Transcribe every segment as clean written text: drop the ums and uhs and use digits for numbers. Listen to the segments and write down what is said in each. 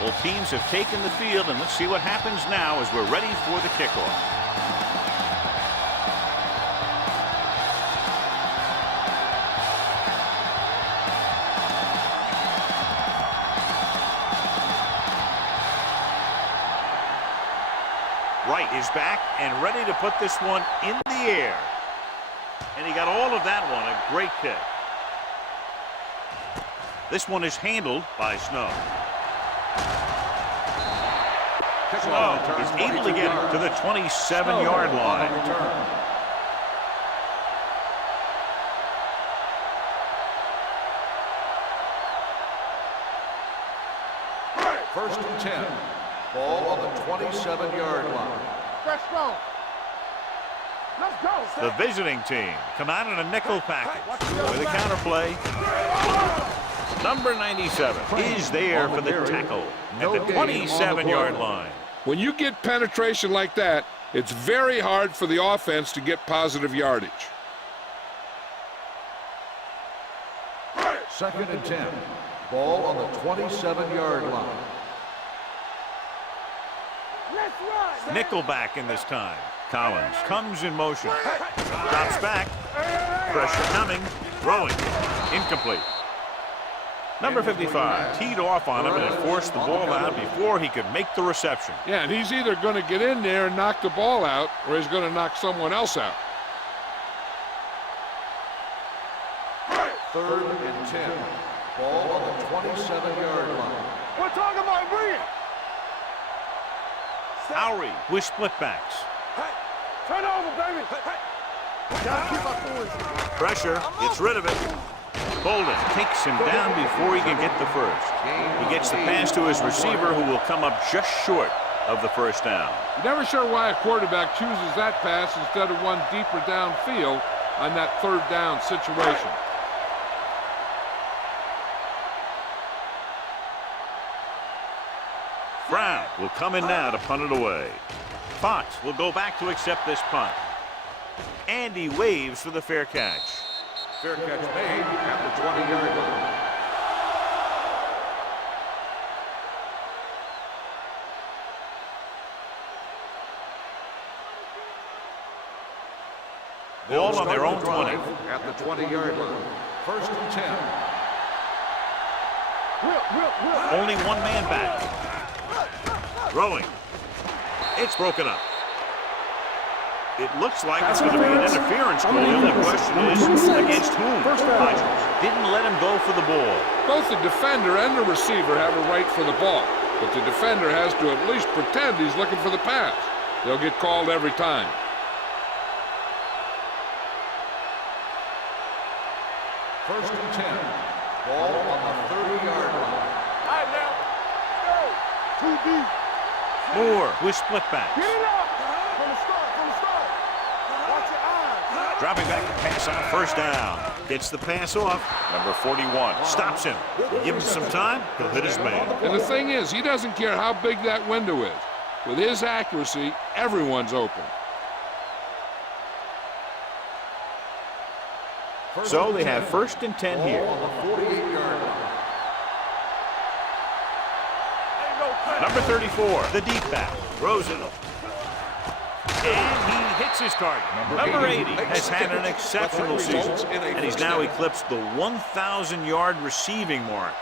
Both teams have taken the field, and let's see what happens now as we're ready for the kickoff. Wright is back and ready to put this one in the air. And he got all of that one, a great kick. This one is handled by Snow. Snow is able to get it to the 27-yard line. First and 10. Ball on the 27-yard line. Let's go. Let's go. The visiting team come out in a nickel package with a counterplay. Number 97 is there for the tackle at the 27-yard line. When you get penetration like that, it's very hard for the offense to get positive yardage. Second and 10. Ball on the 27-yard line. Nickelback in this time. Collins comes in motion. Drops back. Pressure coming. Throwing. Incomplete. Number 55 teed off on him and forced the ball out before he could make the reception. Yeah, and he's either going to get in there and knock the ball out, or he's going to knock someone else out. Third and 10. Ball on the 27-yard line. We're talking about bringing. Lowry with split backs. Hey, turn over, baby. Hey. Gotta keep our poise. Pressure, gets rid of it. Bolden takes him down before he can get the first. He gets the pass to his receiver, who will come up just short of the first down. You're never sure why a quarterback chooses that pass instead of one deeper downfield on that third down situation. Brown will come in now to punt it away. Fox will go back to accept this punt. And he waves for the fair catch. Fair catch made at the 20-yard line. Ball on their own 20. At the 20-yard line. First and 10. Only one man back. Throwing. It's broken up. It looks like it's going to be an interference goal. The only question is, against whom? Hodges didn't let him go for the ball. Both the defender and the receiver have a right for the ball, but the defender has to at least pretend he's looking for the pass. They'll get called every time. First and 10. Ball on the 30-yard line. All right, now. Go. Too deep. Moore with split backs. Get it up. From the start. Watch your eyes. Dropping back to pass on first down. Gets the pass off. Number 41 stops him. Give him some time, he'll hit his man. And the thing is, he doesn't care how big that window is. With his accuracy, everyone's open. So they have first and 10 here. On the 48-yard line. Number 34, the deep back, throws it. And he hits his target. Number 80 has had an exceptional season, and he's now eclipsed the 1,000-yard receiving mark.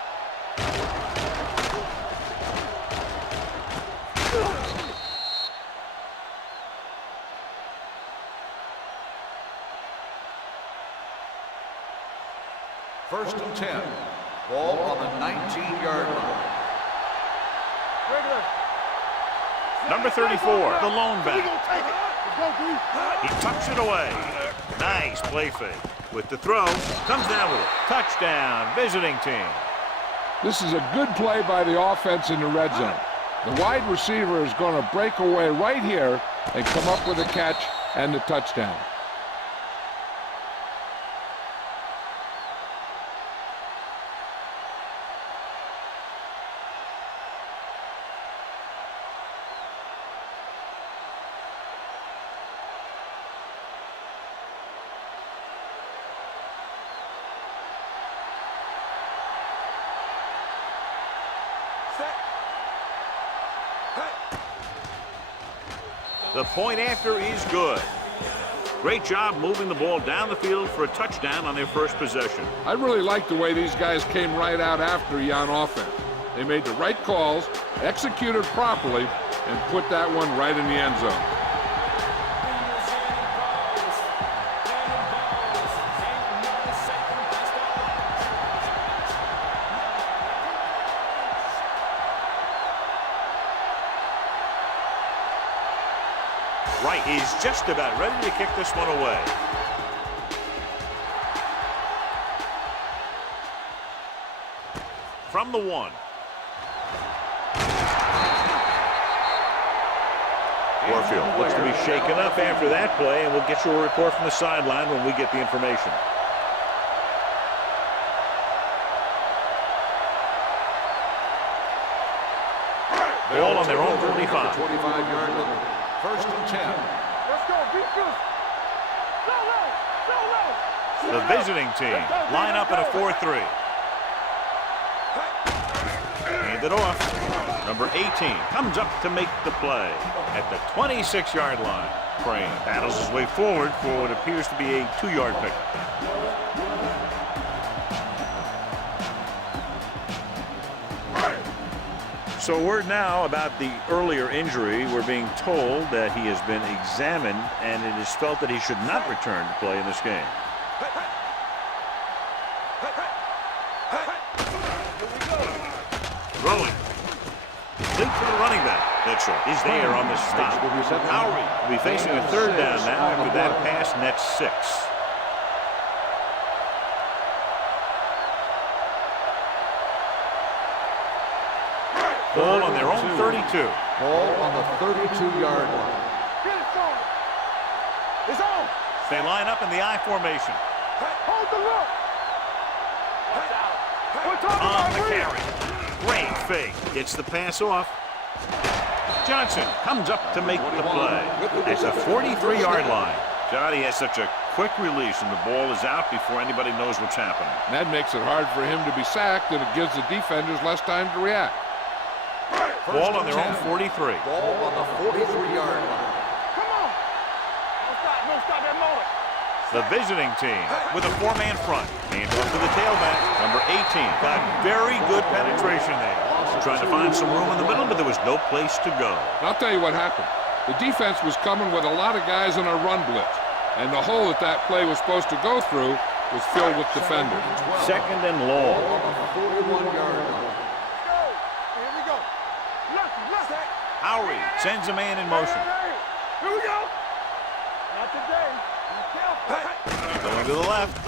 First and 10. Ball on the 19-yard line. Regular. Number 34, the lone We back. gonna take it. Let's go, D. He tucks it away. Nice play fake. With the throw, comes down with it. Touchdown, visiting team. This is a good play by the offense in the red zone. The wide receiver is going to break away right here and come up with a catch and the touchdown. The point after is good. Great job moving the ball down the field for a touchdown on their first possession. I really like the way these guys came right out after you on offense. They made the right calls, executed properly, and put that one right in the end zone. Wright is just about ready to kick this one away. From the 1. Warfield looks to be shaken up after that play, and we'll get you a report from the sideline when we get the information. Ball on their own 25. 25-yard line. First and 10. Let's go, defense. Go low, go low. The visiting team line up in a 4-3. Hand it off. Number 18 comes up to make the play at the 26-yard line. Crane battles his way forward for what appears to be a 2-yard pickup. So word now about the earlier injury. We're being told that he has been examined and it is felt that he should not return to play in this game. Throwing. Link to the running back. Mitchell is there on the stop. Howry will be facing a third down now after that pass nets 6. Ball on their own 32. Ball on the 32-yard line. Get it, son. It's on. They line up in the I formation. Hold the look. We're talking On about the real. carry. Great fake. Gets the pass off. Johnson comes up to make the play at the 43-yard line. Johnny has such a quick release and the ball is out before anybody knows what's happening. That makes it hard for him to be sacked, and it gives the defenders less time to react. Ball on their own 43. Ball on the 43-yard line. Come on. Don't stop that motor. The visiting team with a 4-man front. Hands off to the tailback. Number 18 got very good penetration there. Trying to find some room in the middle, but there was no place to go. I'll tell you what happened. The defense was coming with a lot of guys in a run blitz, and the hole that that play was supposed to go through was filled with defenders. Second and long. Ball on the 41-yard line. Go. Here we go. Left. Howry sends a man in motion. Here we go. Not today. Be careful. Going to the left.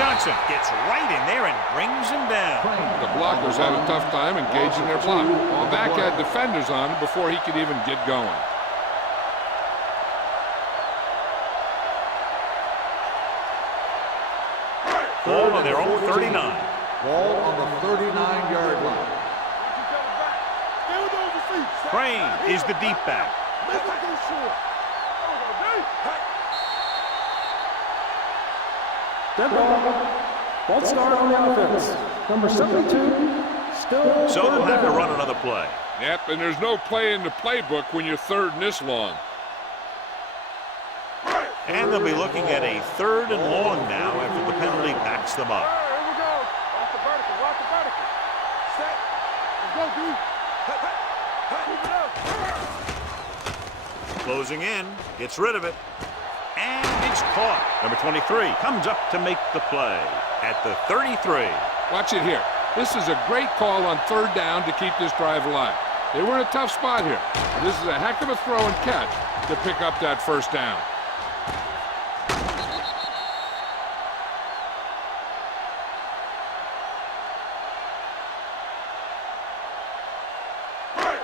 Johnson gets right in there and brings him down. The blockers had a tough time engaging their block. The back had defenders on him before he could even get going. Ball on their own 39. Ball on the 39-yard line. Stay with those receipts. Crane is the deep back. Let's go short. Step up. False start on the offense. Number 72, still. So they'll have to run another play. Yep, and there's no play in the playbook when you're third and this long. And they'll be looking at a 3rd and long now after the penalty backs them up. Here we go. Watch the vertical. Watch the vertical. Set. Let's go, D. Keep it up. Closing in. Gets rid of it. And it's caught. Number 23 comes up to make the play at the 33. Watch it here. This is a great call on 3rd down to keep this drive alive. They were in a tough spot here. This is a heck of a throw and catch to pick up that first down.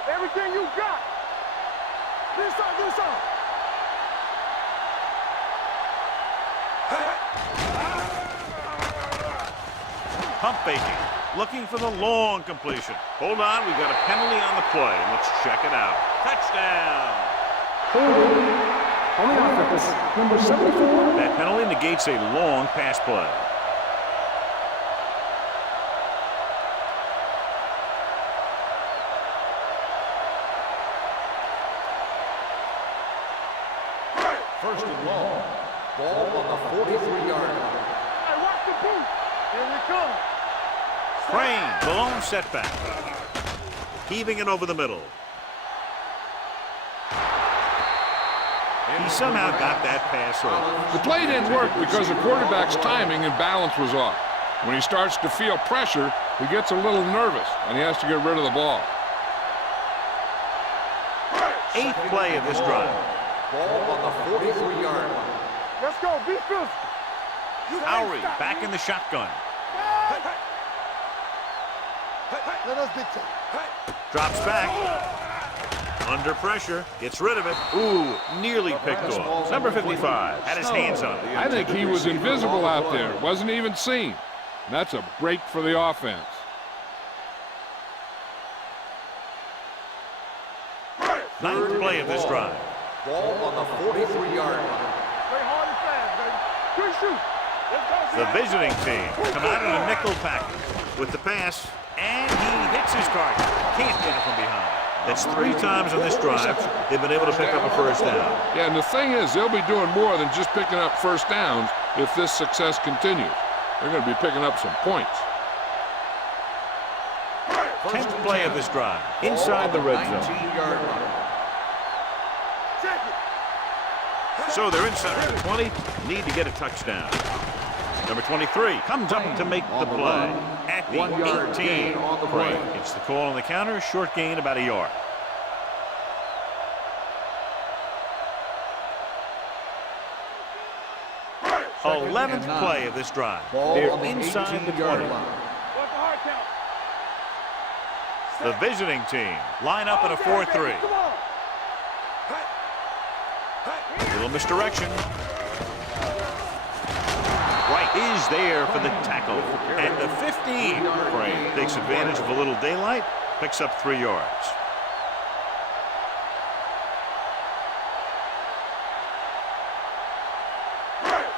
Everything you got. This on. Pump faking, looking for the long completion. Hold on, we got a penalty on the play. Let's check it out. Touchdown! On the offense, number 74. That penalty negates a long pass play. First and long. Ball on the 43-yard line. Hey, watch the boot. Here we come. Crane, the lone setback. Heaving it over the middle. He somehow got that pass off. The play didn't work because the quarterback's timing and balance was off. When he starts to feel pressure, he gets a little nervous, and he has to get rid of the ball. 8th play of this drive. Ball on the 43-yard line. Let's go. Be physical. Hyrule back in the shotgun. Let us be tough. Drops back. Under pressure. Gets rid of it. Ooh, nearly picked off. Number 55 had his hands on it. I think he was invisible out there. Wasn't even seen. And that's a break for the offense. 9th play of this drive. Ball on the 43-yard line. Play hard and fast, baby. Good shoot. Let's go. The visiting team come out in a nickel package with the pass, and he hits his target. Can't get it from behind. That's 3 times in this drive they've been able to pick up a first down. Yeah, and the thing is, they'll be doing more than just picking up first downs if this success continues. They're going to be picking up some points. 10th play of this drive, inside the red zone. 19-yard line. Check it. So they're inside the 20, need to get a touchdown. Number 23 comes up to make the play at the 1-yard 18. gain on the play. Gets the call on the counter, short gain about a yard. Second 11th and 9. play of this drive. Ball They're on the inside the 18-yard 20. line. What's the hard count? The visiting team line up in a 4-3. Come on. Little misdirection. White is there for the tackle. And the 15 Crane takes advantage of a little daylight, picks up 3 yards.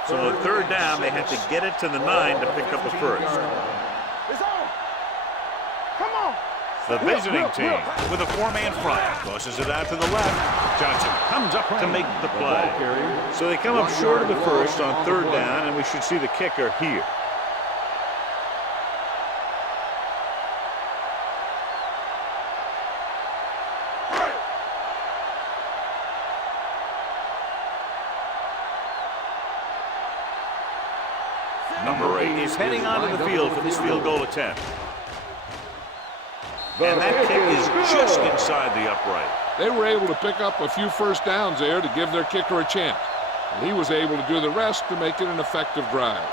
So on 3rd down, they have to get it to the 9 to pick up the first. It's on. Come on. The visiting team with a 4-man front tosses it out to the left. Johnson comes up to make the play. So they come up short of the first on 3rd down, and we should see the kicker here. Number 8 is heading onto the field for this field goal attempt. And that kick is just inside the upright. They were able to pick up a few first downs there to give their kicker a chance. And he was able to do the rest to make it an effective drive.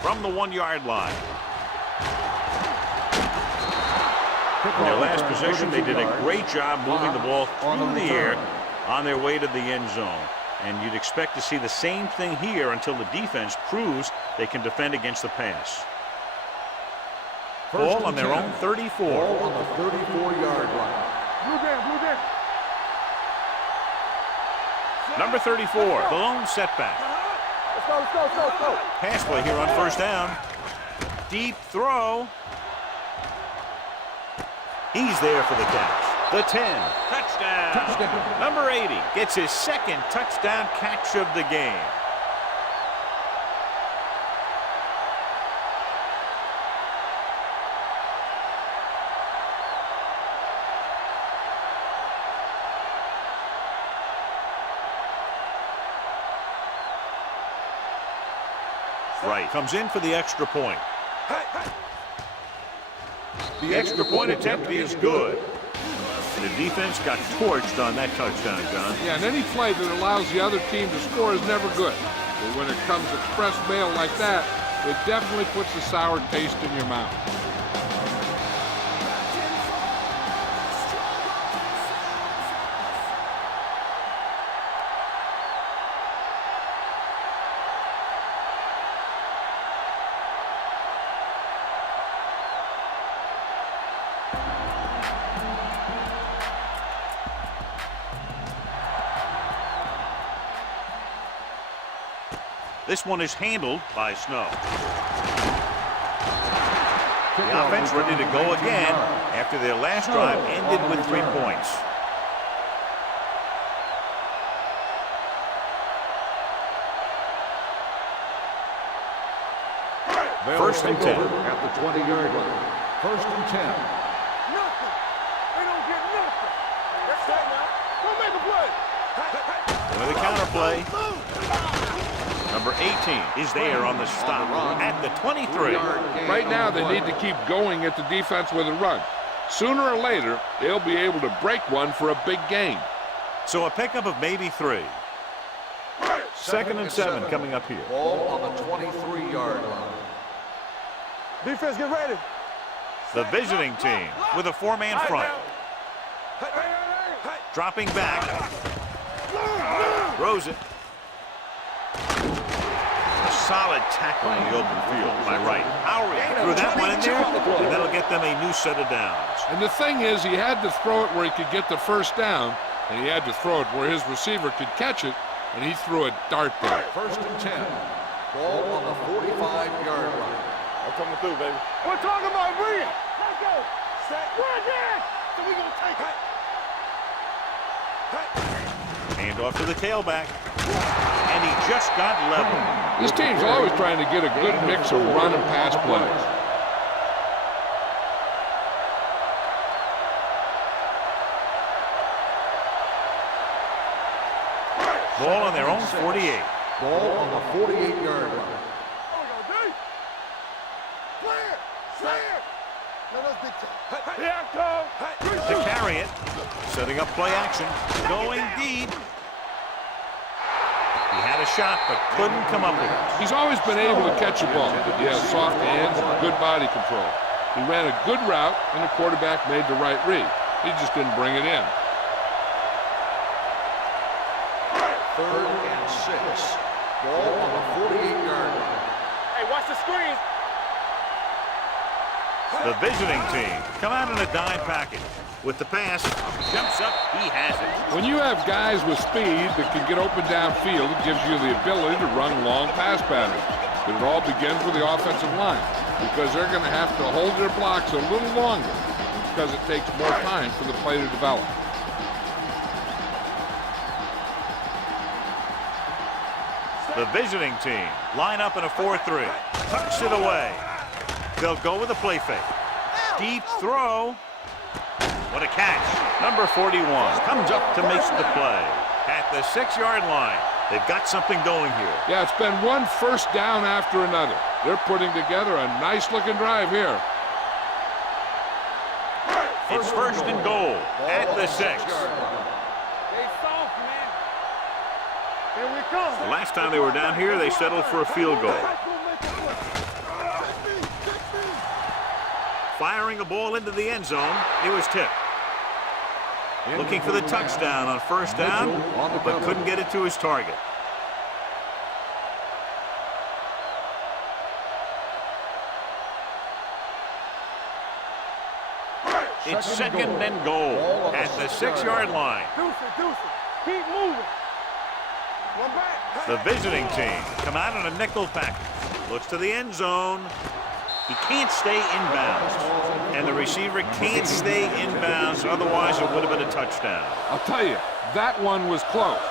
From the 1-yard line. In their last possession, they did a great job moving the ball through the air on their way to the end zone. And you'd expect to see the same thing here until the defense proves they can defend against the pass. Ball on their own 34. Ball on the 34-yard line. Blue down. Number 34, the lone setback. Let's go. Pass play here on 1st down. Deep throw. He's there for the catch. The 10. Touchdown. Number 80 gets his 2nd touchdown catch of the game. right. Comes in for the extra point. The extra point attempt is good. The defense got torched on that touchdown, John. Yeah, and any play that allows the other team to score is never good. But when it comes express mail like that, it definitely puts a sour taste in your mouth. This one is handled by Snow. The offense ready to go again after their last drive ended with 3 points. First and 10. At the 20-yard line. First and 10. Nothing. They don't get nothing. That's that now. Go make a play. With a counter play. Number 18 is there on the stop at the 23. Right now, they need to keep going at the defense with a run. Sooner or later, they'll be able to break one for a big gain. So a pickup of maybe 3. Second and 7 coming up here. Ball on the 23-yard line. Defense, get ready. The visiting team with a 4-man front. Dropping back. Throws it. A solid tackle in the open field by Wright. Hyrule threw that one in there, and that'll get them a new set of downs. And the thing is, he had to throw it where he could get the first down, and he had to throw it where his receiver could catch it, and he threw a dart there. First and 10. Ball on the 45-yard line. I'm coming through, baby. We're talking about bring it. Let's go. Set. We're again. So we gonna take it. Hand off to the tailback. And he just got level. This team's always trying to get a good mix of run and pass plays. Ball on their own 48. Ball on the 48-yard line. To carry it. Setting up play action. Going deep. He had a shot, but couldn't come up with it. He's always been able to catch a ball. He has soft hands and good body control. He ran a good route, and the quarterback made the right read. He just didn't bring it in. Third and 6. Ball on the 48-yard line. Hey, watch the screen. The visiting team come out in a dime package. With the pass, jumps up, he has it. When you have guys with speed that can get open downfield, it gives you the ability to run long pass patterns. But it all begins with the offensive line, because they're going to have to hold their blocks a little longer, because it takes more time for the play to develop. The visiting team line up in a 4-3. Tucks it away. They'll go with a play fake. Deep throw. What a catch. Number 41 comes up to make the play. At the 6-yard line. They've got something going here. Yeah, it's been one first down after another. They're putting together a nice-looking drive here. It's first and goal at the 6. Stay soft, man. Here we come. The last time they were down here, they settled for a field goal. Firing a ball into the end zone. It was tipped. Looking for the touchdown on first down, but couldn't get it to his target. It's second and goal at the 6-yard line. Deuce it. Keep moving. One back. The visiting team come out in a nickel package. Looks to the end zone. He can't stay inbounds. And the receiver can't stay inbounds, otherwise it would have been a touchdown. I'll tell you, that one was close.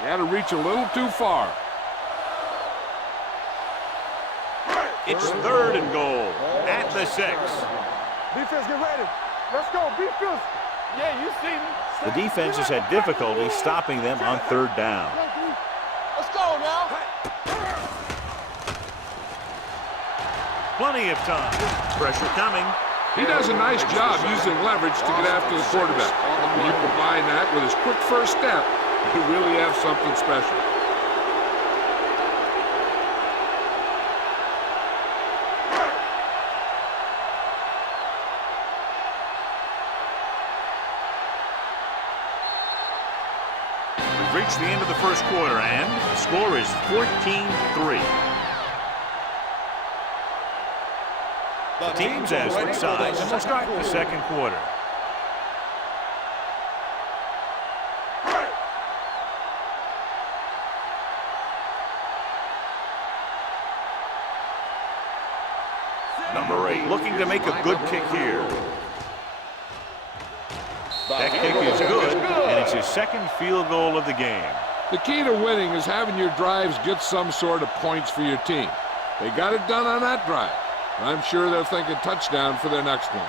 He had to reach a little too far. It's third and goal at the 6. Defense, get ready. Let's go. Defense. Yeah, you see me. The defense has had difficulty stopping them on third down. Let's go now. Plenty of time. Pressure coming. He does a nice job using leverage to get after the quarterback. When you combine that with his quick first step, you really have something special. We've reached the end of the first quarter, and the score is 14-3. The teams have switched sides, and we'll start the second quarter. Number 8 looking to make a good kick here. That kick is good, and it's his second field goal of the game. The key to winning is having your drives get some sort of points for your team. They got it done on that drive. I'm sure they're thinking touchdown for their next one.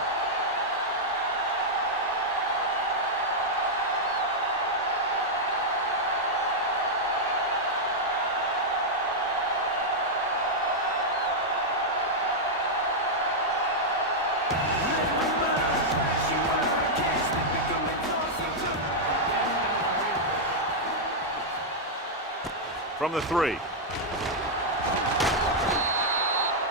From the 3.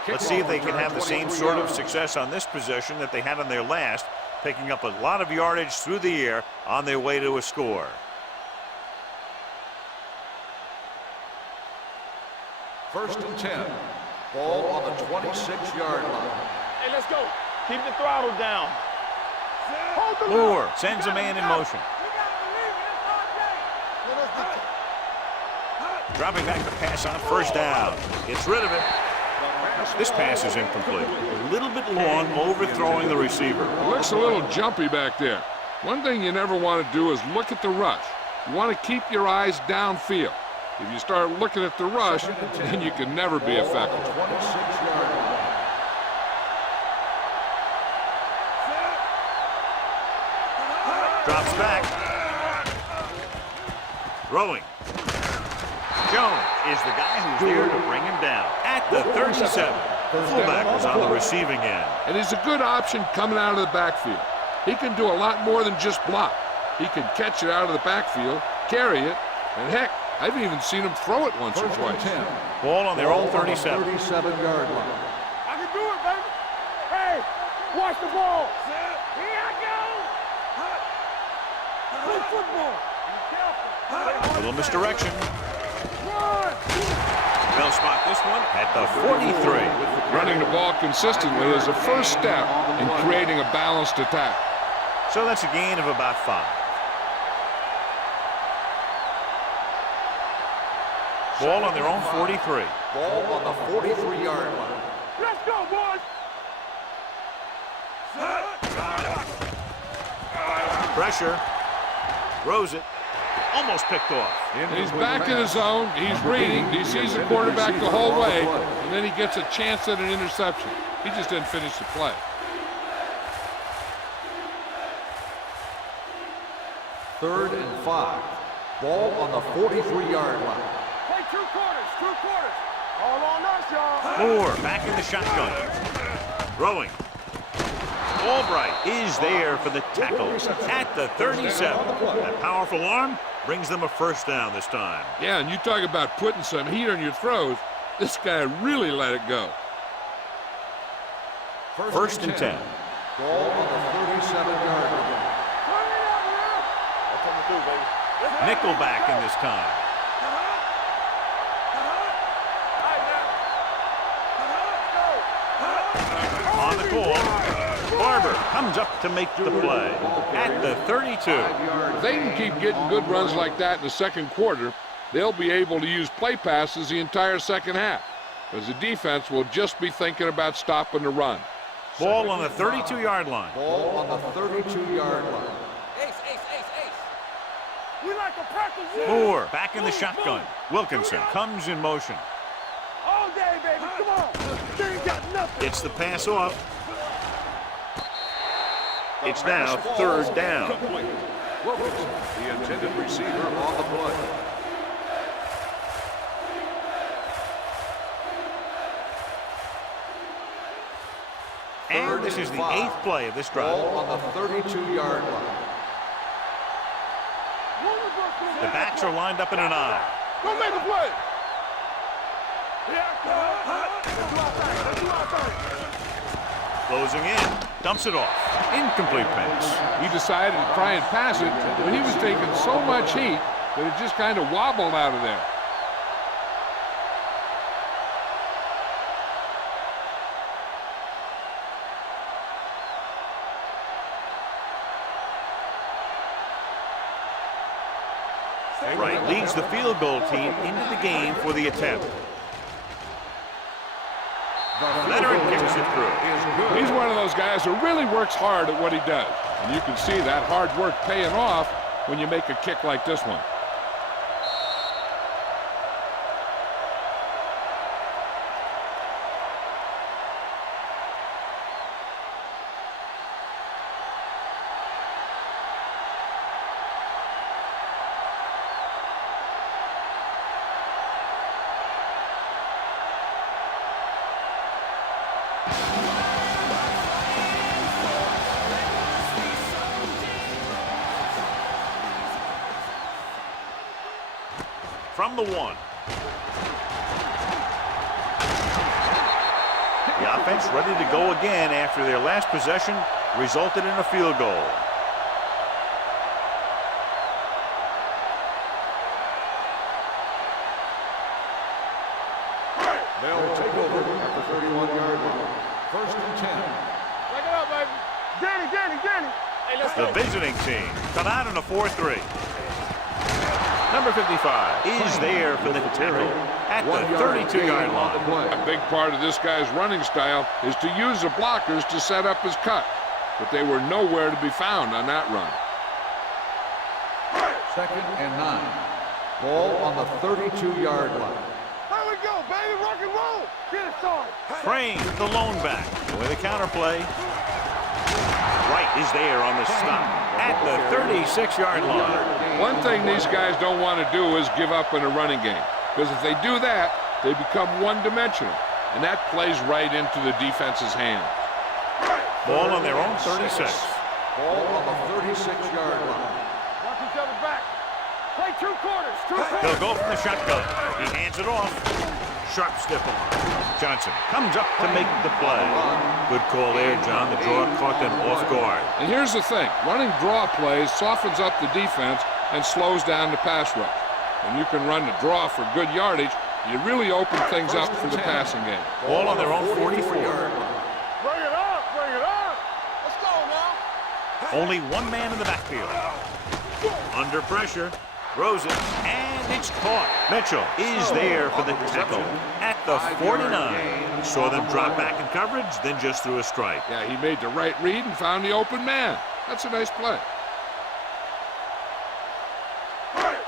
Let's see if they can have the same sort of success on this possession that they had on their last, picking up a lot of yardage through the air on their way to a score. First and 10. Ball on the 26-yard line. Hey, let's go. Keep the throttle down. Hold the Moore sends a man in motion. Dropping back the pass on first down. Gets rid of it. This pass is incomplete. A little bit long, overthrowing the receiver. It looks a little jumpy back there. One thing you never want to do is look at the rush. You want to keep your eyes downfield. If you start looking at the rush, then you can never be effective. 26-yard line. Drops back. Throwing. Jones is the guy who's there to bring him down at the 37. The fullback was on the receiving end. And he's a good option coming out of the backfield. He can do a lot more than just block. He can catch it out of the backfield, carry it, and heck, I've even seen him throw it once or twice. Ball on their own 37. 37-yard line. I can do it, baby. Hey, watch the ball. Here I go. Good football. Be careful. Little misdirection. They'll spot this one at the 43. Running the ball consistently is a first step in creating a balanced attack. So that's a gain of about 5. Ball on their own 43. Ball on the 43-yard line. Let's go, boys. Pressure. Throws it. Almost picked off. And he's back in his zone. He's reading. He sees the quarterback the whole way, and then he gets a chance at an interception. He just didn't finish the play. Third and 5. Ball on the 43-yard line. Play 2 quarters, 2 quarters. All on us, y'all. Moore back in the shotgun. Throwing. Albright is there for the tackle at the 37. That powerful arm brings them a first down this time. Yeah, and you talk about putting some heat on your throws. This guy really let it go. First and 10. Ball on the 37-yard line. That's what we do, baby. Nickel back in this time. On the call. Barber comes up to make the play at the 32. If they can keep getting good runs like that in the second quarter, they'll be able to use play passes the entire second half, because the defense will just be thinking about stopping the run. Ball on the 32-yard line. Ball on the 32-yard line. We like a practice. Moore back in the shotgun. Wilkinson comes in motion. All day, baby. Come on. They ain't got nothing. Gets the pass off. It's now third down. Wilkinson, the intended receiver on the play. And this is the 8th play of this drive. Ball on the 32-yard line. The backs are lined up in an I. Go make a play. Let's do our thing. Closing in, dumps it off. Incomplete pass. He decided to try and pass it, but he was taking so much heat that it just kind of wobbled out of there. Right leads the field goal team into the game for the attempt. Leonard kicks it through. He's one of those guys who really works hard at what he does. And you can see that hard work paying off when you make a kick like this one. From the 1. The offense ready to go again after their last possession resulted in a field goal. They'll take over at the 31-yard line. First and 10. Break it up, baby. Danny. Hey, let's The go. visiting team come out in a 4-3. Number 55 is there for the tackle at the 32-yard line. A big part of this guy's running style is to use the blockers to set up his cut, but they were nowhere to be found on that run. Second and 9. Ball on the 32-yard line. Here we go, baby. Rock and roll. Get it started. Frame, the lone back. With a counterplay. Wright is there on the stop at the 36-yard line. One thing these guys don't want to do is give up in a running game, because if they do that, they become one-dimensional, and that plays right into the defense's hand. Ball on their own 36. Ball on the 36-yard line. Watch each other back. Play 2 quarters. They'll go from the shotgun. He hands it off. Sharp stiff arm. Johnson comes up to make the play. Good call there, John. The draw caught them off guard. And here's the thing. Running draw plays softens up the defense and slows down the pass rush. When you can run the draw for good yardage, you really open things up for the passing game. Ball on their own 44. Bring it up. Let's go now. Only one man in the backfield. Under pressure. Throws it, and it's caught. Mitchell is there for the tackle at the 49. Saw them drop back in coverage, then just threw a strike. Yeah, he made the right read and found the open man. That's a nice play.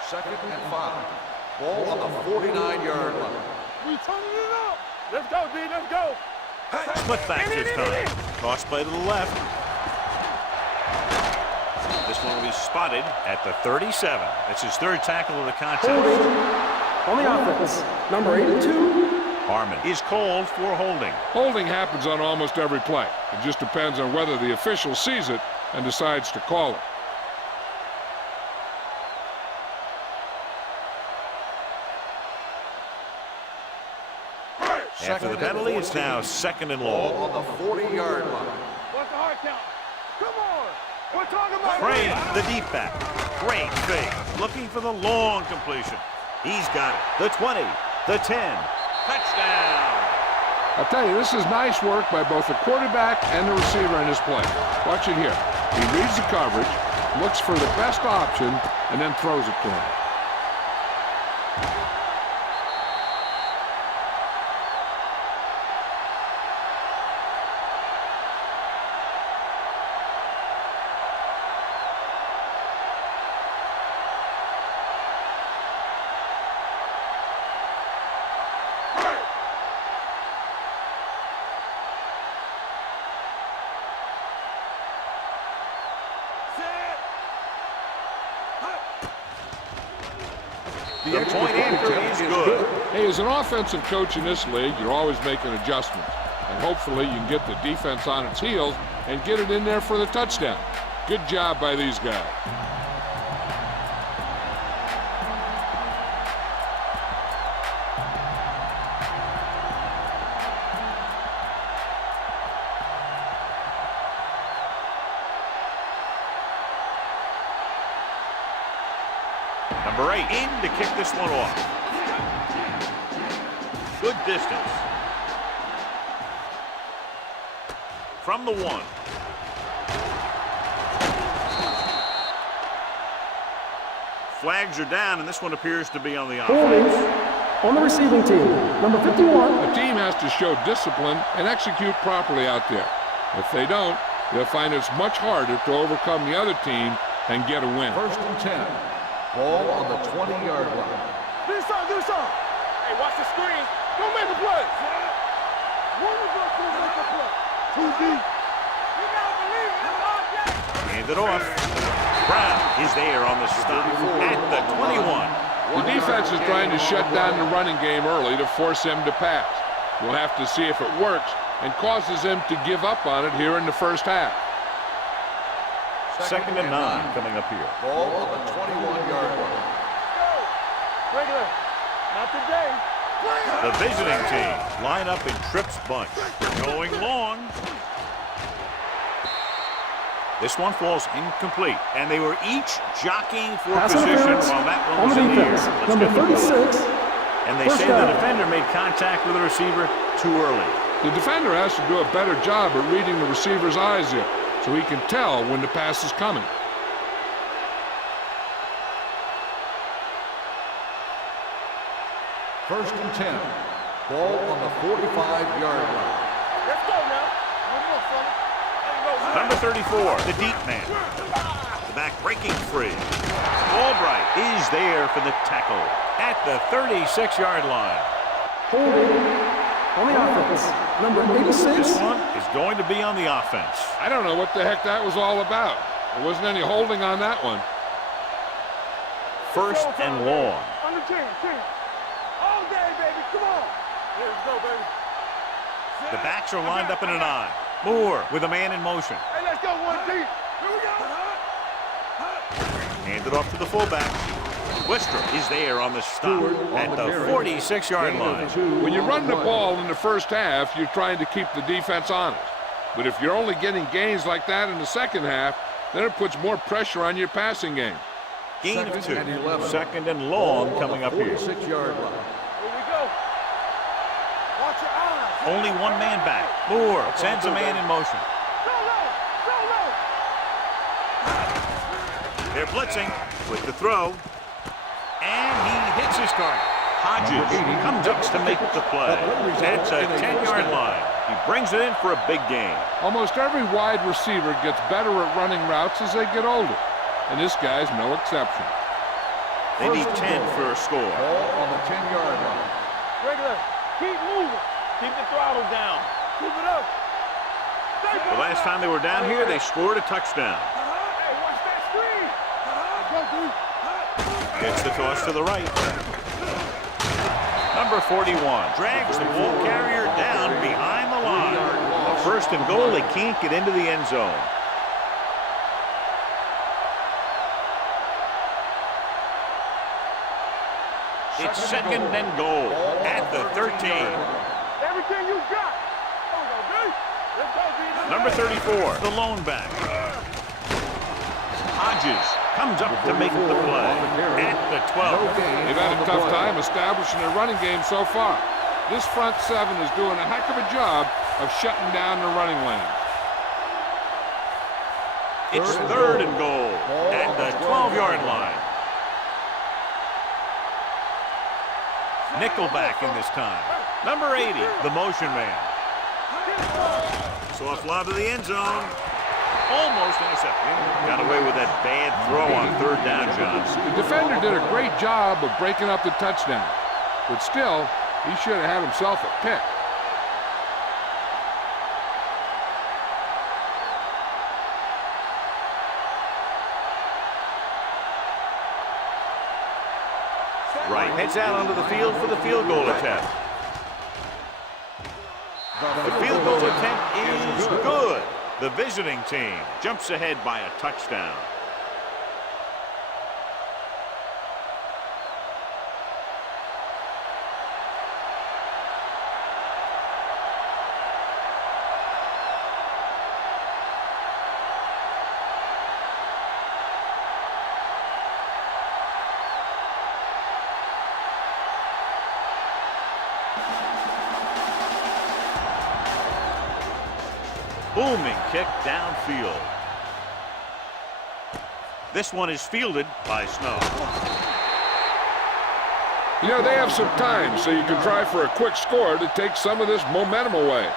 Second and 5. Ball on the 49-yard line. We turning it up. Let's go, D. Let's go. Split back this time. Toss play to the left. This one will be spotted at the 37. That's his 3rd tackle of the contest. On the offense, number 82. Harmon is called for holding. Holding happens on almost every play. It just depends on whether the official sees it and decides to call it. After the penalty, it's now 2nd and long. Ball on the 40-yard line. What's the hard count? Come on. We're talking about Frame, the deep back. Great fake. Looking for the long completion. He's got it. The 20, the 10. Touchdown. I'll tell you, this is nice work by both the quarterback and the receiver in this play. Watch it here. He reads the coverage, looks for the best option, and then throws it to him. The point after is good. Hey, as an offensive coach in this league, you're always making adjustments. And hopefully you can get the defense on its heels and get it in there for the touchdown. Good job by these guys. Number 8 in to kick this one off. Good distance. From the 1. Flags are down, and this one appears to be on the Holding offense. on the receiving team. Number 51. A team has to show discipline and execute properly out there. If they don't, they'll find it's much harder to overcome the other team and get a win. First and 10. Ball on the 20-yard line. Do something. Hey, watch the screen. Go make a play. One of us will make a play. Too deep. You gotta believe it. It's all day. Hand it off. Brown is there on the stop at the 21. The defense is trying to shut down the running game early to force him to pass. We'll have to see if it works and causes him to give up on it here in the first half. Second and 9 coming up here. Ball on the 21-yard line. Regular. Not today. The visiting team line up in trips bunch. Going long. This one falls incomplete, and they were each jockeying for Pass position interference while that one on was the in the air. defense. Let's Number get the call. 36. And they First say the down. defender made contact with the receiver too early. The defender has to do a better job at reading the receiver's eyes here, so he can tell when the pass is coming. First and 10. Ball on the 45-yard line. Let's go now. One more, fella. Number 34, the deep man. The back breaking free. Albright is there for the tackle at the 36-yard line. Holding on the offense. Number 86. This one is going to be on the offense. I don't know what the heck that was all about. There wasn't any holding on that one. First and long. Under 10. All day, baby. Come on. Here we go, baby. The backs are lined up in an eye. Moore with a man in motion. Hey, let's go one deep. Here we go. Hand it off to the fullback. Wistrom is there on the stop at the 46-yard line. When you run the ball in the first half, you're trying to keep the defense honest. But if you're only getting gains like that in the second half, then it puts more pressure on your passing game. Gain of 2. Second and 11. Second and long coming up here. 46-yard line. Here we go. Watch your eyes. Only one man back. Moore sends a man in motion. Go low. They're blitzing with the throw. And he hits his target. Hodges comes up to make the play. That's a 10-yard line. He brings it in for a big gain. Almost every wide receiver gets better at running routes as they get older, and this guy's no exception. They need 10 for a score. Ball on the 10-yard line. Regular. Keep moving. Keep the throttle down. Keep it up. The last time they were down here, they scored a touchdown. Hey, watch that screen. Go, dude. Gets the toss to the right. Number 41 drags the ball carrier down behind the line. A first and goal, they can't get into the end zone. It's second and goal at the 13. Everything you got. Come on, dude. Let's go, dude. Number 34, the lone back. Hodges comes up to make the play at the 12. They've had a tough time establishing their running game so far. This front seven is doing a heck of a job of shutting down the running lane. It's third and goal at the 12-yard line. Nickelback in this time. Number 80, the motion man. Soft lob to the end zone. Almost intercepted. Got away with that bad throw on third down, John. The defender did a great job of breaking up the touchdown, but still, he should have had himself a pick. Right, heads out onto the field for the field goal attempt. The field goal attempt is good. The visiting team jumps ahead by a touchdown. Booming kick downfield. This one is fielded by Snow. You know, they have some time, so you can try for a quick score to take some of this momentum away.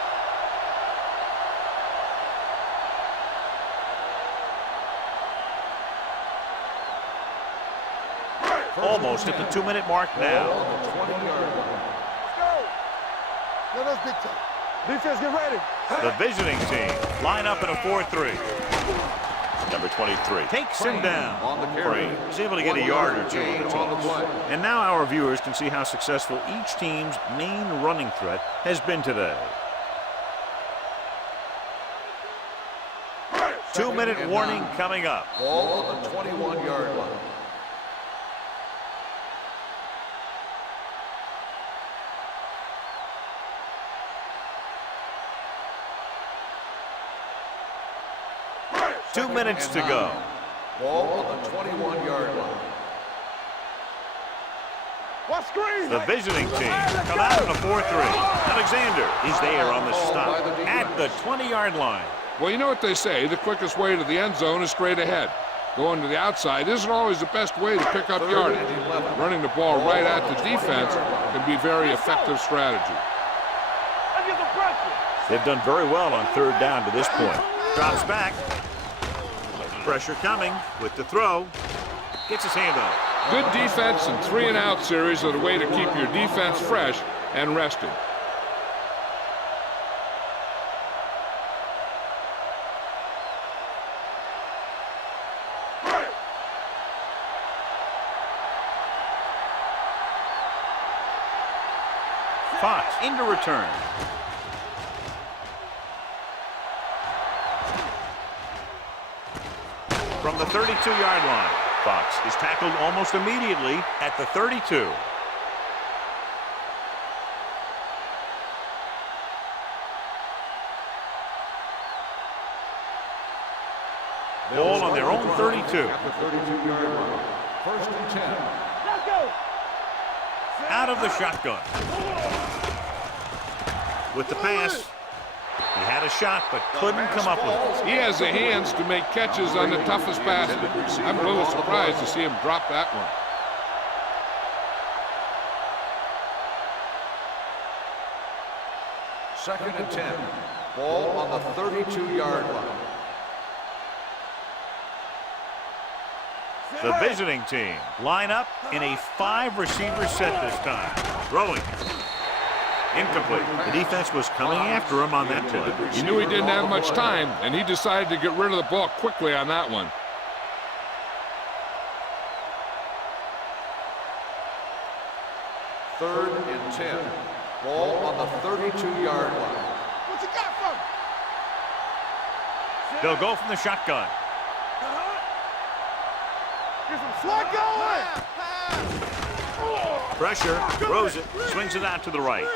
Almost at the 2-minute mark now. Let's go. Let us dictate. Defense, get ready. The visiting team line up in a 4-3. Number 23 takes him down. On the carry. He's able to get a yard or two on the On the play. And now our viewers can see how successful each team's main running threat has been today. 2-minute warning coming up. Ball on the 21-yard line. Two minutes to go. Ball on the 21-yard line. What screen? The visiting team come out in a 4-3. Alexander is there on the stop at the 20-yard line. Well, you know what they say, the quickest way to the end zone is straight ahead. Going to the outside isn't always the best way to pick up yardage. Running the ball right at the defense can be a very effective strategy. They've done very well on third down to this point. Drops back. Pressure coming with the throw. Gets his hand on it. Good defense and 3-and-out series are the way to keep your defense fresh and rested. Fox into return. From the 32-yard line, Fox is tackled almost immediately at the 32. Ball on their own 32. At the 32-yard line. First and 10. Let's go. Out of the shotgun. With the pass, he had a shot but couldn't come up with it. He has the hands to make catches on the toughest passes. I'm a little surprised to see him drop that one. Second and 10. Ball on the 32-yard line. The visiting team line up in a 5-receiver set this time. Throwing. Incomplete. The defense was coming after him on that play. He knew he didn't have much time, and he decided to get rid of the ball quickly on that one. Third and 10. Ball on the 32-yard line. What you got from? They'll go from the shotgun. Get some slug going. Pressure, throws it, swings it out to the right.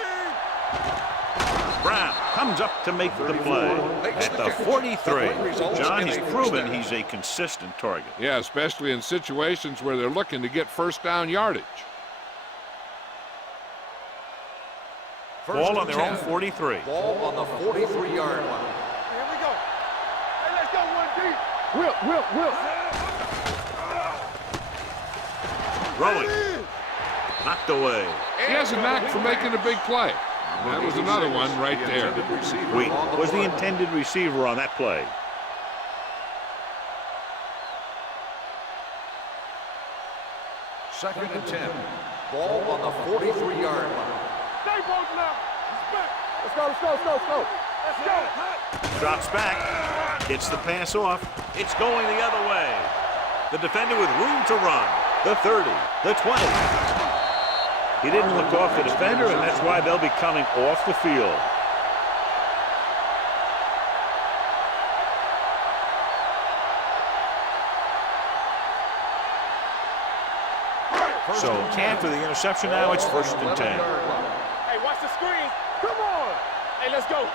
Brown comes up to make the play at the 43. John, he's proven he's a consistent target. Yeah, especially in situations where they're looking to get first down yardage. Ball on their own 43. Ball on the 43-yard line. Here we go. Hey, let's go one deep. Whip. Throwing. Knocked away. He has a knack for making a big play. That was another one right there. Wheat was the intended receiver on that play. Second and 10. Ball on the 43-yard line. Stay both now. Respect. Let's go. Drops back. Gets the pass off. It's going the other way. The defender with room to run. The 30. The 20. He didn't look off the defender, and that's why they'll be coming off the field. So after the interception now, it's 1st and 10. Hey, watch the screen. Come on. Hey, let's go.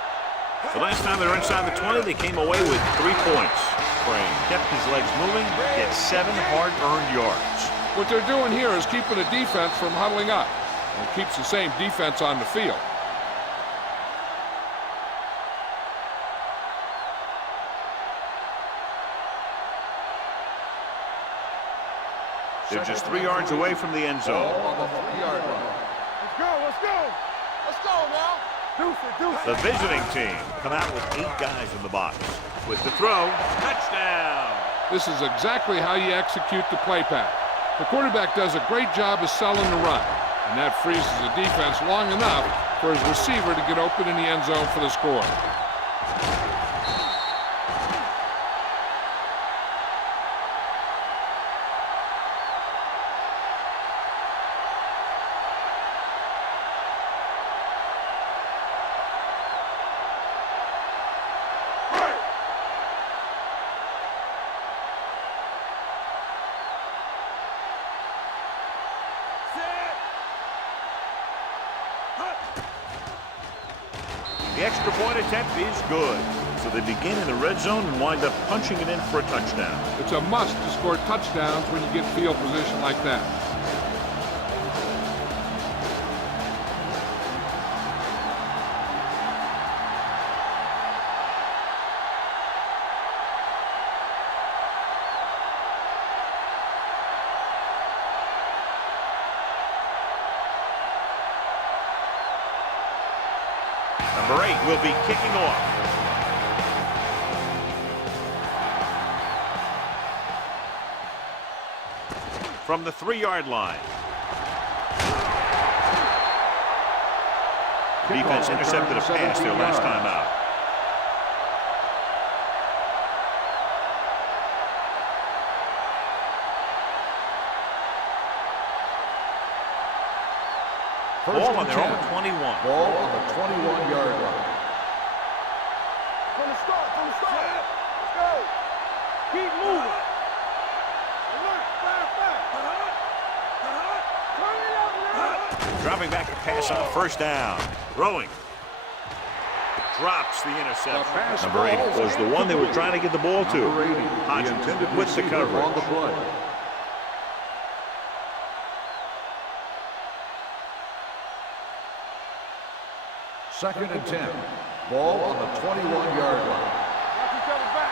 The last time they were inside the 20, they came away with 3 points. Crane kept his legs moving, gets 7 hard-earned yards. What they're doing here is keeping the defense from huddling up and keeps the same defense on the field. They're just 3 yards away from the end zone. Ball on the 3-yard line. Let's go, let's go. Let's go now. Deuce it, deuce The it. visiting team come out with 8 guys in the box. With the throw, touchdown. This is exactly how you execute the play pack. The quarterback does a great job of selling the run, and that freezes the defense long enough for his receiver to get open in the end zone for the score. The extra point attempt is good. So they begin in the red zone and wind up punching it in for a touchdown. It's a must to score touchdowns when you get field position like that. Number 8 will be kicking off. From the 3-yard line. Defense intercepted a pass their last time out. Ball on their own 21. Ball on the 21-yard line. From the start, from the start. Let's go. Keep moving. Alert, fire, fire. Turn it up now. Dropping back to pass on 1st down. Throwing. Drops the interception. Number 8 was the one they were trying to get the ball to. Number 80, Hodgins intended with the receiver on the coverage. play. Second and 10. Ball on the 21-yard line. Watch each other back.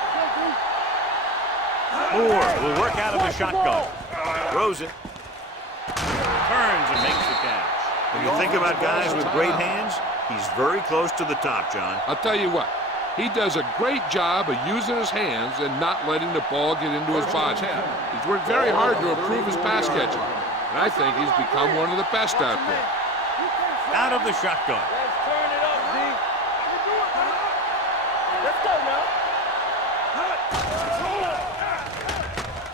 Let's go, Deuce. Moore will work out of the shotgun. Throws it. Turns and makes the catch. When you think about guys with great hands, he's very close to the top, John. I'll tell you what, he does a great job of using his hands and not letting the ball get into his body. He's worked very hard to improve his pass catching, and I think he's become one of the best out there. Out of the shotgun. Let's turn it up, D. Let's go now.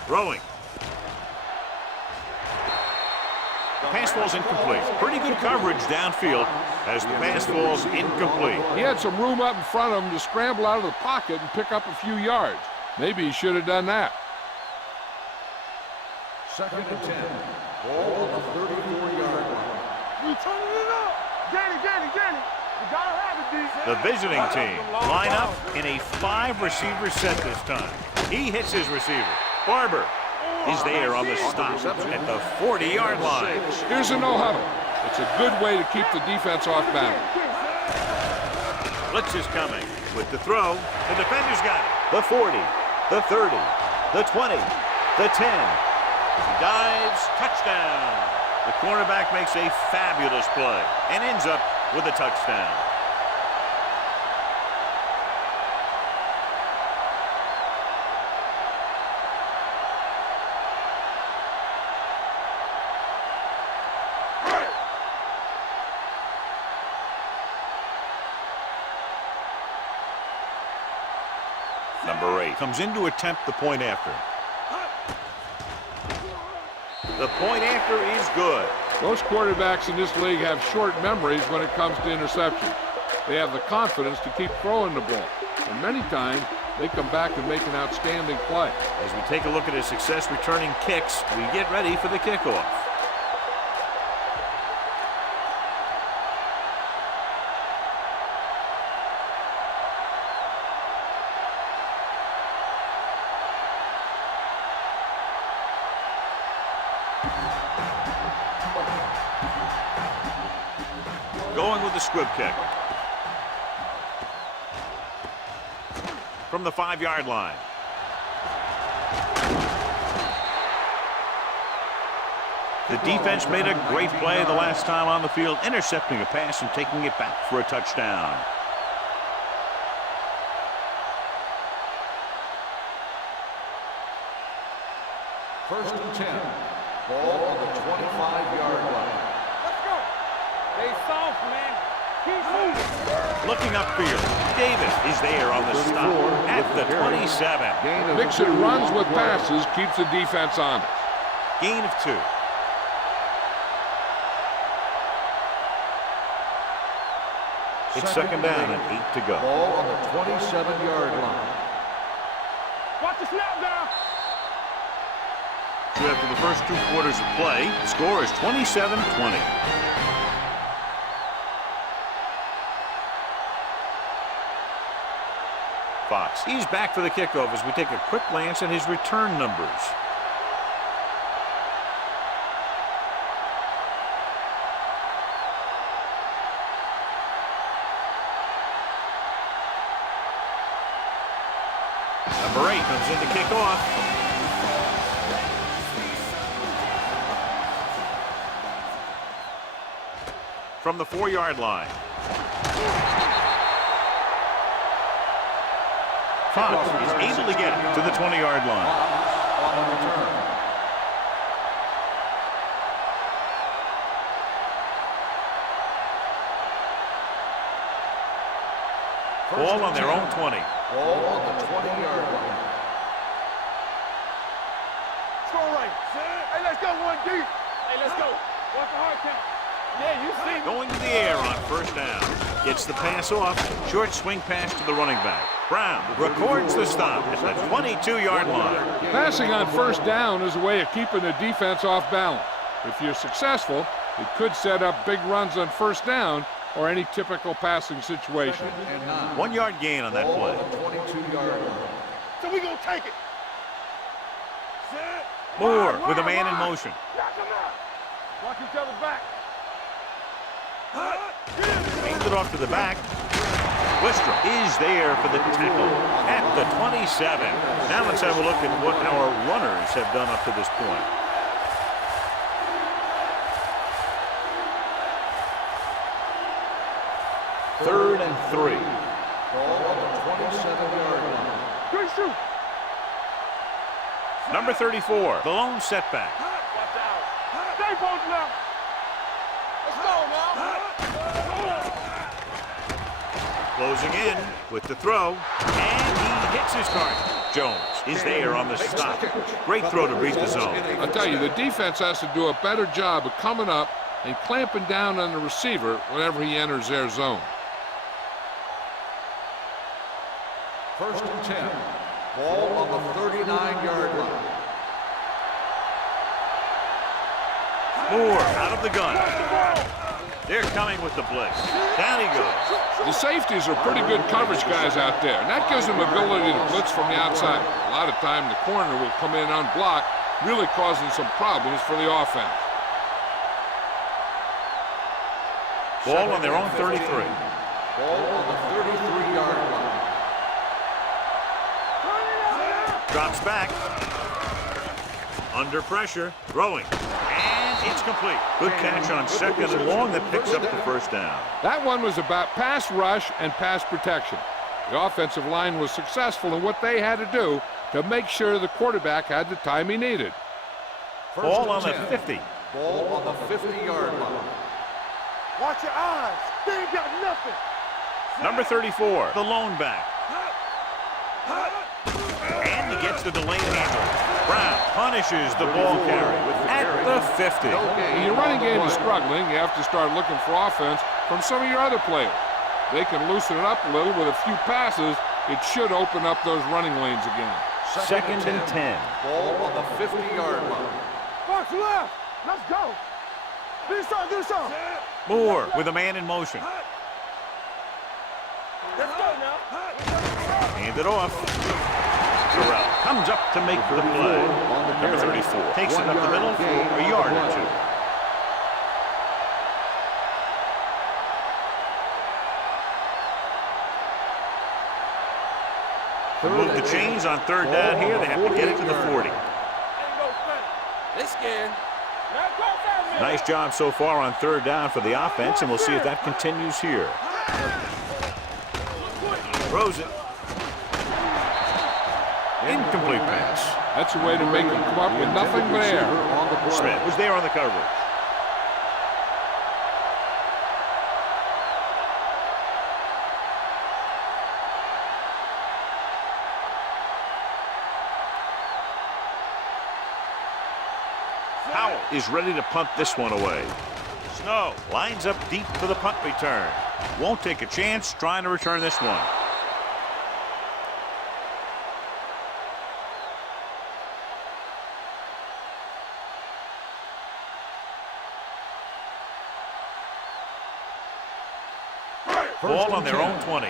Throwing. The pass falls incomplete. Pretty good coverage downfield as the pass falls incomplete. He had some room up in front of him to scramble out of the pocket and pick up a few yards. Maybe he should have done that. Second and 10. Ball on the 34-yard line. We turning it up. Get it. You gotta have it, D. The visiting team line up in a 5-receiver set this time. He hits his receiver. Barber is there on the stop at the 40-yard line. Here's a no-huddle. It's a good way to keep the defense off balance. Blitz is coming. With the throw, the defender's got it. The 40, the 30, the 20, the 10. He dives, touchdown. The cornerback makes a fabulous play and ends up with a touchdown. Number 8 comes in to attempt the point after. The point after is good. Most quarterbacks in this league have short memories when it comes to interception. They have the confidence to keep throwing the ball. And many times, they come back and make an outstanding play. As we take a look at his success returning kicks, we get ready for the kickoff. Going with the squib kick. From the 5-yard line. The defense made a great play the last time on the field, intercepting a pass and taking it back for a touchdown. First and 10. Ball on the 25-yard line. Let's go. Stay soft, man. Keep moving. Looking upfield, Davis is there on the stop at the 27. Mixon runs with passes, keeps the defense on it. Gain of 2. It's second down and 8 to go. Ball on the 27-yard line. Watch the snap down. So after the first 2 quarters of play, the score is 27-20. Fox, he's back for the kickoff as we take a quick glance at his return numbers. Number 8 comes in to kick off. From the 4-yard line. Fox is able to get it to the 20-yard line. On the return. Ball on their own 20. Ball on the 20-yard line. Score right. Hey, let's go 1 deep. Hey, let's go. Watch the hard count. Yeah, you see me. Going to the air on first down. Gets the pass off. Short swing pass to the running back. Brown records the stop at the 22-yard line. Passing on first down is a way of keeping the defense off balance. If you're successful, it could set up big runs on first down or any typical passing situation. 1-yard gain on that play. 22-yard line. So we gonna take it. Moore with a man in motion. Knock him out. Watch each other back. Hands it off to the back. Wistra is there for the tackle at the 27. Now let's have a look at what our runners have done up to this point. Third and 3. Ball on the 27-yard line. Good shoot. Number 34, the lone setback. Watch out. Stay posted now. Let's go now. Closing in with the throw, and he hits his target. Jones is there on the stop. Great throw to beat the zone. I'll tell you, the defense has to do a better job of coming up and clamping down on the receiver whenever he enters their zone. First and 10. Ball on the 39-yard line. Moore out of the gun. They're coming with the blitz. Down he goes. The safeties are pretty good coverage guys out there, and that gives them ability to blitz from the outside. A lot of time the corner will come in unblocked, really causing some problems for the offense. Ball on their own 33. Ball on the 33-yard line. Drops back. Under pressure. Throwing. And it's complete. Good catch on second and long that picks up the first down. That one was about pass rush and pass protection. The offensive line was successful in what they had to do to make sure the quarterback had the time he needed. Ball on the 50. Ball on the 50-yard line. Watch your eyes. They ain't got nothing. Number 34, the lone back. And he gets the delayed handle. Brown punishes the ball carry at the 50. When your running game is struggling, you have to start looking for offense from some of your other players. They can loosen it up a little with a few passes It should open up those running lanes again. Second and 10. Ball on the 50-yard line. Box left. Let's go. Do something. Moore with a man in motion. Let's go now. Hand it off. Terrell comes up to make the play. Number 34 takes it up the middle for a yard or two. To move the chains on third down here, they have to get it to the 40. They scared. Nice job so far on third down for the offense, and we'll see if that continues here. Throws it. Incomplete pass. That's a way to make him come up with nothing but air. Smith was there on the coverage. Powell is ready to punt this one away. Snow lines up deep for the punt return. Won't take a chance trying to return this one. Ball on their own 20.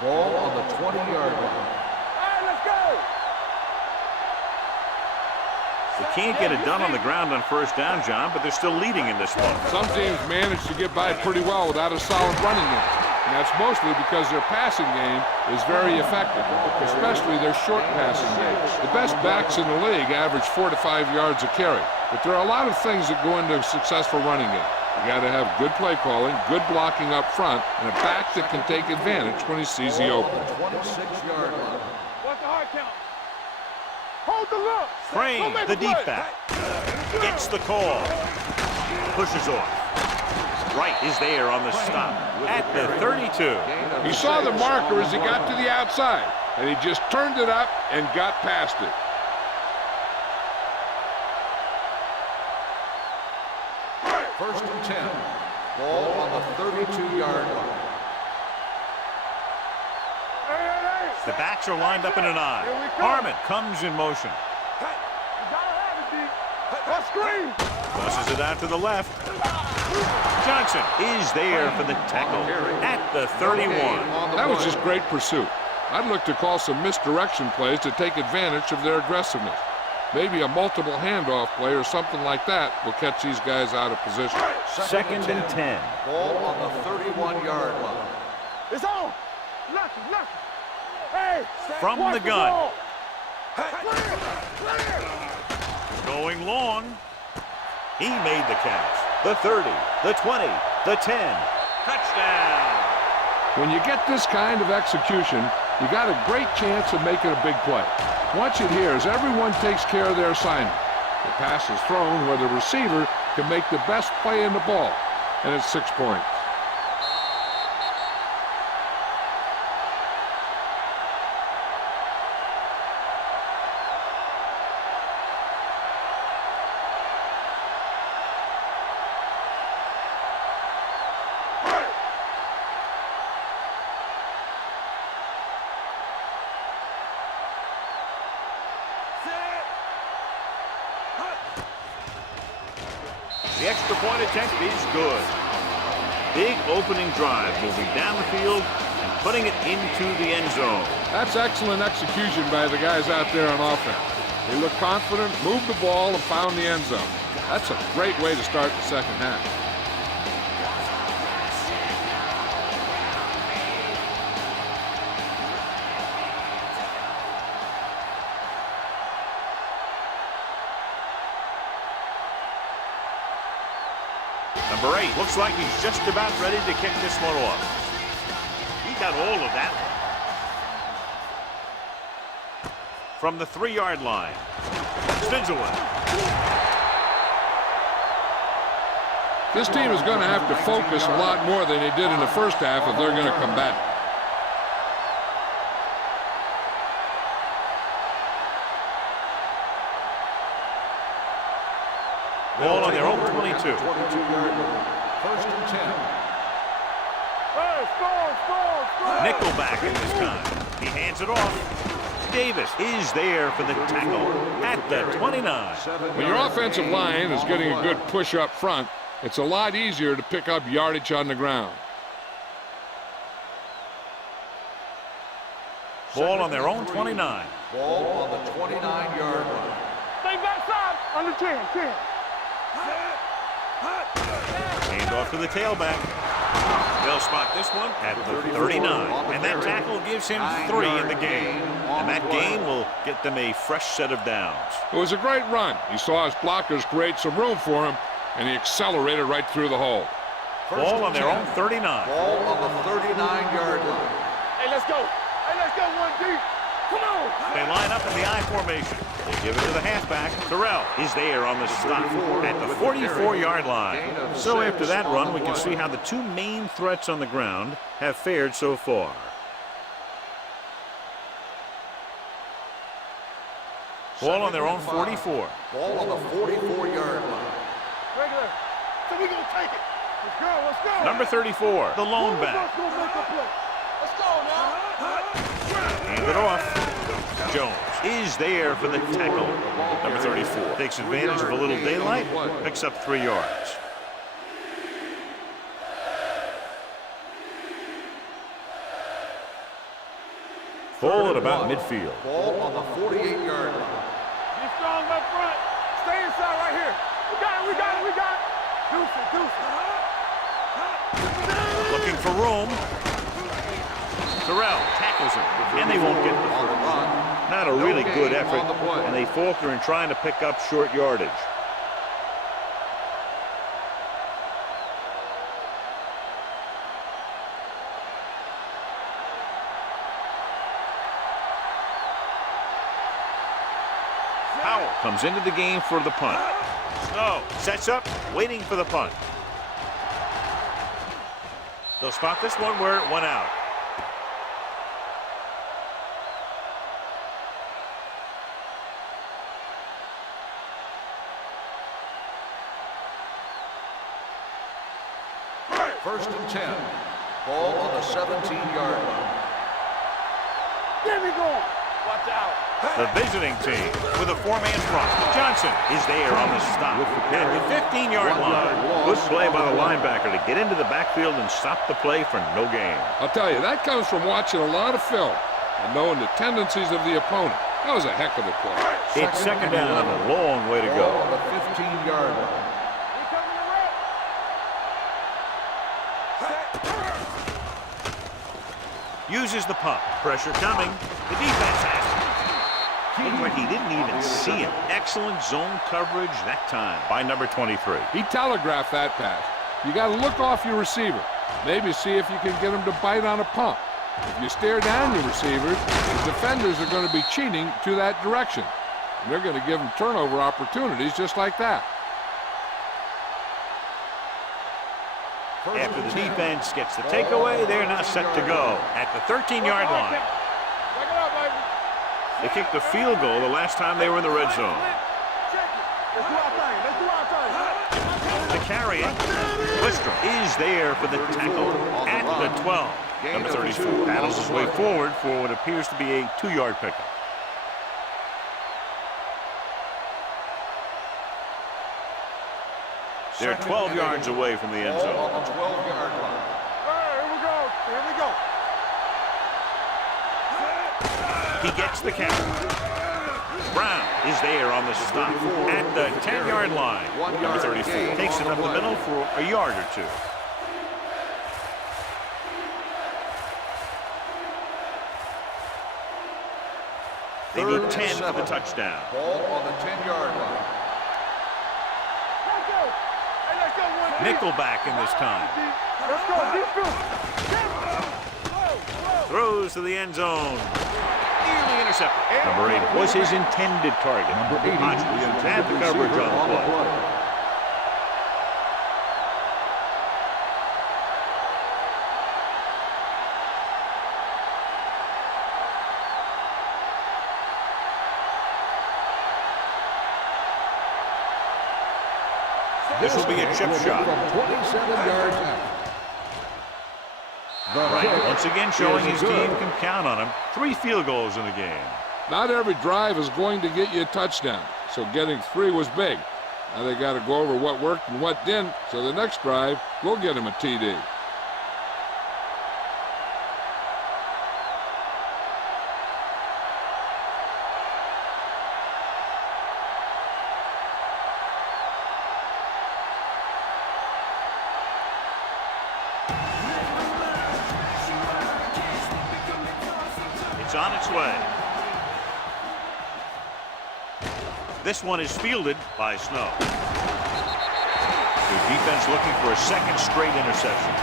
Ball on the 20-yard line. All right, let's go. They can't get it done on the ground on first down, John, but they're still leading in this one. Some teams manage to get by pretty well without a solid running game. And that's mostly because their passing game is very effective, especially their short passing game. The best backs in the league average 4 to 5 yards a carry. But there are a lot of things that go into a successful running game. You got to have good play calling, good blocking up front, and a back that can take advantage when he sees the open. 26-yard line. What's the hard count? Hold the look. Frame, the deep back. Gets the call. Pushes off. Wright is there on the stop at the 32. He saw the marker as he got to the outside, and he just turned it up and got past it. First and 10. Ball on the 32-yard line. The backs are lined up in an I. Harmon comes in motion. Tosses it out to the left. Johnson is there for the tackle at the 31. That was just great pursuit. I'd look to call some misdirection plays to take advantage of their aggressiveness. Maybe a multiple handoff play or something like that will catch these guys out of position. Second and 10. Ball on the 31-yard line. It's on. Nothing. Hey, From the gun. Clear. Going long. He made the catch. The 30, the 20, the 10. Touchdown. When you get this kind of execution, you got a great chance of making a big play. Watch it here as everyone takes care of their assignment. The pass is thrown where the receiver can make the best play in the ball, and it's 6 points. The extra point attempt is good. Big opening drive, moving down the field and putting it into the end zone. That's excellent execution by the guys out there on offense. They look confident, moved the ball, and found the end zone. That's a great way to start the second half. Number 8 looks like he's just about ready to kick this one off. He got all of that one. From the 3-yard line, Stingelin. This team is going to have to focus a lot more than they did in the first half if they're going to come back. Ball on their own 22. 22-yard line. First and 10. Hey, score. Nickelback in this time. He hands it off. Davis is there for the tackle at the 29. When your offensive line is getting a good push up front, it's a lot easier to pick up yardage on the ground. Ball on their own 29. Ball on the 29-yard line. Stay backside. Under 10, 10. Hand off to the tailback. They'll spot this one at the 39. And that tackle gives him 3 in the game. And that gain will get them a fresh set of downs. It was a great run. He saw his blockers create some room for him, and he accelerated right through the hole. Ball on their own 39. Ball on the 39-yard line. Hey, let's go. Hey, let's go, 1D. Come on. They line up in the I formation. They give it to the halfback. Terrell is there on the stop at the 44-yard line. So after that run, we can see how the two main threats on the ground have fared so far. Ball on their own 44. Ball on the 44-yard line. Regular. So we going to take it. Let's go, let's go. Number 34, the lone back. Let's go make a play. Let's go now. Hand it off. Jones is there for the tackle. Number 34 takes advantage of a little daylight, picks up 3 yards. Ball at about midfield. Ball on the 48-yard line. Be strong up front. Stay inside right here. We got it, we got it, we got it. Deuce it, deuce it. Looking for room. Terrell tackles him, and they won't get the first. Not a really good effort, and they falter in trying to pick up short yardage. Powell comes into the game for the punt. Snow sets up, waiting for the punt. They'll spot this one where it went out. First and 10. Ball on the 17-yard line. Get me going. Watch out. The visiting team with a 4-man front. Johnson is there on the stop at the 15-yard line. Good play by the linebacker to get into the backfield and stop the play for no gain. I'll tell you, that comes from watching a lot of film and knowing the tendencies of the opponent. That was a heck of a play. It's second down and a long way to go. Ball on the 15-yard line. We coming to rep. Uses the pump. Pressure coming. The defense has it. Looked like he didn't even see him. Excellent zone coverage that time by number 23. He telegraphed that pass. You got to look off your receiver. Maybe see if you can get him to bite on a pump. If you stare down your receivers, the defenders are going to be cheating to that direction. And they're going to give them turnover opportunities just like that. After the defense gets the takeaway, they're now set to go at the 13-yard line. Back it up, baby. They kicked the field goal the last time they were in the red zone. Check it. Let's do our thing. Let's do our thing. To carry it, Wistrom is there for the tackle at the 12. Number 34 battles his way forward for what appears to be a 2-yard pickup. They're 12 yards away from the end Ball zone. on the 12-yard line. All right, here we go. Here we go. He gets the count. Brown is there on the stop at the 10-yard line. Number 34 takes it up the middle for a yard or two. They need 10 for the touchdown. Ball on the 10-yard line. Let's go. Hey, let's go, 1D. Nickelback in this time. Let's go, defense. Throws to the end zone. Nearly intercepted. Number 8 was his intended target. Number 80 had the coverage on the play. This will be a chip shot. From 27 yards out. Right, once again showing his team can count on him. 3 field goals in the game. Not every drive is going to get you a touchdown, so getting 3 was big. Now they got to go over what worked and what didn't, so the next drive will get him a TD. It's on its way. This one is fielded by Snow. The defense looking for a second straight interception.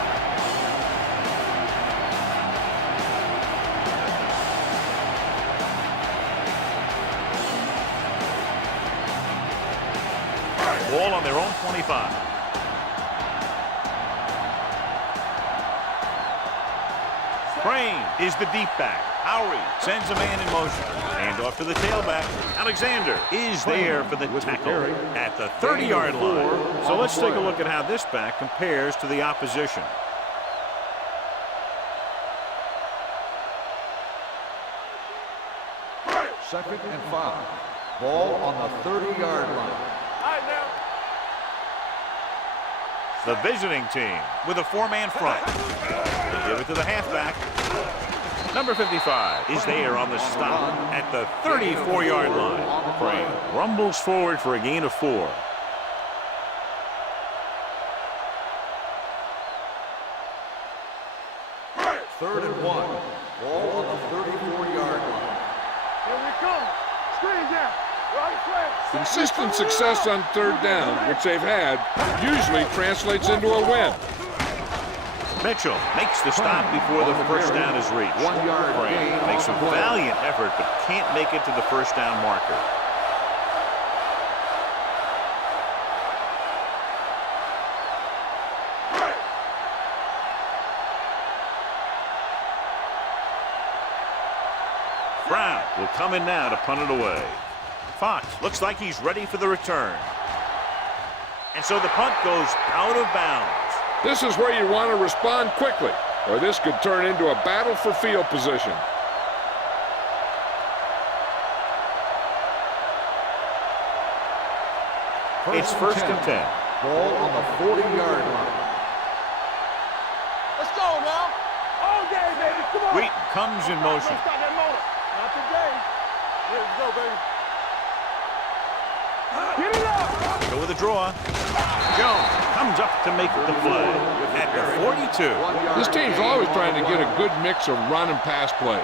Ball on their own 25. Crane is the deep back. Howery sends a man in motion. Hand off to the tailback. Alexander is there for the tackle at the 30-yard line. So let's take a look at how this back compares to the opposition. Second and 5. Ball on the 30-yard line. All right, now. The visiting team with a 4-man front. They give it to the halfback. Number 55 is there on the stop at the 34-yard line. Crane rumbles forward for a gain of 4. Third and 1. Ball on the 34-yard line. Here we come. Screen down. Right flag. Consistent success on third down, which they've had, usually translates into a win. Mitchell makes the stop before the first down is reached. 1-yard gain Makes a on the play. valiant effort, but can't make it to the first down marker. Brown will come in now to punt it away. Fox looks like he's ready for the return. And so the punt goes out of bounds. This is where you want to respond quickly, or this could turn into a battle for field position. It's first and 10. Ball on the 40-yard line. Let's go now. All day, baby. Come on. Wheaton comes in motion. Let's start that motor. Not today. Here we go, baby. Get it up. Go with a draw. Jones comes up to make the play at the 42. This team's always trying to get a good mix of run and pass plays.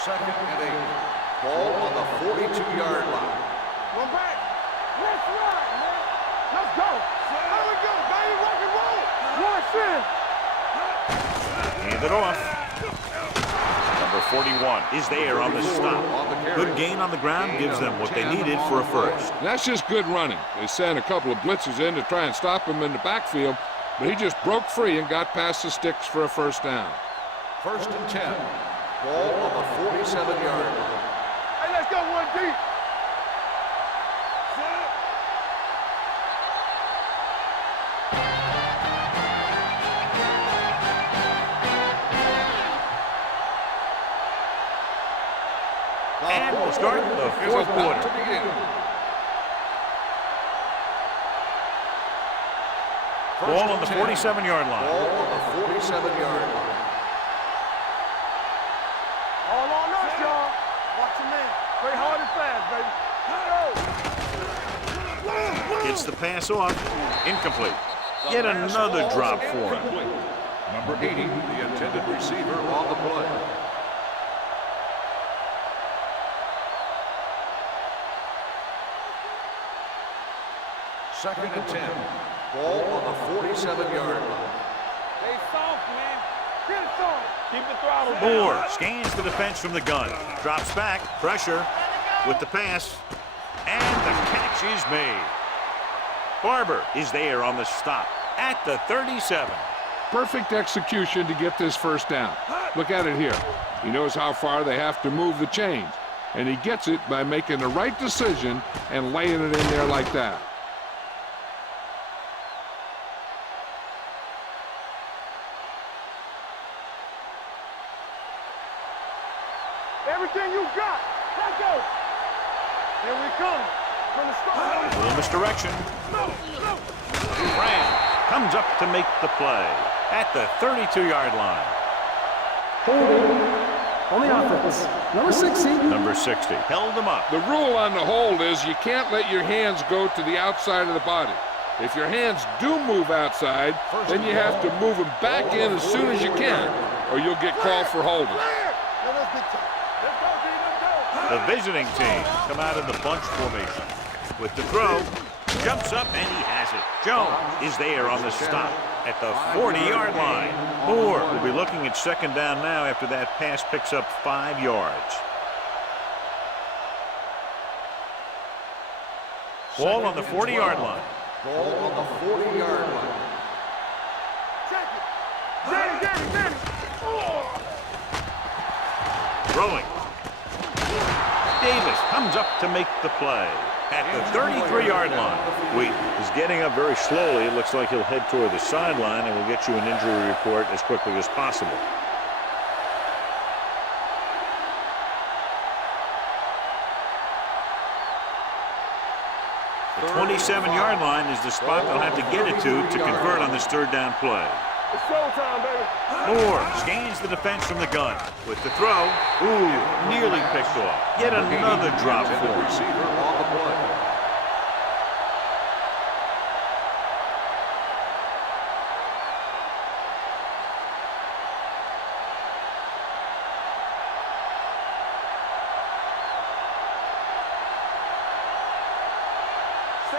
Second and 8. Ball on the 42-yard line. One back. Let's ride, man. Let's go. There we go, baby. Rock and roll. One in. Hand it off. Number 41 is there on the stop. Good gain on the ground gives them what they needed for a first. That's just good running. They sent a couple of blitzes in to try and stop him in the backfield, but he just broke free and got past the sticks for a first down. First and 10. Ball on the 47-yard line. Hey, let's go one deep. And we'll start the fourth quarter. Ball on the 47-yard line. Ball on the 47-yard line. All on us, y'all. Watch your man. Play hard and fast, baby. Gets the pass off. Incomplete. Yet another drop for him. Number 80, the intended receiver on the play. Second and 10. Ball on the 47-yard line. Stay soft, man. Get it soft. Keep the throttle down. Moore scans the defense from the gun. Drops back. Pressure with the pass. And the catch is made. Barber is there on the stop at the 37. Perfect execution to get this first down. Look at it here. He knows how far they have to move the chains, and he gets it by making the right decision and laying it in there like that. Everything you got. Let's go. Here we come. From the start. A little misdirection. Brown comes up to make the play at the 32-yard line. Holding on the offense. Number 60. Number 60 held him up. The rule on the hold is you can't let your hands go to the outside of the body. If your hands do move outside, then you have to move them back in as soon as you can, or you'll get called for holding. The visiting team come out in the bunch formation. With the throw, jumps up and he has it. Jones is there on the stop at the 40-yard line. Moore will be looking at second down now after that pass picks up 5 yards. Ball on the 40-yard line. Ball on the 40-yard line. Check it. Danny. Throwing. Davis comes up to make the play at the 33-yard line. Wheat is getting up very slowly. It looks like he'll head toward the sideline, and we'll get you an injury report as quickly as possible. The 27-yard line is the spot they'll have to get it to convert on this third down play. It's showtime, baby. Moore scans the defense from the gun. With the throw, nearly picked off. Yet another drop for him. Receiver on the play.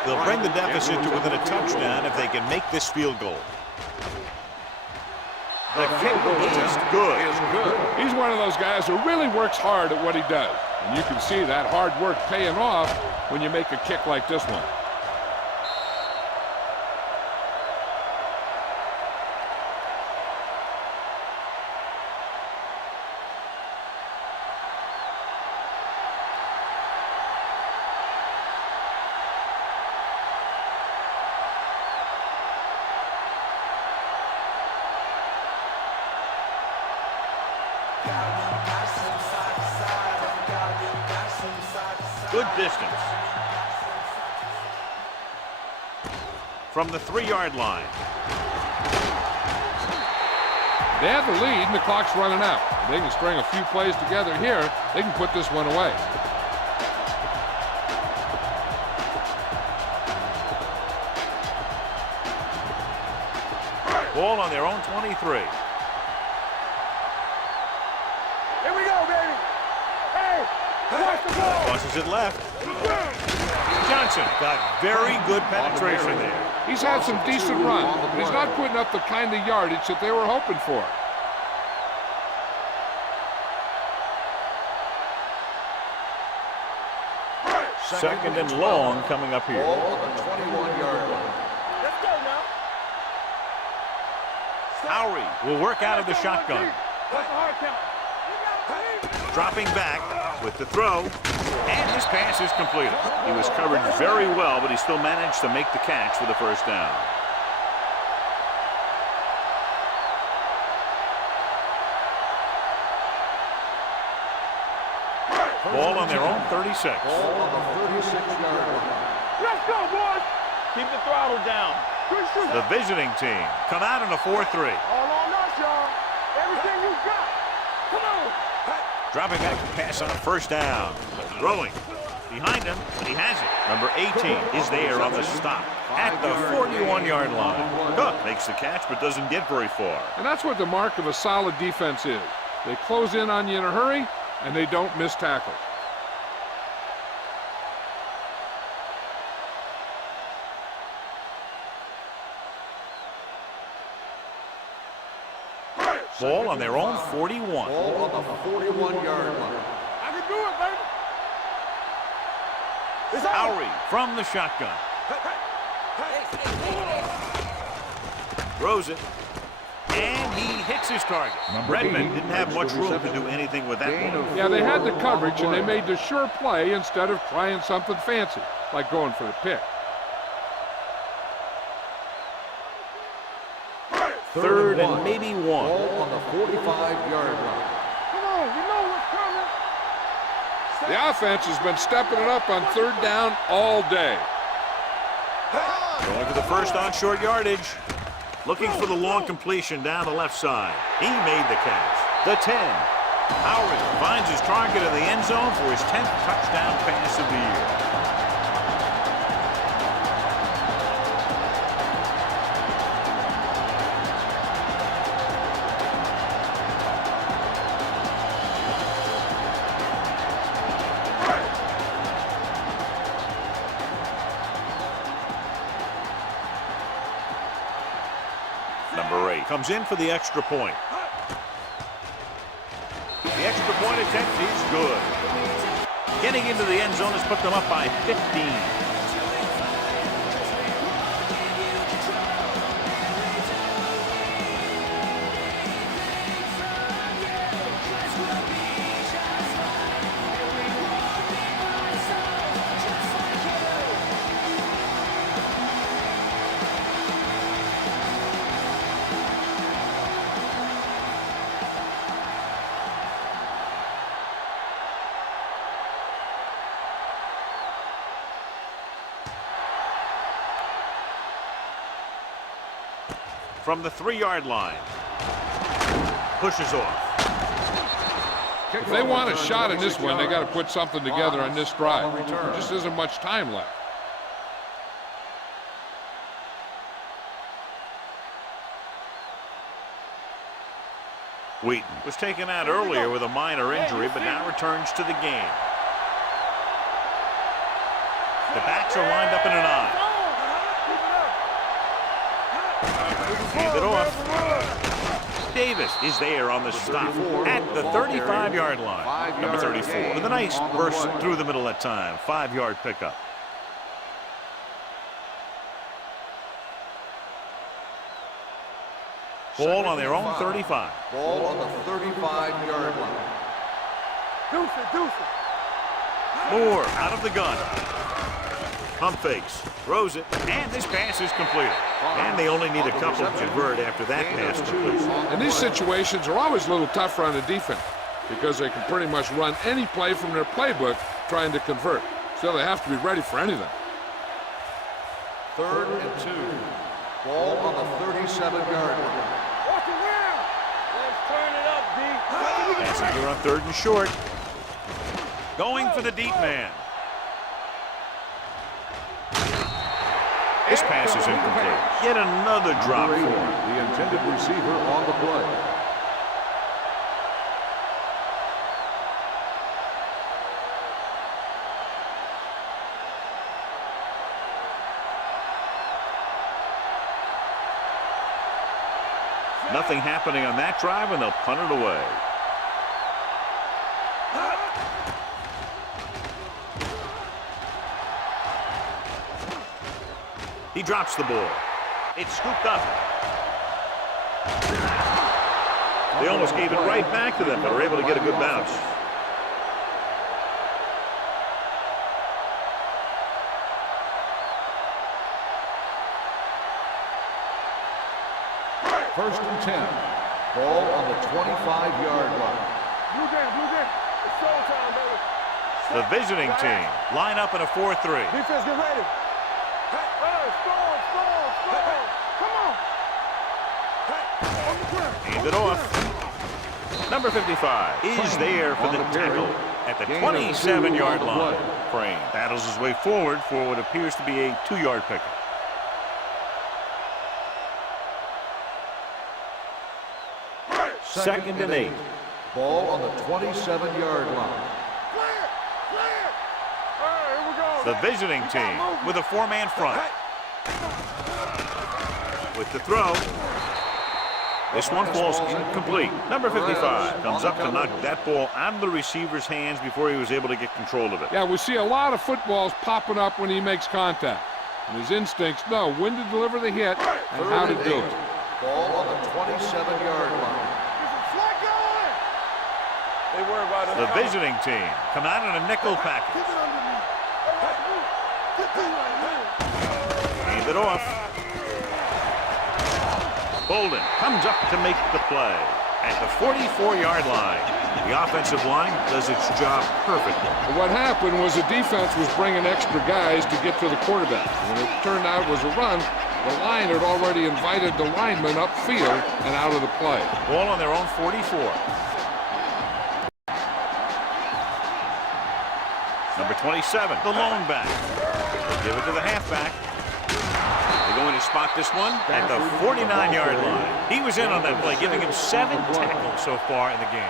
They'll bring the deficit to within a touchdown if they can make this field goal. The kick is good. He's one of those guys who really works hard at what he does. And you can see that hard work paying off when you make a kick like this one. Good distance. From the 3-yard line. They have the lead and the clock's running out. If they can string a few plays together here, they can put this one away. Ball on their own 23. Here we go, baby. Hey, watch the ball. Tosses it left. Johnson got very good penetration there. He's had some decent runs, but he's not putting up the kind of yardage that they were hoping for. Second and long coming up here. Ball on the 21-yard line. Let's go now. Lowry will work out of the shotgun. What's the hard count? Dropping back with the throw, and his pass is completed. He was covered very well, but he still managed to make the catch for the first down. Ball on their own 36. Ball on the 36-yard line. Let's go, boys. Keep the throttle down. The visiting team come out in a 4-3. All on us, y'all. Everything you got. Come on. Dropping back to pass on a first down. Throwing. Behind him, but he has it. Number 18 is there on the stop at the 41-yard line. Cook makes the catch but doesn't get very far. And that's what the mark of a solid defense is. They close in on you in a hurry, and they don't miss tackles. Ball on their own 41. Ball on the 41-yard line. I can do it, baby. It's Lowry from the shotgun. Throws it. And he hits his target. Redmond didn't have much room to do anything with that one. Yeah, they had the coverage, and they made the sure play instead of trying something fancy, like going for the pick. Third and maybe one. Ball on the 45-yard line. Come on, you know what's coming. The offense has been stepping it up on 3rd down all day. Going for the first on short yardage. Looking for the long completion down the left side. He made the catch. The 10. Hyrule finds his target in the end zone for his 10th touchdown pass of the year. Number 8 comes in for the extra point. The extra point attempt is good. Getting into the end zone has put them up by 15. From the 3-yard line. Pushes off. If they want a shot in this one, they got to put something together on this drive. There just isn't much time left. Wheaton was taken out earlier with a minor injury, but now returns to the game. The backs are lined up in an I. Hand it off. Davis is there on the stop at the 35-yard line. Number 34 with a nice burst through the middle that time. 5-yard pickup. Ball on their own 35. Ball on the 35-yard line. Moore out of the gun. Pump fakes, throws it, and this pass is completed. And they only need a couple to convert after that pass completion. And these situations are always a little tougher on the defense because they can pretty much run any play from their playbook trying to convert. So they have to be ready for anything. 3rd and 2. Ball on the 37-yard line. Let's turn it up, D. Passing here on 3rd and short. Going for the deep man. This pass is incomplete. Yet another drop for him. The intended receiver on the play. Nothing happening on that drive, and they'll punt it away. He drops the ball. It's scooped up. They almost gave it right back to them, but were able to get a good bounce. First and 10. Ball on the 25-yard line. Blue game. It's showtime, baby. The visiting team line up in a 4-3. Defense, get ready. Score. Come on. On the ground. Hand it off. Number 55 is there for the tackle at the 27-yard line. Crane battles his way forward for what appears to be a 2-yard pickup. Second and 8. Ball on the 27-yard line. Clear. All right, here we go. The visiting team with a 4-man front. With the throw. This one falls incomplete. Number 55 comes up to knock that ball out of the receiver's hands before he was able to get control of it. Yeah, we see a lot of footballs popping up when he makes contact. And his instincts know when to deliver the hit and how to do it. Ball on the 27-yard line. They worry about it. The visiting team come out in a nickel package. Hand it off. Bolden comes up to make the play at the 44-yard line. The offensive line does its job perfectly. What happened was the defense was bringing extra guys to get to the quarterback. When it turned out it was a run, the line had already invited the lineman upfield and out of the play. Ball on their own 44. Number 27, the lone back. They give it to the halfback. They're going to spot this one at the 49-yard line. He was in on that play, giving him 7 tackles so far in the game.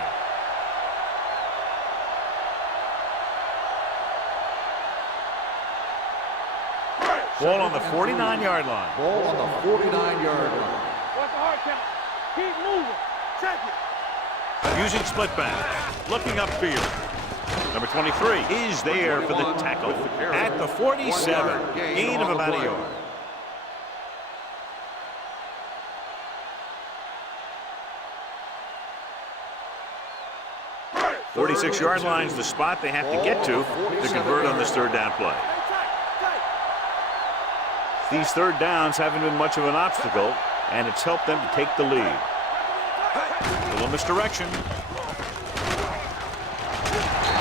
Ball on the 49-yard line. Ball on the 49-yard line. Watch the hard count. Keep moving. Check it. Using split back. Looking upfield. Number 23 is there for the tackle at the 47. Gain of about a yard. 46-yard line's the spot they have to get to convert on this third down play. These third downs haven't been much of an obstacle, and it's helped them to take the lead. A little misdirection.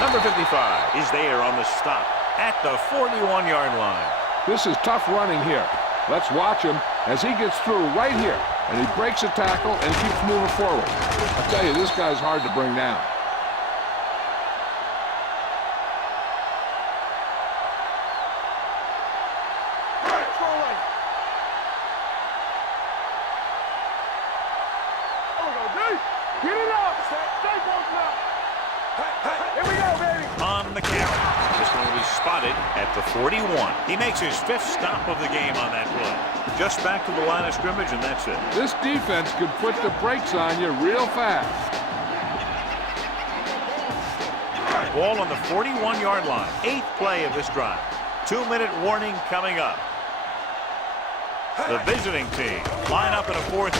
Number 55 is there on the stop at the 41-yard line. This is tough running here. Let's watch him as he gets through right here, and he breaks a tackle and keeps moving forward. I tell you, this guy's hard to bring down. At the 41. He makes his 5th stop of the game on that play. Just back to the line of scrimmage, and that's it. This defense can put the brakes on you real fast. Ball on the 41-yard line. 8th play of this drive. 2-minute warning coming up. The visiting team line up in a 4-3.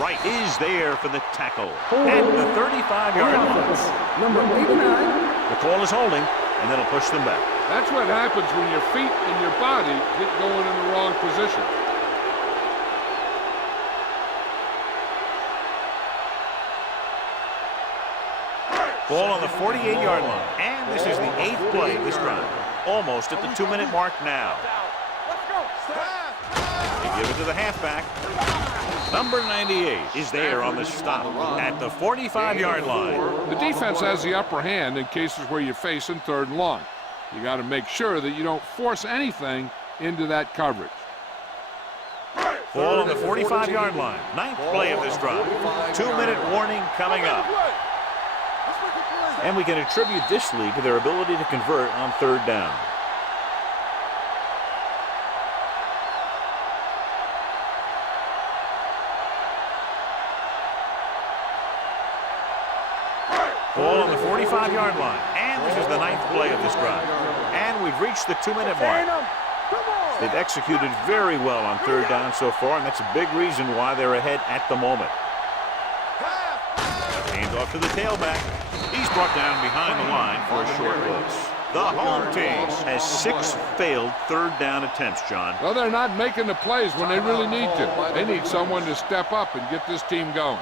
Wright is there for the tackle at the 35-yard line. Number 89. The call is holding, and then it'll push them back. That's what happens when your feet and your body get going in the wrong position. Ball on the 48-yard line. And this is the 8th play of this drive. Almost at the 2-minute mark now. They give it to the halfback. Number 98 is there on the stop at the 45-yard line. The defense has the upper hand in cases where you're facing 3rd and long. You got to make sure that you don't force anything into that coverage. Ball on the 45-yard line. 9th play of this drive. 2-minute warning coming up. And we can attribute this lead to their ability to convert on 3rd down. Ball on the 45-yard line. And this is the 9th play of this drive. And we've reached the 2-minute mark. They've executed very well on 3rd down so far, and that's a big reason why they're ahead at the moment. Hands off to the tailback. He's brought down behind the line for a short loss. The home team has 6 failed 3rd down attempts, John. Well, they're not making the plays when they really need to. They need someone to step up and get this team going.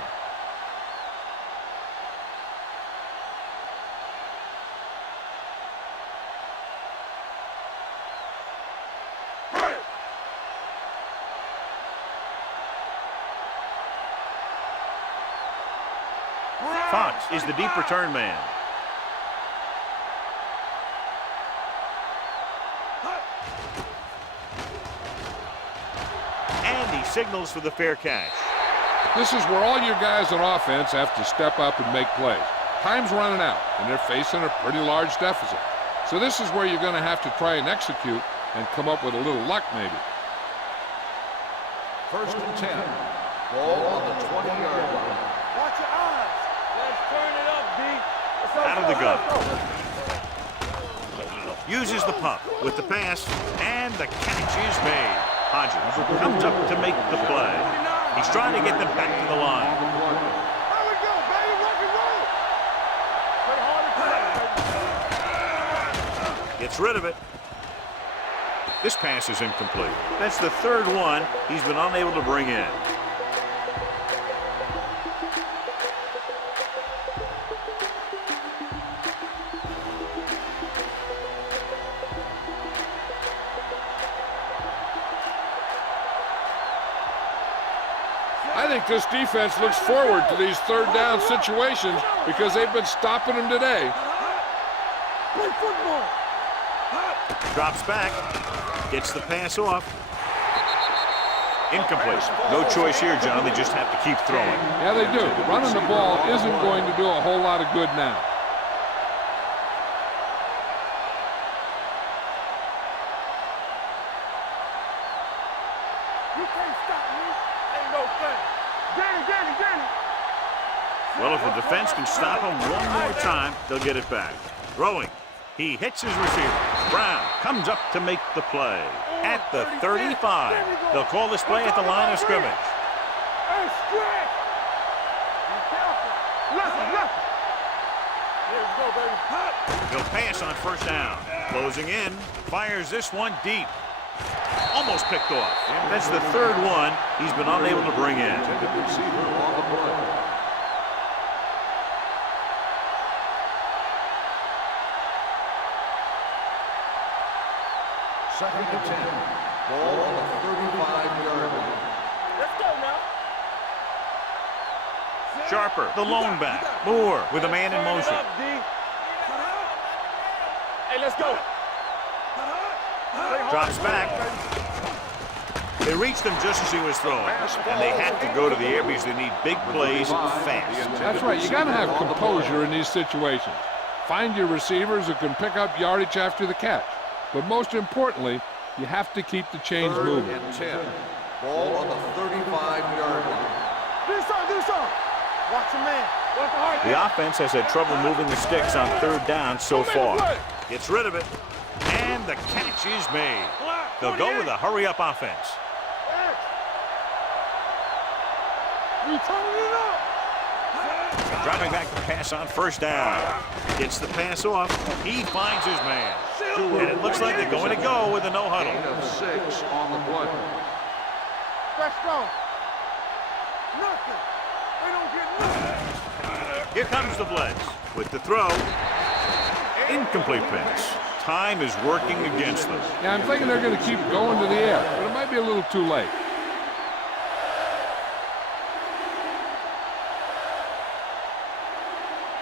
Fox is the deep return man. And he signals for the fair catch. This is where all your guys on offense have to step up and make plays. Time's running out, and they're facing a pretty large deficit. So this is where you're going to have to try and execute and come up with a little luck, maybe. 1st and 10. Ball on the 20-yard line. Watch your eyes. Let's turn it up, D. Out of the gun. Uses the pump with the pass, and the catch is made. Hodges comes up to make the play. He's trying to get them back to the line. There we go, baby. Rock and roll. Play harder. Gets rid of it. This pass is incomplete. That's the 3rd one he's been unable to bring in. I think this defense looks forward to these third down situations because they've been stopping them today. Play football. Drops back. Gets the pass off. Incomplete. No choice here, John. They just have to keep throwing. Yeah, they do. Running the ball isn't going to do a whole lot of good now. You can't stop me. Ain't no thing. Danny. Well, if the defense can stop him one more time, they'll get it back. Throwing. He hits his receiver. Brown comes up to make the play. At the 35. They'll call this play at the line of scrimmage. Hey, stretch. Be careful. Left. There you go, baby. He'll pass on first down. Closing in. Fires this one deep. Almost picked off. That's the third one he's been unable to bring in. Receiver on the play. Second and 10. Ball on the 35-yard line. Let's go now. Sharper, the lone back. Moore with a man in motion. Hey, let's go. Drops back. They reached him just as he was throwing. And they have to go to the air because they need big plays fast. That's right. You got to have composure in these situations. Find your receivers who can pick up yardage after the catch. But most importantly, you have to keep the chains moving. Third and 10. Ball on the 35-yard line. Do so. Watch your man. Watch the heart. The offense has had trouble moving the sticks on third down so far. Gets rid of it. And the catch is made. They'll go with a hurry-up offense. You turning it up. Dropping back the pass on first down. Gets the pass off. He finds his man. And it looks like they're going to go with a no-huddle. Gain of 6 on the play. Let's go. Nothing. They don't get nothing. Here comes the blitz with the throw. Incomplete pass. Time is working against them. Yeah, I'm thinking they're going to keep going to the air, but it might be a little too late.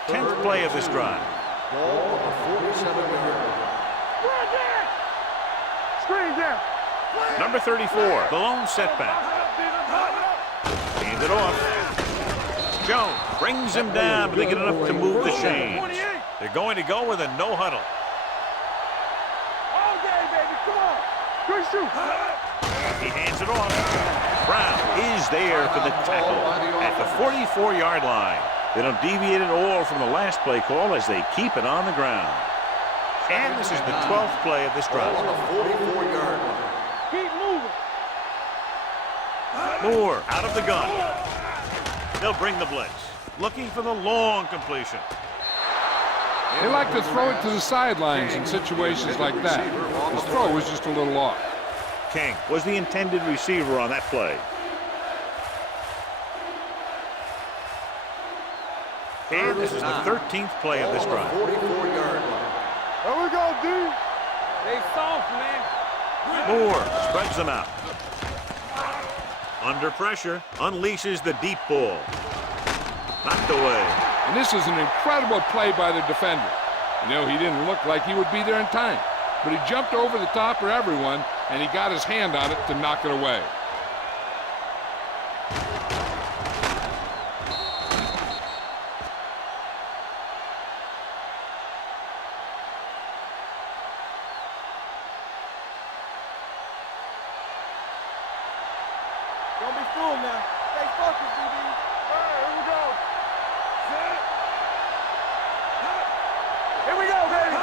Tenth play of this drive. Ball on the 47-yard line. Screen down. Number 34, the lone setback. Hand it off. Jones brings him down, but they get enough to move the chains. They're going to go with a no-huddle. All day, baby. Come on. Good shoot. He hands it off. Brown is there for the tackle at the 44-yard line. They don't deviate at all from the last play call as they keep it on the ground. And this is the 12th play of this drive. Ball on the 44-yard line. Keep moving. Moore out of the gun. They'll bring the blitz. Looking for the long completion. They like to throw it to the sidelines in situations like that. His throw was just a little off. King was the intended receiver on that play. And this is the 13th play of this drive. 44-yard line. There we go, D. They soft, man. Moore spreads them out. Under pressure, unleashes the deep ball. Knocked away. And this is an incredible play by the defender. You know, he didn't look like he would be there in time, but he jumped over the top of everyone, and he got his hand on it to knock it away. Don't be fooled now. Stay focused, DB. All right, here we go. Here we go, baby.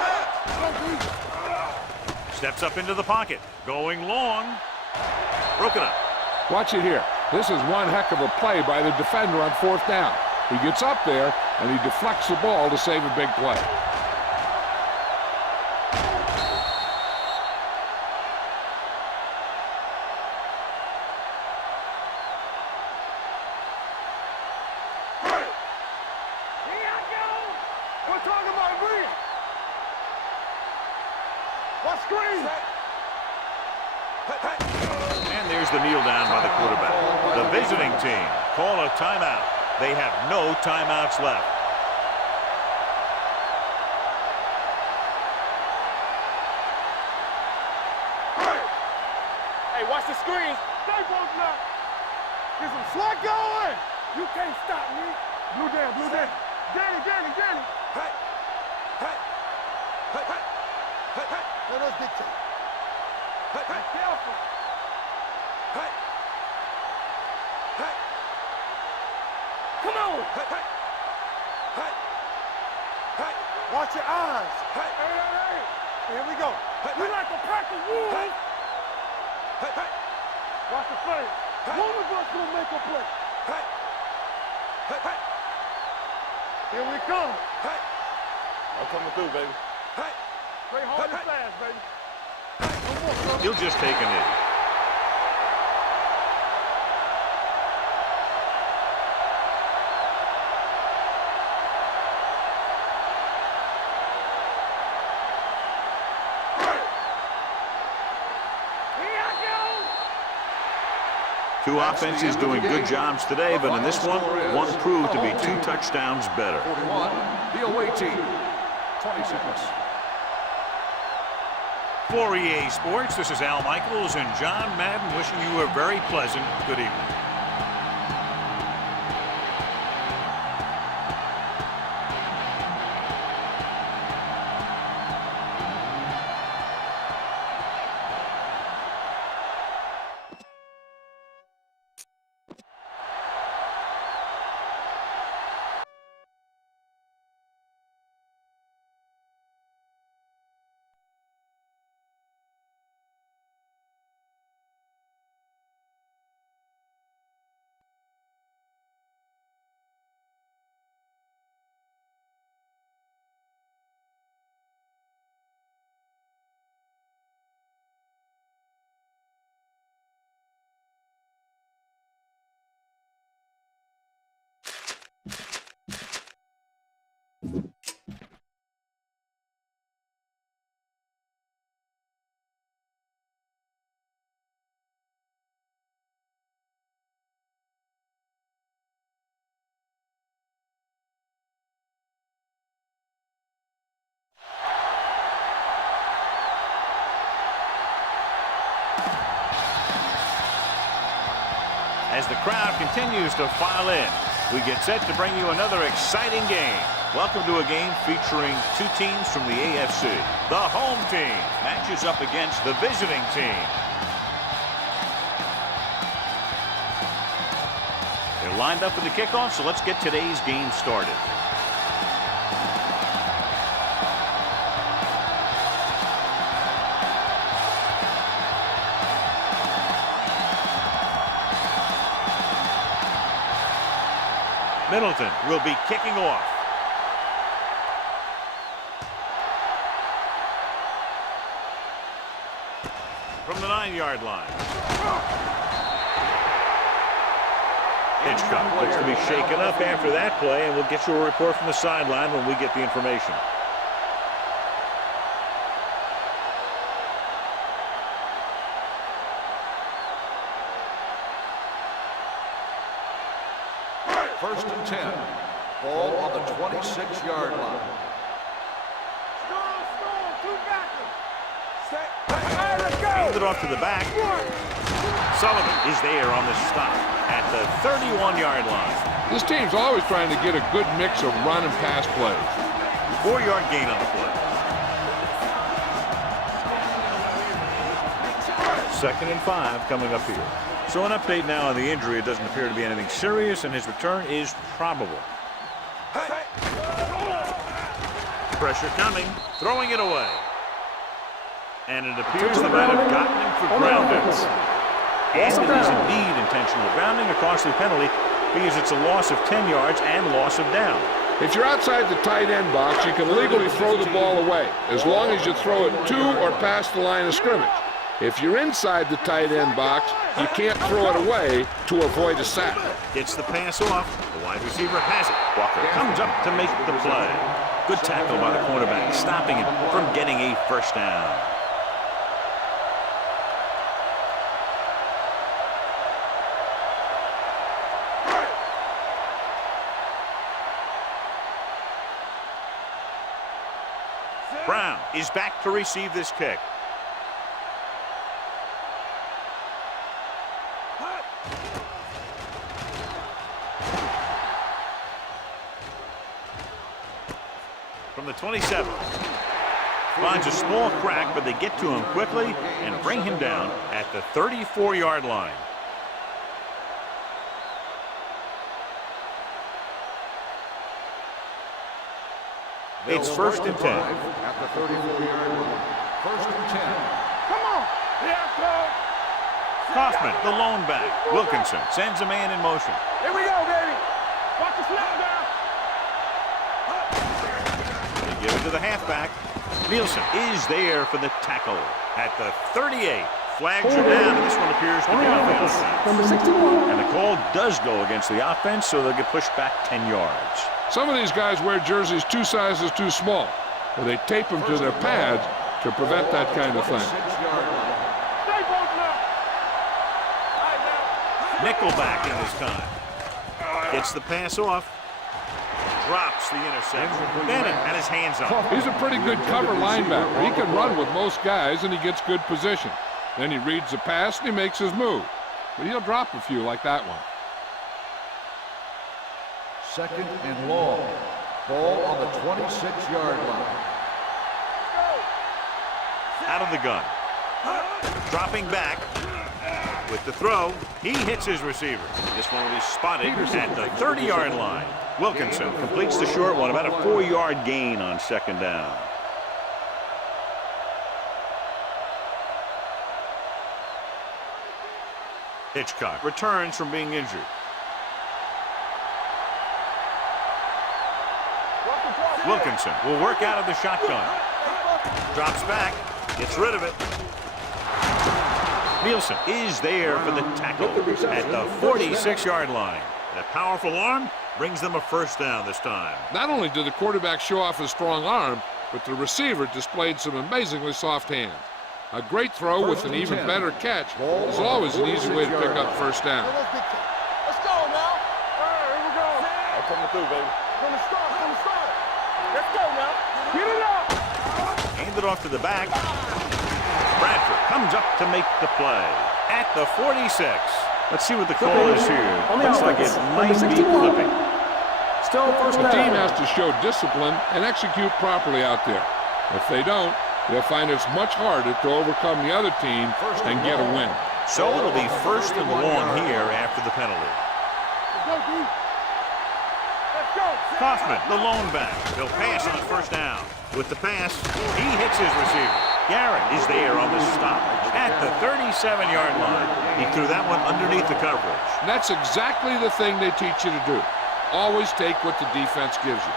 Steps up into the pocket. Going long. Broken up. Watch it here. This is one heck of a play by the defender on fourth down. He gets up there, and he deflects the ball to save a big play. We're talking about green. What screen? And there's Here's the kneel down by the quarterback. The visiting team call a timeout. They have no timeouts left. Hey, watch the screen. Stay both now. Get some slack going. You can't stop me. Blue down, blue down. Danny. Hey. Let us dictate. Be careful. Come on. Watch your eyes. Hey. Here we go. We like a pack of wolves. Watch the play. One of us will make a play. Here we come. I'm coming through, baby. Play hard and fast, baby. He'll just take a knee. Two offenses doing good jobs today, but in this one proved to be 2 touchdowns better. 41, the away team, 26. For EA Sports, this is Al Michaels and John Madden wishing you a very pleasant good evening. As the crowd continues to file in, we get set to bring you another exciting game. Welcome to a game featuring 2 teams from the AFC. The home team matches up against the visiting team. They're lined up for the kickoff, so let's get today's game started. Middleton will be kicking off. From the 9-yard line. Hitchcock looks to be shaken up after that play, and we'll get you a report from the sideline when we get the information. First and 10. Ball on the 26-yard line. Hand it off to the back. Sullivan is there on the stop at the 31-yard line. This team's always trying to get a good mix of run and pass plays. 4-yard gain on the play. 2nd and 5 coming up here. So an update now on the injury. It doesn't appear to be anything serious, and his return is probable. Pressure coming, throwing it away. And it appears they might have gotten him for grounding. And it is indeed intentional grounding, a costly penalty, because it's a loss of 10 yards and loss of down. If you're outside the tight end box, you can legally throw the ball away, as long as you throw it to or past the line of scrimmage. If you're inside the tight end box, you can't throw it away to avoid a sack. Gets the pass off. The wide receiver has it. Walker comes up to make the play. Good tackle by the cornerback, stopping him from getting a first down. Brown is back to receive this kick. From the 27. Finds a small crack, but they get to him quickly and bring him down at the 34-yard line. It's first and 10. At the 34-yard line. First and 10. Come on. Yeah, go. Kaufman, the lone back. Wilkinson sends a man in motion. Here we go, baby. Watch the snap down. They give it to the halfback. Nielsen is there for the tackle at the 38. Flags are down, and this one appears to be on the offense. Number 61. And the call does go against the offense, so they'll get pushed back 10 yards. Some of these guys wear jerseys 2 sizes too small, where they tape them to their pads to prevent that kind of thing. 6-yard line. Stay both now. Nickelback in this time. Gets the pass off. Drops the interception. Bennett had his hands on it. He's a pretty good cover linebacker. He can run with most guys, and he gets good position. Then he reads the pass, and he makes his move. But he'll drop a few like that one. Second and long. Ball on the 26-yard line. Out of the gun. Dropping back with the throw. He hits his receiver. This one will be spotted at the 30-yard line. Wilkinson completes the short one, about a 4-yard gain on second down. Hitchcock returns from being injured. Wilkinson will work out of the shotgun. Drops back, gets rid of it. Nielsen is there for the tackle at the 46-yard line. That powerful arm brings them a first down this time. Not only did the quarterback show off his strong arm, but the receiver displayed some amazingly soft hands. A great throw with an even better catch is always an easy way to pick up first down. Let's go now. All right, here we go. I'm coming through, baby. From the start. Let's go now. Get it up. Hand it off to the back. Bradford comes up to make the play at the 46. Let's see what the call is here. Looks like it might be flipping. Still first The down. team has to show discipline and execute properly out there. If they don't, they'll find it's much harder to overcome the other team and get a win. So it'll be first and long here after the penalty. Let's go, D. Let's go. Kaufman, the lone back. He'll pass on first down. With the pass, he hits his receiver. Garrett is there on the stop at the 37-yard line. He threw that one underneath the coverage. And that's exactly the thing they teach you to do. Always take what the defense gives you.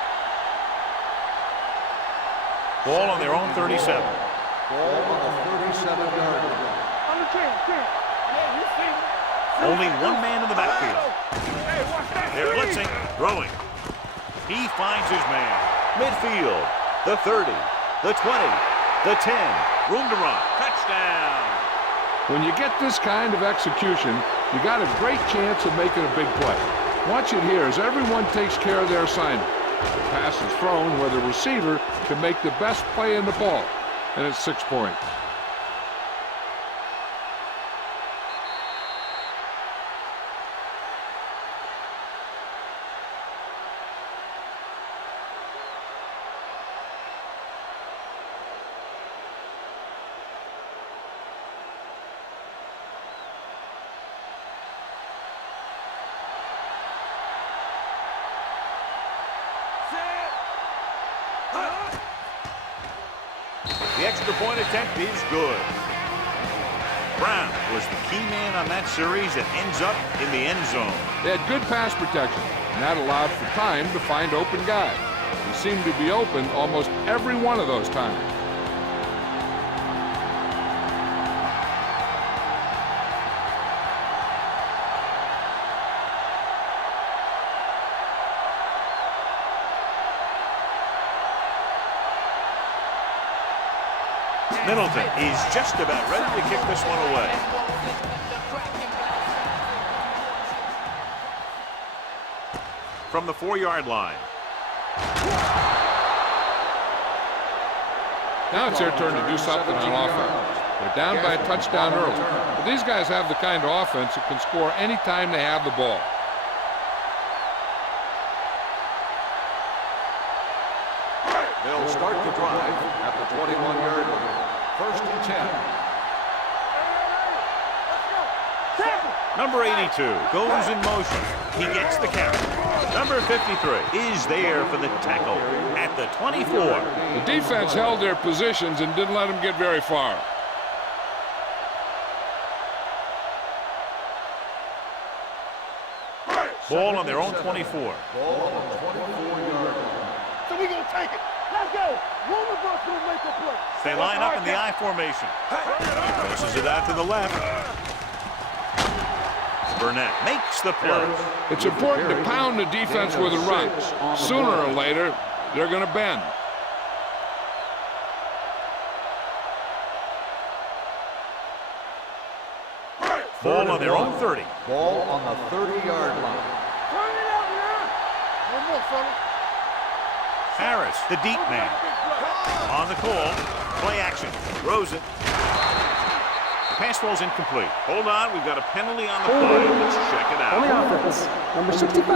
Ball on their own 37. Ball on the 37-yard line. On the 10. Yeah, you see me. Only one man in the backfield. Hey, watch that. They're blitzing, throwing. He finds his man. Midfield, the 30, the 20, the 10. Room to run. Touchdown. When you get this kind of execution, you got a great chance of making a big play. Watch it here as everyone takes care of their assignment. The pass is thrown where the receiver can make the best play in the ball, and it's 6 points. The extra point attempt is good. Brown was the key man on that series that ends up in the end zone. They had good pass protection, and that allowed for time to find open guys. He seemed to be open almost every one of those times. Middleton is just about ready to kick this one away. From the 4-yard line. Now it's their turn to do something on offense. They're down by a touchdown early. But these guys have the kind of offense that can score anytime they have the ball. They'll start the drive at the 21-yard line. First and 10. Number 82 goes in motion. He gets the carry. Number 53 is there for the tackle at the 24. The defense held their positions and didn't let them get very far. Ball on their own 24. Ball on the 24-yard line. So we gonna take it. Let's go. One of us will make a play. They line up in the I formation. Passes it out to the left. Burnett makes the play. It's important to pound the defense with a run. Sooner or later, they're going to bend. Ball on their own 30. Ball on the 30-yard line. Turn it out now. One more, fella. Harris, the deep man. On the call. Play action. Throws it. Pass falls incomplete. Hold on, we've got a penalty on the play. Let's check it On the out. offense, number 65.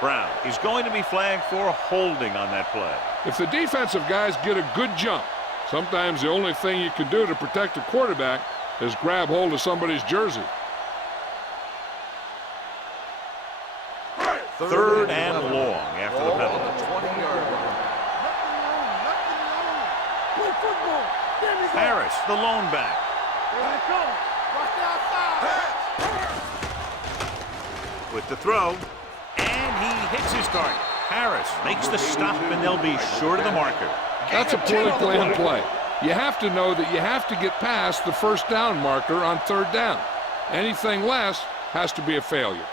Brown is going to be flagged for holding on that play. If the defensive guys get a good jump, sometimes the only thing you can do to protect a quarterback is grab hold of somebody's jersey. Third and long after the Ball penalty. on the 20-yard line. Play football. There we go. Harris, the lone back. There they come. Watch the outside. With the throw, and he hits his target. Harris makes the stop, and they'll be short of the marker. That's a poorly planned play. You have to know that you have to get past the first down marker on third down. Anything less has to be a failure.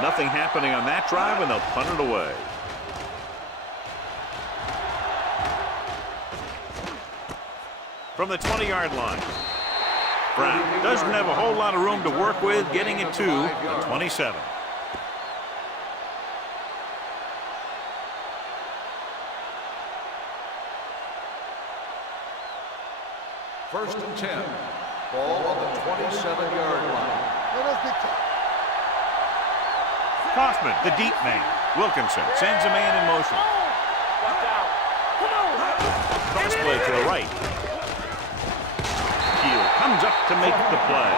Nothing happening on that drive, and they'll punt it away. From the 20-yard line. Brown doesn't have a whole lot of room to work with, getting it to the 27. First and 10. Ball on the 27-yard line. Let us get tight. Kaufman, the deep man. Wilkinson sends a man in motion. Watch out. Come on. Cross play to the right. Keel comes up to make the play.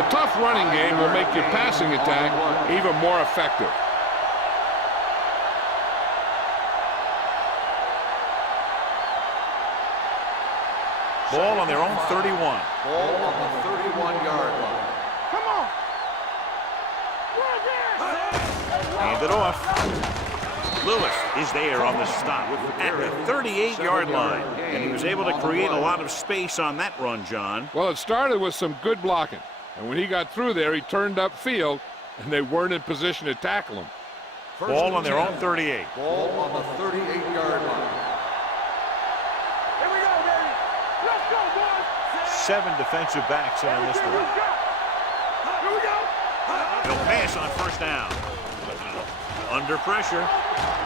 A tough running game will make your passing attack even more effective. Ball on their own 31. Ball on the 31-yard line. Come on. Hand it off. Lewis is there on the stop at the 38-yard line. And he was able to create a lot of space on that run, John. Well, it started with some good blocking. And when he got through there, he turned upfield, and they weren't in position to tackle him. Ball on their own 38. Ball on the 38-yard line. Here we go, baby. Let's go, boys. 7 defensive backs in on this one. Here we go. They'll pass on first down. Under pressure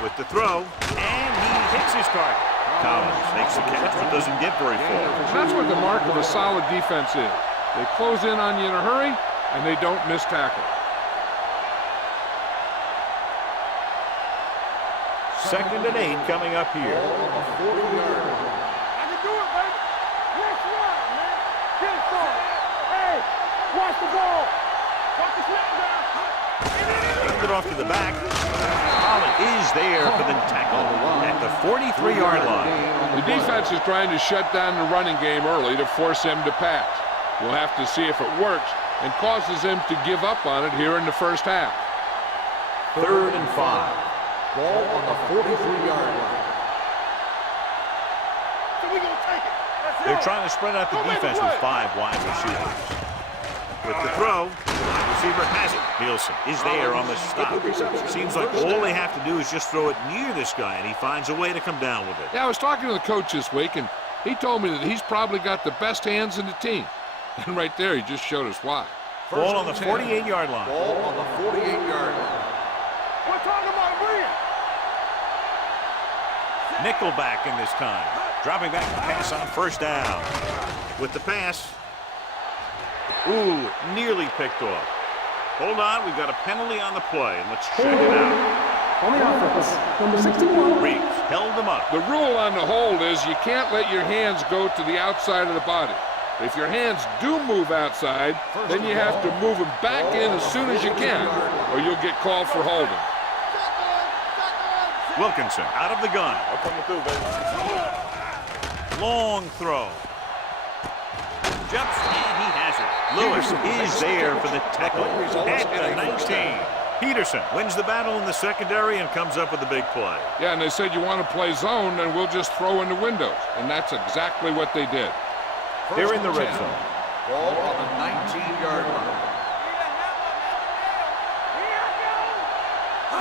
with the throw, and he hits his target. Collins makes the catch, but doesn't get very far. That's what the mark of a solid defense is. They close in on you in a hurry, and they don't miss tackle. Second and 8 coming up here. Ball on the 40-yard line. I can do it, baby. Let's run, man. Get it started. Hey, watch the ball. Watch the snap down. Hand it off to the back. Pallet is there for the tackle at the 43-yard line. The defense is trying to shut down the running game early to force him to pass. We'll have to see if it works and causes him to give up on it here in the first half. Third and 5. Ball on the 43-yard line. So we gonna take it. Let's go. They're trying to spread out the defense with 5 wide receivers. With the throw, the receiver has it. Nielsen is there on the stop. Seems like all they have to do is just throw it near this guy, and he finds a way to come down with it. Yeah, I was talking to the coach this week, and he told me that he's probably got the best hands in the team. And right there, he just showed us why. Ball on the 10. 48-yard line. Ball on the 48-yard line. We're talking about brilliant. Nickelback in this time. Dropping back to pass on first down. With the pass. Ooh, nearly picked off. Hold on, we've got a penalty on the play, and let's check it out. On the offense, number 61. Reeves held them up. The rule on the hold is you can't let your hands go to the outside of the body. If your hands do move outside, then you have to move them back in as soon as you can, or you'll get called for holding. Wilkinson out of the gun. I'm coming through, baby. Long throw. Jumps, and he has it. Lewis is there for the tackle at the 19. Peterson wins the battle in the secondary and comes up with a big play. Yeah, and they said you want to play zone, and we'll just throw in the windows. And that's exactly what they did. They're in the red 10. zone. Ball on the 19-yard line.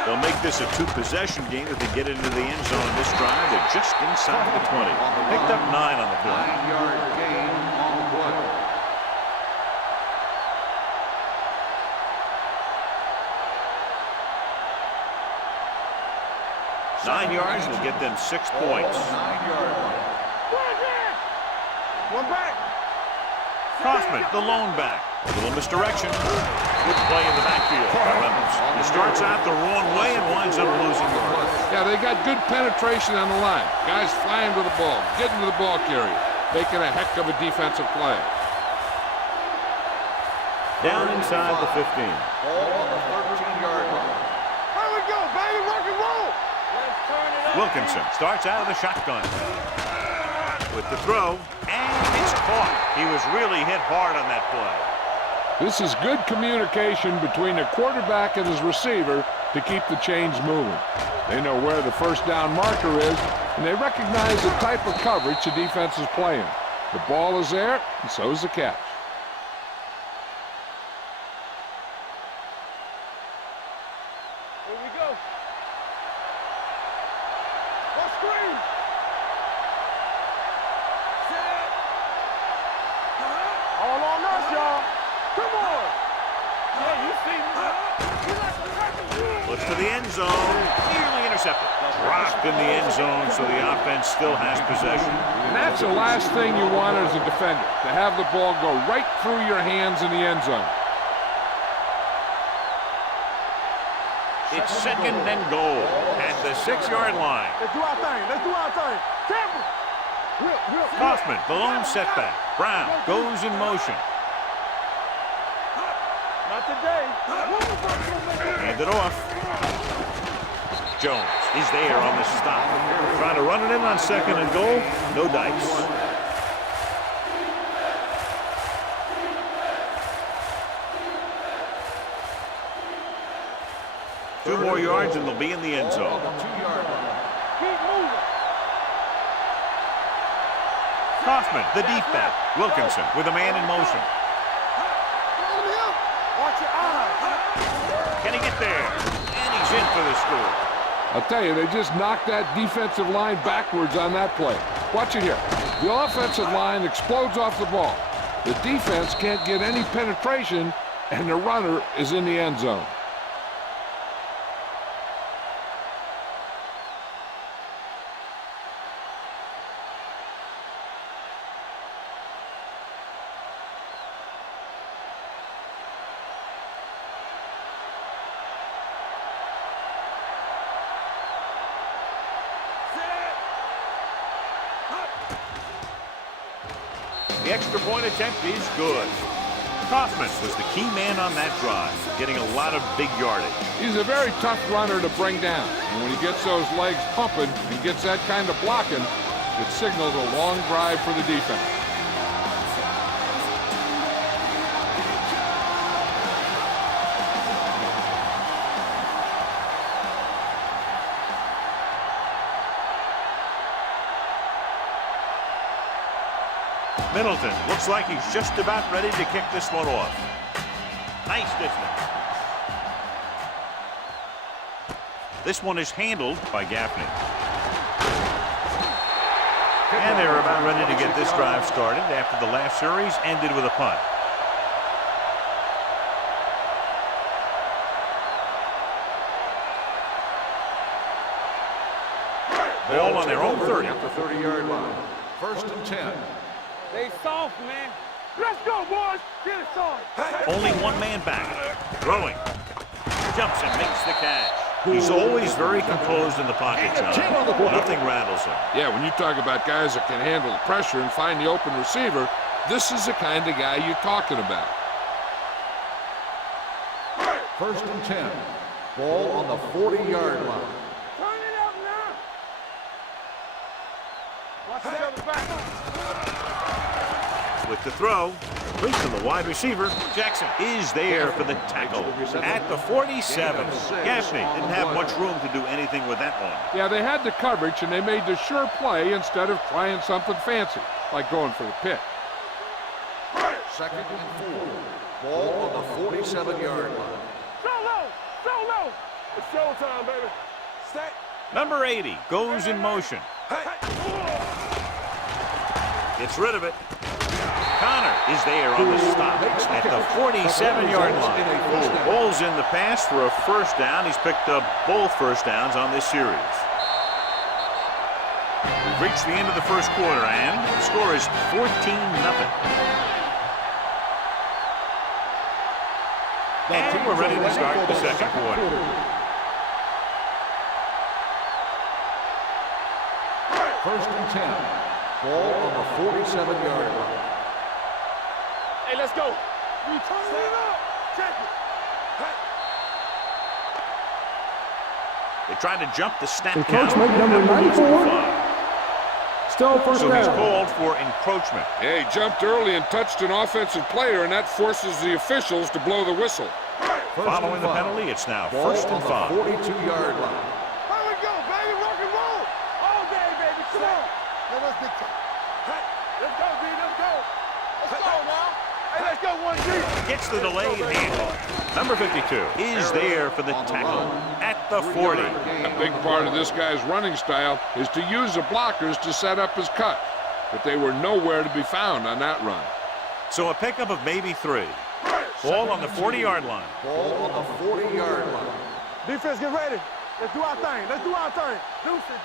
They'll make this a two-possession game if they get into the end zone in this drive. They're just inside the 20. Picked up 9 on the play. 9-yard gain on the play. Nine yards will get them 6 points. 9-yard line. One back. Kaufman, the lone back. A little misdirection. Good play in the backfield by Reynolds. He starts out the wrong way and winds up losing yards. Yeah, they got good penetration on the line. Guys flying to the ball, getting to the ball carrier, making a heck of a defensive play. Down inside the 15. Ball on the 13-yard line. Here we go, baby. Rock and roll. Wilkinson starts out of the shotgun. With the throw, and it's caught. He was really hit hard on that play. This is good communication between the quarterback and his receiver to keep the chains moving. They know where the first down marker is, and they recognize the type of coverage the defense is playing. The ball is there, and so is the catch. Here we go. Let's screen. All on us, y'all. Come on. Yeah, you see me. Looks to the end zone. Nearly intercepted. Rocked in the end zone, so the offense still has possession. And that's the last thing you want as a defender, to have the ball go right through your hands in the end zone. It's second and goal at the 6-yard line. Let's do our thing. Let's do our thing. Temple. Kaufman, the lone setback. Brown goes in motion. Not today. Hand it off. Jones is there on the stop. Trying to run it in on second and goal. No dice. Two more yards and they'll be in the end Ball zone. on the 2-yard line. Keep moving. Kaufman, the deep back. Wilkinson with a man in motion. Watch your eyes. Can he get there? And he's in for the score. I'll tell you, they just knocked that defensive line backwards on that play. Watch it here. The offensive line explodes off the ball. The defense can't get any penetration, and the runner is in the end zone. The extra point attempt is good. Kaufman was the key man on that drive, getting a lot of big yardage. He's a very tough runner to bring down. And when he gets those legs pumping and gets that kind of blocking, it signals a long drive for the defense. Middleton looks like he's just about ready to kick this one off. Nice distance. This one is handled by Gaffney. And they're about ready to get this drive started after the last series ended with a punt. the 30-yard line. First and 10. They soft, man. Let's go, boys. Get it started. Only one man back. Throwing. Jumps and makes the catch. He's always very composed in the pocket, John. Nothing rattles him. Yeah, when you talk about guys that can handle the pressure and find the open receiver, this is the kind of guy you're talking about. First and 10. Ball on the 40-yard line. Turn it up now. Watch the other back. With the throw, complete to the wide receiver. Jackson is there for the tackle at the 47. Gaffney didn't have much room to do anything with that one. Yeah, they had the coverage, and they made the sure play instead of trying something fancy, like going for the pick. Second and 4. Ball on the 47-yard line. Solo. It's showtime, baby. Stay. Number 80 goes in motion. Gets rid of it. Connor is there on the stop at the 47-yard line. Ball's in the pass for a first down. He's picked up both first downs on this series. We've reached the end of the first quarter, and the score is 14-0. And we're ready to start the second quarter. First and 10. Ball on the 47-yard line. Hey, let's go. We turn it up. Check it. They tried to jump the snap And count. coach make number 94. Still first So he's down. called for encroachment. Yeah, he jumped early and touched an offensive player, and that forces the officials to blow the whistle. Following the penalty, it's now Ball first and on the 5. 42-yard line. Here we go, baby. Rock and roll. All day, baby. Come on. Now let's get time. Hey, let's go, B. Let's go. Let's go now. Hey, let's go, 1G. Gets the delayed handoff. Number 52 is there for the tackle at the 40. A big part of this guy's running style is to use the blockers to set up his cut, but they were nowhere to be found on that run. So a pickup of maybe 3. Ball on the 40-yard line. Ball on the 40-yard line. Defense, get ready. Let's do our thing. Let's do our thing. Deuce it.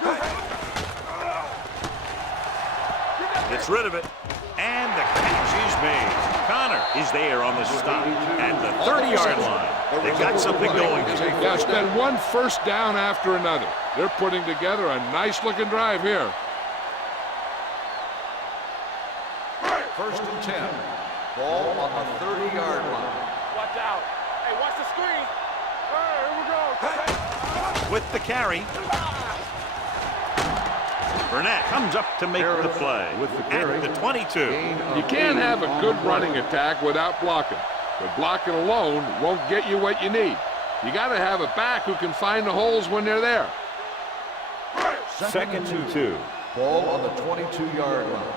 Gets rid of it. And the catch is made. Connor is there on the stop at the 30-yard line. They've got something going here. Yeah, it's been one first down after another. They're putting together a nice-looking drive here. First and 10. Ball on the 30-yard line. Watch out. Hey, watch the screen. Hey, here we go. With the carry. Burnett comes up to make the play at the 22. You can't have a good running attack without blocking, but blocking alone won't get you what you need. You got to have a back who can find the holes when they're there. Second and 2. Ball on the 22-yard line.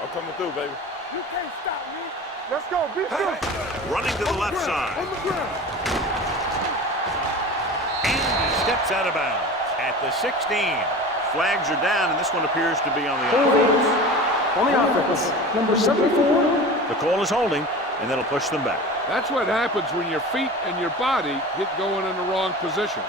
I'm coming through, baby. You can't stop me. Let's go. Be good. Running to the left side. On the ground. And he steps out of bounds at the 16. Flags are down, and this one appears to be on the offense. On the offense, number 74. The call is holding, and that'll push them back. That's what happens when your feet and your body get going in the wrong position.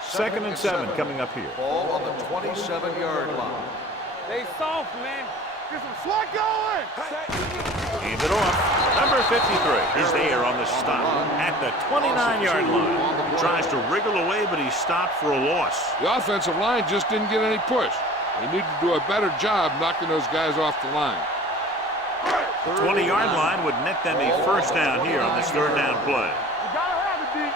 Second and 7 coming up here. Ball on the 27-yard line. They soft, man. Get some swat going. Hand it off. Number 53 is there on the stop at the 29-yard line. He tries to wriggle away, but he's stopped for a loss. The offensive line just didn't get any push. They need to do a better job knocking those guys off the line. The 20-yard line would net them a first down here on this third down play. You gotta have it, D.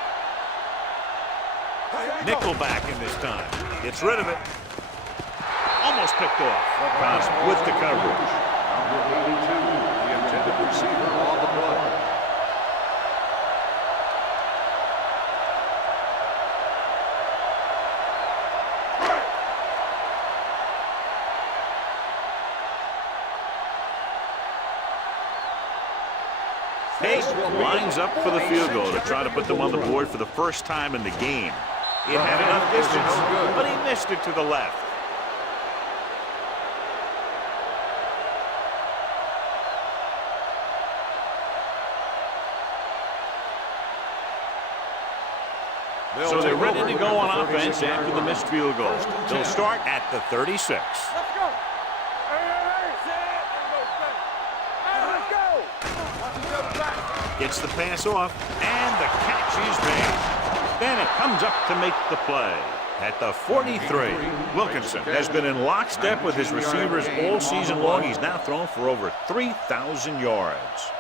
Nickelback in this time. Gets rid of it. Almost picked off. Connor with the coverage. Number 82, the intended receiver on the play. Hayes lines up for the field goal to try to put them on the board for the first time in the game. It had enough distance, but he missed it to the left. So they're ready to go on offense after the missed field goal. They'll start at the 36. Let's go. Hey, let's go. Watch each other back. Gets the pass off, and the catch is made. Bennett comes up to make the play. At the 43, Wilkinson has been in lockstep with his receivers all season long. He's now thrown for over 3,000 yards.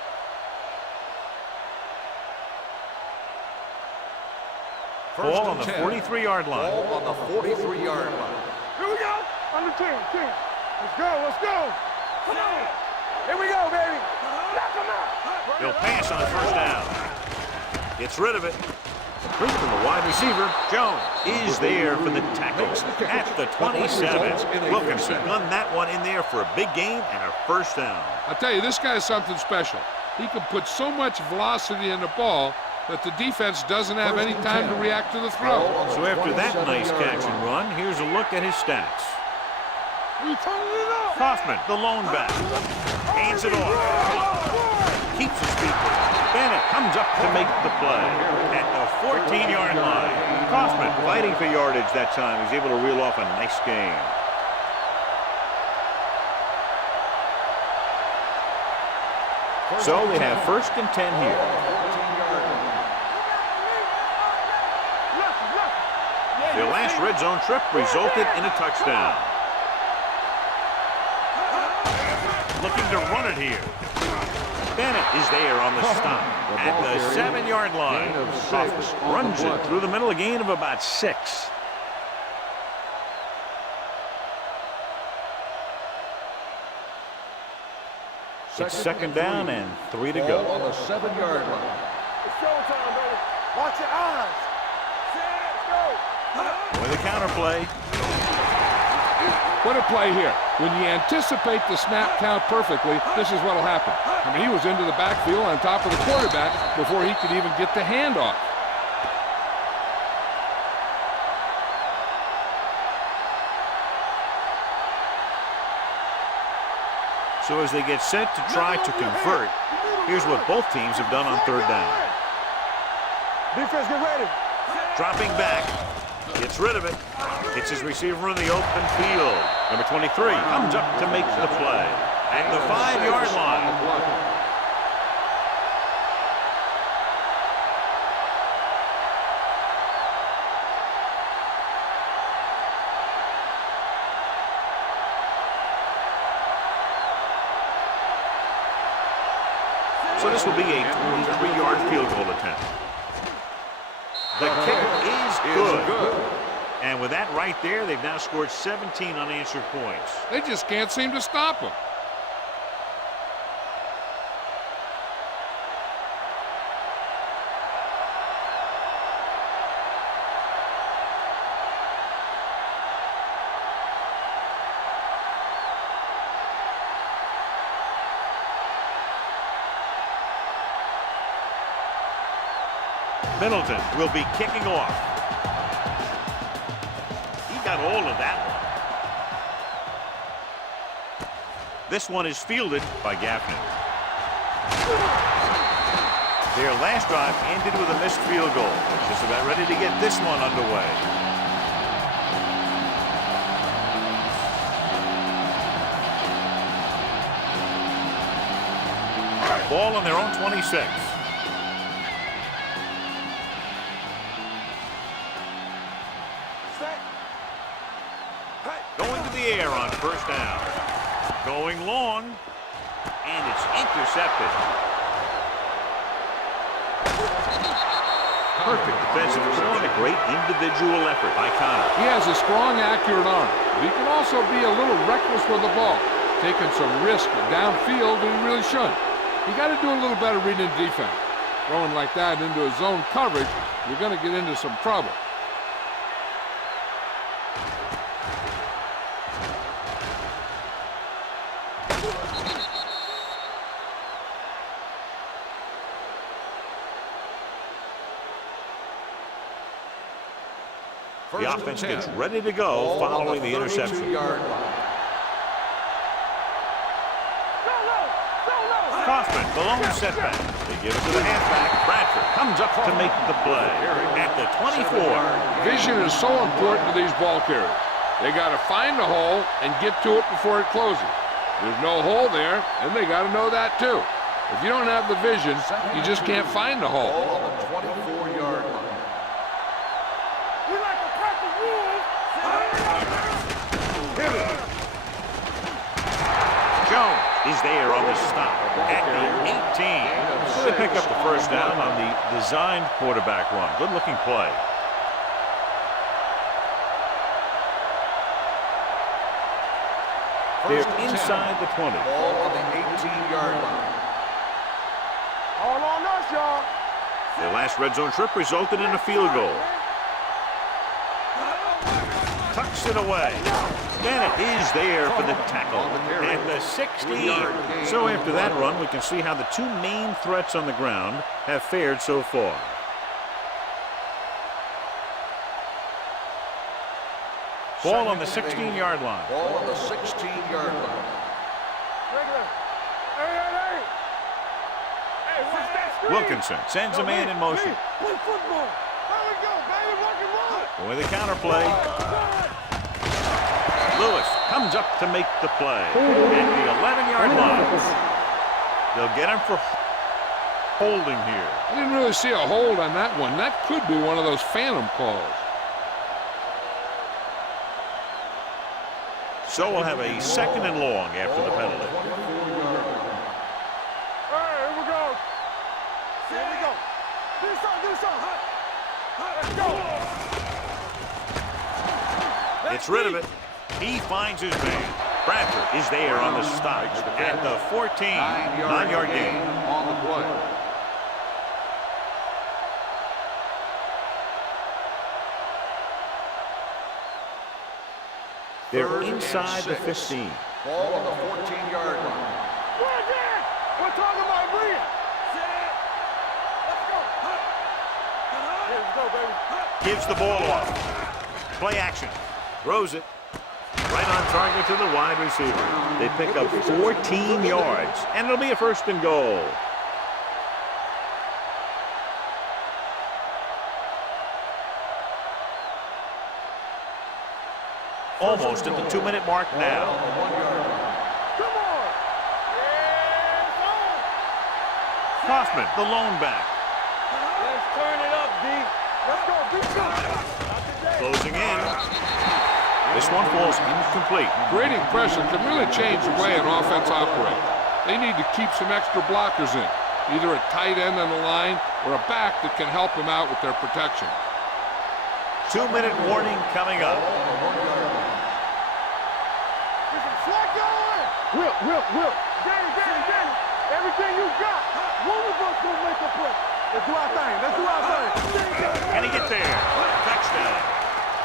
Ball on the 43-yard line. Ball on the 43-yard line. Here we go. On the 10. Let's go. Let's go. Come on. Here we go, baby. Knock him out. He'll pass on first down. Gets rid of it. Complete to the wide receiver. Jones is there for the tackle at the 27. Wilkinson gun that one in there for a big gain and a first down. I tell you, this guy's something special. He can put so much velocity in the ball that the defense doesn't have any time to react to the throw. So after that nice catch and run, here's a look at his stats. Kaufman, the lone back, hands it off, keeps his feet. Bennett comes up to make the play at the 14-yard line. Kaufman fighting for yardage that time. He's able to reel off a nice gain. So they have first and 10 here. Their last red zone trip resulted in a touchdown. Looking to run it here. Bennett is there on the stop at the 7-yard line. Kaufman runs it through the middle, a gain of about 6. It's second down and 3 to go. On the 7-yard line. It's showtime, baby. Watch your eyes. With a counter play. What a play here. When you anticipate the snap count perfectly, this is what will happen. I mean, he was into the backfield on top of the quarterback before he could even get the handoff. So as they get set to try to convert, here's what both teams have done on third down. Defense, get ready. Dropping back, gets rid of it. Hits his receiver in the open field. Number 23 comes up to make the play at the 5-yard line. So this will be a 23-yard field goal attempt. The kick is good. And with that right there, they've now scored 17 unanswered points. They just can't seem to stop him. Middleton will be kicking off. He got all of that one. This one is fielded by Gaffney. Their last drive ended with a missed field goal. Just about ready to get this one underway. Ball on their own 26. Going to the air on first down. Going long, and it's intercepted. Perfect defensive throw and a great individual effort by Connor. He has a strong, accurate arm, but he can also be a little reckless with the ball, taking some risk downfield that he really shouldn't. You got to do a little better reading defense. Throwing like that into a zone coverage, you're going to get into some trouble. The offense gets ready to go following the interception. Kaufman Hoffman, the lone setback. They give it to the halfback. Bradford comes up to make the play at the 24. Vision is so important to these ball carriers. They got to find the hole and get to it before it closes. There's no hole there, and they got to know that too. If you don't have the vision, you just can't find the hole. Ball on the 24-yard line. We like to practice rules. Jones is there on the stop at the 18. So they pick up the first down on the designed quarterback run. Good-looking play. They're inside the 20. Ball on the 18-yard line. All on us, y'all. Their last red zone trip resulted in a field goal. Tucks it away. Bennett is there for the tackle at the 16. So after that run, we can see how the two main threats on the ground have fared so far. Ball on the 16-yard line. Ball on the 16-yard line. Regular. Hey. Hey, watch that screen. Wilkinson sends a man in motion. Play football. There we go, baby. Rock and roll. With a counterplay. Lewis comes up to make the play at the 11-yard line. They'll get him for holding here. I didn't really see a hold on that one. That could be one of those phantom calls. So we'll have a second and long after the penalty. Hey, here we go. Here we go. Do something. Let's go. Gets rid of it. He finds his man. Bradford is there on the stop at the 14. 9-yard gain. On the play. They're inside the 15. Ball on the 14-yard line. We're talking about Bria. Let's go, baby. Gives the ball off. Play action. Throws it. Right on target to the wide receiver. They pick up 14 yards, and it'll be a first and goal. Almost at the 2-minute mark now. Come on. Hoffman, the lone back. Let's turn it up, D. Let's go. Closing in. This one falls incomplete. Grading pressure can really change the way an offense operates. They need to keep some extra blockers in, either a tight end on the line or a back that can help them out with their protection. 2-minute warning coming up. Will. Danny. Everything you got. One of us gonna make a play. Let's do our thing. Can he get there? Touchdown.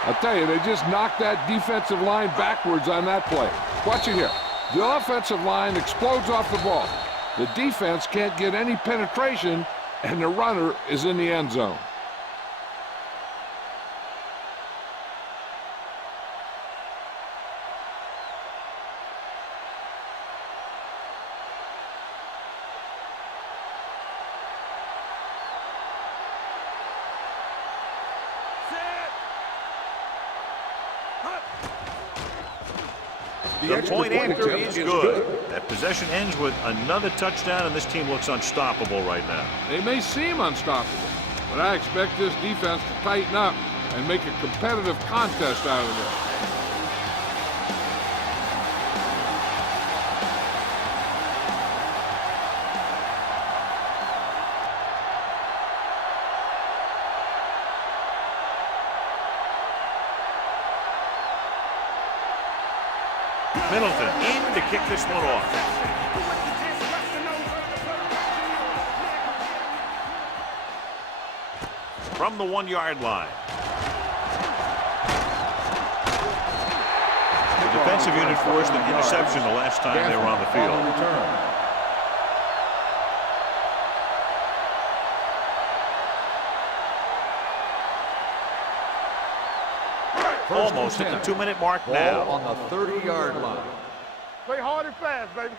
I'll tell you, they just knocked that defensive line backwards on that play. Watch it here. The offensive line explodes off the ball. The defense can't get any penetration, and the runner is in the end zone. The point after is good. That possession ends with another touchdown, and this team looks unstoppable right now. They may seem unstoppable, but I expect this defense to tighten up and make a competitive contest out of this. Middleton in to kick this one off. From the 1-yard line. The defensive unit forced an interception the last time they were on the field. Almost at the 2-minute mark now. Ball on the 30-yard line. Play hard and fast, baby.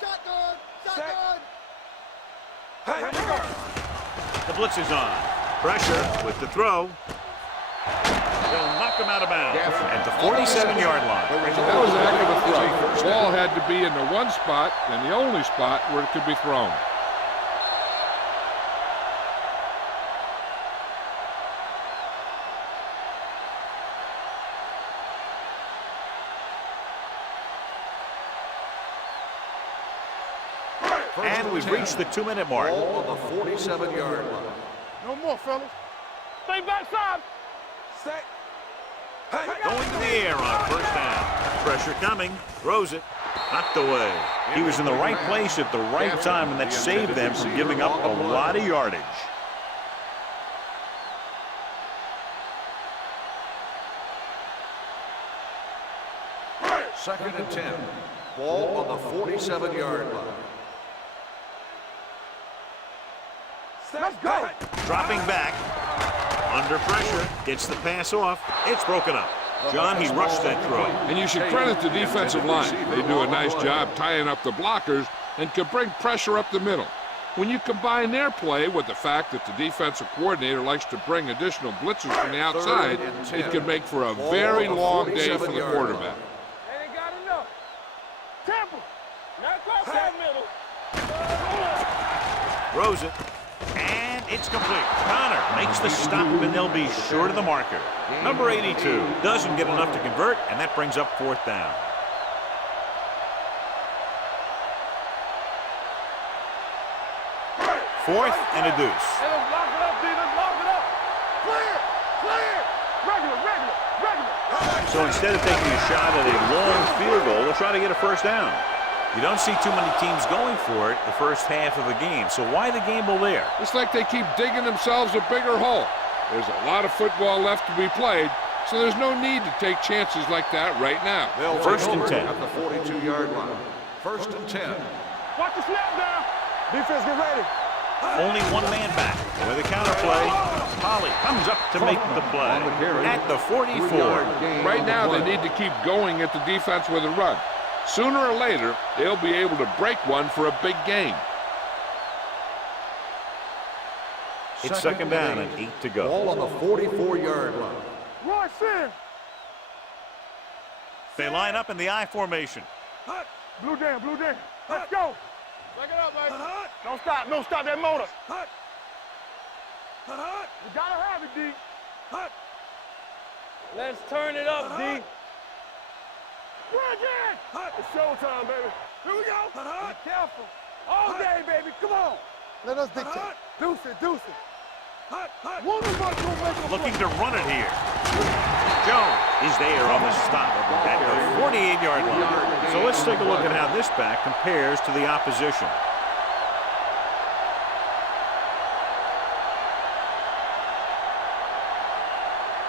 Shotgun. The blitz is on. Pressure with the throw. They'll knock him out of bounds at the 47-yard line. That was a heck of a throw. The ball had to be in the one spot and the only spot where it could be thrown. And we've reached the 2-minute mark. Ball on the 47-yard line. No more, fellas. Stay backside. Stay. Going to the air on first down. Pressure coming. Throws it. Knocked away. He was in the right place at the right time, and that saved them from giving up a lot of yardage. Second and 10. Ball on the 47-yard line. Let's go. Dropping back. Under pressure. Gets the pass off. It's broken up. John, he rushed that throw. And you should credit the defensive line. They do a nice job tying up the blockers and can bring pressure up the middle. When you combine their play with the fact that the defensive coordinator likes to bring additional blitzers from the outside, it can make for a very long day for the quarterback. They ain't got enough. Temple. Not across that middle. Throws it. And it's complete. Connor makes the stop, and they'll be short of the marker. Number 82 doesn't get enough to convert, and that brings up fourth down. Fourth and a deuce. Hey, let's lock it up, D. Let's lock it up. Clear. Clear. Regular. So instead of taking a shot at a long field goal, they'll try to get a first down. You don't see too many teams going for it the first half of a game, so why the gamble there? It's like they keep digging themselves a bigger hole. There's a lot of football left to be played, so there's no need to take chances like that right now. First and 10. At the 42-yard line. First and 10. Watch the snap down. Defense, get ready. Only one man back. With a counter play, Pallet comes up to make the play at the 44. Right now, they need to keep going at the defense with a run. Sooner or later, they'll be able to break one for a big game. It's second down and 8 to go. Ball on the 44-yard line. Roy Sin. They line up in the I formation. Blue down. Let's go. Back it up, baby. Don't stop that motor. You gotta have it, D. Let's turn it up, D. It's showtime, baby. Here we go. Be careful. All day, baby. Come on. Let us dictate. Deuce it. One of us will make a Looking to run it here. Jones is there on the stop at the 48-yard line. So let's take a look at how this back compares to the opposition.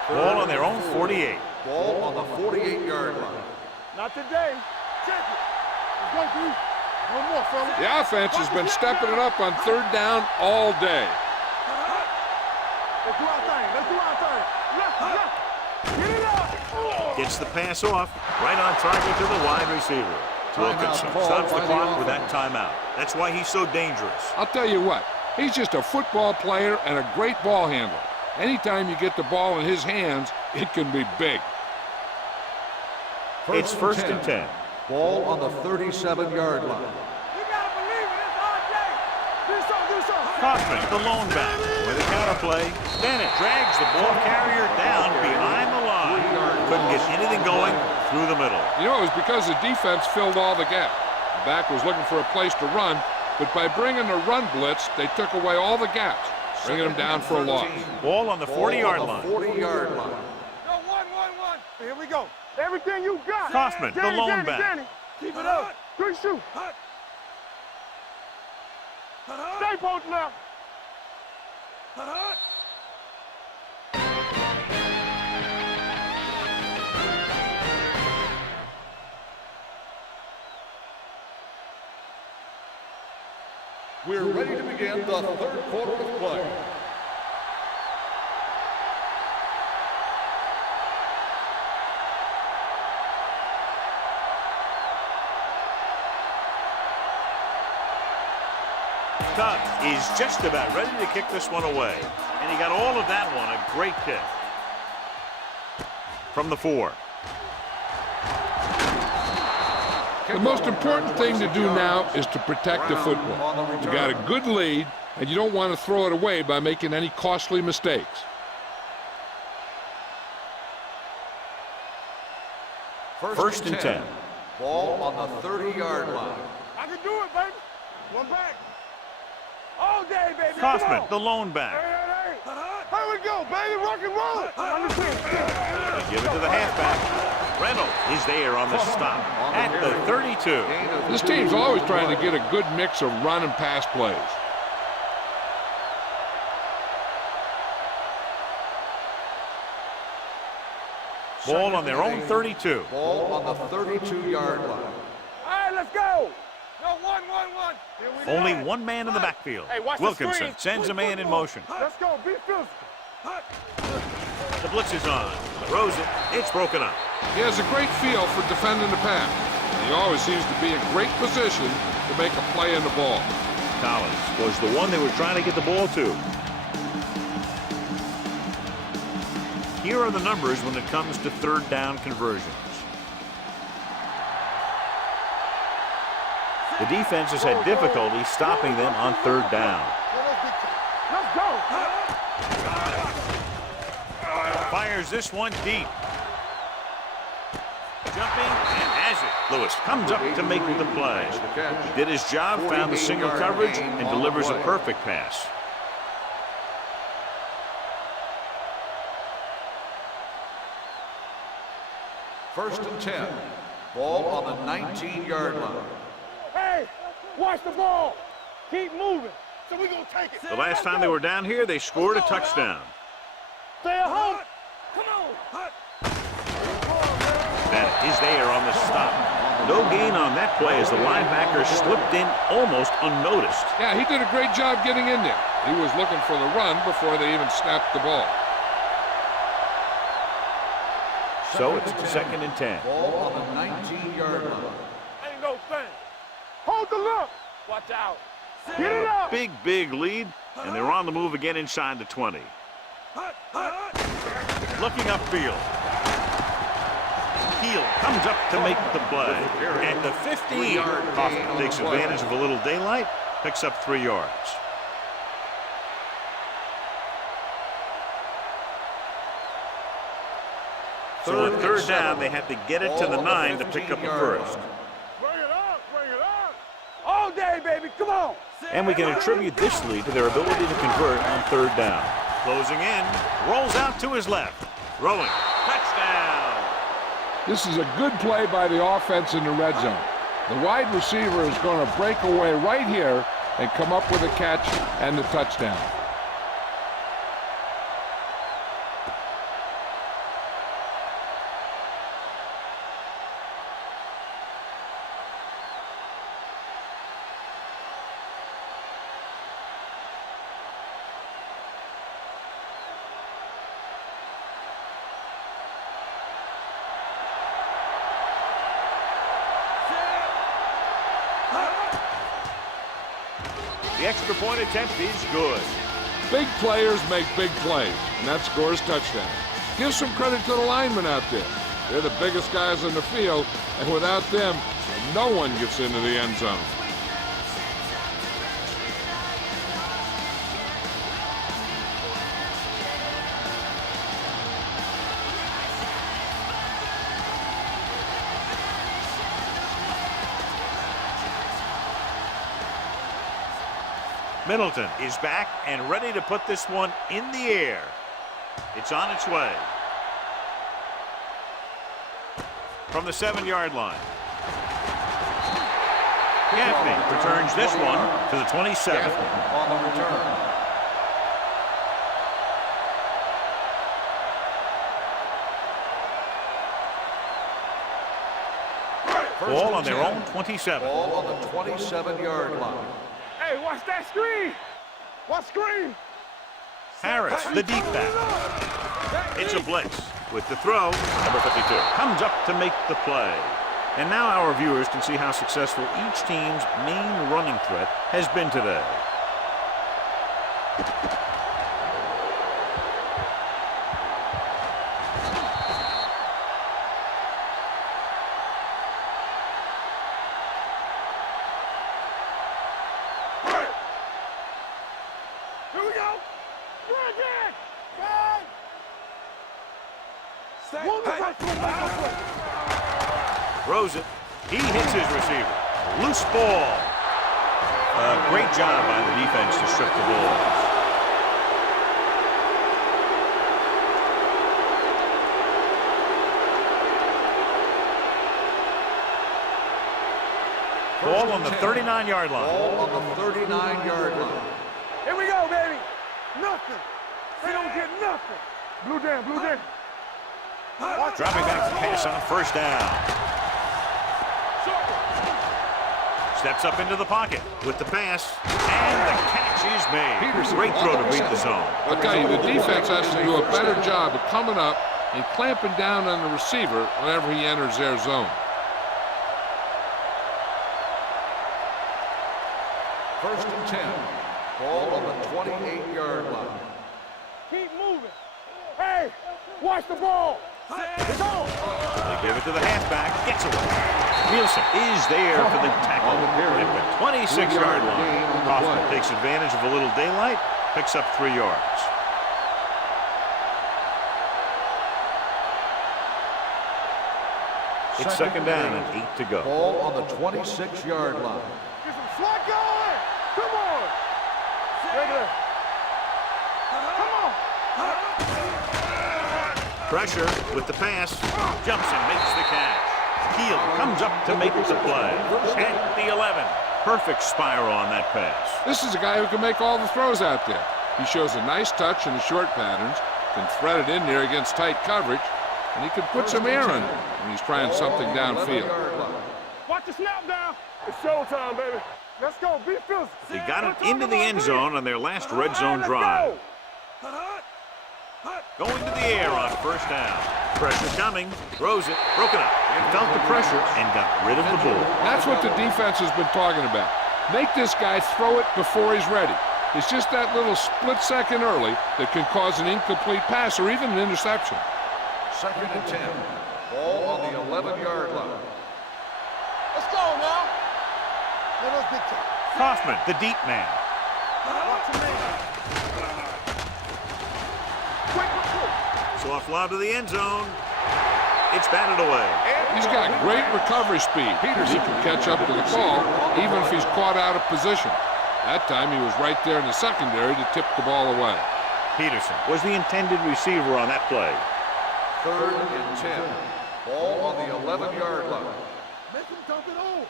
Ball on their own 48. Ball on the 48-yard line. Not today. Check it. Let's go, D. One more, fella. The offense has been stepping it up on third down all day. Let's do our thing. Left. Get it up. Gets the pass off. Right on target to the wide receiver. Wilkinson stops the clock with that timeout. That's why he's so dangerous. I'll tell you what, he's just a football player and a great ball handler. Anytime you get the ball in his hands, it can be big. It's first and 10. Ball on the 37-yard line. You gotta believe it. It's RJ. Do something. Kaufman, the lone back, with a counter play. Bennett drags the ball carrier down behind the line. Couldn't get anything going through the middle. You know, it was because the defense filled all the gap. The back was looking for a place to run, but by bringing the run blitz, they took away all the gaps, bringing them down for a loss. Ball on the 40-yard line. 40-yard line. Go, 1. Here we go. Everything you got. Kaufman, the lone back. Danny. Keep it up. Good shoot. Stay post now. We're ready to begin the third quarter of play. Tubbs is just about ready to kick this one away. And he got all of that one. A great kick. From the 4. The most important thing to do now is to protect the football. You got a good lead, and you don't want to throw it away by making any costly mistakes. First and 10. Ball on the 30-yard line. I can do it, baby. One back. All day, baby. Kaufman, Come the on. lone back. Here we go, baby. Rock and roll. They give it to the halfback. Reynolds is there on the stop at the 32. This team's always trying to get a good mix of run and pass plays. Ball on their own 32. Ball on the 32-yard line. All right, let's go. No, one. Only one man in the backfield. Hey, watch the Wilkinson screen. sends a man in motion. Let's go. Be physical. The blitz is on. Throws it. It's broken up. He has a great feel for defending the pass. And he always seems to be in great position to make a play in the ball. Collins was the one they were trying to get the ball to. Here are the numbers when it comes to third down conversions. The defense has had difficulty stopping them on third down. Let's go. Fires this one deep. Jumping and has it. Lewis comes up to make the play. Did his job, found the single coverage, and delivers a perfect pass. First and 10. Ball on the 19-yard line. Hey, watch the ball. Keep moving. So we're going to take it. The last time they were down here, they scored a touchdown. Stay at home. Come on. Bennett is there on the stop. No gain on that play as the linebacker slipped in almost unnoticed. Yeah, he did a great job getting in there. He was looking for the run before they even snapped the ball. So it's second and 10. Ball on the 19-yard line. Ain't no thing. Hold the look. Watch out. Get it up. Big lead, and they're on the move again inside the 20. Looking upfield. Heel comes up to make the play. At the 15, Kaufman takes advantage of a little daylight, picks up 3 yards. So at third down, they have to get it to the 9 to pick up the first. Bring it up. All day, baby. Come on. And we can attribute this lead to their ability to convert on third down. Closing in, rolls out to his left. Throwing. Touchdown. This is a good play by the offense in the red zone. The wide receiver is going to break away right here and come up with a catch and the touchdown. The extra point attempt is good. Big players make big plays, and that scores touchdowns. Give some credit to the linemen out there. They're the biggest guys on the field, and without them, no one gets into the end zone. Middleton is back and ready to put this one in the air. It's on its way. From the 7-yard line. Acme returns this one to the 27. On the return. Ball on their own 27. Ball on the 27-yard line. Hey, watch that screen. What screen? Harris, the deep back. It's a blitz. With the throw, number 52 comes up to make the play. And now our viewers can see how successful each team's main running threat has been today. Here we go. Bring it. Throws it. He hits his receiver. Loose ball. Great job by the defense to strip the ball. Ball on the 39-yard line. Ball on the 39-yard line. Here we go, baby. Nothing. They don't get nothing. Blue jam, blue jam. Dropping back to pass on first down. Steps up into the pocket with the pass, and the catch is made. Great throw to beat the zone. I'll tell you, the defense has to do a better job of coming up and clamping down on the receiver whenever he enters their zone. First and 10. Ball on the 28-yard line. Keep moving. Hey, watch the ball. It's on. They give it to the halfback. Gets away. Nielsen is there for the tackle at the 26-yard line. Kaufman takes advantage of a little daylight, picks up 3 yards. It's second down and 8 to go. Ball on the 26-yard line. Get some slot going. Come on. Regular. Come on. Pressure with the pass. Jumps and makes the catch. Keel comes up to make the play. At the 11. Perfect spiral on that pass. This is a guy who can make all the throws out there. He shows a nice touch in the short patterns, can thread it in there against tight coverage, and he can put some air in it when he's trying something downfield. Watch the snap down. It's showtime, baby. Let's go. Be physical. They got it into the end zone on their last red zone drive. Going to the air on first down. Pressure coming. Throws it. Broken up. And felt the pressure and got rid of the ball. That's what the defense has been talking about. Make this guy throw it before he's ready. It's just that little split second early that can cause an incomplete pass or even an interception. Second and 10. Ball on the 11-yard line. Let's go now. Let us big time. Kaufman, the deep man. Watch your man. Quick. Soft lob to the end zone. It's batted away. He's got great recovery speed. He can catch up to the ball even if he's caught out of position. That time he was right there in the secondary to tip the ball away. Peterson was the intended receiver on that play. Third and 10. Ball on the 11-yard line. Make him dump it on.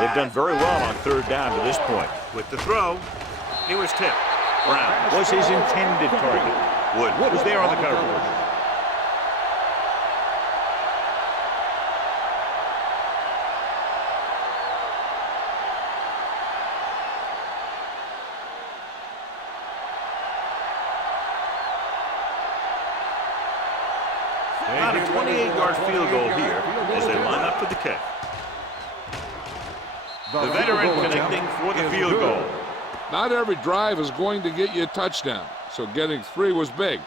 They've done very well on third down to this point. With the throw, it was tipped. Brown was his intended target. Wood was there on the coverage. About a 28-yard field goal here as they line up for the kick. The veteran connecting for the field goal. Not every drive is going to get you a touchdown, so getting 3 was big.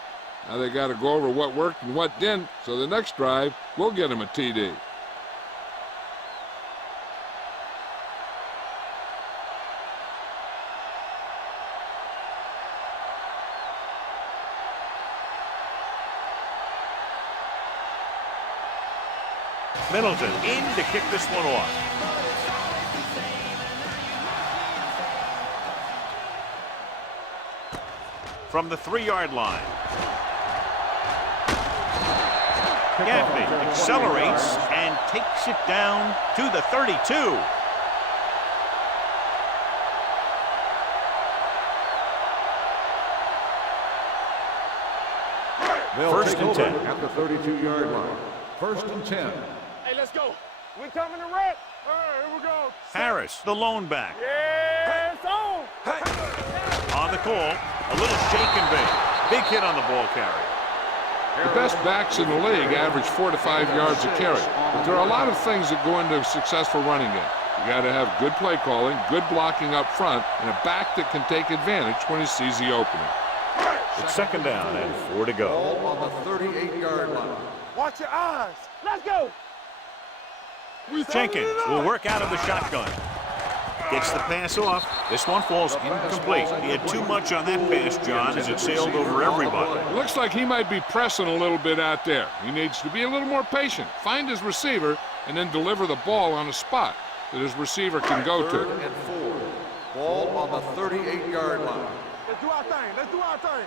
Now they got to go over what worked and what didn't, so the next drive will get them a TD. Middleton in to kick this one off. From the 3-yard line. Gaffney accelerates and takes it down to the 32. First and 10. At the 32-yard line. First and 10. Hey, let's go. We coming to wreck. All right, here we go. Harris, the lone back. Yeah, it's on. On the call, a little shake and bake. Big hit on the ball carrier. The best backs in the league average 4 to 5 yards a carry. But there are a lot of things that go into a successful running game. You got to have good play calling, good blocking up front, and a back that can take advantage when he sees the opening. It's second down and 4 to go. Ball on the 38-yard line. Watch your eyes. Let's go. Jenkins will work out of the shotgun. Gets the pass off. This one falls incomplete. He had too much on that pass, John, as it sailed over everybody. It looks like he might be pressing a little bit out there. He needs to be a little more patient, find his receiver, and then deliver the ball on a spot that his receiver can go to. 3rd and 4. Ball on the 38-yard line. Let's do our thing. Let's do our thing.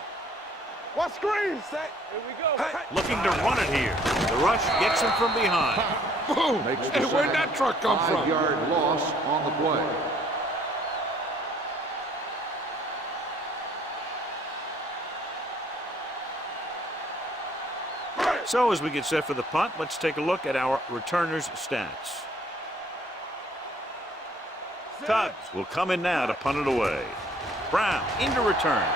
What screen, set? Here we go. Looking to run it here. The rush gets him from behind. Boom! Makes Hey, the where'd that truck come from? 5-yard loss on the play. So as we get set for the punt, let's take a look at our returners' stats. Tubbs will come in now to punt it away. Brown into return.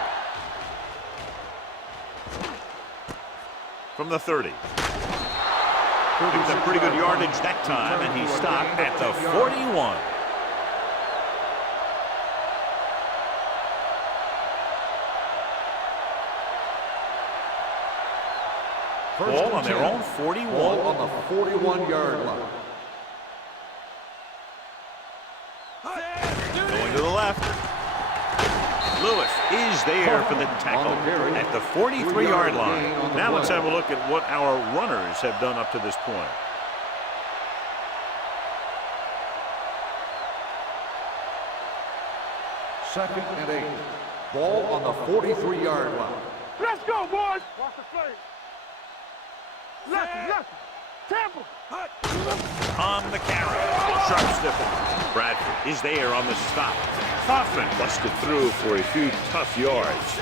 From the 30. Picked up pretty good yardage that time, and he stopped at the 41. Ball on their own 41. Ball on the 41-yard line. Going to the left. Lewis is there for the tackle at the 43-yard line. Now let's have a look at what our runners have done up to this point. Second and 8. Ball on the 43-yard line. Let's go, boys. Watch the play. Left. Temple. On the carry. Sharp stiffle. Bradford is there on the stop. Hoffman busted through for a few tough yards.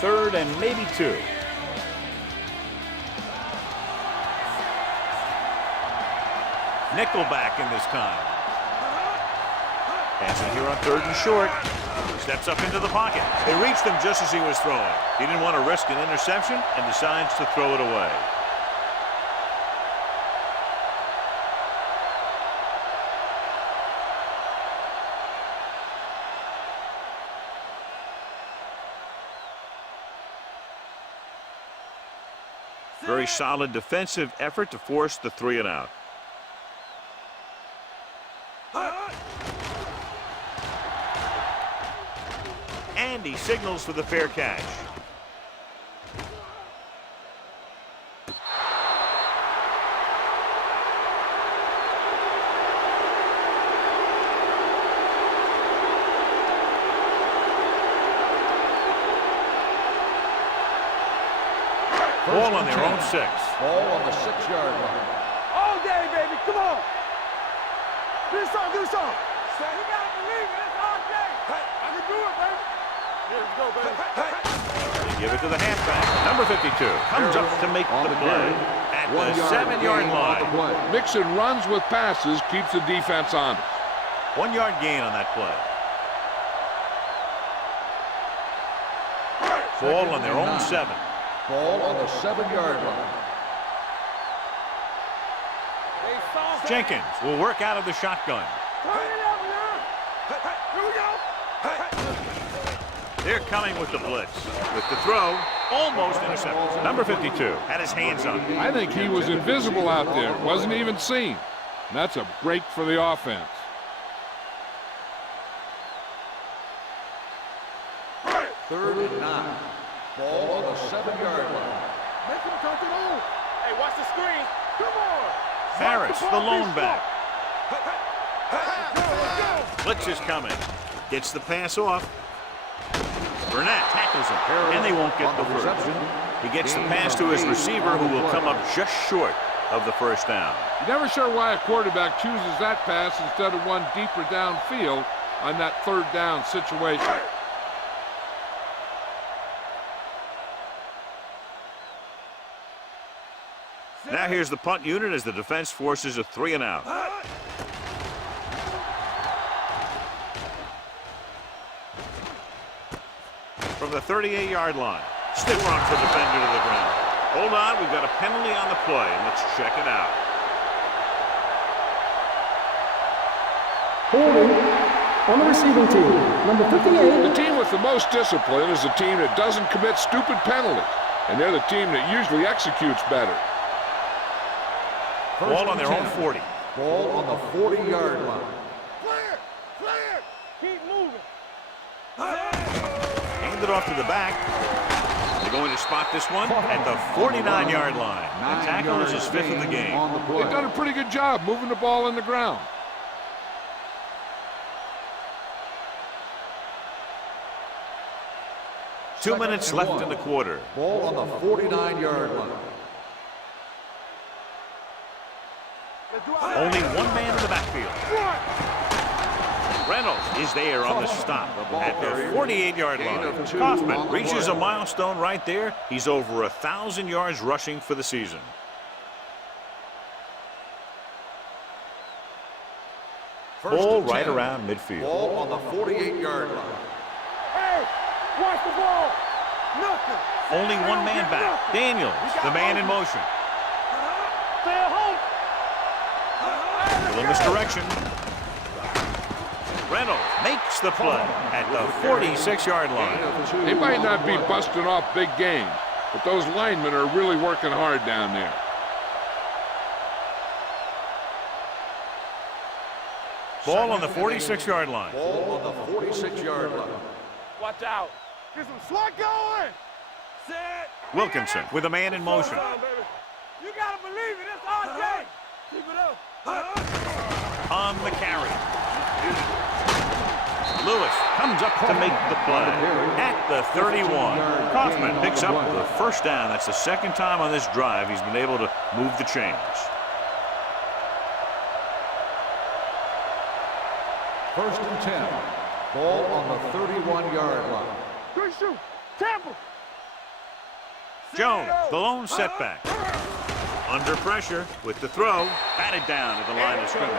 Third and maybe 2. Nickelback in this time. Passing here on 3rd and short. Steps up into the pocket. They reached him just as he was throwing. He didn't want to risk an interception and decides to throw it away. Very solid defensive effort to force the 3 and out. And he signals for the fair catch. Ball on their own 6. Ball on the 6-yard line. All day, baby. Come on. Do something. You gotta believe it. It's all day. Hey, I can do it, baby. Here we go, baby. They give it to the halfback. Number 52 comes up to make the play at the 7-yard line. Mixing runs with passes keeps the defense on it. 1-yard gain on that play. Ball on their own 7. Ball on the 7-yard line. Jenkins will work out of the shotgun. Here we go. They're coming with the blitz. With the throw, almost intercepted. Number 52 had his hands on it. I think he was invisible out there. Wasn't even seen. And that's a break for the offense. Third and 9. Ball on the 7-yard line. Make him touch it on. Hey, watch the screen. Come on. Harris, the lone back. Blitz is coming. Gets the pass off. Burnett tackles him, and they won't get the first. He gets the pass to his receiver, who will come up just short of the first down. You're never sure why a quarterback chooses that pass instead of one deeper downfield on that 3rd down situation. Now here's the punt unit as the defense forces a 3 and out. From the 38-yard line, Stiff arms the defender to the ground. Hold on, we've got a penalty on the play, and let's check it out. Holding on the receiving team, number 58. The team with the most discipline is the team that doesn't commit stupid penalties, and they're the team that usually executes better. Ball on their own 40. Ball on the 40-yard line. Clear! Clear! Keep moving. Hand it off to the back. They're going to spot this one at the 49-yard line. The tackle is his 5th of the game. They've done a pretty good job moving the ball in the ground. Two minutes left in the quarter. Ball on the 49-yard line. Only one man in the backfield. Reynolds is there on the stop at the 48-yard line. Kaufman reaches a milestone right there. He's over 1,000 yards rushing for the season. Ball right around midfield. Ball on the 48-yard line. Hey, watch the ball. Nothing. Only one man back. Daniels, the man in motion. Stay at home. Little misdirection. Reynolds makes the play at the 46-yard line. They might not be busting off big games, but those linemen are really working hard down there. Ball on the 46-yard line. Ball on the 46-yard line. Watch out. Get some slot going. Set. Wilkinson with a man in motion. You gotta believe it. It's all day. Keep it up. On the carry. Lewis comes up to make the play at the 31. Kaufman picks up the first down. That's the second time on this drive he's been able to move the chains. First and 10. Ball on the 31-yard line. Good shoot. Tampa. Jones, the lone setback. Under pressure with the throw, batted down at the line of scrimmage.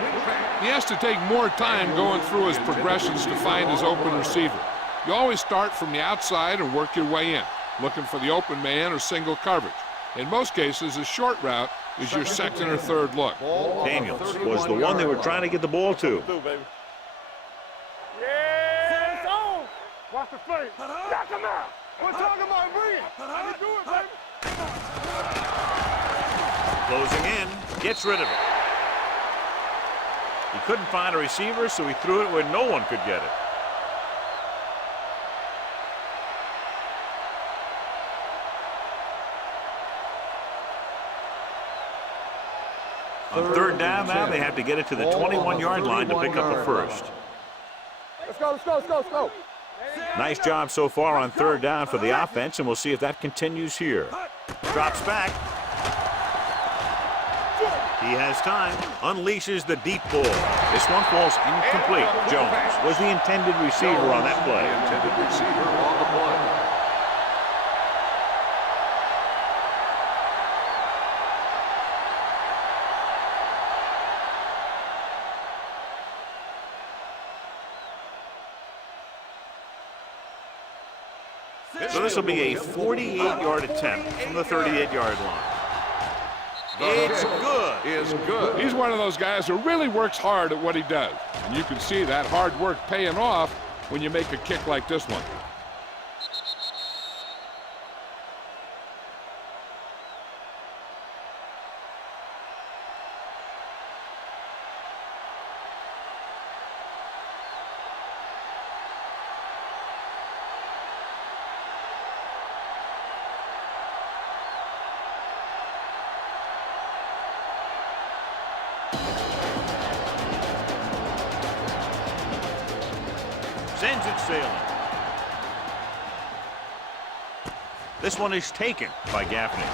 He has to take more time going through his progressions to find his open receiver. You always start from the outside and work your way in, looking for the open man or single coverage. In most cases, a short route is your second or third look. Daniels was the one they were trying to get the ball to. Yeah, it's on. Watch the play. Knock him out. We're talking about bring it. I can do it, baby. Closing in, gets rid of it. He couldn't find a receiver, so he threw it where no one could get it. On third down now, they have to get it to the 21-yard line to pick up a first. Let's go, let's go, let's go, let's go. Nice job so far on third down for the offense, and we'll see if that continues here. Drops back. He has time, unleashes the deep ball. This one falls incomplete. Jones was the intended receiver on that play. Intended receiver on the play. So this will be a 48-yard attempt from the 38-yard line. It's good. Is good. He's one of those guys who really works hard at what he does. And you can see that hard work paying off when you make a kick like this one. Sends it sailing. This one is taken by Gaffney.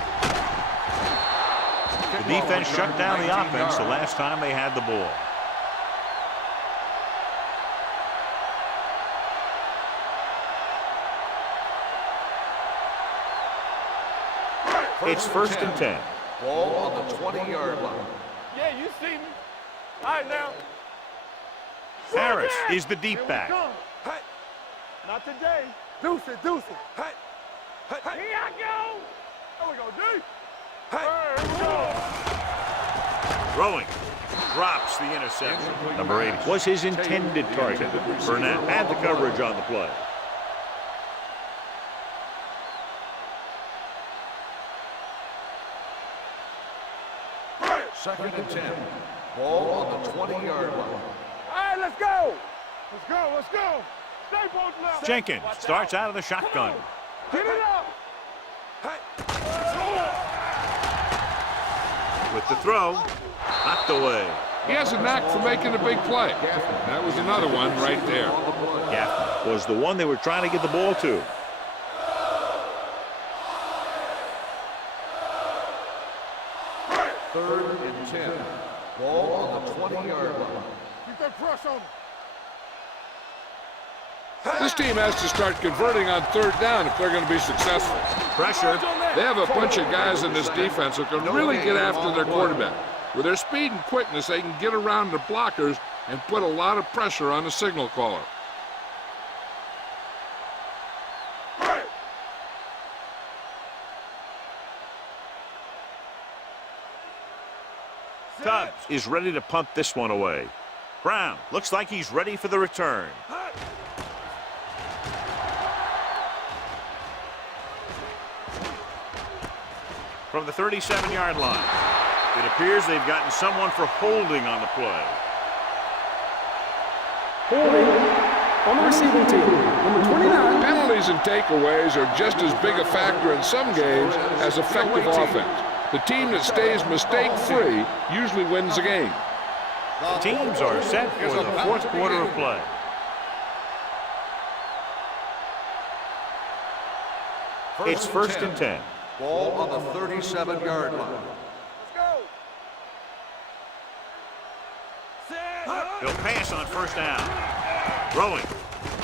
The defense shut down the offense the last time they had the ball. It's first and 10. Ball on the 20-yard line. Yeah, you see me. All right, now. Harris is the deep back. Not today. Deuce it, deuce it. Here I go. There we go, D. Hey, here we go. Throwing. Drops the interception. Number 80 was his intended target. Burnett had the coverage on the play. Second and 10. Ball on the 20-yard line. All right, let's go. Let's go, let's go. Stay both left. Jenkins starts out of the shotgun. Get it up. With the throw, knocked away. He has a knack for making a big play. That was another one right there. Gaffney was the one they were trying to get the ball to. Third and 10. Ball on the 20-yard line. Keep that pressure on him. This team has to start converting on third down if they're going to be successful. Pressure. They have a bunch of guys in this defense who can really get after their quarterback. With their speed and quickness, they can get around the blockers and put a lot of pressure on the signal caller. Tubbs is ready to punt this one away. Brown looks like he's ready for the return. From the 37-yard line, it appears they've gotten someone for holding on the play. Holding on the receiving team. Number 29. Penalties and takeaways are just as big a factor in some games as effective offense. The team that stays mistake-free usually wins the game. Teams are set for the fourth quarter of play. It's first and 10. Ball on the 37-yard line. Let's go. He'll pass on first down. Throwing.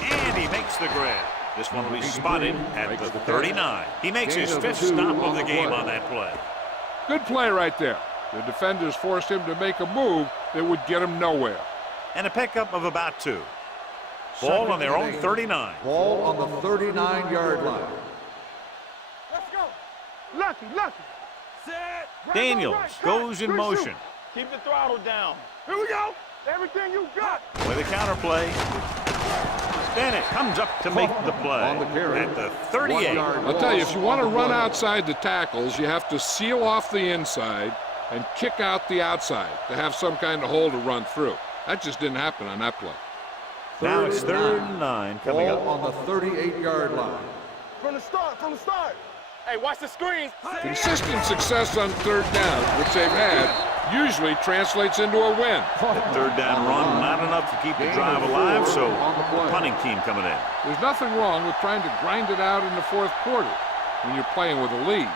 And he makes the grab. This one will be spotted at the 39. He makes his fifth stop of the game on that play. Good play right there. The defenders forced him to make a move that would get him nowhere. And a pickup of about 2. Ball on their own 39. Ball on the 39-yard line. Let's go. Lucky. Set. Daniels goes in motion. Keep the throttle down. Here we go. Everything you got. With a counterplay. Bennett comes up to make the play at the 38. I'll tell you, if you want to run outside the tackles, you have to seal off the inside and kick out the outside to have some kind of hole to run through. That just didn't happen on that play. Now it's third and 9 coming up. Ball on the 38-yard line. From the start. Hey, watch the screen. Consistent success on third down, which they've had, usually translates into a win. Third down run, not enough to keep the drive alive, so punting team coming in. There's nothing wrong with trying to grind it out in the fourth quarter when you're playing with a lead.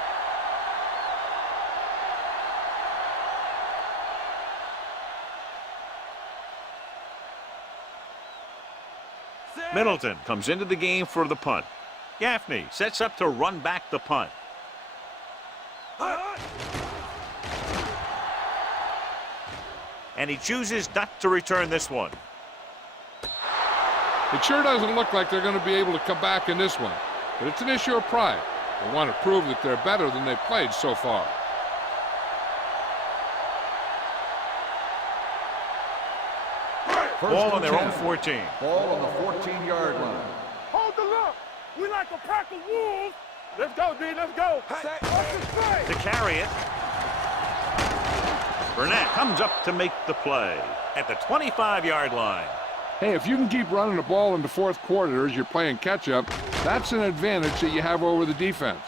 Middleton comes into the game for the punt. Gaffney sets up to run back the punt. And he chooses not to return this one. It sure doesn't look like they're going to be able to come back in this one, but it's an issue of pride. They want to prove that they're better than they've played so far. Ball on their own 14. Ball on the 14-yard line. Hold the look. We like a pack of wolves. Let's go, D. Let's go. To carry it. Burnett comes up to make the play at the 25-yard line. Hey, if you can keep running the ball in the fourth quarter as you're playing catch-up, that's an advantage that you have over the defense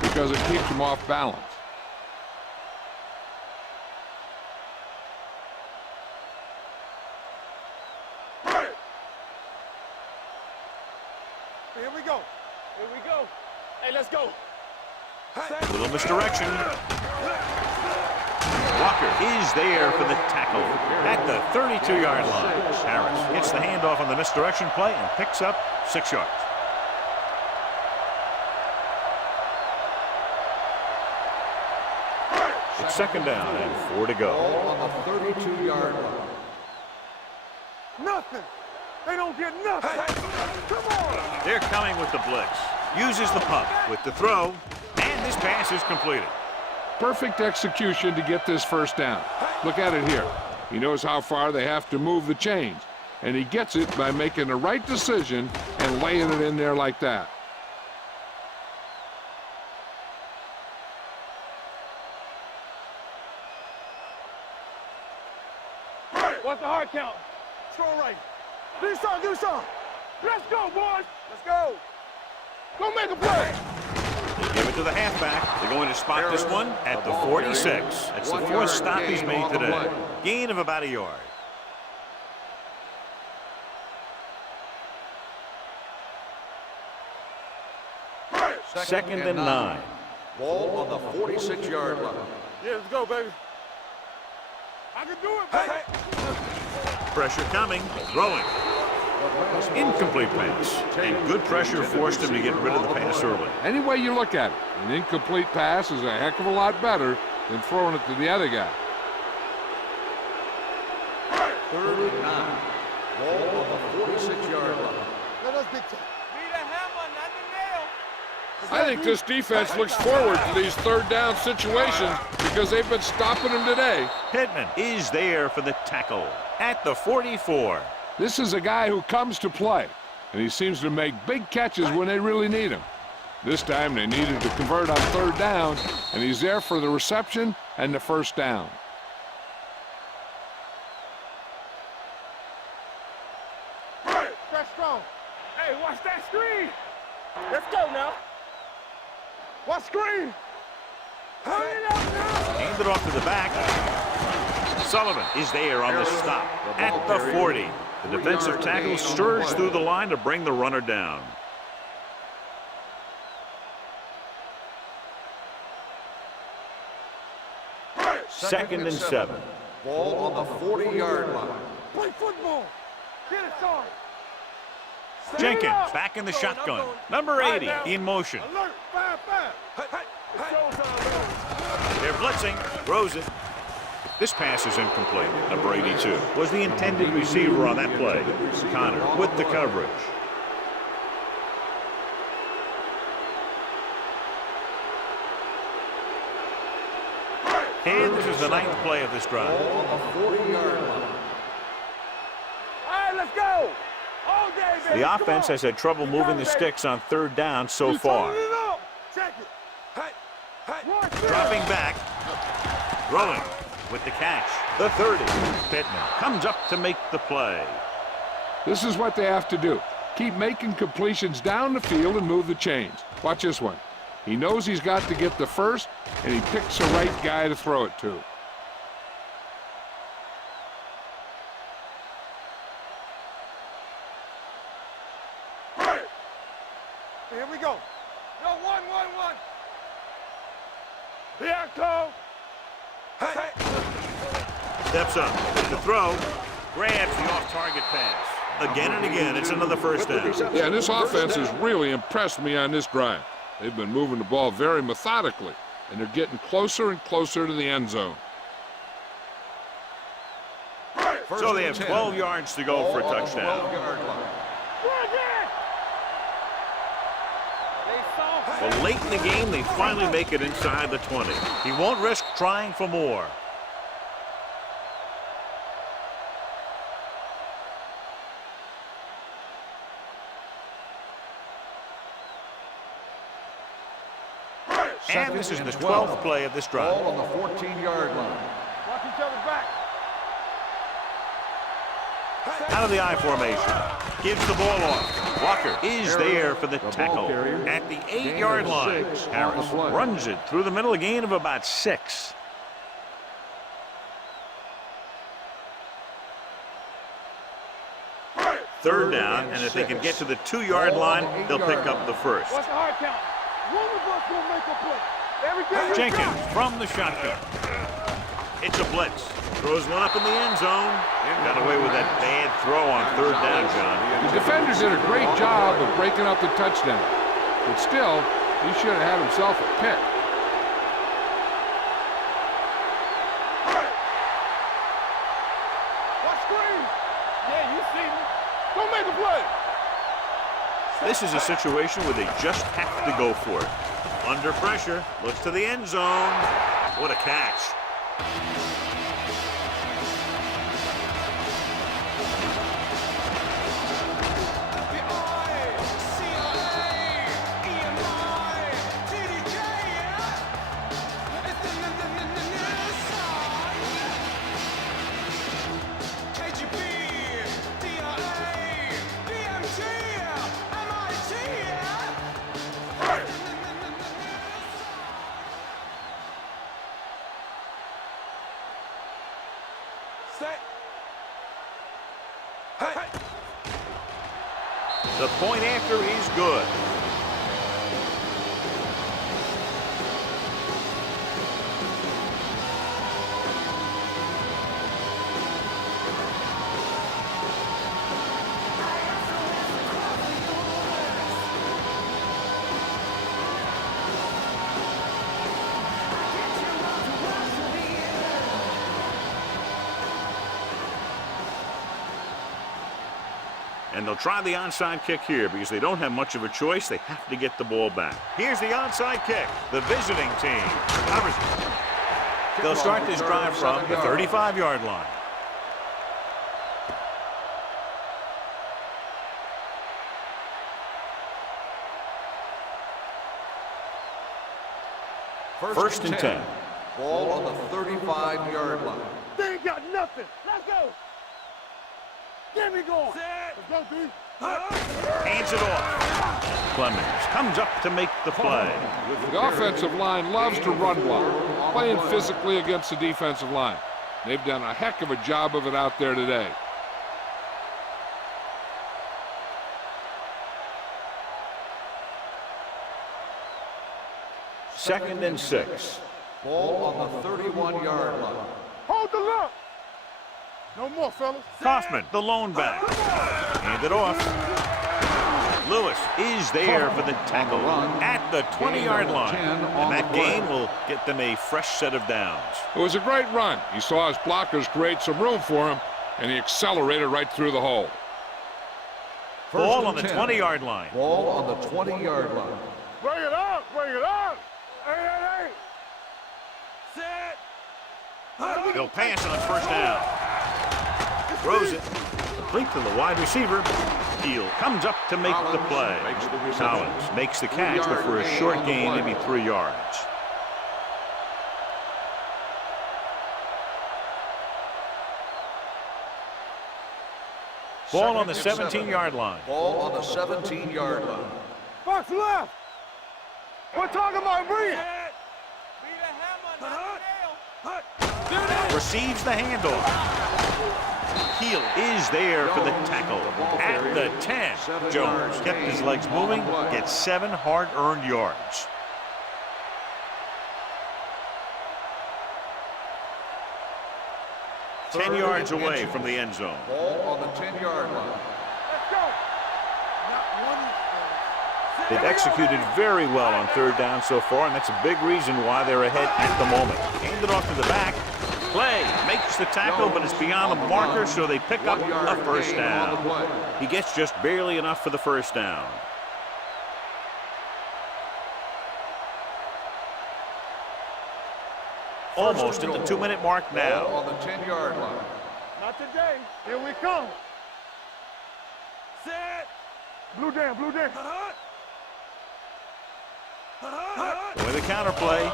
because it keeps them off balance. Here we go. Hey, let's go. A little misdirection. Walker is there for the tackle at the 32-yard line. Harris gets the handoff on the misdirection play and picks up 6 yards. It's second down and 4 to go. Ball on the 32-yard line. Nothing. They don't get nothing. Come on. They're coming with the blitz. Uses the pump with the throw, and this pass is completed. Perfect execution to get this first down. Look at it here. He knows how far they have to move the chains, and he gets it by making the right decision and laying it in there like that. What's the hard count? Strong right. Give me some, give me some. Let's go, boys. Let's go. Go make a play. Give it to the halfback. They're going to spot this one at the 46. That's the fourth stop he's made today. Gain of about a yard. Second and 9. Ball on the 46-yard line. Yeah, let's go, baby. I can do it, baby. Pressure coming. Throwing. Incomplete pass. And good pressure forced him to get rid of the pass early. Any way you look at it, an incomplete pass is a heck of a lot better than throwing it to the other guy. Third and 9. Ball on the 46-yard line. Let us big time. Need a hammer, not the nail. I think this defense looks forward to these third down situations because they've been stopping them today. Pittman is there for the tackle at the 44. This is a guy who comes to play, and he seems to make big catches when they really need him. This time they needed to convert on third down, and he's there for the reception and the first down. Press strong. Hey, watch that screen. Let's go now. Watch screen. Hurry it up now. Hand it off to the back. Sullivan is there on the stop at the 40. The defensive tackle stirs through the line to bring the runner down. Second and 7. Ball on the 40-yard line. Play football. Get it, sorry. Jenkins back in the shotgun. Number 80 in motion. Alert, 5-5. They're blitzing. Throws it. This pass is incomplete. Number 82 was the intended receiver on that play. Connor with the coverage. And this is the 9th play of this drive. Ball on the 40-yard line. All right, let's go. All day, baby. The offense has had trouble moving the sticks on third down so far. Check it. Dropping back. Throwing with the catch. The 30. Pittman comes up to make the play. This is what they have to do. Keep making completions down the field and move the chains. Watch this one. He knows he's got to get the first, and he picks the right guy to throw it to. Here we go. No, 1-1-1. Here I come. Steps up with the throw. Grabs the off-target pass. Again and again, it's another first down. Yeah, this offense has really impressed me on this drive. They've been moving the ball very methodically, and they're getting closer and closer to the end zone. So they have 12 yards to go for a touchdown. Well, late in the game, they finally make it inside the 20. He won't risk trying for more. And this is the 12th play of this drive. Ball on the 14-yard line. Watch each other back. Out of the I formation. Gives the ball off. Walker is there for the tackle at the 8-yard line. Harris runs it through the middle, a gain of about 6. Third down, and if they can get to the 2-yard line, they'll pick up the first. What's the hard count? One of us will make a play. Everything you Jenkins got. from the shotgun. It's a blitz. Throws one up in the end zone. Got away with that bad throw on third down, John. The defenders did a great job of breaking up the touchdown. But still, he should have had himself a pick. What screen? Yeah, you see me. Go make a play. This is a situation where they just have to go for it. Under pressure, looks to the end zone. What a catch. The point after is good. And they'll try the onside kick here because they don't have much of a choice. They have to get the ball back. Here's the onside kick. The visiting team covers it. They'll start this drive from the 35-yard line. First and 10. Ball on the 35-yard line. They ain't got nothing. Let's go. Get me going. Let's go, D. Hands it off. Clemens comes up to make the play. The offensive line loves to run block, playing physically against the defensive line. They've done a heck of a job of it out there today. Second and 6. Ball on the 31-yard line. Hold the look. No more, fellas. Kaufman, the lone back. Hand it off. Lewis is there for the tackle at the 20-yard line. And that gain will get them a fresh set of downs. It was a great run. He saw his blockers create some room for him, and he accelerated right through the hole. Ball on the 20-yard line. Ball on the 20-yard line. Bring it up. Bring it up. Hey. Set. He'll pass on first down. Throws it. Complete to the wide receiver. Heel comes up to make the play. Collins makes the catch, but for a short gain, maybe 3 yards. Ball on the 17-yard line. Ball on the 17-yard line. Box left. We're talking about Bree. Receives the handoff. Heel is there for the tackle at the 10. Jones kept his legs moving, gets 7 hard-earned yards. Ten yards away from the end zone. Ball on the 10-yard line. Let's go. They've executed very well on third down so far, and that's a big reason why they're ahead at the moment. Handed off to the back. Play makes the tackle, but it's beyond the marker, so they pick up a first down. He gets just barely enough for the first down. Almost at the 2-minute mark now. Ball on the 10-yard line. Not today. Here we come. Set. Blue down. With a counterplay.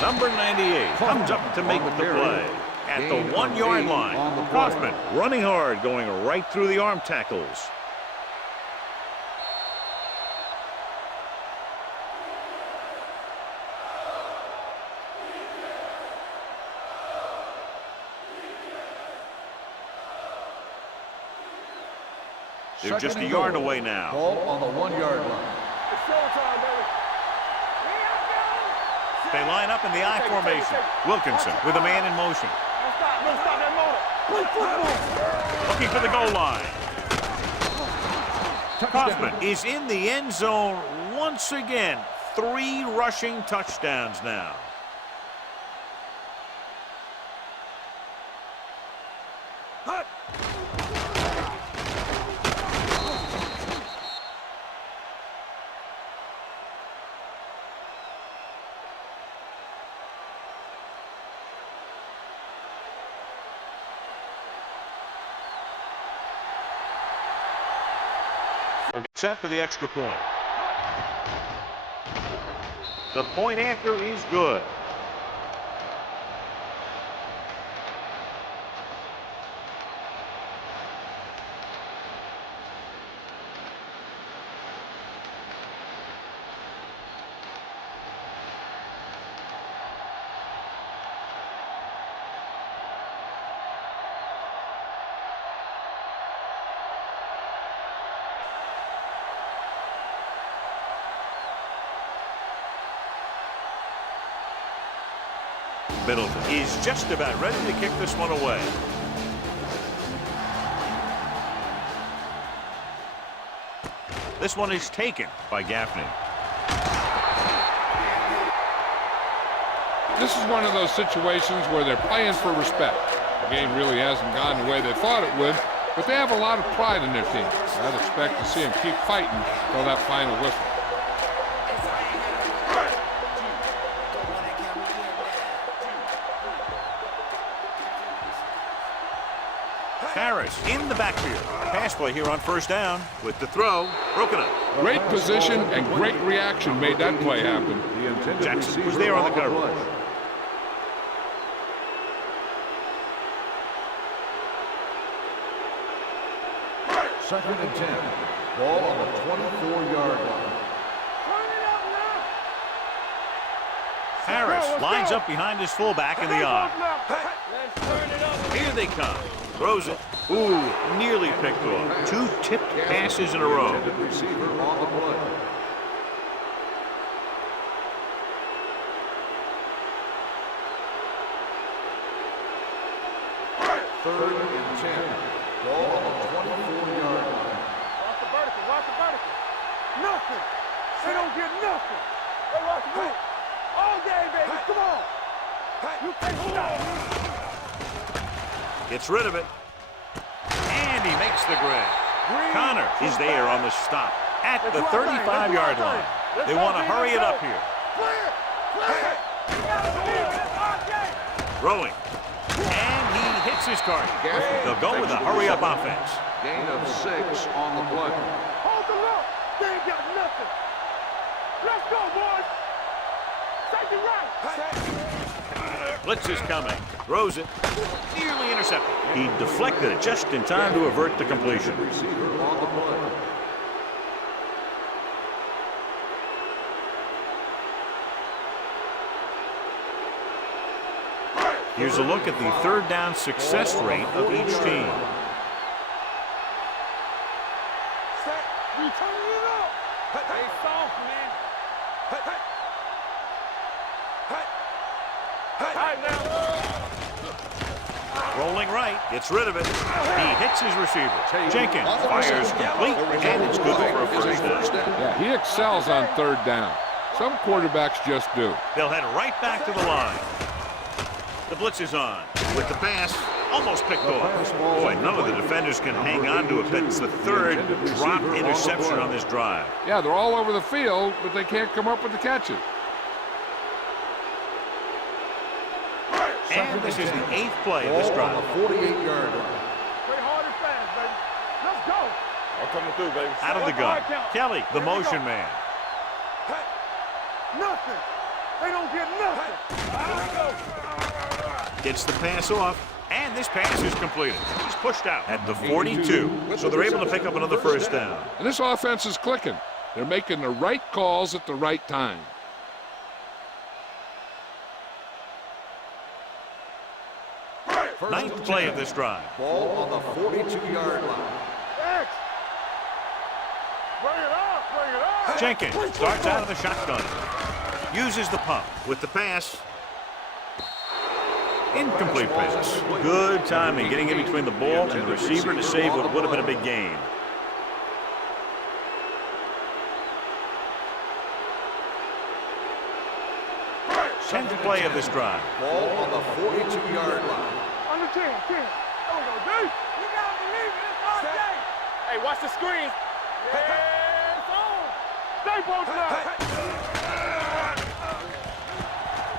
Number 98 comes up to make the play at the 1-yard line. Kaufman running hard, going right through the arm tackles. They're just a yard away now. Ball on the 1-yard line. It's showtime, baby. They line up in the I formation. Wilkinson with a man in motion. Don't stop that motor. Play football. Looking for the goal line. Kaufman is in the end zone once again. 3 rushing touchdowns now. set for the extra point. The point after is good. Middleton is just about ready to kick this one away. This one is taken by Gaffney. This is one of those situations where they're playing for respect. The game really hasn't gone the way they thought it would, but they have a lot of pride in their team. I'd expect to see them keep fighting until that final whistle. Harris in the backfield. Pass play here on first down with the throw broken up. Great position and great reaction made that play happen. Jackson was there on the coverage. Second and 10. Ball on the 24-yard line. Harris lines up behind his fullback in the eye. Here they come. Throws it. Ooh, nearly picked off. Two tipped passes in a row. Receiver on the play. Third and 10. Ball on the 24-yard line. Watch the vertical, watch the vertical. Nothing. They don't get nothing. They watch the move. All day, baby. Come on. You can't stop. Gets rid of it. And he makes the grab. Connor is there on the stop at the 35-yard line. They want to hurry it up here. Throwing. And he hits his target. They'll go with a hurry-up offense. Gain of 6 on the play. Hold the look. They ain't got nothing. Let's go, boys. Safety right. Blitz is coming. Throws it. Nearly intercepted. He deflected it just in time to avert the completion. Receiver on the play. Here's a look at the third down success rate of each team. We turning it up. Hey, soft, man. Rolling right, gets rid of it. He hits his receiver. Jenkins fires complete, and it's good for a first down. Yeah, he excels on third down. Some quarterbacks just do. They'll head right back to the line. The blitz is on. With the pass, almost picked off. Boy, none of the defenders can hang on to it. That's the third dropped interception on this drive. Yeah, they're all over the field, but they can't come up with the catches. And this is the 8th play of this drive. 48-yard line. Play hard and fast, baby. Let's go. I'm coming through, baby. Out of the gun. Kelly, the motion man. Nothing. They don't get nothing. Gets the pass off, and this pass is completed. He's pushed out at the 42, so they're able to pick up another first down. And this offense is clicking. They're making the right calls at the right time. Ninth play of this drive. Ball on the 42-yard line. X. Bring it up, bring it up. Jenkins starts out of the shotgun. Uses the pump with the pass. Incomplete pass. Good timing getting in between the ball and the receiver to save what would have been a big gain. Tenth play of this drive. Ball on the 42-yard line. Under 10, 10. There we go, dude. You gotta believe it. It's all day. Hey, watch the screen. Yeah, it's on. Stay both now.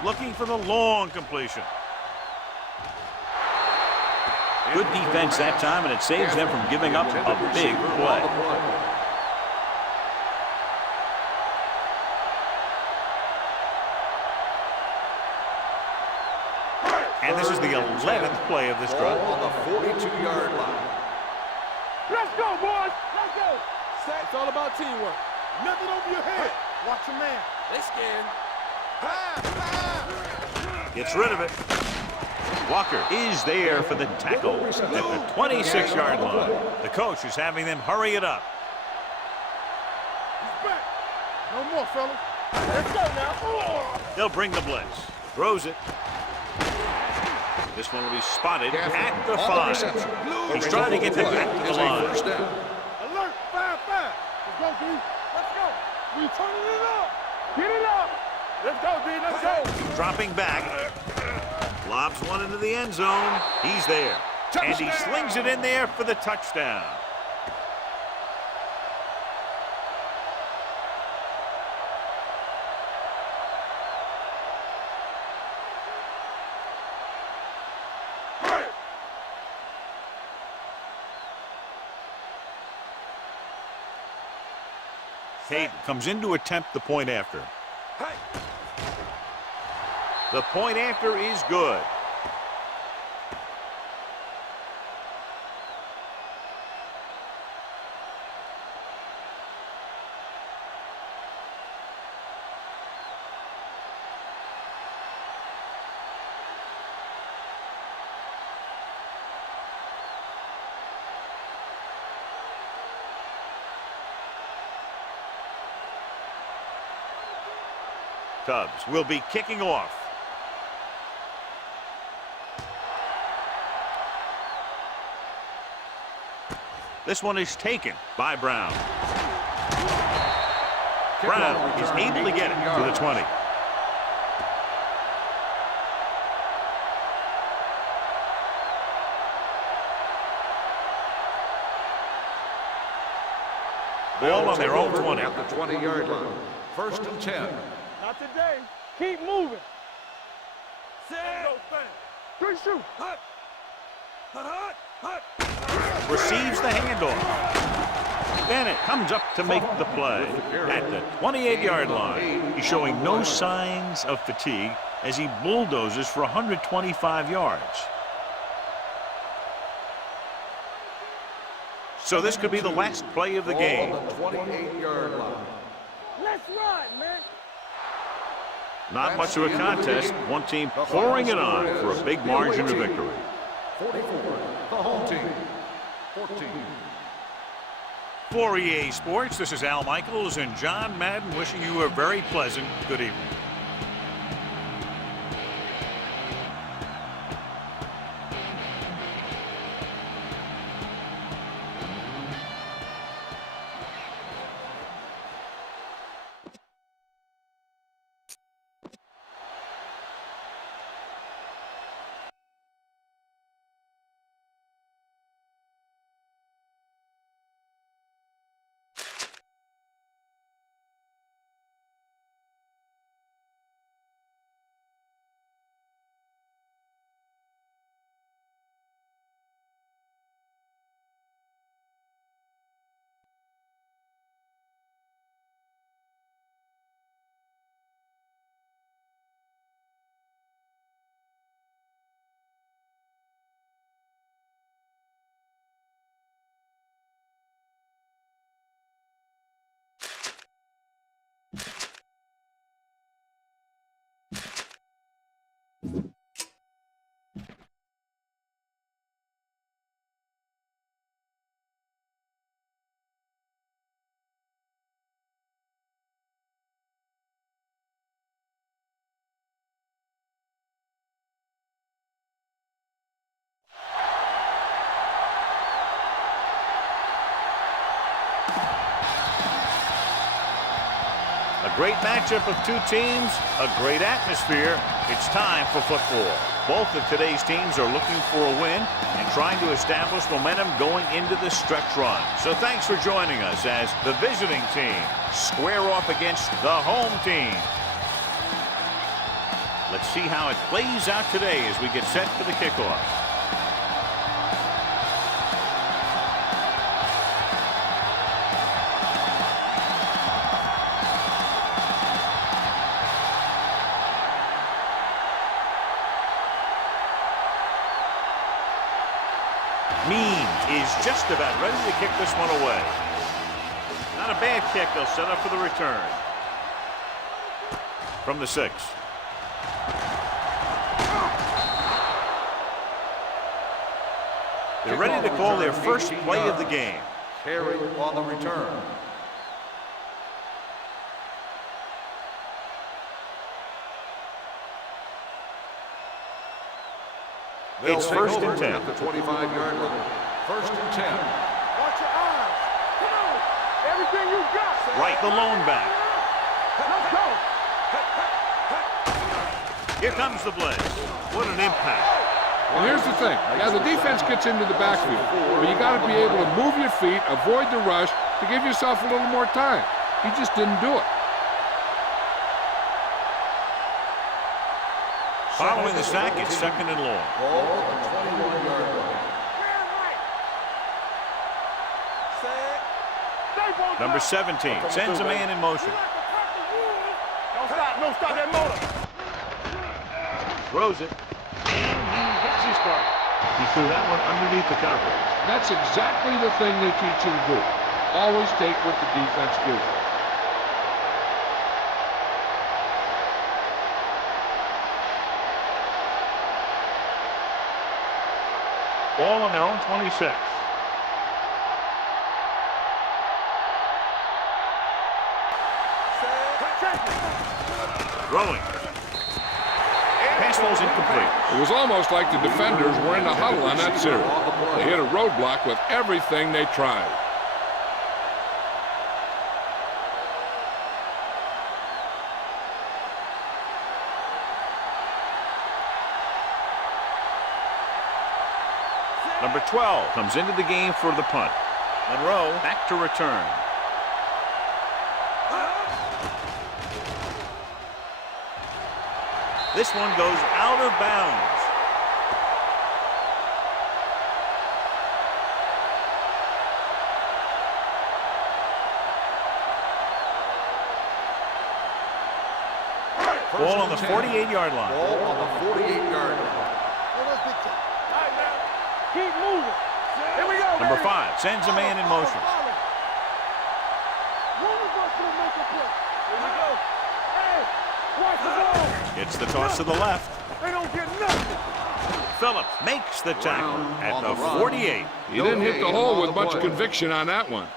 Looking for the long completion. Good defense that time, and it saves them from giving up a big play. play of this Ball drive. on the 42-yard line. Let's go, boys. Let's go. It's all about teamwork. Nothing over your head. Watch your man. They scared. Gets rid of it. Walker is there for the tackle at the 26-yard line. The coach is having them hurry it up. He's back. No more, fellas. Let's go now. They'll bring the blitz. Throws it. This one will be spotted at the 5. He's trying to get them back to the line. Alert, 5-5. Let's go, D. Let's go. We turning it up. Get it up. Let's go, D. Let's go. Dropping back. Lobs one into the end zone. He's there. And he slings it in there for the touchdown. Hayden comes in to attempt the point after. The point after is good. Tubbs will be kicking off. This one is taken by Brown. Brown is able to get it to the 20. Ball on their own 20. At the 20-yard line. 1st and 10. Not today. Keep moving. Three shoot. Receives the handoff. Bennett comes up to make the play at the 28-yard line. He's showing no signs of fatigue as he bulldozes for 125 yards. So this could be the last play of the game. Ball on the 28-yard line. Let's run, man. Not much of a contest. One team pouring it on for a big margin of victory. 44, the home team. 14. For EA Sports, this is Al Michaels and John Madden wishing you a very pleasant good evening. A great matchup of two teams, a great atmosphere. It's time for football. Both of today's teams are looking for a win and trying to establish momentum going into the stretch run. So thanks for joining us as the visiting team square off against the home team. Let's see how it plays out today as we get set for the kickoff. Means is just about ready to kick this one away. Not a bad kick. They'll set up for the return. From the 6. They're ready to call their first play of the game. Carry on the return. It's first and 10. At the 25-yard line. First and 10. Watch your eyes. Come on. Everything you got. Right, the lone back. Let's go. Here comes the blitz. What an impact. And here's the thing. Yeah, the defense gets into the backfield, but you got to be able to move your feet, avoid the rush, to give yourself a little more time. He just didn't do it. Following the sack, it's second and long. Ball on the 21-yard line. Number 17 sends a man in motion. Don't stop that motor. Throws it. And he hits his target. He threw that one underneath the coverage. That's exactly the thing they teach you to do. Always take what the defense gives you. Ball on their own 26. Throwing. Pass falls incomplete. It was almost like the defenders were in the huddle on that series. They hit a roadblock with everything they tried. Number 12 comes into the game for the punt. Monroe back to return. This one goes out of bounds. Ball on the 48-yard line. Ball on the 48-yard line. Keep moving. Here we go. Number 5 sends a man in motion. One of us will make a play. Here we go. Hey, watch the ball. It's the toss to the left. They don't get nothing. Phillips makes the tackle at the 48. He didn't hit the hole with much conviction on that one.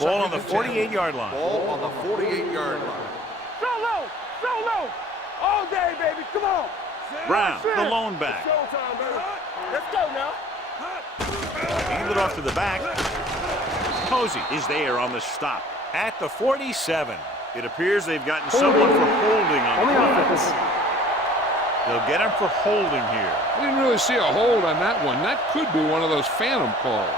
Ball on the 48-yard line. Ball on the 48-yard line. Solo. All day, baby. Come on. Brown, the lone back. Showtime, baby. Let's go now. Hand it off to the back. Posey is there on the stop at the 47. It appears they've gotten someone for holding on On the offense. They'll get him for holding here. I didn't really see a hold on that one. That could be one of those phantom calls.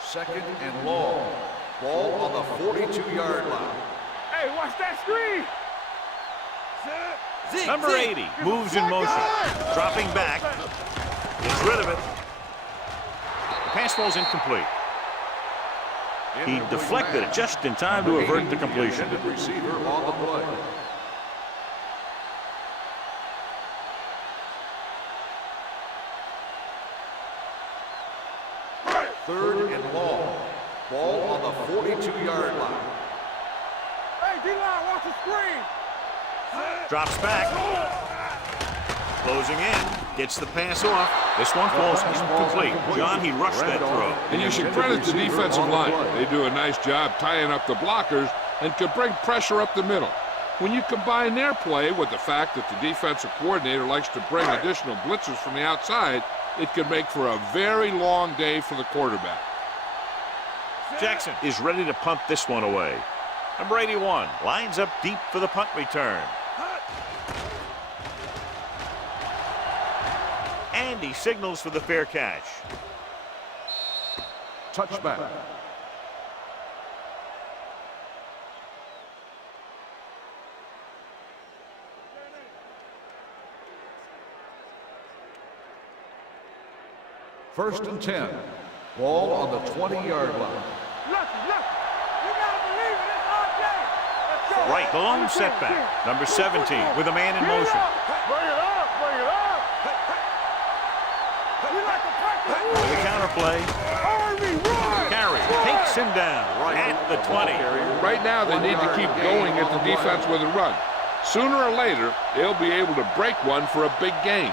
Second and long. Ball on the 42-yard line. Hey, watch that screen. Number 80 moves in motion. Dropping back. Gets rid of it. The pass falls incomplete. He deflected it just in time to avert the completion. The receiver on the play. Third and long. Ball on the 42-yard line. Hey, D-line, watch the screen. Drops back. Closing in. Gets the pass off. This one falls incomplete. John, he rushed that throw. And you should credit the defensive line. They do a nice job tying up the blockers and can bring pressure up the middle. When you combine their play with the fact that the defensive coordinator likes to bring additional blitzers from the outside, it can make for a very long day for the quarterback. Jackson is ready to punt this one away. Number 81 lines up deep for the punt return. And he signals for the fair catch. Touchback. First and 10. Ball on the 20-yard line. Lucky. You gotta believe it. It's our game. Let's go. Right, the lone setback. Number 17 with a man in motion. Bring it up. We like to practice. With a counterplay. Carry takes him down at the 20. Right now, they need to keep going at the defense with a run. Sooner or later, they'll be able to break one for a big gain.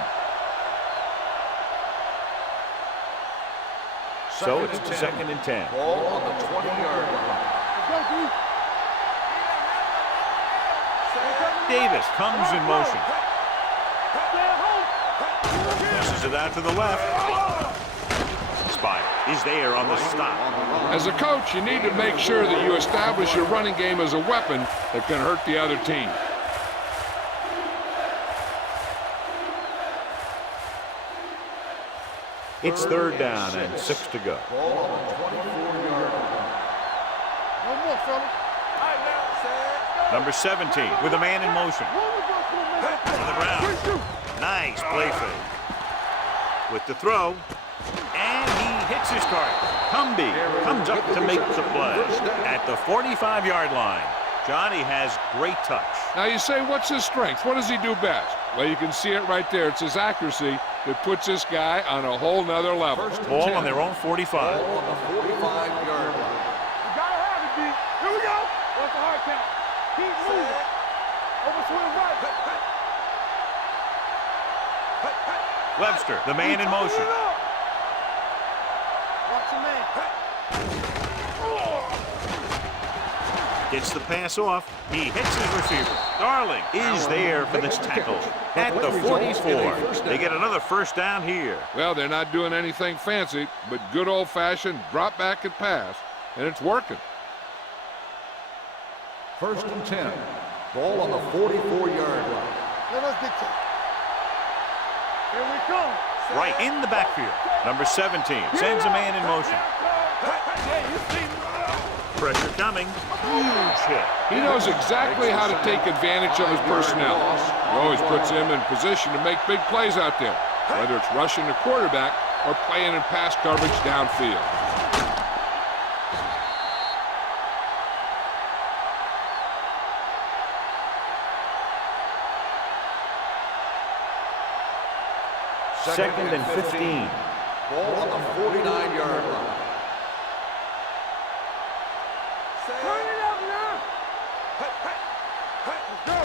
So it's second and 10. Ball on the 20-yard line. Davis comes in motion. Passes it out to the left. Spire is there on the stop. As a coach, you need to make sure that you establish your running game as a weapon that can hurt the other team. It's third down and 6 to go. Ball on the 24-yard line. No more, fellas. Number 17 with a man in motion. To the ground. Nice play fake. With the throw. And he hits his target. Cumby comes up to make the play at the 45-yard line. Johnny has great touch. Now you say, what's his strength? What does he do best? Well, you can see it right there. It's his accuracy that puts this guy on a whole nother level. Ball on their own 45. Ball on the 45-yard line. You gotta have it, D. Here we go. What's the hard count? Keep moving. Over to the right. Webster, the man in motion. Watch your man. Gets the pass off. He hits his receiver. Darling is there for this tackle at the 44. They get another first down here. Well, they're not doing anything fancy, but good old-fashioned drop back and pass, and it's working. First and 10. Ball on the 44-yard line. Let us dictate. Here we come. Right in the backfield. Number 17 sends a man in motion. Pressure coming. Huge hit. He knows exactly how to take advantage of his personnel. He always puts him in position to make big plays out there, whether it's rushing the quarterback or playing in pass coverage downfield. Second and 15. Ball on the 49-yard line. Turn it up now. Let's go.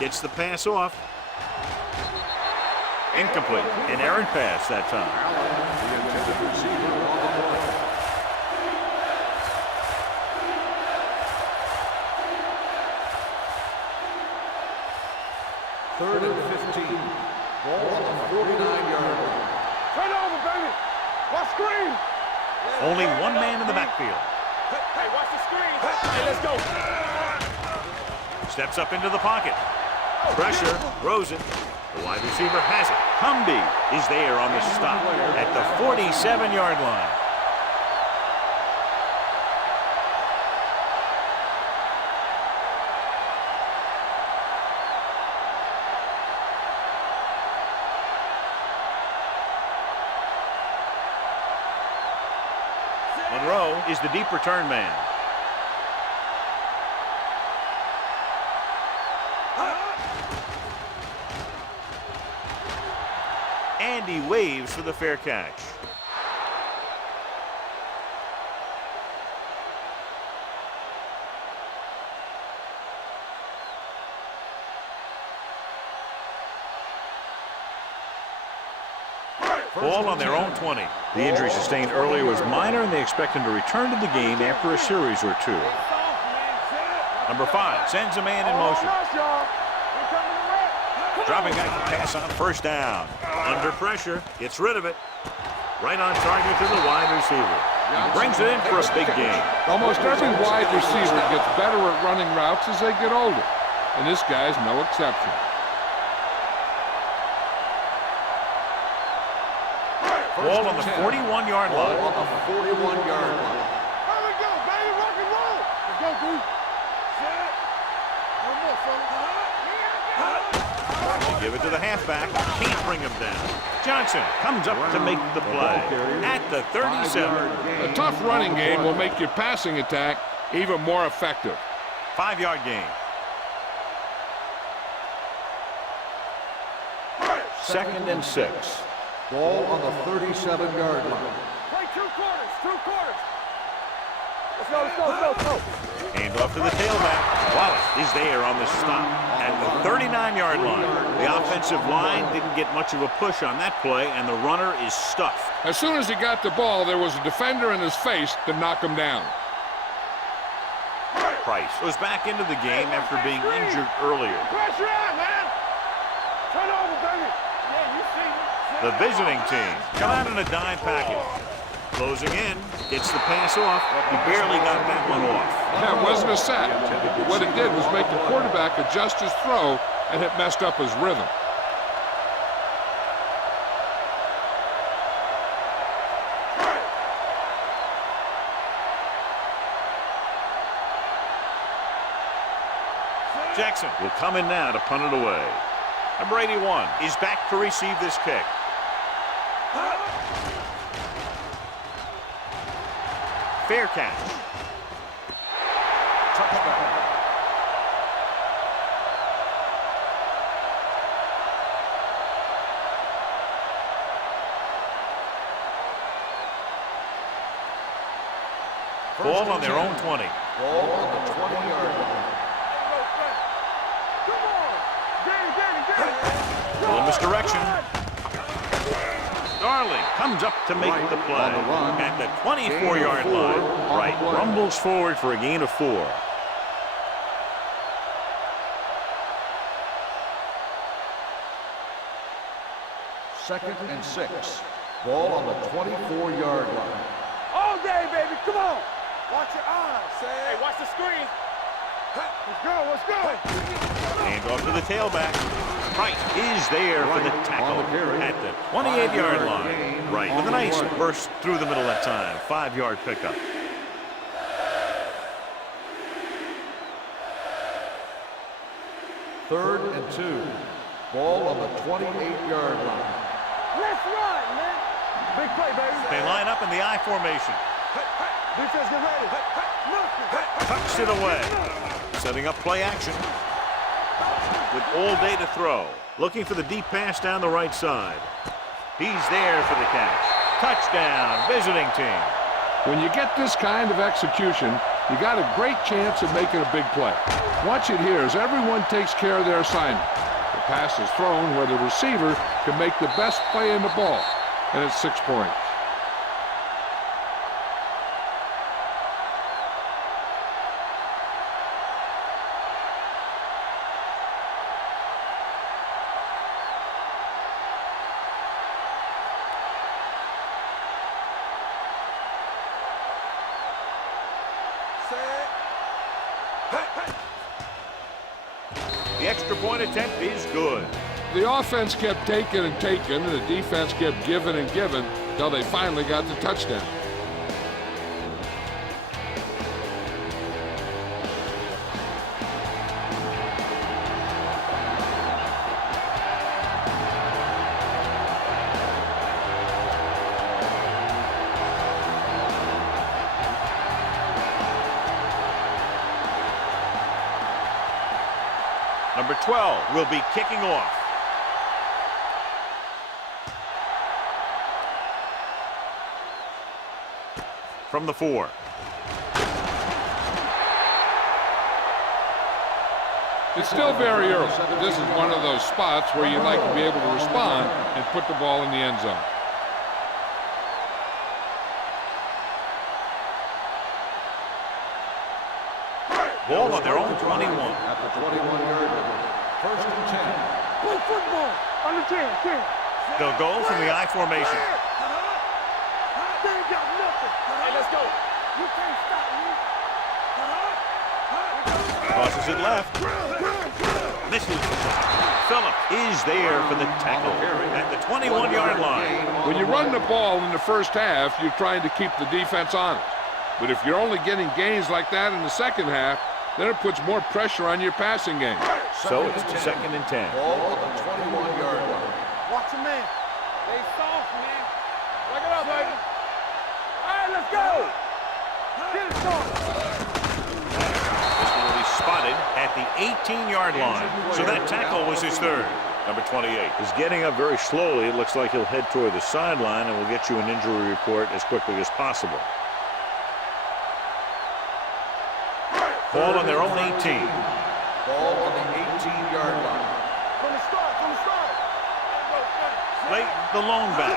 Gets the pass off. Incomplete. An errant pass that time. The intended receiver on the play. Third and 15. Ball on the 49-yard line. Turn over, baby. Watch screen. Only one man in the backfield. Hey, watch the screen. Hey, let's go. Steps up into the pocket. Pressure. Rosen. The wide receiver has it. Cumby is there on the stop at the 47-yard line. Monroe is the deep return man. And he waves for the fair catch. Ball on their own 20. The injury sustained earlier was minor, and they expect him to return to the game after a series or two. Number 5 sends a man in motion. Dropping back to pass on first down. Under pressure, gets rid of it. Right on target to the wide receiver. He brings it in for a big game. Almost every wide receiver gets better at running routes as they get older, and this guy's no exception. Ball on the 41-yard line. Ball on the 41-yard line. Here we go, baby. Rock and roll. Let's go, D. Set. One more, fellas. give it to the halfback. Can't bring him down. Johnson comes up to make the play at the 37. A tough running game will make your passing attack even more effective. 5-yard gain. Second and 6. Ball on the 37-yard line. Play 2 quarters, 2 quarters. Let's go. Hand off to the tailback. Wallace is there on the stop at the 39-yard line. The offensive line didn't get much of a push on that play, and the runner is stuffed. As soon as he got the ball, there was a defender in his face to knock him down. Price was back into the game after being injured earlier. Pressure out, man. Turn over, baby. Yeah, you see. The visiting team come out in a dime package. Closing in, gets the pass off. He barely got that one off. Yeah, it wasn't a sack. What it did was make the quarterback adjust his throw, and it messed up his rhythm. Jackson will come in now to punt it away. Number 81 is back to receive this kick. Fair catch. Touchdown. Ball on their own 20. Ball on the 20-yard line. Come on. Get it. Little misdirection. Darling comes up to make the play at the 24-yard line. Right, rumbles forward for a gain of 4. Second and 6. Ball on the 24-yard line. All day, baby. Come on. Watch your eyes. Hey, watch the screen. Let's go. Hand off to the tailback. Price is there for the tackle at the 28-yard line. Right, with a nice burst through the middle that time. 5-yard pickup. Third and 2. Ball on the 28-yard line. Let's run, man. Big play, baby. They line up in the I formation. Defense, get ready. Tucks it away. Setting up play action. With all day to throw. Looking for the deep pass down the right side. He's there for the catch. Touchdown, visiting team. When you get this kind of execution, you got a great chance of making a big play. Watch it here as everyone takes care of their assignment. The pass is thrown where the receiver can make the best play in the ball, and it's 6 points. The extra point attempt is good. The offense kept taking and taking, and the defense kept giving and giving until they finally got the touchdown. Number 12 will be kicking off. From the 4. It's still very early. This is one of those spots where you'd like to be able to respond and put the ball in the end zone. Ball on their own 21. At the 21-yard line. First and 10. Play football. Under 10. They'll go from the I formation. They ain't got nothing. Hey, let's go. You can't stop me. Tosses it left. Misses the shot. Phillip is there for the tackle at the 21-yard line. When you run the ball in the first half, you're trying to keep the defense honest. But if you're only getting gains like that in the second half, then it puts more pressure on your passing game. So it's 2nd and 10. Ball on the 21 Stay soft, man. Break it up, baby. All right, let's go. Get it started. This one will be spotted at the 18-yard line. So that tackle was his third. Number 28 is getting up very slowly. It looks like he'll head toward the sideline, and we'll get you an injury report as quickly as possible. Ball on their own 18. Ball on the 18-yard line. From the start, from the start. Late, the lone back.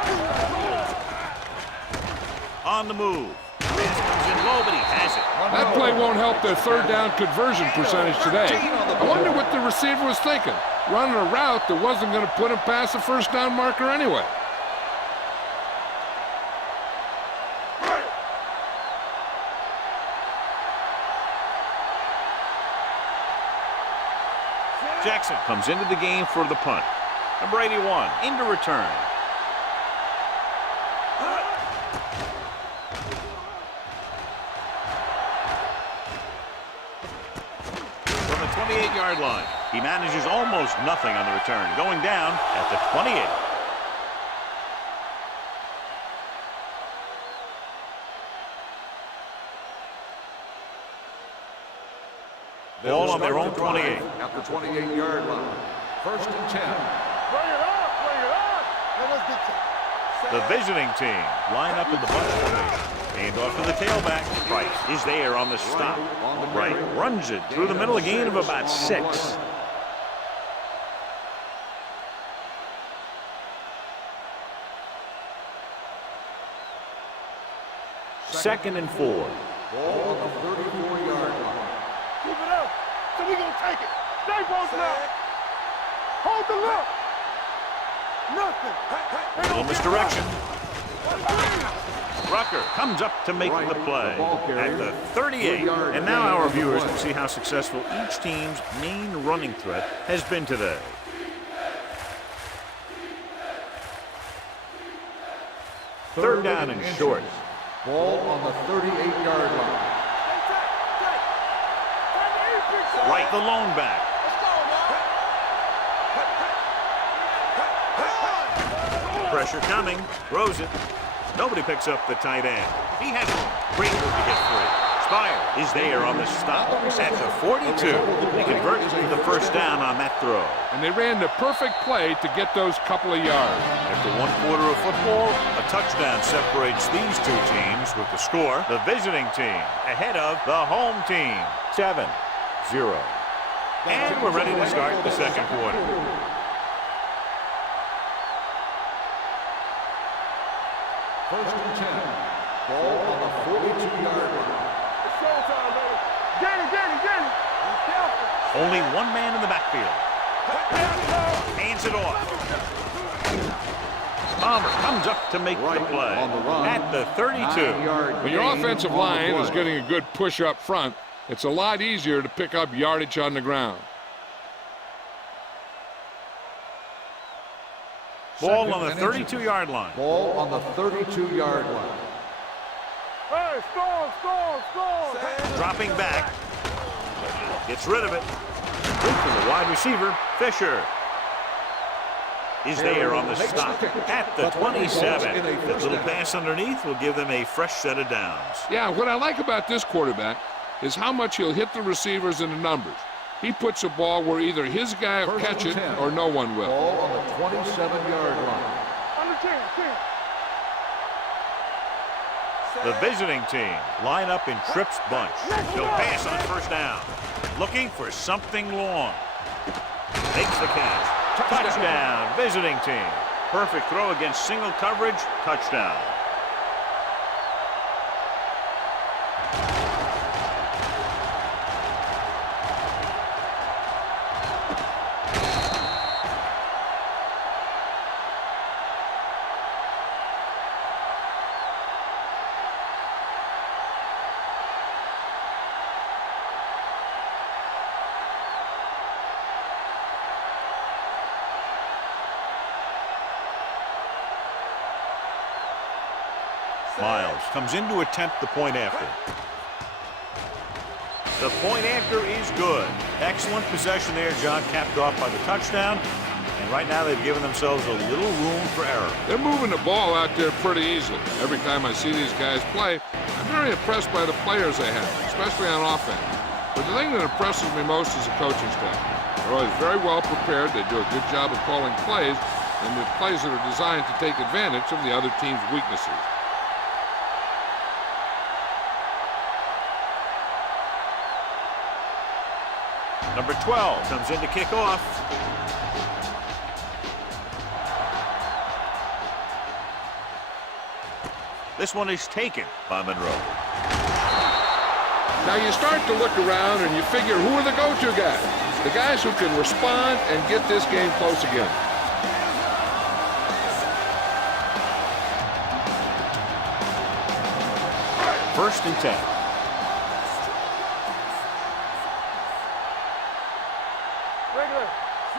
On the move. Pass comes in low, but he has it. That play won't help their third down conversion percentage today. I wonder what the receiver was thinking. Running a route that wasn't going to put him past the first down marker anyway. Jackson comes into the game for the punt. Number 81 into return. From the 28-yard line, he manages almost nothing on the return, going down at the 28. Ball on their own 28. At the 28-yard line. First and 10. Bring it up, bring it up. Now let's get to The visiting team line up in the bunch formation. Hand off to the tailback. Price is there on the stop. Right, runs it through the middle, a gain of about 6. Second and 4. Ball on the 34-yard line. keep it up. So we gonna take it. Stay close now. Hold the look. Nothing. Little misdirection. Rucker comes up to make the play at the 38. And now our viewers can see how successful each team's main running threat has been today. Third down and short. Ball on the 38-yard line. Right, the lone back. Pressure coming. Throws it. Nobody picks up the tight end. He has great move to get free. Spire is there on the stop. At the 42. They convert to the first down on that throw. And they ran the perfect play to get those couple of yards. After one quarter of football, a touchdown separates these two teams with the score. The visiting team ahead of the home team. 7-0. And we're ready to start the second quarter. First and 10. Ball on the 42-yard line. It's showtime, baby. Get it, get it, get it. Be careful. Only one man in the backfield. Hands it off. Palmer comes up to make the play on the run. at the 32. When your offensive line is getting a good push up front, it's a lot easier to pick up yardage on the ground. Ball on the 32-yard line. Ball on the 32-yard line. Hey, score. Dropping back. Gets rid of it. Good for the wide receiver, Fisher. Is there on the stop at the 27. That little pass underneath will give them a fresh set of downs. Yeah, what I like about this quarterback is how much he'll hit the receivers in the numbers. He puts a ball where either his guy will catch it or no one will. Ball on the 27-yard line. Under 10. The visiting team line up in Tripp's bunch. He'll pass on first down. Looking for something long. Makes the catch. Touchdown, visiting team. Perfect throw against single coverage. Touchdown. Miles comes in to attempt the point after. The point after is good. Excellent possession there, John, capped off by the touchdown. And right now they've given themselves a little room for error. They're moving the ball out there pretty easily. Every time I see these guys play, I'm very impressed by the players they have, especially on offense. But the thing that impresses me most is the coaching staff. They're always very well prepared. They do a good job of calling plays, and the plays that are designed to take advantage of the other team's weaknesses. Number 12 comes in to kick off. This one is taken by Monroe. Now you start to look around and you figure, who are the go-to guys? The guys who can respond and get this game close again. First and 10.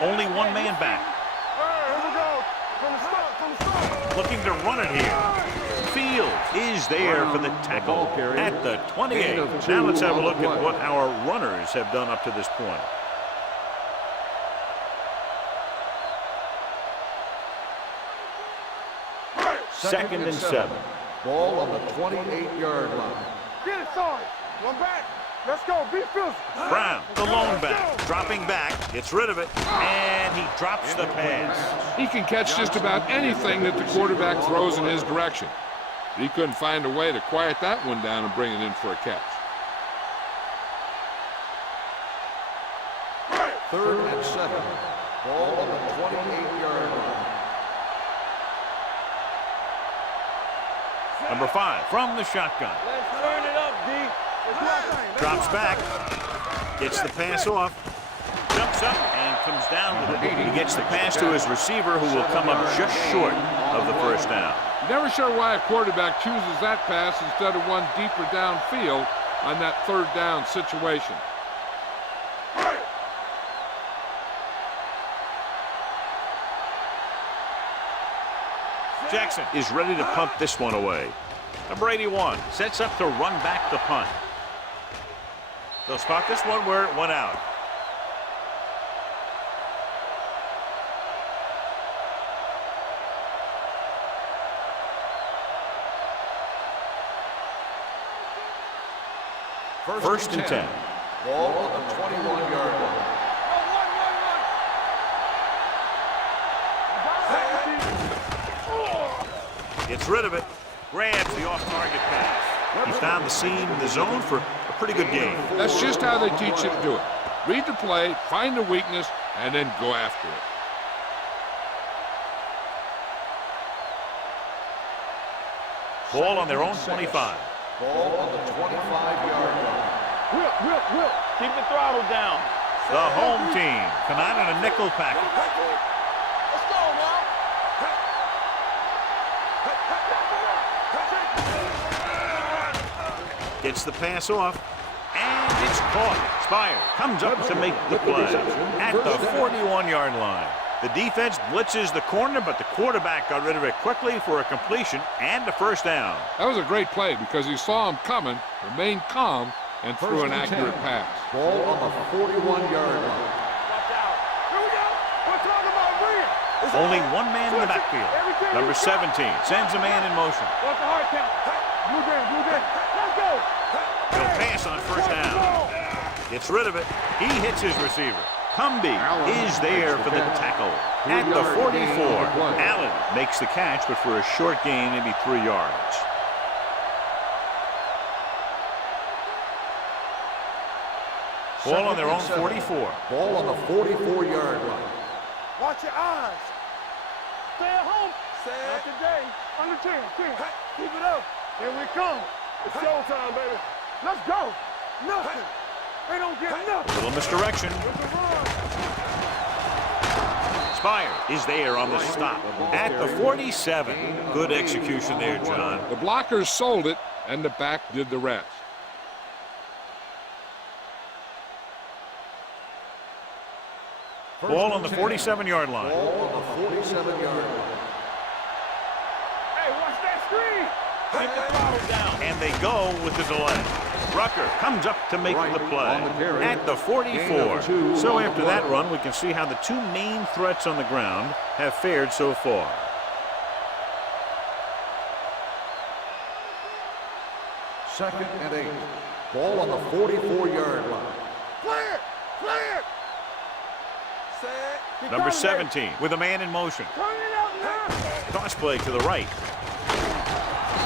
Only one man back. Here we go. From the start. Looking to run it here. Fields is there for the tackle at the 28. Now let's have a look at what our runners have done up to this point. Second and 7. Ball on the 28-yard line. Get it, Sarge. One back. Let's go. Be physical. Brown, the lone back, dropping back, gets rid of it, and he drops the pass. He can catch just about anything that the quarterback throws in his direction. He couldn't find a way to quiet that one down and bring it in for a catch. Third and 7. Ball on the 28-yard line. Number 5 from the shotgun. Let's turn it up, D. Drops back, gets the pass off, jumps up, and comes down with it. He gets the pass to his receiver, who will come up just short of the first down. Never sure why a quarterback chooses that pass instead of one deeper downfield on that third down situation. Jackson is ready to punt this one away. Number 81 sets up to run back the punt. They'll spot this one where it went out. First and 10. Ball on the 21-yard line. Gets rid of it. Grabs the off-target pass. He found the seam in the zone for a pretty good game. That's just how they teach you to do it. Read the play, find the weakness, and then go after it. Ball on their own 25. Ball on the 25-yard line. Will. Keep the throttle down. The home team come out in a nickel package. Let's go now. Gets the pass off, and it's caught. Spire comes up to make the play at the 41-yard line. The defense blitzes the corner, but the quarterback got rid of it quickly for a completion and a first down. That was a great play because he saw him coming, remained calm, and threw an accurate pass. Ball on the 41-yard line. Watch out. Here we go. We're talking about Bria. Only one man in the backfield. Number 17 sends a man in motion. What's the hard count? Blue game. Let's go. He'll pass on first down. Gets rid of it. He hits his receiver. Cumby is there for the tackle at the 44. Allen makes the catch, but for a short gain, maybe 3 yards. Ball on their own 44. Ball on the 44-yard line. Watch your eyes. Stay at home. Not today. Under 10. Keep it up. Here we come. It's showtime, baby. Let's go. Nothing. They don't get nothing. Little misdirection. Spire is there on the stop at the 47. Good execution there, John. The blockers sold it, and the back did the rest. Ball on the 47-yard line. Ball on the 47-yard line. Hey, watch that screen. Keep the throttle down. And they go with the delay. Rucker comes up to make Right the play on the carry. at the 44. 2 So on the after that play. run, we can see how the two main threats on the ground have fared so far. Second and 8. Ball on the 44-yard line. Clear! Clear! Number 17 with a man in motion. Turn it out now! Toss play to the right.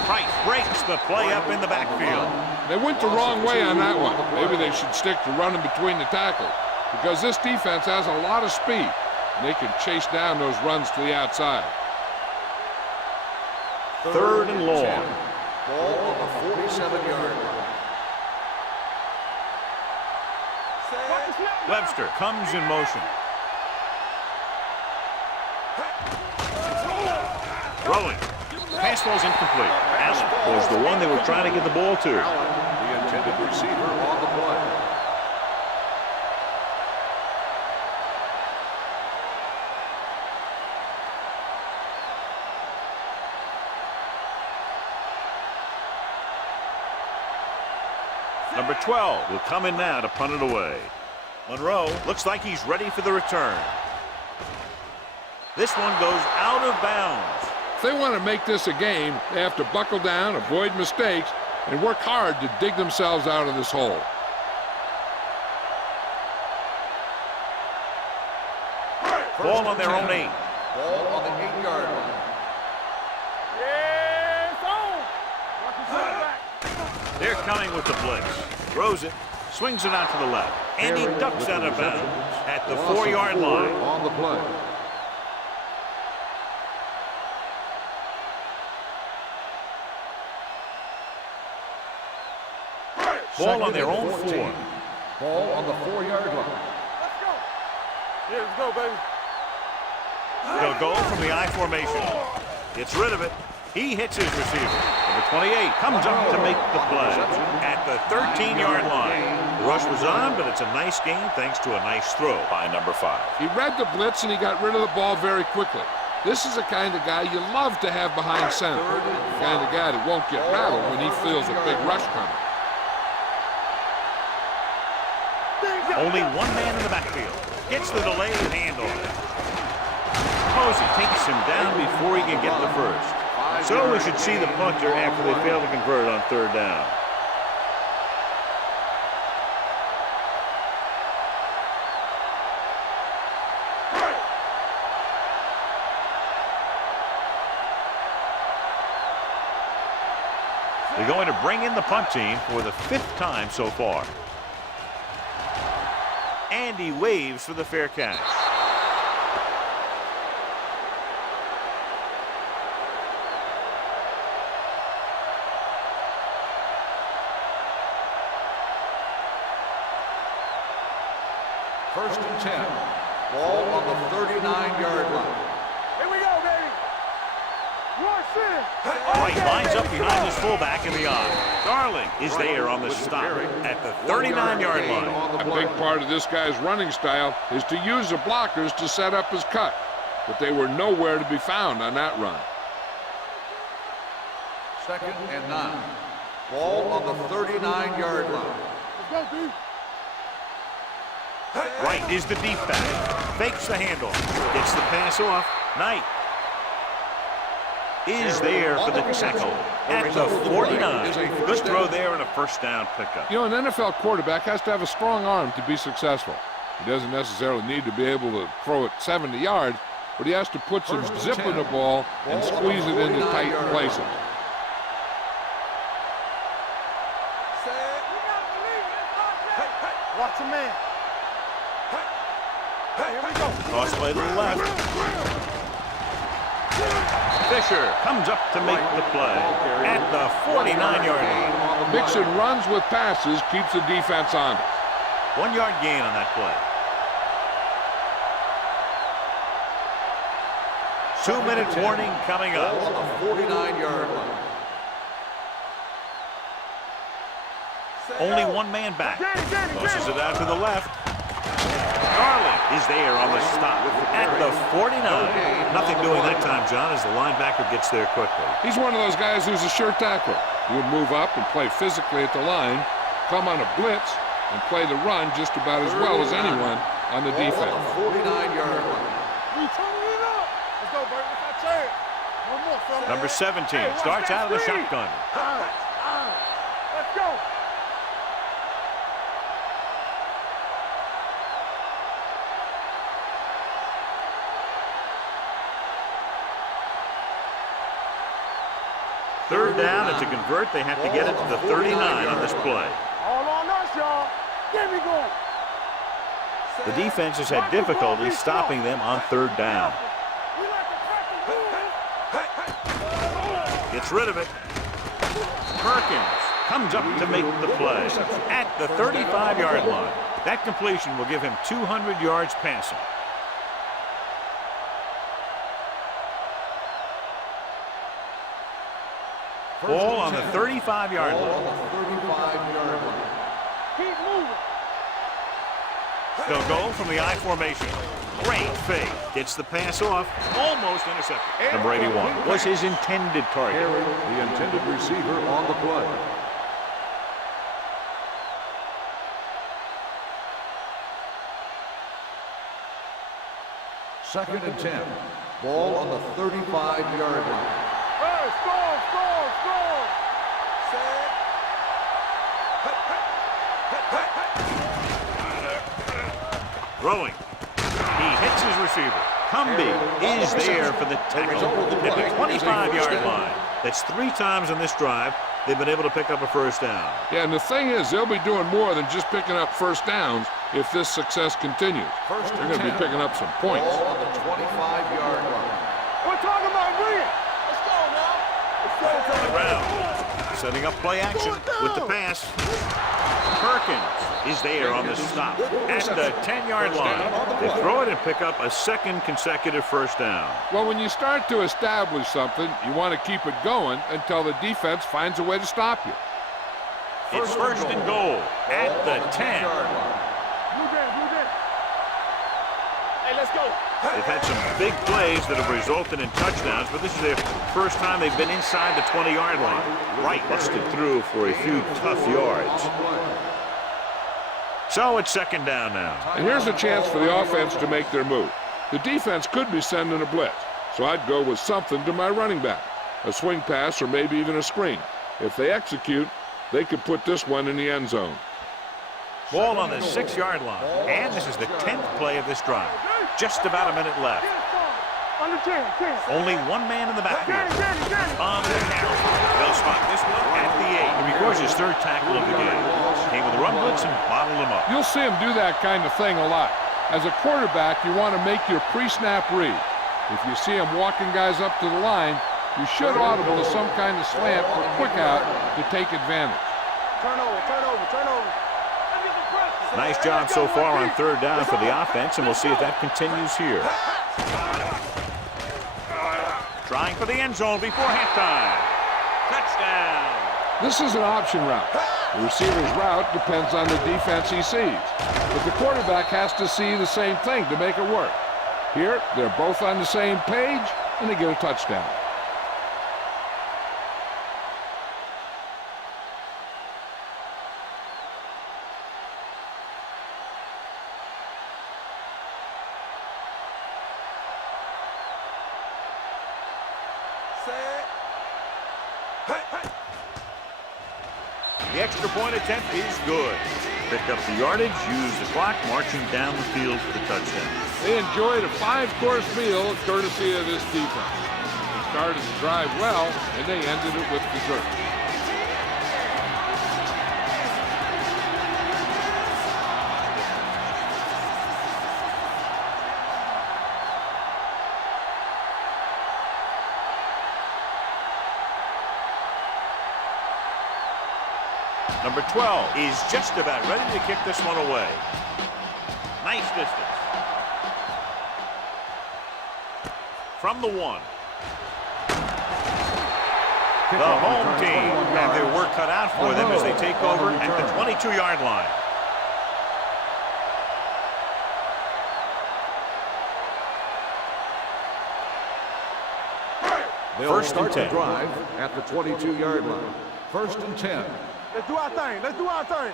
Price breaks the play up in the backfield. They went the wrong way on that one. Maybe they should stick to running between the tackles because this defense has a lot of speed. And they can chase down those runs to the outside. Third and long. 10. Ball on the 47-yard line. Webster comes in motion. Throwing. Pass ball's incomplete. Allen was the one they were trying to get the ball to. Allen, the intended receiver on the play. Number 12 will come in now to punt it away. Monroe looks like he's ready for the return. This one goes out of bounds. If they want to make this a game, they have to buckle down, avoid mistakes, and work hard to dig themselves out of this hole. Ball on their own 8. Ball on the 8-yard line. Yeah, it's on! Watch his back. They're coming with the blitz. Throws it, swings it out to the left, and he ducks out of bounds at the 4-yard line. On the play. Ball on their Second own and 14. 4. Ball on the 4-yard line. Let's go! Yeah, let's go, baby. They'll go from the I formation. Gets rid of it. He hits his receiver. Number 28 comes up to make the play at the 13-yard line. The rush was on, but it's a nice gain thanks to a nice throw by number 5. He read the blitz and he got rid of the ball very quickly. This is the kind of guy you love to have behind center. The kind of guy that won't get rattled when he feels a big rush coming. Only one man in the backfield. Gets the delayed handoff. Posey takes him down before he can get the first. So we should see the punter after they fail to convert on 3rd down. They're going to bring in the punt team for the 5th time so far. And he waves for the fair catch. First and 10. Ball on the 39-yard line. Here we go, baby. Rush in. White lines up behind his fullback in the I. Darling is there on the stop at the 39-yard line. A big part of this guy's running style is to use the blockers to set up his cut, but they were nowhere to be found on that run. Second and 9. Ball on the 39-yard line. Let's go, D. Wright is the deep back. Fakes the handle. Gets the pass off. Knight is there for the tackle at the 49. Good throw there and a first down pickup. You know, an NFL quarterback has to have a strong arm to be successful. He doesn't necessarily need to be able to throw it 70 yards, but he has to put some zip in the ball and squeeze it into tight places. Watch him, man. Here we go. Toss play to the left. Fisher comes up to make the play at the 49-yard line. Mixing runs with passes keeps the defense on it. 1-yard gain on that play. 2-minute warning coming up. Ball on the 49-yard line. Only one man back. Tosses it out to the left. Darling is there on the stop at the 49. Nothing doing that time, John, as the linebacker gets there quickly. He's one of those guys who's a sure tackler. He'll move up and play physically at the line, come on a blitz and play the run just about as well as anyone on the defense. 49-yard line. We turning it up. Let's go, Bert. Let's not change. One more, fella. Number 17 starts out of the shotgun. Let's go. Third down, and to convert, they have to get it to the 39 on this play. All on us, y'all. Get me going. The defense has had difficulty stopping them on third down. We like to crack the Gets rid of it. Perkins comes up to make the play at the 35-yard line. That completion will give him 200 yards passing. Ball on the 35-yard line. Keep moving. They'll go from the I formation. Great fake. Gets the pass off. Almost intercepted. Number 81 was his intended target. The intended receiver on the play. Second and 10. Ball on the 35-yard line. Hey, score, score, score. Set. Throwing. He hits his receiver. Cumby is there for the tackle at the 25-yard line. That's 3 times on this drive they've been able to pick up a first down. Yeah, and the thing is, they'll be doing more than just picking up first downs if this success continues. They're going to be picking up some points. Ball on the 25-yard line. We're talking about winning. Let's go now. Let's go, Around. Setting up play action with the pass. Perkins is there on the stop at the 10-yard line. They throw it and pick up a second consecutive first down. Well, when you start to establish something, you want to keep it going until the defense finds a way to stop you. It's first and goal at the 10. Blue down, blue down. Hey, let's go. They've had some big plays that have resulted in touchdowns, but this is their first time they've been inside the 20-yard line. Right, busted through for a few tough yards. So it's second down now. And here's a chance for the offense to make their move. The defense could be sending a blitz, so I'd go with something to my running back, a swing pass or maybe even a screen. If they execute, they could put this one in the end zone. Ball on the 6-yard line, and this is the 10th play of this drive. Just about a minute left. Under 10, 10. Only one man in the backfield. Danny. On the carry. They'll spot this one at the 8. It records his 3rd tackle of the game. Came with a run blitz and bottled him up. You'll see him do that kind of thing a lot. As a quarterback, you want to make your pre-snap read. If you see him walking guys up to the line, you should audible to some kind of slant or quick out to take advantage. Turn over. Nice job so far on 3rd down for the offense, and we'll see if that continues here. Trying for the end zone before halftime. Touchdown. This is an option route. The receiver's route depends on the defense he sees. But the quarterback has to see the same thing to make it work. Here, they're both on the same page, and they get a touchdown. The extra point attempt is good. Pick up the yardage, use the clock, marching down the field for the touchdown. They enjoyed a 5-course meal courtesy of this defense. They started the drive well, and they ended it with dessert. Number 12 is just about ready to kick this one away. Nice distance. From the 1. The home team have their work cut out for them as they take over at the 22-yard line. They'll start the drive at the 22-yard line. First and 10. Let's do our thing. Let's do our thing.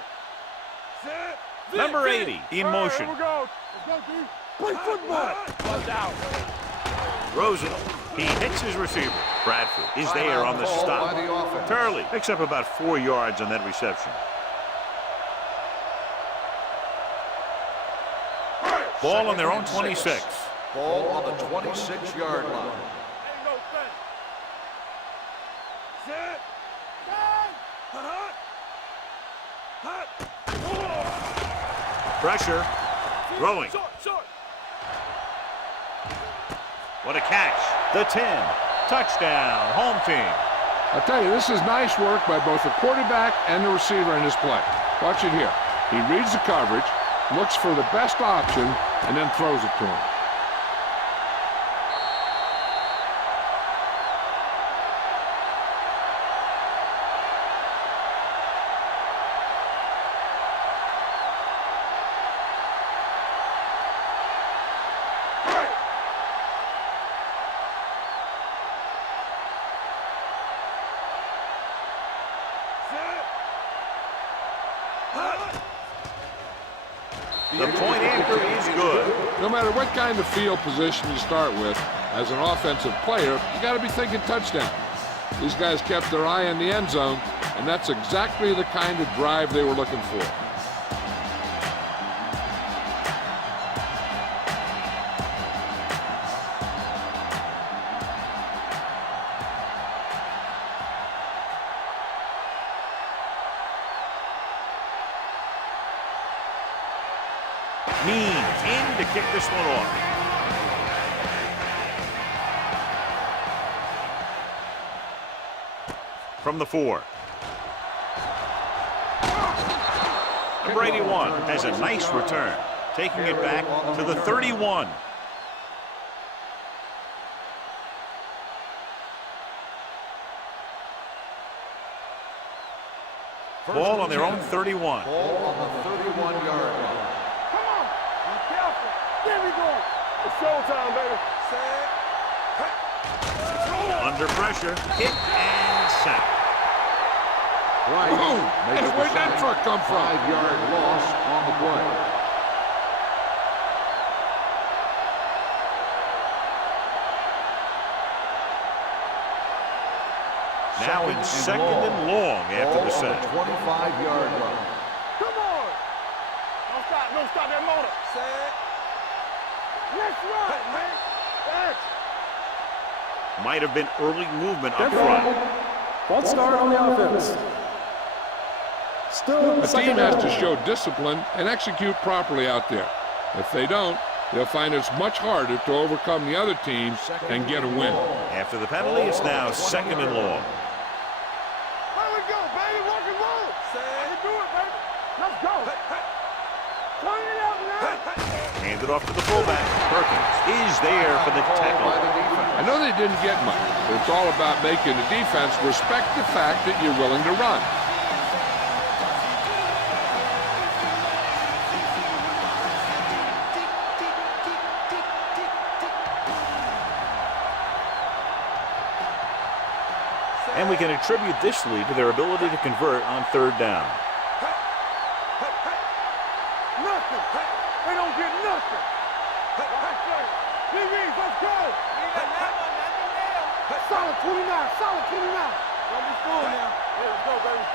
Number 80, in motion. Here we go. Let's go, D. Play football. Ball's out. Throws it. He hits his receiver. Bradford is there on the Ball stop. by the offense. Turley picks up about 4 yards on that reception. Ball on their own 26. Ball on the 26-yard line. Pressure. Throwing. What a catch. The 10. Touchdown. Home team. I'll tell you, this is nice work by both the quarterback and the receiver in this play. Watch it here. He reads the coverage, looks for the best option, and then throws it to him. The point after is good. No matter what kind of field position you start with, as an offensive player, you got to be thinking touchdown. These guys kept their eye on the end zone, and that's exactly the kind of drive they were looking for. Means in to kick this one off. From the 4. Number 81 has a nice return, taking it back to the 31. Ball on their own 31. Ball on the 31-yard line. There we go. It's showtime, baby. Under pressure, hit and sack. Boom! Hey, where'd that truck come from? 5-yard loss on the play. Now in second and long after the sack. 25-yard line. Come on. Don't stop that motor. Let's run, man. That's Might have been early movement up Good front. ball. False start on the offense. Still, The second team has down. to show discipline and execute properly out there. If they don't, they'll find it's much harder to overcome the other team and get a win. After the penalty, it's now second and long. There we go, baby. Rock and roll. I can do it, baby. Let's go. Turn it up now. Handed off to the fullback. Perkins is there for the tackle. I know they didn't get much, but it's all about making the defense respect the fact that you're willing to run. And we can attribute this lead to their ability to convert on third down. Nothing. They don't get nothing. DBs, let's go. Solid 29. Solid 29. Don't be fooled now. Here we go, baby.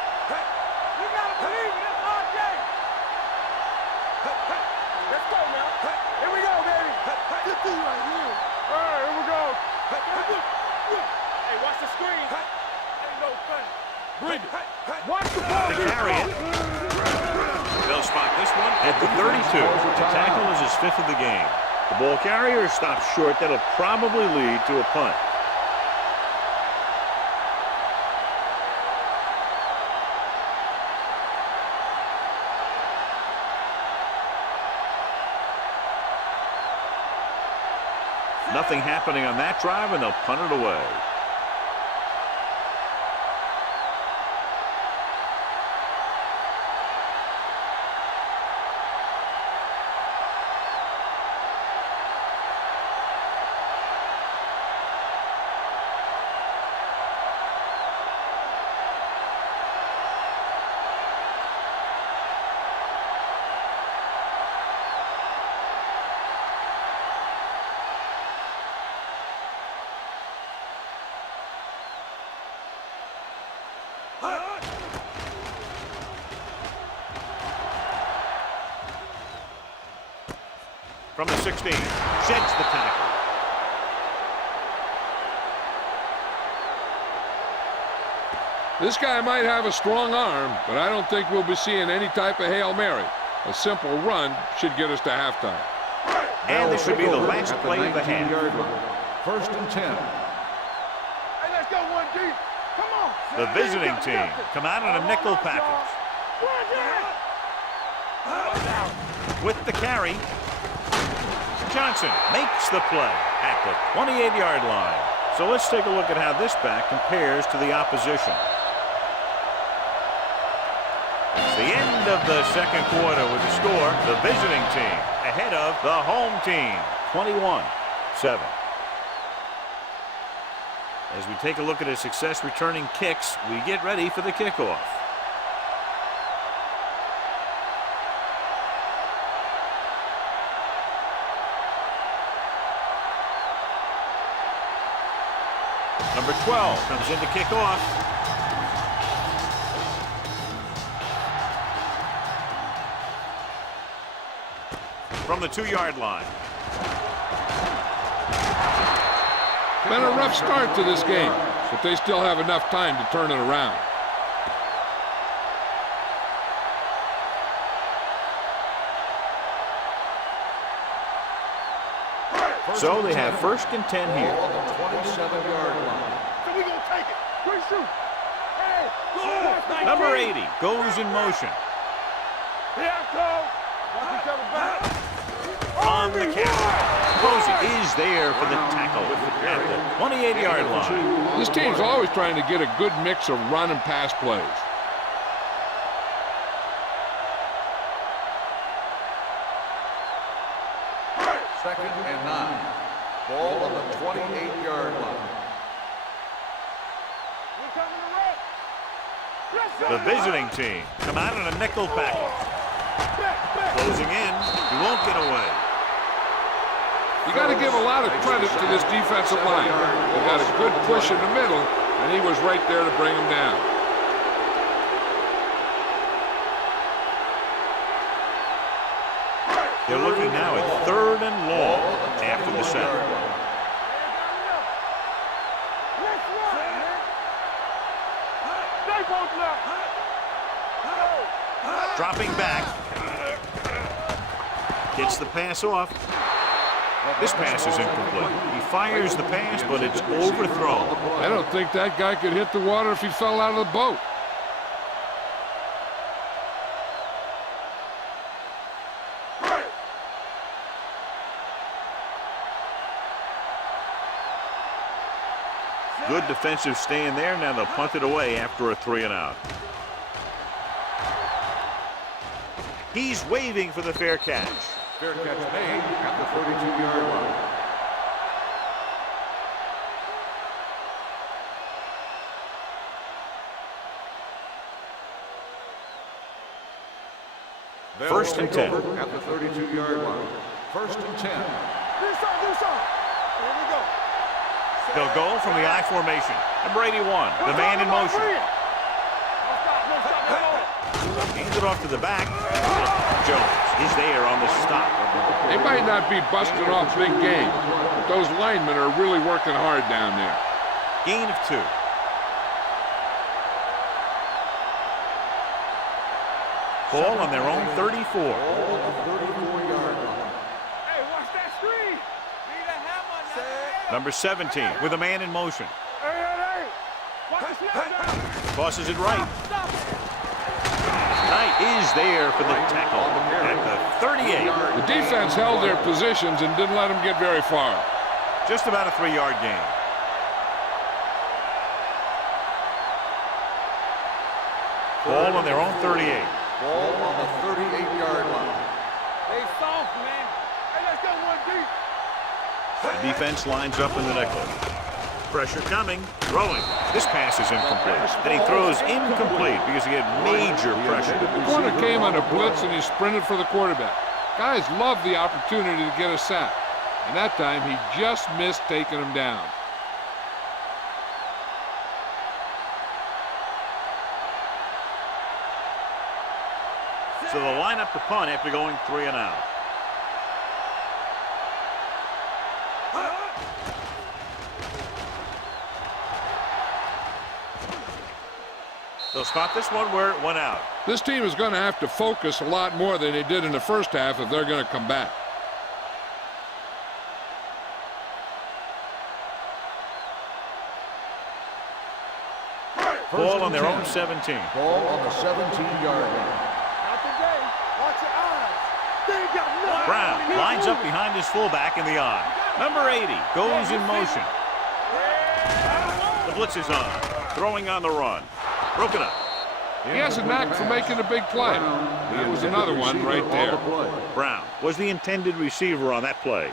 You gotta believe in this RJ. Let's go now. Here we go, baby. Get through right here. All right, here we go. Hey, watch the screen. Ain't no thing. Bring it. Watch the ball. To carry it. They'll spot this one at the 32. The tackle is his 5th of the game. The ball carrier stops short. That'll probably lead to a punt. Nothing happening on that drive, and they'll punt it away. From the 16, sheds the tackle. This guy might have a strong arm, but I don't think we'll be seeing any type of Hail Mary. A simple run should get us to halftime. And this should be the last play of the half. First and 10. Hey, let's go one deep. Come on. The visiting team come out in a nickel package. With the carry, Johnson makes the play at the 28-yard line. So let's take a look at how this back compares to the opposition. It's the end of the second quarter with the score, the visiting team ahead of the home team, 21-7. As we take a look at his success returning kicks, we get ready for the kickoff. Number 12 comes in to kick off. From the 2-yard line. Been a rough start to this game, but they still have enough time to turn it around. So they have first and 10 here. On the 27-yard line. So we gonna take it. Quick shoot. Hey, go. Number 80 goes in motion. Here I come. Watch each other back. On the catch. Posey is there for the tackle at the 28-yard line. This team's always trying to get a good mix of run and pass plays. Second and 9. Ball on the 28-yard line. We're coming to run. Yes, sir. The visiting team come out in a nickel package. Closing in. He won't get away. You got to give a lot of credit to this defensive line. They got a good push in the middle, and he was right there to bring him down. They're looking now at 3rd and long after the sack. Let's run, man. Stay both left. Dropping back. Gets the pass off. This pass is incomplete. He fires the pass, but it's overthrown. I don't think that guy could hit the water if he fell out of the boat. Good defensive stand there. Now they'll punt it away after a 3-and-out. He's waving for the fair catch. Fair catch made at the 32-yard line. First and 10. At the 32-yard line. First and 10. Do something, do something. Here we go. They'll go from the I formation. Number 81, the man in motion. Hands it off to the back. Jones is there on the stop. They might not be busting off big games, but those linemen are really working hard down there. Gain of 2. Ball on their own 34. Ball on the 34-yard line. Hey, watch that screen. Need a hammer now. Number 17 with a man in motion. Hey. Watch the snap down. Tosses it right. Knight is there for the tackle at the 38. The defense held their positions and didn't let them get very far. Just about a 3-yard gain. Ball on their own 38. Ball on the 38-yard line. They soft, man. Hey, let's go one deep. The defense lines up in the nickel. Pressure coming. Throwing. This pass is incomplete. And he throws incomplete because he had major pressure. The corner came on a blitz and he sprinted for the quarterback. Guys love the opportunity to get a sack. And that time he just missed taking him down. So they'll line up to punt after going 3 and out. They'll spot this one where it went out. This team is going to have to focus a lot more than they did in the first half if they're going to come back. Ball on their own 17. Ball on the 17-yard line. Not today. Watch your eyes. They ain't got nothing. Brown lines up behind his fullback in the I. Number 80 goes in motion. The blitz is on. Throwing on the run. Broken up. He has a knack for making a big play. That was another one right there. Brown was the intended receiver on that play.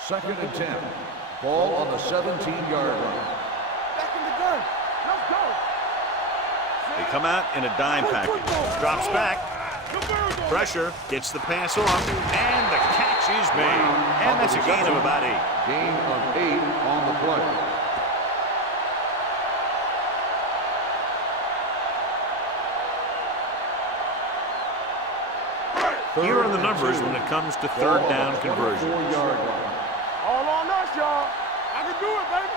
Second and 10. Ball on the 17-yard line. Back in the gun. Let's go. They come out in a dime package. Drops back. Pressure. Gets the pass off. And the catch is made. And that's a gain of about 8. Gain of 8 on the play. Here are the numbers when it comes to third down conversions. All on us, y'all. I can do it, baby.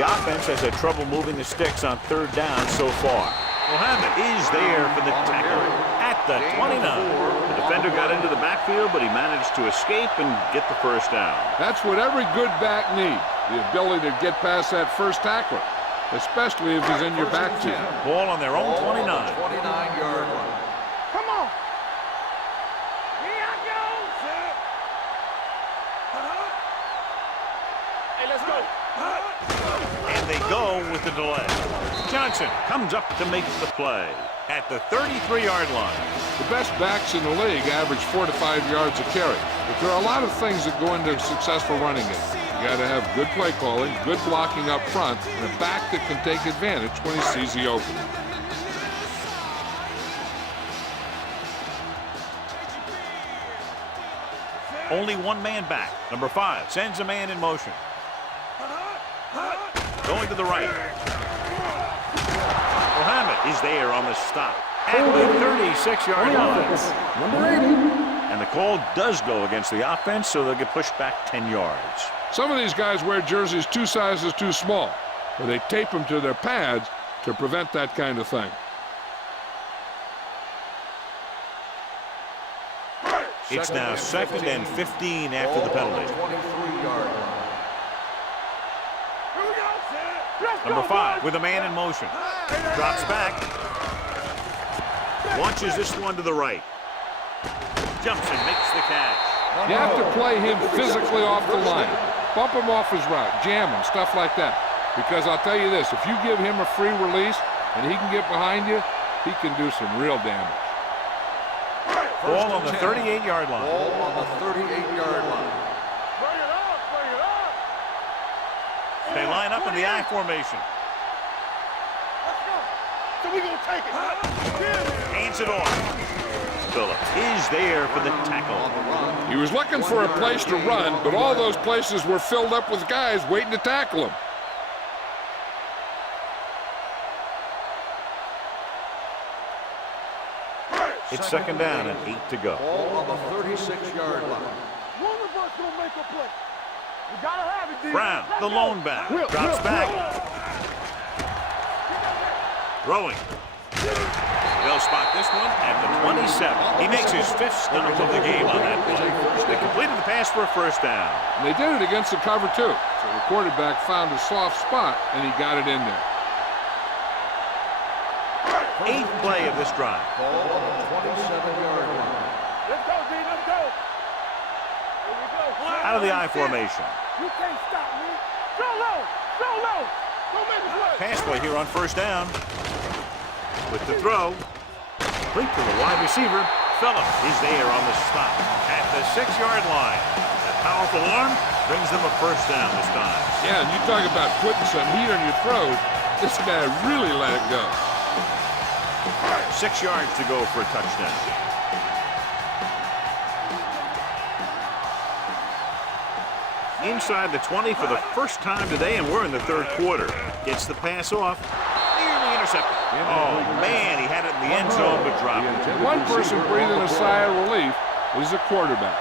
The offense has had trouble moving the sticks on third down so far. Mohammed is there for the tackle at the 29. The defender got into the backfield, but he managed to escape and get the first down. That's what every good back needs, the ability to get past that first tackler, especially if he's in your backfield. Ball on their own 29. 29-yard line. Come on. Here I go. Hey, let's go. And they go with the delay. Johnson comes up to make the play at the 33-yard line. The best backs in the league average 4 to 5 yards a carry. But there are a lot of things that go into a successful running game. You got to have good play calling, good blocking up front, and a back that can take advantage when he sees the opening. Only one man back. Number 5 sends a man in motion. Going to the right. Mohammed is there on the stop at the 36-yard line. Number 80. And the call does go against the offense, so they'll get pushed back 10 yards. Some of these guys wear jerseys 2 sizes too small, or they tape them to their pads to prevent that kind of thing. It's now 2nd and 15 after the penalty. 23-yard line. Number 5 with a man in motion. Drops back. Launches this one to the right. Jumps and makes the catch. You have to play him physically off the line. Bump him off his route, jam him, stuff like that. Because I'll tell you this, if you give him a free release and he can get behind you, he can do some real damage. Ball on the 38-yard line. Ball on the 38-yard line. Bring it up, bring it up. They line up in the I formation. Let's go. So we gonna take it. Hands it off. Phillips is there for the tackle. He was looking for a place to run, but all those places were filled up with guys waiting to tackle him. It's 2nd down and 8 to go. Ball on the 36-yard line. One of us gonna make a play. You gotta have it, D. Brown, the lone back, drops back. Throwing. They'll spot this one at the 27. He makes his 5th stop of the game on that play. They completed the pass for a first down. And they did it against the cover, too. So the quarterback found a soft spot, and he got it in there. 8th play of this drive. Ball on the 27-yard line. Let's go, D. Let's go. Here we go. Out of the I formation. You can't stop me. Go low. Go low. Don't make a play. Pass play here on first down. With the throw. Complete to the wide receiver. Phillips is there on the stop at the 6-yard line. That powerful arm brings them a first down this time. Yeah, and you talk about putting some heat on your throws. This guy really let it go. 6 yards to go for a touchdown. Inside the 20 for the first time today, and we're in the third quarter. Gets the pass off. Nearly intercepted. Oh, man, he had it in the end zone, but dropped it. One person breathing a sigh of relief is the quarterback.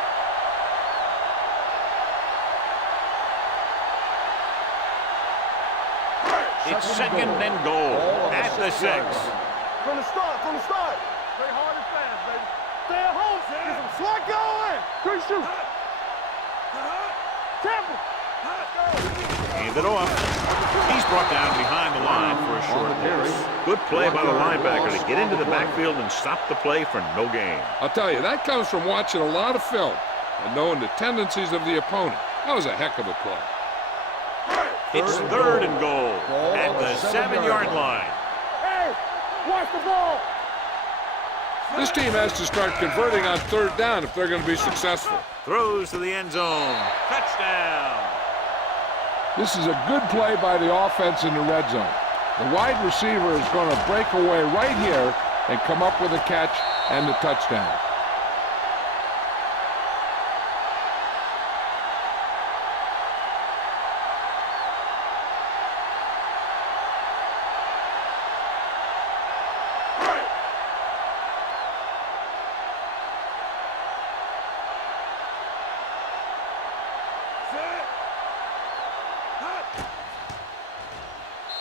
It's second and goal at the 6. From the start. Play hard and fast, baby. Stay at home, get some slot going. Good shoot. Temple. Hand it off. He's brought down behind the line for a short loss. Good play by the linebacker to get into the backfield and stop the play for no gain. I'll tell you, that comes from watching a lot of film and knowing the tendencies of the opponent. That was a heck of a play. It's third and goal at the 7-yard line. Hey, watch the ball. This team has to start converting on third down if they're going to be successful. Throws to the end zone. Touchdown. This is a good play by the offense in the red zone. The wide receiver is going to break away right here and come up with a catch and the touchdown.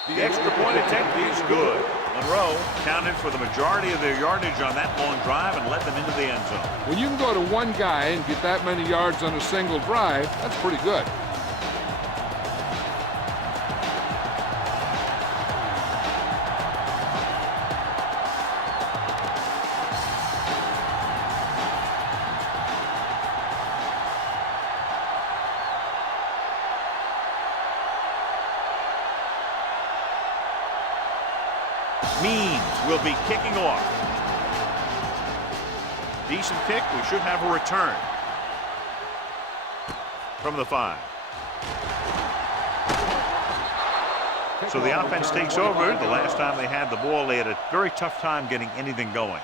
The extra point attempt is good. Monroe counted for the majority of their yardage on that long drive and led them into the end zone. When you can go to one guy and get that many yards on a single drive, that's pretty good. Will be kicking off. Decent kick. We should have a return from the 5. So the offense takes over. The last time they had the ball, they had a very tough time getting anything going.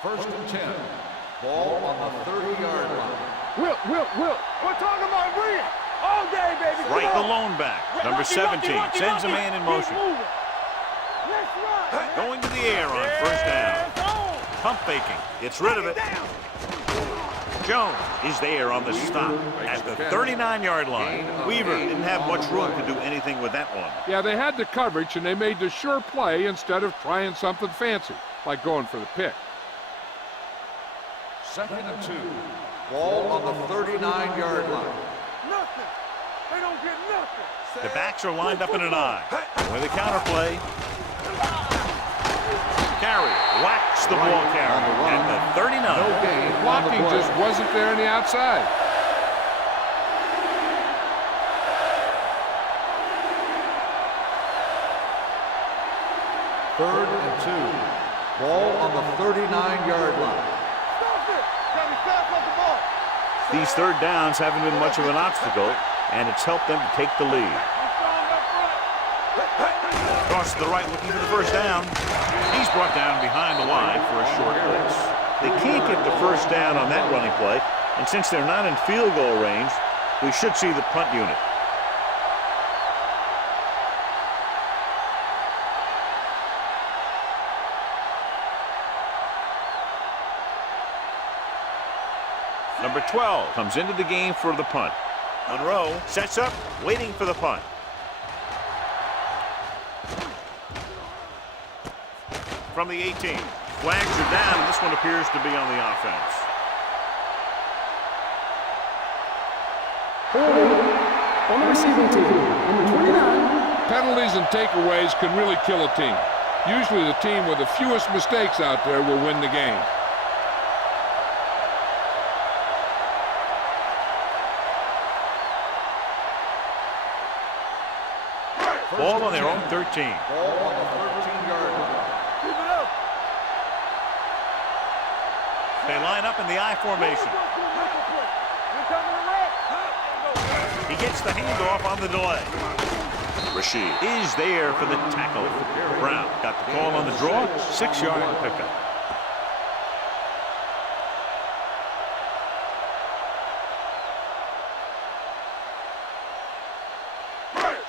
First and 10. Ball on the 30-yard line. Will. We're talking about bring it all day, baby. Right, the lone back, number 17, sends a man in motion. Going to the air on first down. Pump faking, gets rid of it. Jones is there on the stop at the 39-yard line. Weaver didn't have much room to do anything with that one. Yeah, they had the coverage, and they made the sure play instead of trying something fancy, like going for the pick. Second and 2. Ball on the 39-yard line. Nothing. They don't get nothing. The backs are lined up in an I. With a counterplay. Carry. Whacks the ball carrier at the 39. No gain. Blocking just wasn't there on the outside. Third and 2. Ball on the 39-yard line. These third downs haven't been much of an obstacle, and it's helped them to take the lead. Across to the right looking for the first down. He's brought down behind the line for a short pass. They can't get the first down on that running play, and since they're not in field goal range, we should see the punt unit. Number 12 comes into the game for the punt. Monroe sets up, waiting for the punt. From the 18. Flags are down, and this one appears to be on the offense. On the receiving team, number 29. Penalties and takeaways can really kill a team. Usually the team with the fewest mistakes out there will win the game. Ball on their own 13. Ball on the 13-yard line. Keep it up. They line up in the I formation. He gets the handoff on the delay. Rashid is there for the tackle. Brown got the call on the draw, 6-yard pickup.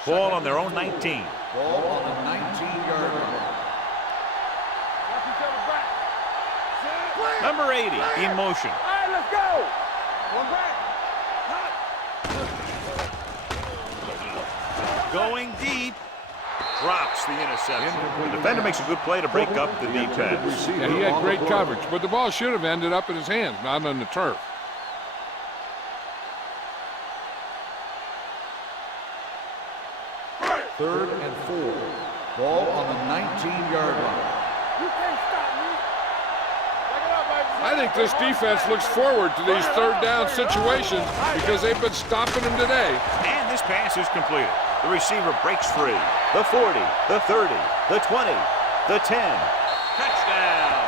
Ball on their own 19. Ball on the 19-yard line. Number 80 in motion. All right, let's go. One back. Going deep. Drops the interception. The defender makes a good play to break up the deep pass. Yeah, he had great coverage, but the ball should have ended up in his hands, not on the turf. Third and 4. Ball on the 19-yard line. You can't stop me. Back it up, baby. I think this defense looks forward to these third down situations because they've been stopping them today. And this pass is completed. The receiver breaks free. The 40, the 30, the 20, the 10.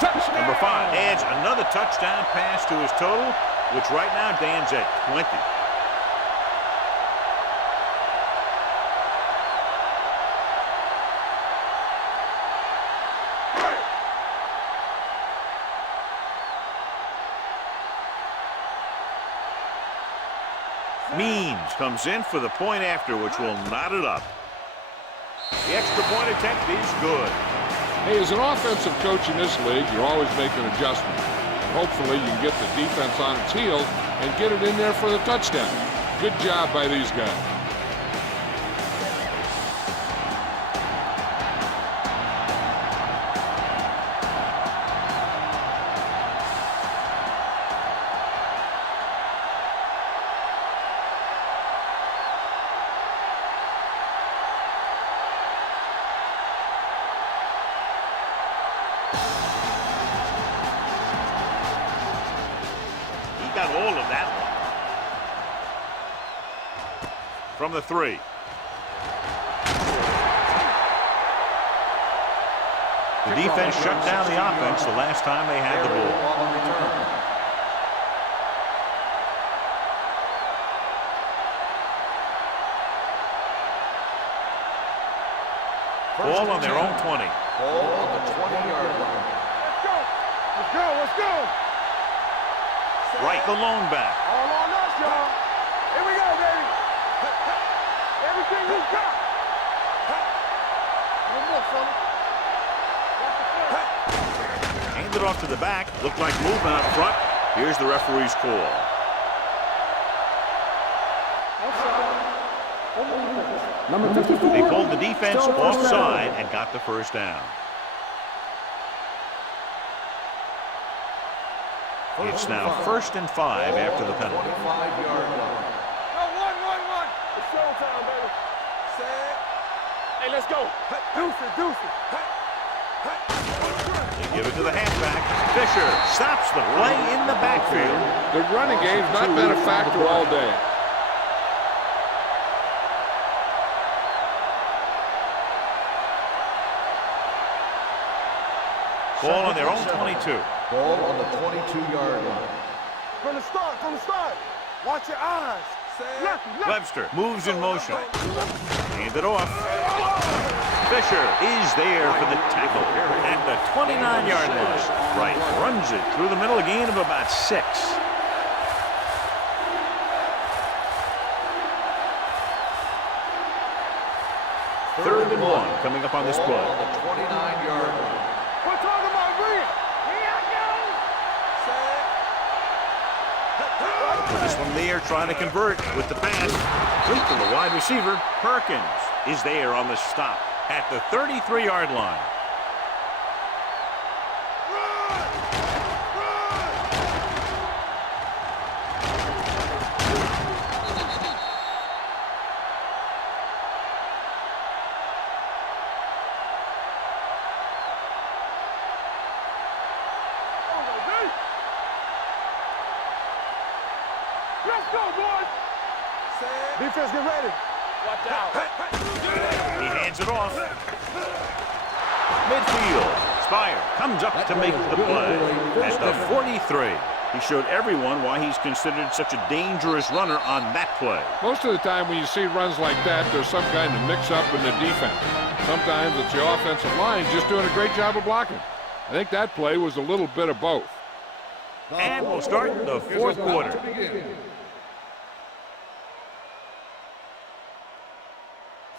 Touchdown. Number 5 adds another touchdown pass to his total, which right now stands at 20. Means comes in for the point after, which will knot it up. The extra point attempt is good. Hey, as an offensive coach in this league, you're always making adjustments. Hopefully, you can get the defense on its heels and get it in there for the touchdown. Good job by these guys. Got all of that one. From the 3. The defense shut down the offense the last time they had the ball. Ball on their own 20. Ball on the 20-yard line. Let's go. Let's go. Let's go. Right, the lone back. All on us, y'all. Here we go, baby. Everything you got. One more, fella. Hand it off to the back. Looked like movement up front. Here's the referee's call. Number 54. They pulled the defense Still first offside down. and got the first down. It's now 1st and 5 after the penalty. 25-yard line. Go, one. It's showtime, baby. Set. Hey, let's go. Deuce it. They give it to the halfback. Fisher stops the play in the backfield. The running game's not been a factor all day. Ball on their own 22. Ball on the 22-yard line. From the start. Watch your eyes. Left. Webster moves in motion. Hand it off. Fisher is there for the tackle at the 29-yard line. Right, runs it through the middle, a gain of about 6. Third and 1 coming up on this play. Ball on the 29-yard line. We're talking about Green. Here I go. Set. This one there trying to convert with the pass. Complete to the wide receiver. Perkins is there on the stop at the 33-yard line. Let's go, boys. Defense, get ready. Watch out. He hands it off. Midfield. Spire comes up to make the play at the 43. He showed everyone why he's considered such a dangerous runner on that play. Most of the time when you see runs like that, there's some kind of mix-up in the defense. Sometimes it's the offensive line just doing a great job of blocking. I think that play was a little bit of both. And we'll start the fourth quarter.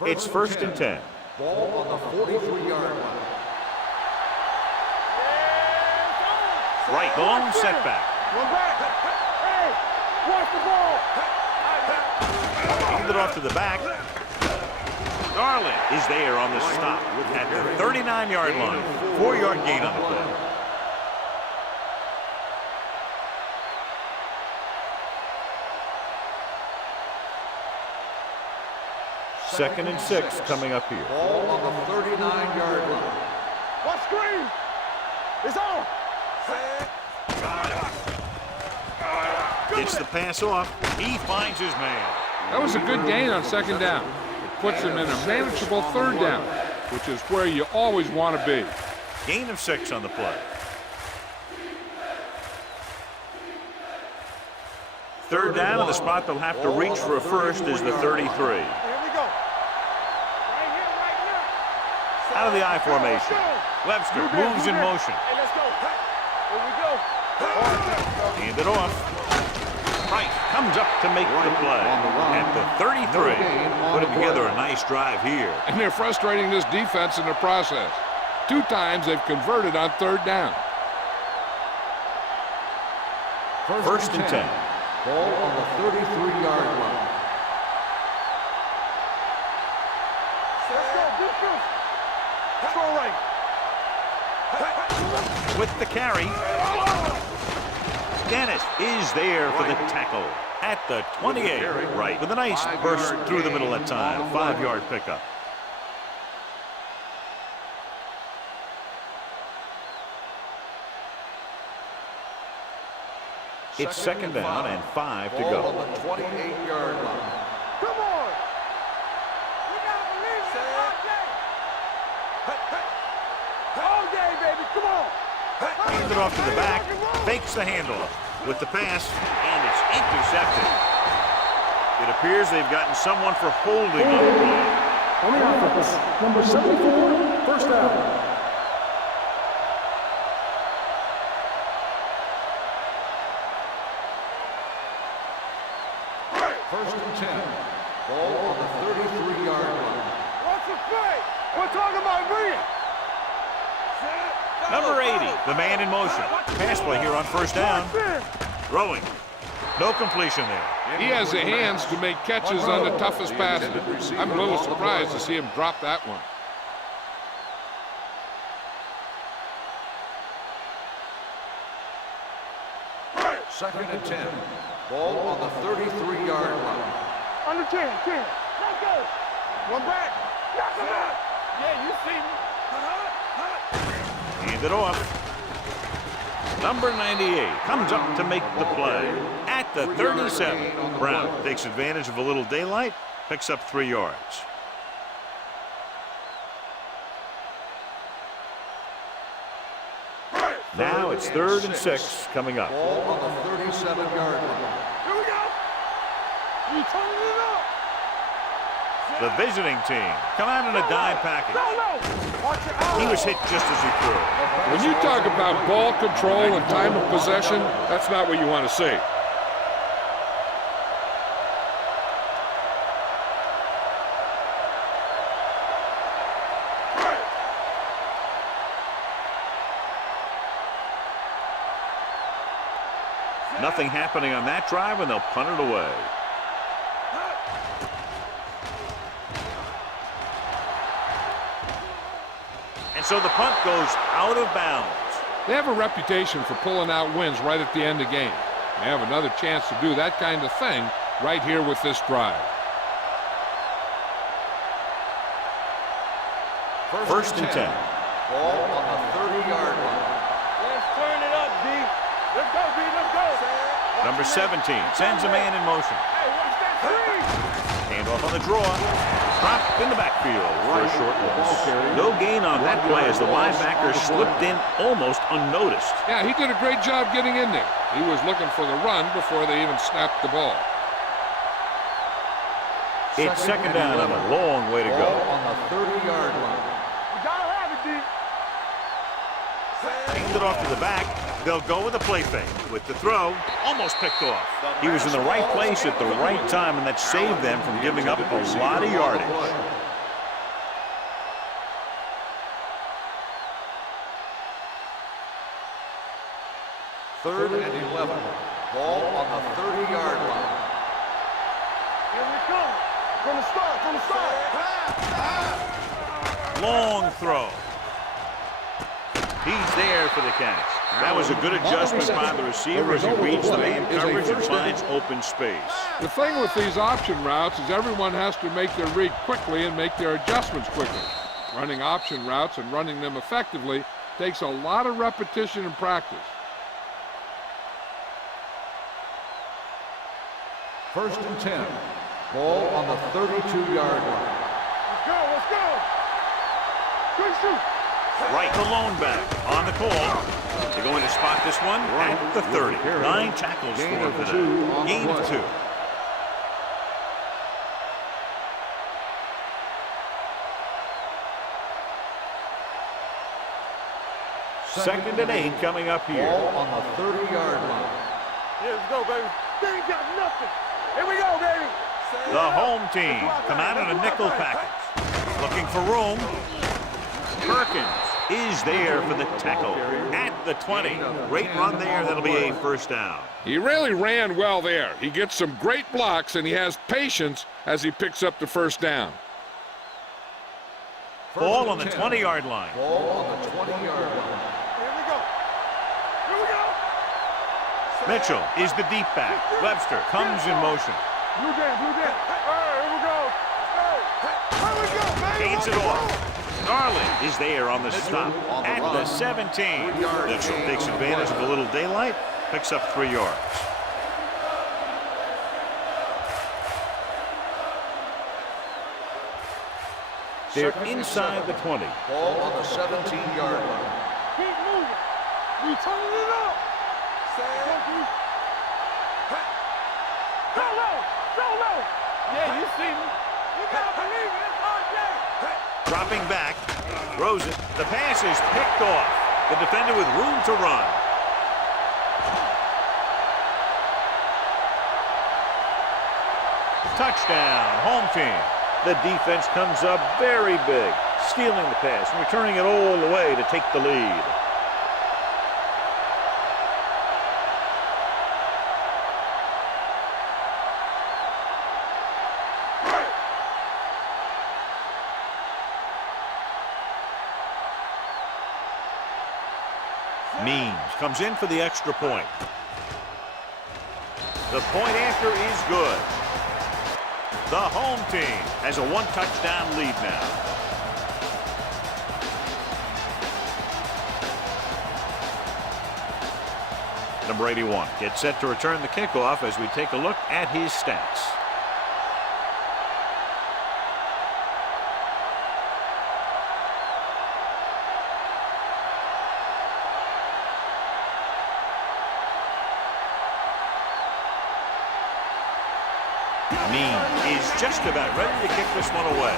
It's 1st and 10. Ball on the 43-yard line. Right, long setback. One back. Hey, watch the ball. Hand it off to the back. Garland is there on the stop at the 39-yard line. 4-yard gain on the play. Second and 6 coming up here. Ball on the 39-yard line. Watch screen. It's on. Gets the pass off. He finds his man. That was a good gain on 2nd down. It puts him in a manageable 3rd down, which is where you always want to be. Gain of 6 on the play. 3rd down, and the spot they'll have to reach for a first is the 33. Here we go. Right here, right now. Out of the I formation. Webster moves in motion. Hey, let's go. Here we go. Hand it off. Price comes up to make the play at the 33. Putting together a nice drive here. And they're frustrating this defense in the process. 2 times they've converted on 3rd down. 1st and 10. Ball on the 33-yard line. Let's go, defense. Let's go right. With the carry. Dennis is there for the tackle at the 28. Right, with a nice burst through the middle that time. 5-yard pickup. It's 2nd down and 5 to go. Ball on the 28-yard line. Come on. We gotta believe it all day. All day, baby. Come on. Hands it off to the back. Fakes the handoff with the pass, and it's intercepted. It appears they've gotten someone for holding on the play. On the offense, number 74, 1st down. First and 10. Ball on the 33-yard line. What's the play? We're talking about me. Number 80, the man in motion. Pass play here on 1st down. Throwing. No completion there. He has the hands to make catches on the toughest passes. I'm a little surprised to see him drop that one. Second and 10. Ball on the 33-yard line. Under 10. Let's go. One back. Yeah, you see me. Hand it off. Number 98 comes up to make the play at the 37. Brown takes advantage of a little daylight, picks up 3 yards. Now it's 3rd and 6 coming up. Ball on the 37-yard line. Here we go. You turning it up. The visiting team come out in a dime package. No. Watch your eyes. He was hit just as he threw. When you talk about ball control and time of possession, that's not what you want to see. Nothing happening on that drive, and they'll punt it away. And so the punt goes out of bounds. They have a reputation for pulling out wins right at the end of games. They have another chance to do that kind of thing right here with this drive. 1st and 10. Ball on the 30-yard line. Let's turn it up, D. Let's go, D. Let's go. Number 17 sends a man in motion. Hey, watch that screen. Hand off on the draw. Dropped in the backfield for a short loss. No gain on that play as the linebacker slipped in almost unnoticed. Yeah, he did a great job getting in there. He was looking for the run before they even snapped the ball. It's second down and a long way to go. On the 30-yard line. You gotta have it, D. Hand it off to the back. They'll go with a play fake. With the throw, almost picked off. He was in the right place at the right time, and that saved them from giving up a lot of yardage. Third and 11. Ball on the 30-yard line. Here we come. From the start, from the start. Long throw. He's there for the catch. That was a good adjustment by the receiver as he reads the man coverage and finds open space. The thing with these option routes is everyone has to make their read quickly and make their adjustments quickly. Running option routes and running them effectively takes a lot of repetition and practice. First and 10. Ball on the 32-yard line. Let's go, let's go. Quick shoot. Right, the lone back on the call. They're going to spot this one at the 30. 9 tackles for him today. Gain of 2. Second and 8 coming up here. Ball on the 30-yard line. Yeah, let's go, baby. They ain't got nothing. Here we go, baby. The home team come out in a nickel package. Looking for room. Perkins is there for the tackle at the 20. Great run there. That'll be a first down. He really ran well there. He gets some great blocks, and he has patience as he picks up the first down. Ball on the 20-yard line. Ball on the 20-yard line. Here we go. Here we go. Mitchell is the deep back. Webster comes in motion. Blue jam, blue jam. All right, here we go. Here we go, baby. Gains it off. Garland is there on the stop at the 17. Mitchell takes advantage of a little daylight, picks up 3 yards. They're inside the 20. Ball on the 17-yard line. Keep moving. We turning it up. Go low. Go low. Yeah, you see me. You gotta believe it. It's our day. Dropping back, throws it. The pass is picked off. The defender with room to run. Touchdown, home team. The defense comes up very big, stealing the pass and returning it all the way to take the lead. Means comes in for the extra point. The point after is good. The home team has a 1-touchdown lead now. Number 81 gets set to return the kickoff as we take a look at his stats. Mean is just about ready to kick this one away.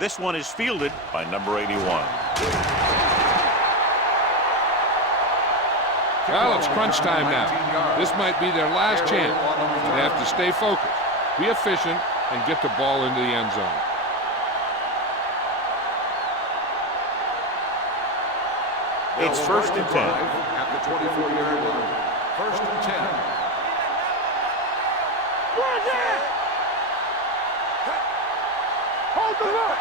This one is fielded by number 81. Well, it's crunch time now. This might be their last chance. They have to stay focused, be efficient, and get the ball into the end zone. It's first and 10. At the 24-yard line. First and 10. Hold the look.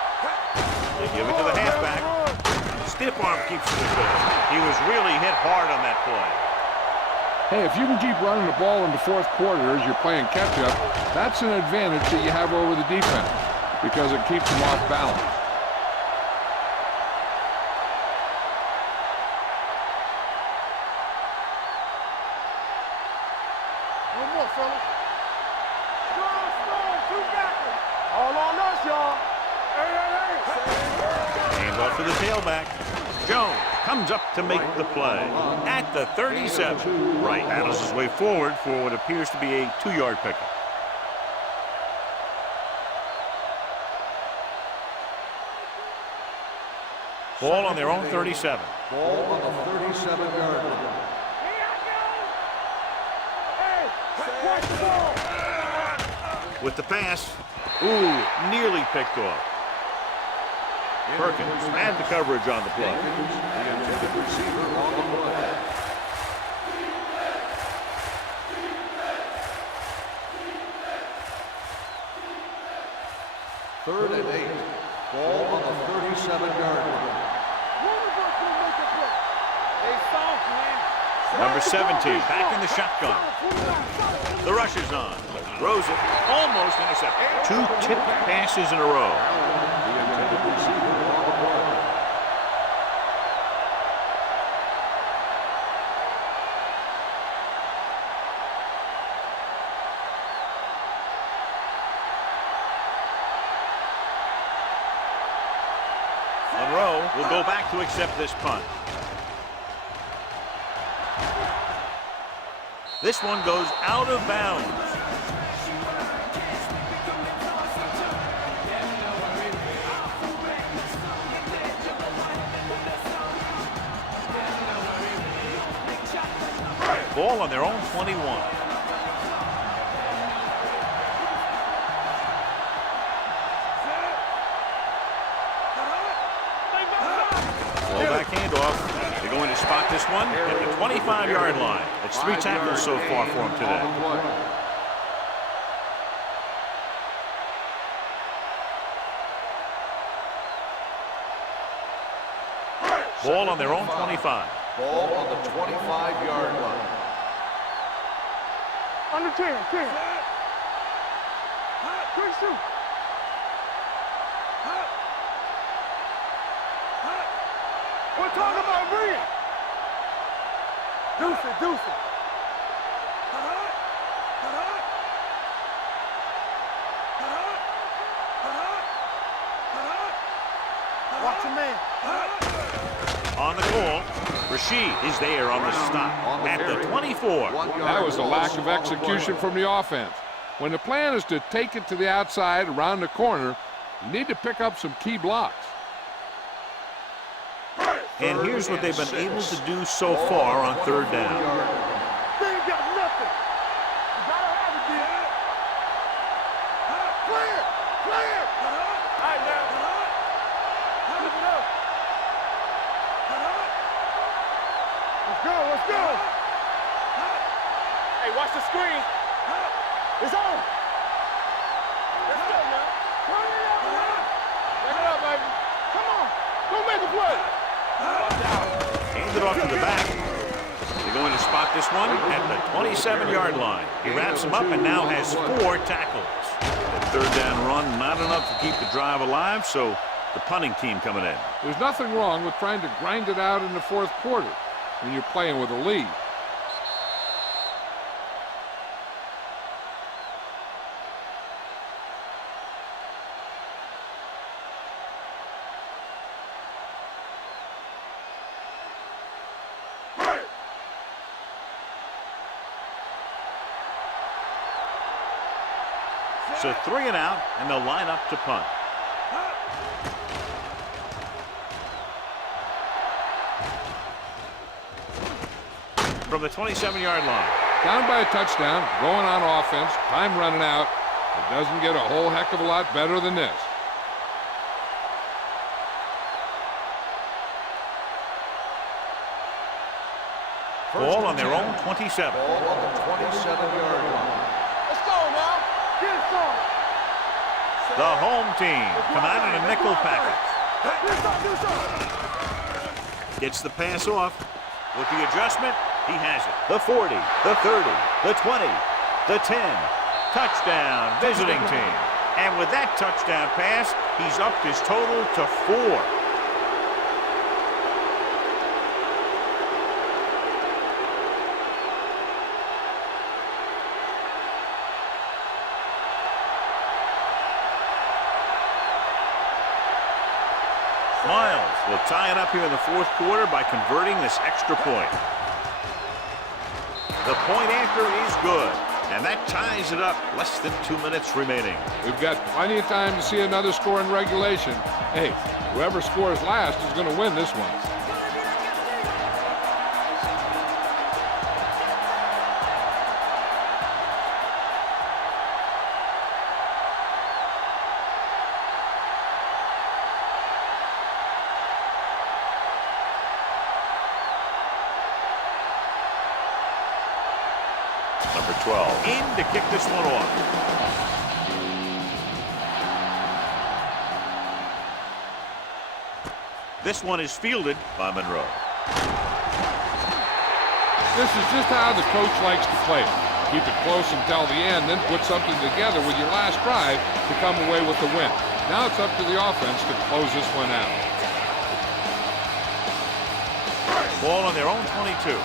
They give it to the halfback. Stiff arm keeps it at bay. He was really hit hard on that play. Hey, if you can keep running the ball in the fourth quarter as you're playing catch-up, that's an advantage that you have over the defense because it keeps them off balance. Handoff to the tailback. Jones comes up to make the play at the 37. Right battles his way forward for what appears to be a 2-yard pickup. Ball on their own 37. Ball on the 37-yard line. With the pass, ooh, nearly picked off. Perkins had the coverage on the play. The intended receiver on the play. Third and 8. Ball on the 37-yard line. Number 17 back in the shotgun. The rush is on. Throws it. Almost intercepted. 2 tipped passes in a row. The intended receiver on the play. Monroe will go back to accept this punt. This one goes out of bounds. Ball on their own 21. Fullback handoff. They're going to spot this one at the 25-yard line. That's 3 tackles so far for him today. Ball on their own 25. Ball on the 25-yard line. Under 10, 10. Quick shoot. We're talking about bringing. Deuce it, deuce it. Watch your man. On the call, Rashid is there on the stop at the 24. That was a lack of execution from the offense. When the plan is to take it to the outside around the corner, you need to pick up some key blocks. And here's what they've been able to do so far on 3rd down. They ain't got nothing. You gotta have it, dude. Clear! Clear! All right, now. Keep it up. Let's go, let's go. Hey, watch the screen. It's on. Let's go, man. Turn it up, man. Back it up, baby. Come on. Go make a play. Hand it off to the back. They're going to spot this one at the 27-yard line. He wraps him up and now has 4 tackles. That 3rd down run, not enough to keep the drive alive, so the punting team coming in. There's nothing wrong with trying to grind it out in the 4th quarter when you're playing with a lead. So 3 and out, and they'll line up to punt. From the 27-yard line. Down by a touchdown, going on offense, time running out. It doesn't get a whole heck of a lot better than this. Ball on their own 27. Ball on the 27-yard line. Let's go now. Get it on. The home team come out in a nickel package. Gets the pass off. With the adjustment, he has it. The 40, the 30, the 20, the 10. Touchdown, visiting team. And with that touchdown pass, he's upped his total to 4. Miles will tie it up here in the fourth quarter by converting this extra point. The point after is good, and that ties it up. Less than 2 minutes remaining. We've got plenty of time to see another score in regulation. Hey, whoever scores last is going to win this one. Number 12 in to kick this one off. This one is fielded by Monroe. This is just how the coach likes to play it. Keep it close until the end, then put something together with your last drive to come away with the win. Now it's up to the offense to close this one out. Ball on their own 22.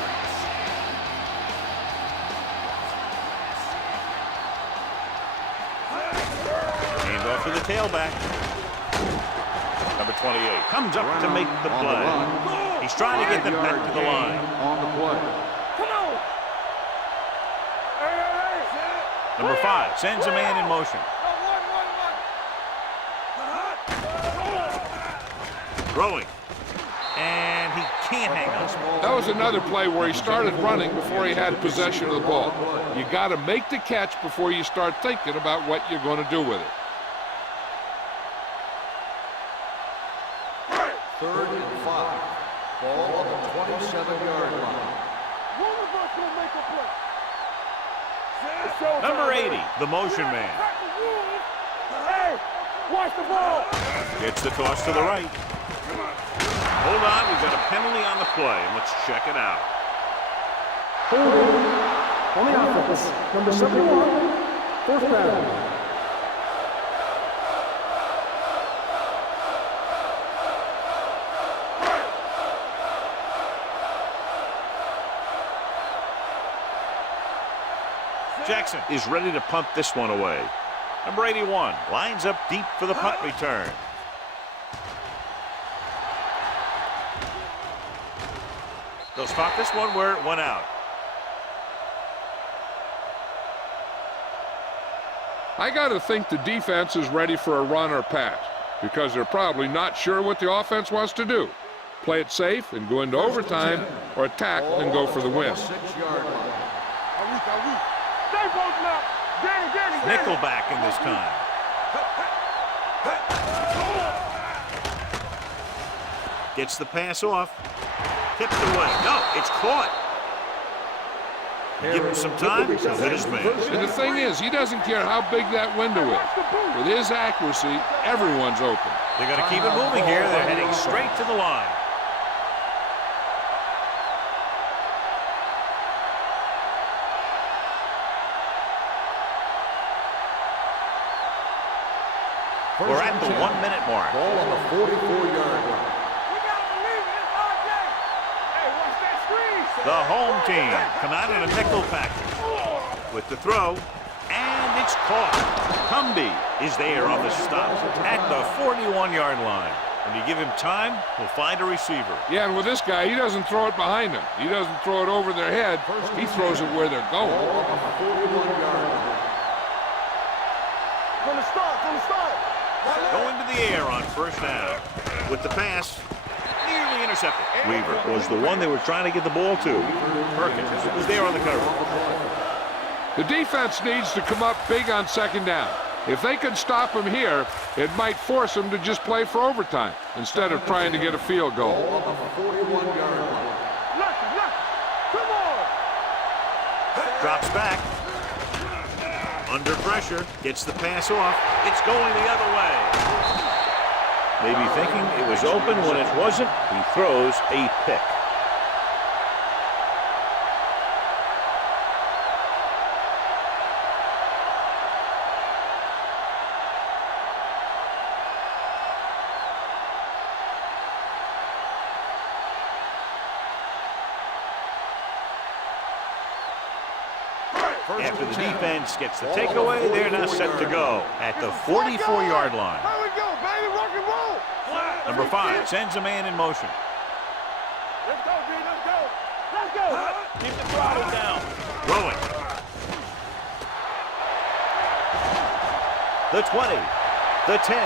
To the tailback. Number 28 comes up to make the play. He's trying to get them back to the line. On the play. Come on. Number 5 sends a man in motion. Throwing. And he can't hang on. That was another play where he started running before he had possession of the ball. You got to make the catch before you start thinking about what you're going to do with it. 3rd and 5. Ball on the 27-yard line. One of us will make a play. Number 80, the motion man. Hey, watch the ball. Gets the toss to the right. Hold on, we've got a penalty on the play. Let's check it out. Holding on the offense. Number 71, fourth down. Jackson is ready to punt this one away. Number 81 lines up deep for the punt return. They'll spot this one where it went out. I got to think the defense is ready for a run or pass because they're probably not sure what the offense wants to do. Play it safe and go into overtime, or attack and go for the win. 6-yard line. Nickelback in this time. Gets the pass off. Tipped away. No, it's caught. Give him some time. Good as man. And the thing is, he doesn't care how big that window is. With his accuracy, everyone's open. They're going to keep it moving here. They're heading straight to the line. We're at the 1 minute mark. Ball on the 44-yard line. The home team come out in a nickel package with the throw, and it's caught. Cumby is there on the stop at the 41-yard line. When you give him time, he'll find a receiver. Yeah, and with this guy, he doesn't throw it behind him. He doesn't throw it over their head. He throws it where they're going. Ball on the 41-yard line. From the start. Going to the air on first down. With the pass, nearly intercepted. Weaver was the one they were trying to get the ball to. Perkins was there on the cover. The defense needs to come up big on second down. If they can stop him here, it might force them to just play for overtime instead of trying to get a field goal. Ball on the 41-yard line. Come on. Drops back. Under pressure, gets the pass off. It's going the other way. Maybe thinking it was open when it wasn't. He throws a pick. After the defense gets the takeaway, they're now set to go at the 44-yard line. Here we go, baby. Rock and roll. Number 5 sends a man in motion. Let's go, B. Let's go. Let's go. Keep the throttle down. Throwing. The 20. The 10.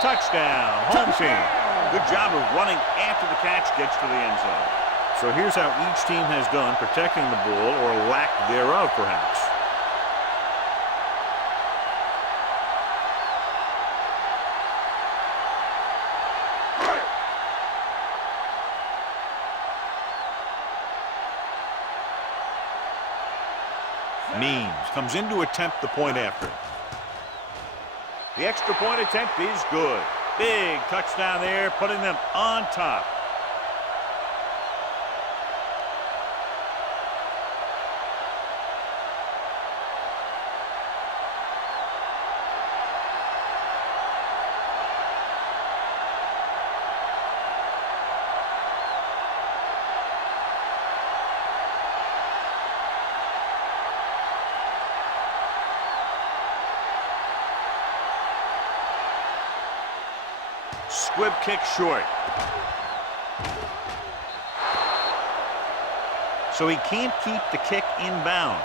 Touchdown. Home team. Good job of running after the catch gets to the end zone. So here's how each team has done protecting the ball, or lack thereof, perhaps. Means comes in to attempt the point after. The extra point attempt is good. Big touchdown there, putting them on top. Squib kick short. So he can't keep the kick in bounds.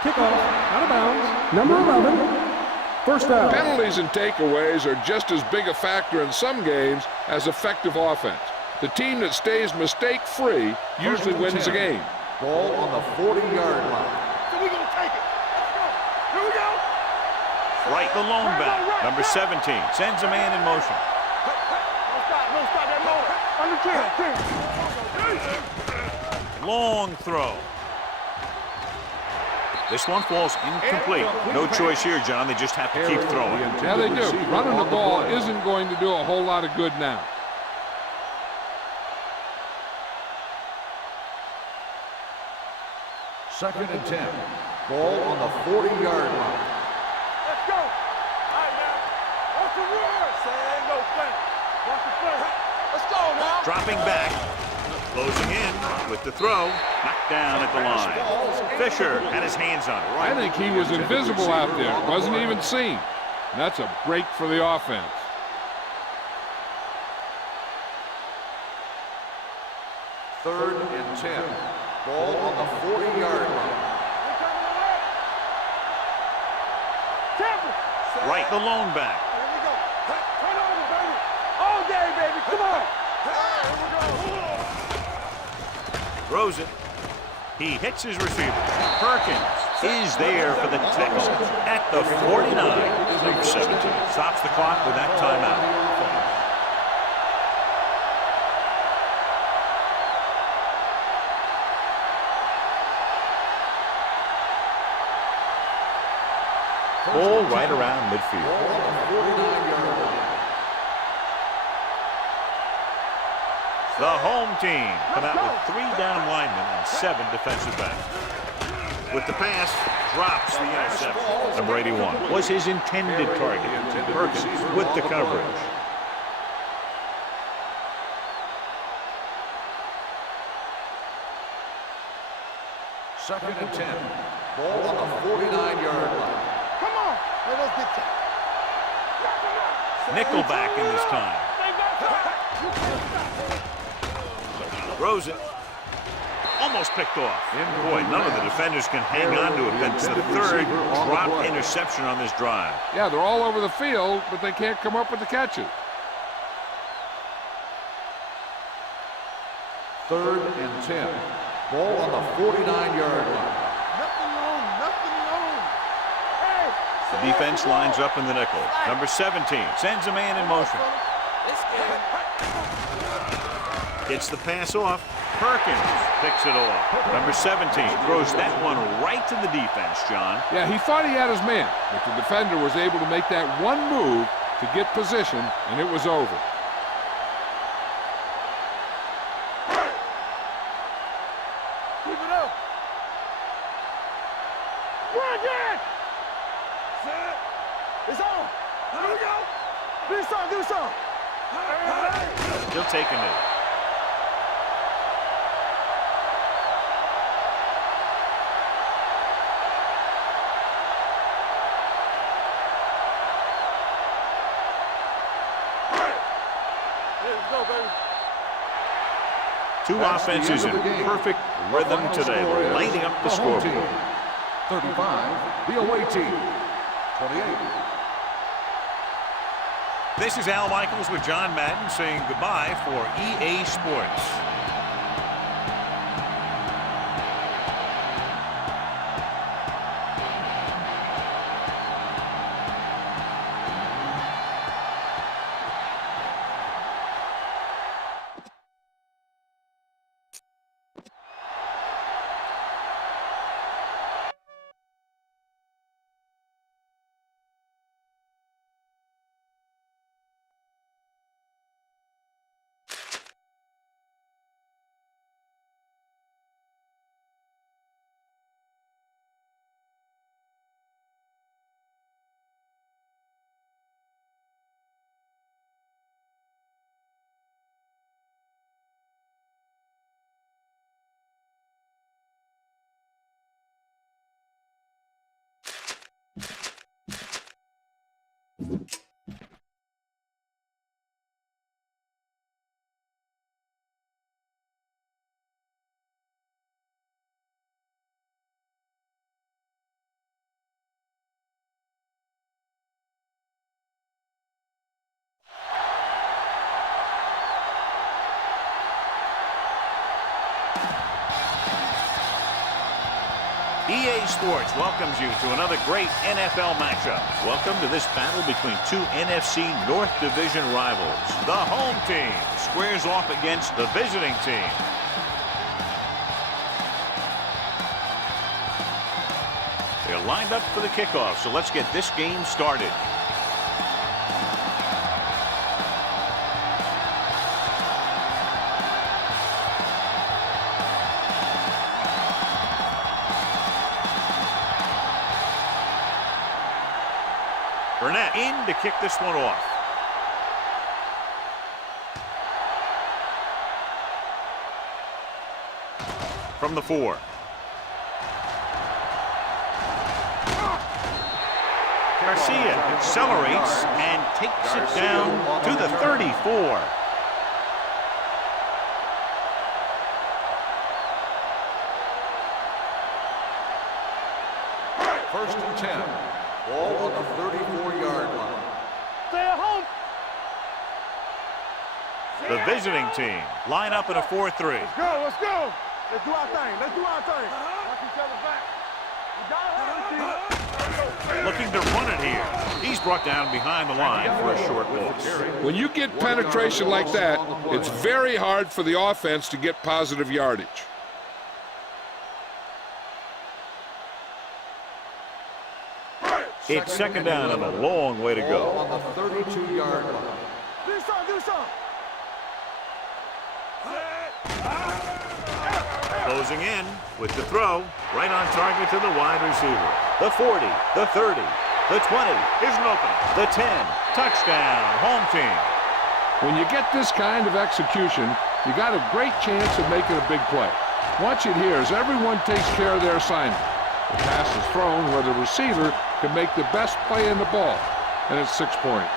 Kickoff, out of bounds, number 11. First down. Penalties and takeaways are just as big a factor in some games as effective offense. The team that stays mistake-free usually wins the game. Ball on the 40-yard line. So we're going to take it. Let's go. Here we go. Right, the lone back. Number 17 sends a man in motion. Don't stop that motor. Under 10. Long throw. This one falls incomplete. No choice here, John. They just have to keep throwing. Yeah, they do. Running the ball isn't going to do a whole lot of good now. Second and 10. Ball on the 40-yard line. Let's go. All right, now. What's the word? Say no play. Watch the play. Let's go now. Dropping back. Closing in with the throw. Knocked down at the line. Fisher had his hands on it. I think he was invisible out there. Wasn't even seen. And that's a break for the offense. Third and 10. Ball on the 40-yard line. Right, the lone back. Here we go. Turn over, baby. All day, baby. Come on. Here we go. Throws it. He hits his receiver. Perkins is there for the Texans at the 49. Number 17 stops the clock with that timeout. Ball right around midfield. The home team come out with 3 down linemen and 7 defensive backs. With the pass, drops the interception. Number 81 was his intended target. Perkins with the coverage. Second and 10. Ball on the 49-yard line. Come on. Let us get Nickelback in this time. Throws it. Almost picked off. Boy, none of the defenders can hang on to it. That's the third drop interception on this drive. Yeah, they're all over the field, but they can't come up with the catches. Third and 10. Ball on the 49-yard line. Nothing long. Nothing long. Hey. The defense lines up in the nickel. Number 17 sends a man in motion. Gets the pass off. Perkins picks it off. Number 17 throws that one right to the defense, John. Yeah, he thought he had his man, but the defender was able to make that one move to get position, and it was over. Keep it up. Run, Dad. Set. It's on. Here we go. Do something. Do something. He'll take a knee. let's go, baby. Two That's the offenses end in of the game. perfect The rhythm final today. score They're is lighting up the home scoreboard. team 35, the away team 28. This is Al Michaels with John Madden saying goodbye for EA Sports. EA Sports welcomes you to another great NFL matchup. Welcome to this battle between two NFC North Division rivals. The home team squares off against the visiting team. They're lined up for the kickoff, so let's get this game started. Burnett in to kick this one off. From the 4. Garcia accelerates and takes it down to the 34. First and 10. Ball on the 34-yard line. Stay at home. The visiting team line up in a 4-3. Let's go, let's go. Let's do our thing, let's do our thing. Watch each other back. We got it, Looking to run it here. He's brought down behind the line for a short loss. When you get penetration like that, it's very hard for the offense to get positive yardage. It's second down and a long way to Ball go. on the 32-yard line. Do something, do something. Closing in with the throw, right on target to the wide receiver. The 40, the 30, the 20, here's an opening. The 10, touchdown, home team. When you get this kind of execution, you got a great chance of making a big play. Watch it here as everyone takes care of their assignment. The pass is thrown where the receiver can make the best play in the ball, and it's 6 points.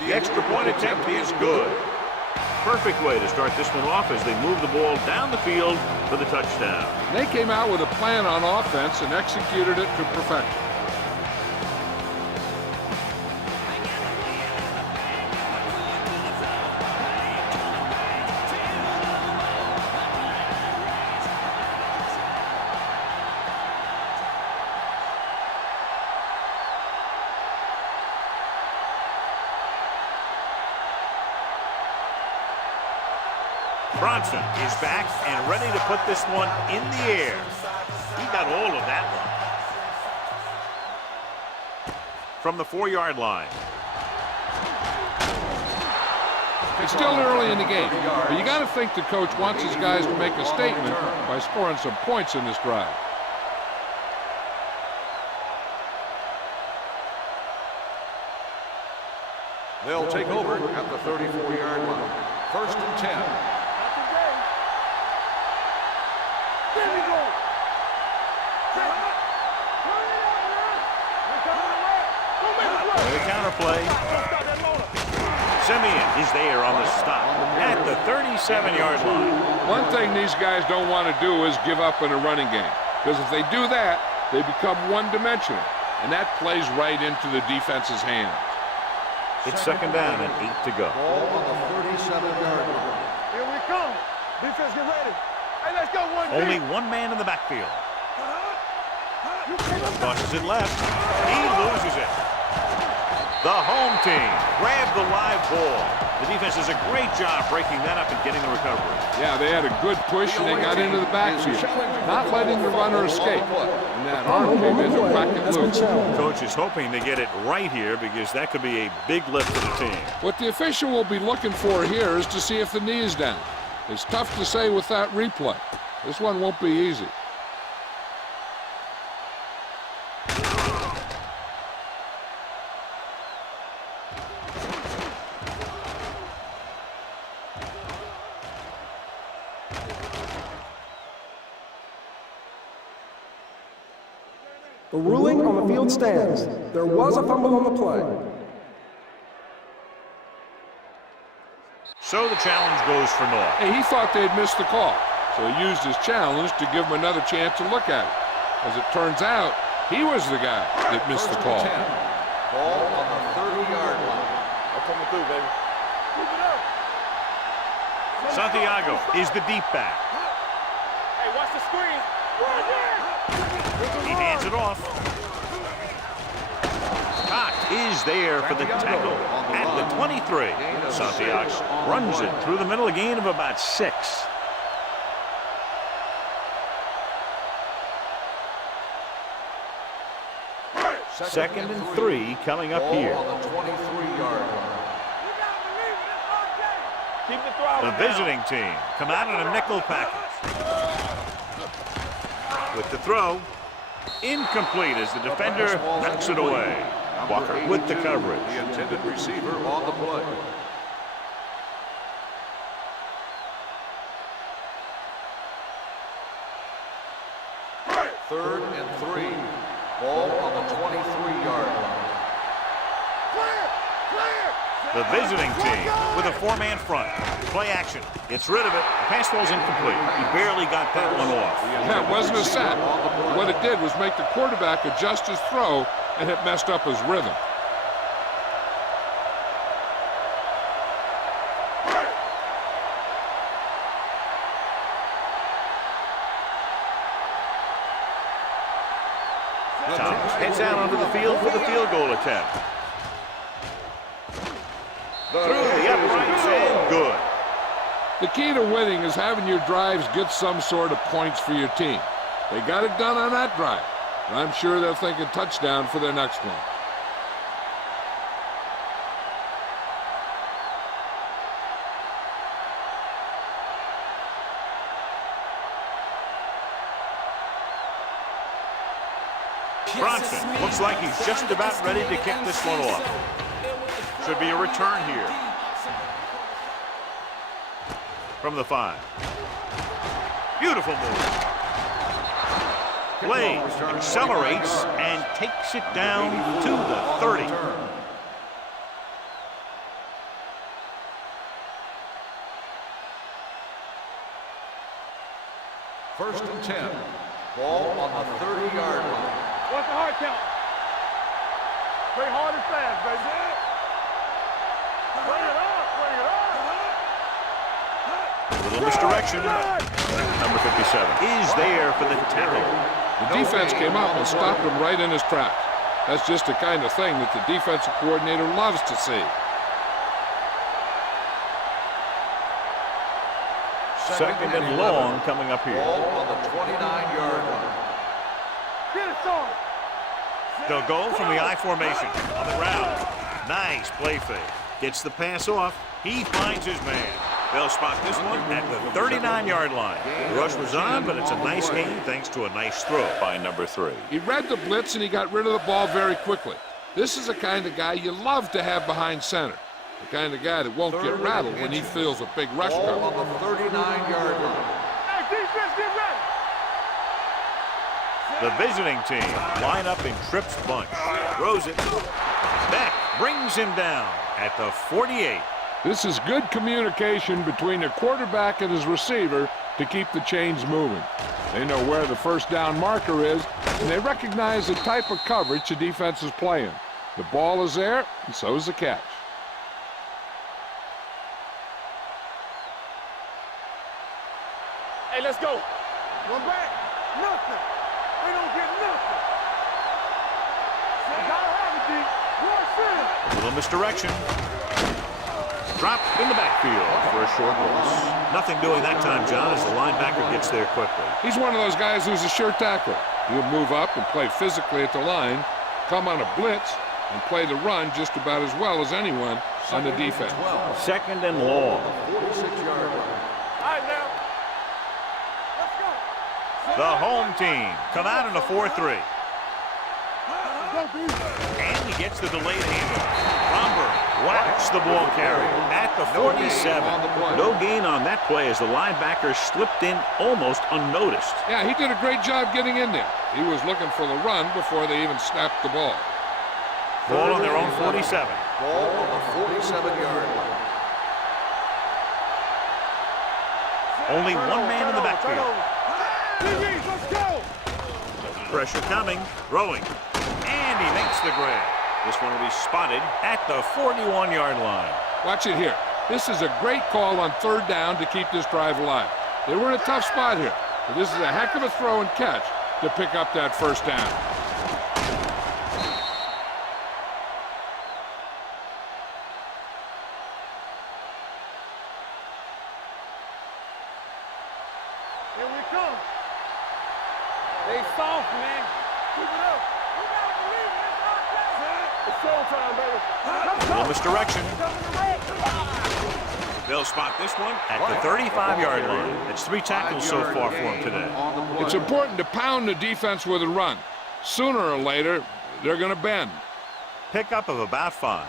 The extra point attempt is good. Perfect way to start this one off as they move the ball down the field for the touchdown. They came out with a plan on offense and executed it to perfection. Bronson is back and ready to put this one in the air. He got all of that one. From the 4-yard line. It's still early in the game, but you got to think the coach wants his guys to make a statement by scoring some points in this drive. They'll take over at the 34-yard line. First and 10. The counter play. Simeon is there on the stop at the 37-yard line. One thing these guys don't want to do is give up in a running game, because if they do that, they become one-dimensional, and that plays right into the defense's hands. It's second down and 8 to go. Ball on the 37-yard line. Here we come. Defense, get ready. Hey, let's go one Only deep. one man in the backfield. Tosses it left. He loses it. The home team grabbed the live ball. The defense does a great job breaking that up and getting the recovery. Yeah, they had a good push, and they got into the backfield, not letting the runner escape. And that arm came in to whack it loose. Coach is hoping to get it right here because that could be a big lift for the team. What the official will be looking for here is to see if the knee is down. It's tough to say with that replay. This one won't be easy. The ruling on the field stands. There was a fumble on the play. So the challenge goes for Knothole. Hey, he thought they'd missed the call, so he used his challenge to give him another chance to look at it. As it turns out, he was the guy that missed the call. Ball on the 30-yard line. I'm coming through, baby. Keep it up. Santiago is the deep back. Hey, watch the screen. He hands it off. Cox is there for the tackle at the 23. Santiago runs it through the middle, a gain of about 6. Second and 3 coming up here. On the 23-yard line. Keep the throw. The visiting team come out in a nickel package. With the throw, incomplete as the defender knocks it away. Walker with the coverage. The intended receiver on the play. Third and 3. Ball on the 23-yard line. The visiting team with a 4-man front. Play action. It's rid of it. Pass ball's incomplete. He barely got that one off. Yeah, it wasn't a sack. What it did was make the quarterback adjust his throw, and it messed up his rhythm. Thomas heads out onto the field for the field goal attempt. Through the uprights and good. The key to winning is having your drives get some sort of points for your team. They got it done on that drive. And I'm sure they're thinking touchdown for their next one. Bronson looks like he's just about ready to kick this one off. Should be a return here. From the 5. Beautiful move. Play accelerates and takes it down to the 30. First and 10. Ball on the 30-yard line. What's the hard count? Play hard and fast, baby. Bring it up, bring it up. A little misdirection. Number 57 is there for the tackle. The defense came up and stopped him right in his tracks. That's just the kind of thing that the defensive coordinator loves to see. Second and long coming up here. Ball on the 29-yard line. Get it, son. They'll go from the I formation on the ground. Nice play fake. Gets the pass off. He finds his man. They'll spot this one at the 39-yard line. The rush was on, but it's a nice gain thanks to a nice throw by number 3. He read the blitz and he got rid of the ball very quickly. This is the kind of guy you love to have behind center. The kind of guy that won't get rattled when he feels a big rush Ball coming. on the 39-yard line. Hey, defense, get ready. The visiting team line up in Tripp's bunch. Throws it. Beck brings him down at the 48. This is good communication between the quarterback and his receiver to keep the chains moving. They know where the first down marker is, and they recognize the type of coverage the defense is playing. The ball is there, and so is the catch. Hey, let's go. One back. Nothing. They don't get nothing. Gotta have it, D. A little misdirection. Drop in the backfield for a short loss. Nothing doing that time, John, as the linebacker gets there quickly. He's one of those guys who's a sure tackler. He'll move up and play physically at the line, come on a blitz, and play the run just about as well as anyone on the defense. Second and long. 46-yard line. All right, now. Let's go. The home team come out in a 4-3. And he gets the delayed handoff. Romberg whacks the ball carrier at the 47. No gain on that play as the linebacker slipped in almost unnoticed. Yeah, he did a great job getting in there. He was looking for the run before they even snapped the ball. Ball on their own 47. Ball on the 47-yard line. Only one man in the backfield. Let's go. Pressure coming, throwing, and he makes the grab. This one will be spotted at the 41-yard line. Watch it here. This is a great call on third down to keep this drive alive. They were in a tough spot here, but this is a heck of a throw and catch to pick up that first down. Here we come. They soft, man. Keep it up. We gotta believe it. It's showtime, baby. Let's go. Little misdirection. They'll spot this one at the 35-yard line. It's 3 tackles so far for him today. It's important to pound the defense with a run. Sooner or later, they're going to bend. Pickup of about 5.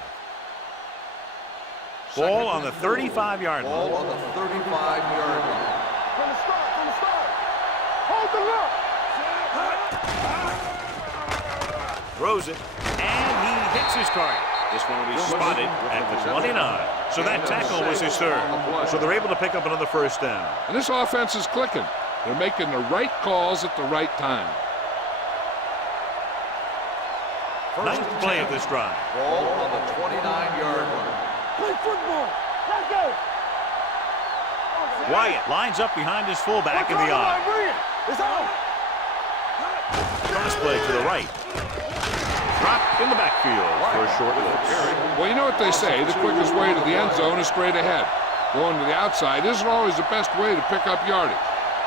Ball on the 35-yard Ball line. on the 35-yard line. From the start. Hold the look. Throws it, and he hits his target. This one will be spotted at the 29. So that tackle was his third. So they're able to pick up another first down. And this offense is clicking. They're making the right calls at the right time. Ninth play of this drive. Ball on the 29-yard line. Play football. Let's go. Wyatt lines up behind his fullback in the eye. It's on. Cross play to the right. Drop in the backfield for a short loss. Well, you know what they say, the quickest way to the end zone is straight ahead. Going to the outside isn't always the best way to pick up yardage.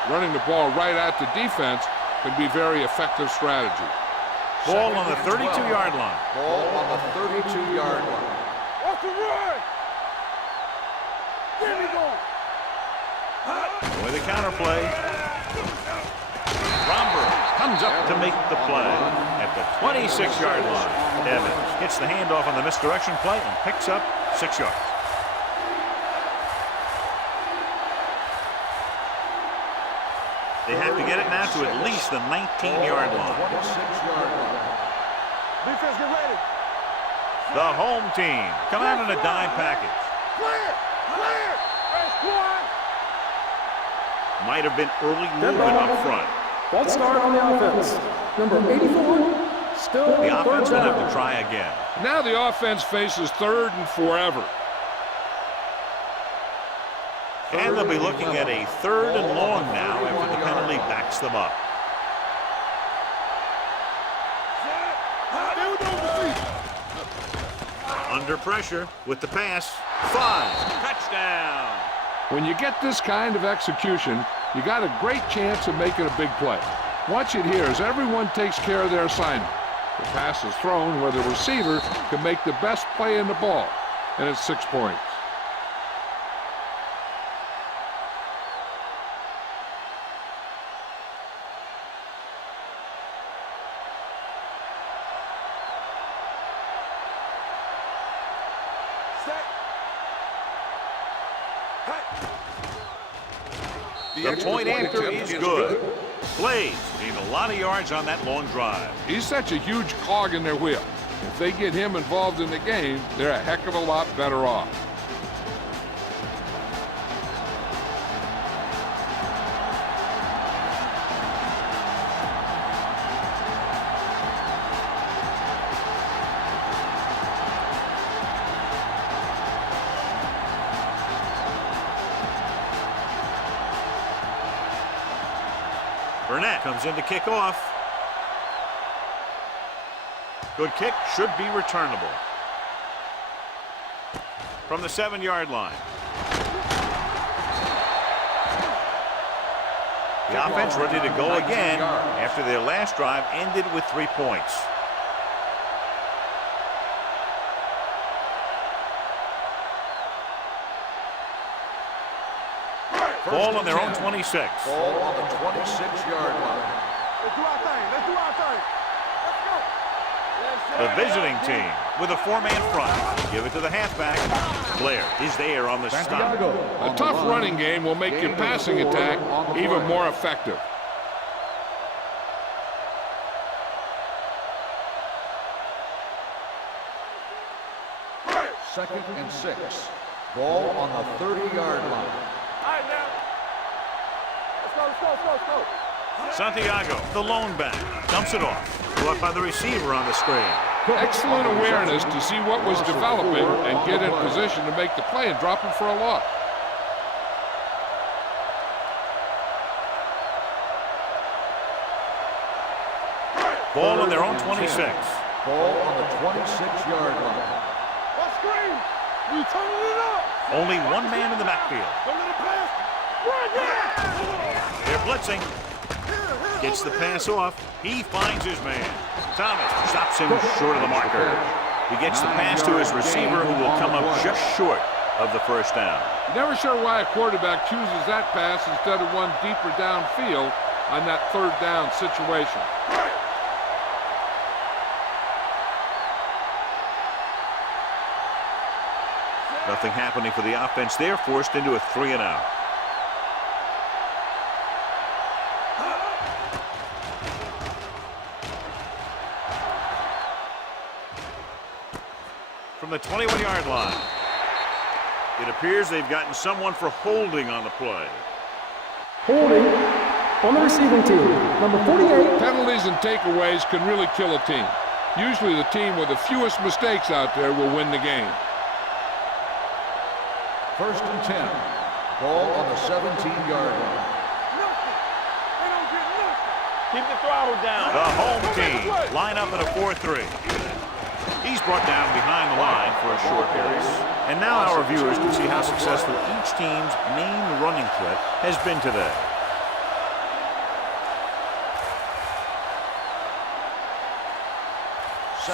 Running the ball right at the defense can be very effective strategy. Ball on the 32-yard line. Ball on the 32-yard line. What's the run? There we go. With a counter play. Romberg comes up to make the play at the 26-yard line. Evans gets the handoff on the misdirection play and picks up 6 yards. They have to get it now to at least the 19-yard line. 26-yard line. Defense, get ready. The home team come out in a dime package. Clear. That's one. Might have been early movement up front. False start on the offense. Number 84, still The third offense will have down. to try again. Now the offense faces third and forever. And they'll be looking at a third and long now after the penalty backs them up. Under pressure with the pass. 5. Touchdown. When you get this kind of execution, you got a great chance of making a big play. Watch it here as everyone takes care of their assignment. The pass is thrown where the receiver can make the best play in the ball, and it's 6 points. The point after is good. Plays need a lot of yards on that long drive. He's such a huge cog in their wheel. If they get him involved in the game, they're a heck of a lot better off. Burnett comes in to kick off. Good kick, should be returnable. From the 7-yard line. The offense ready to go again after their last drive ended with 3 points. Ball on their own 26. Ball on the 26-yard line. Let's do our thing. Let's do our thing. Let's go. The visiting team with a 4-man front. Give it to the halfback. Blair is there on the stop. A tough running game will make your passing attack even more effective. Second and 6. Ball on the 30-yard line. All right, now. Let's go. Santiago, the lone back, dumps it off. Brought by the receiver on the screen. Excellent awareness to see what was developing and get in position to make the play and drop it for a loss. Ball on their own 26. Ball on the 26-yard line. Let's screen. We turning it up. Only one man in the backfield. Don't let it pass. Right there. They're blitzing. Gets the pass off. He finds his man. Thomas stops him short of the marker. He gets the pass to his receiver, who will come up just short of the first down. Never sure why a quarterback chooses that pass instead of one deeper downfield on that 3rd down situation. Nothing happening for the offense. They're forced into a 3-and-out. From the 21-yard line. It appears they've gotten someone for holding on the play. Holding on the receiving team, number 48. Penalties and takeaways can really kill a team. Usually the team with the fewest mistakes out there will win the game. First and 10. Ball on the 17-yard line. They don't get nothing. Keep the throttle down. The home team line up in a 4-3. He's brought down behind the line for a short period. And now our viewers can see how successful each team's main running threat has been today.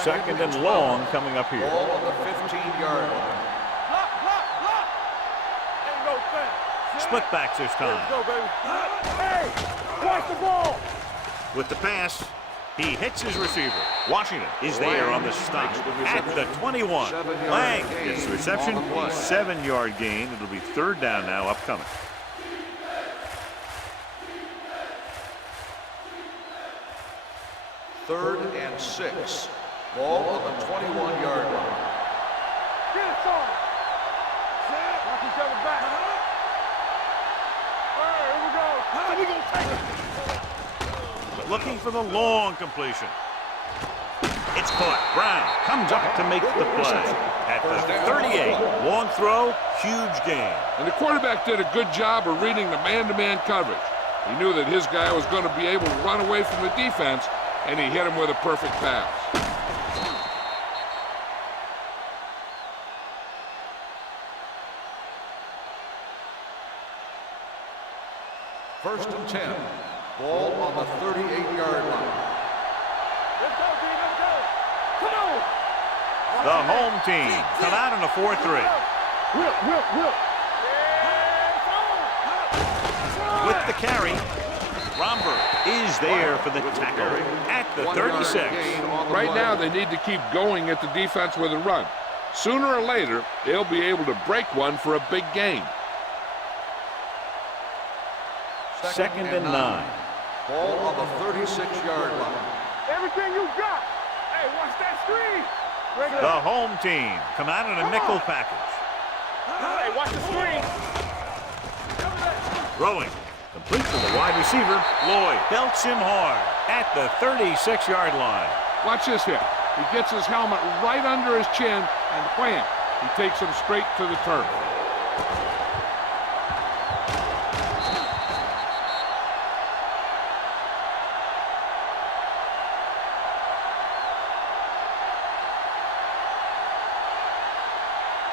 Second and long coming up here. Ball on the 15-yard line. Block. Ain't no fence. Split backs this time. Let's go, baby. Hey, watch the ball. With the pass, he hits his receiver. Washington is there on the stop at the 21. Lang gets the reception, a 7-yard gain. It'll be 3rd down now upcoming. Third and 6. Ball on the 21-yard line. Get it, son. Watch each other back. All right, here we go. We gonna take it. Looking for the long completion. It's caught. Brown comes up to make the play. At the 38, long throw, huge gain. And the quarterback did a good job of reading the man-to-man coverage. He knew that his guy was going to be able to run away from the defense, and he hit him with a perfect pass. First and 10. Ball on the 38-yard line. Let's go, D. Let's go. Come on. The home team come out in a 4-3. Whip. With the carry, Romberg is there for the tackle at the 36. Right now, they need to keep going at the defense with a run. Sooner or later, they'll be able to break one for a big gain. Second and 9. Ball on the 36-yard line. Everything you got. Hey, watch that screen. The home team come out in a nickel package. Hey, watch the screen. Throwing. Complete to the wide receiver. Lloyd belts him hard at the 36-yard line. Watch this hit. He gets his helmet right under his chin, and wham, he takes him straight to the turf.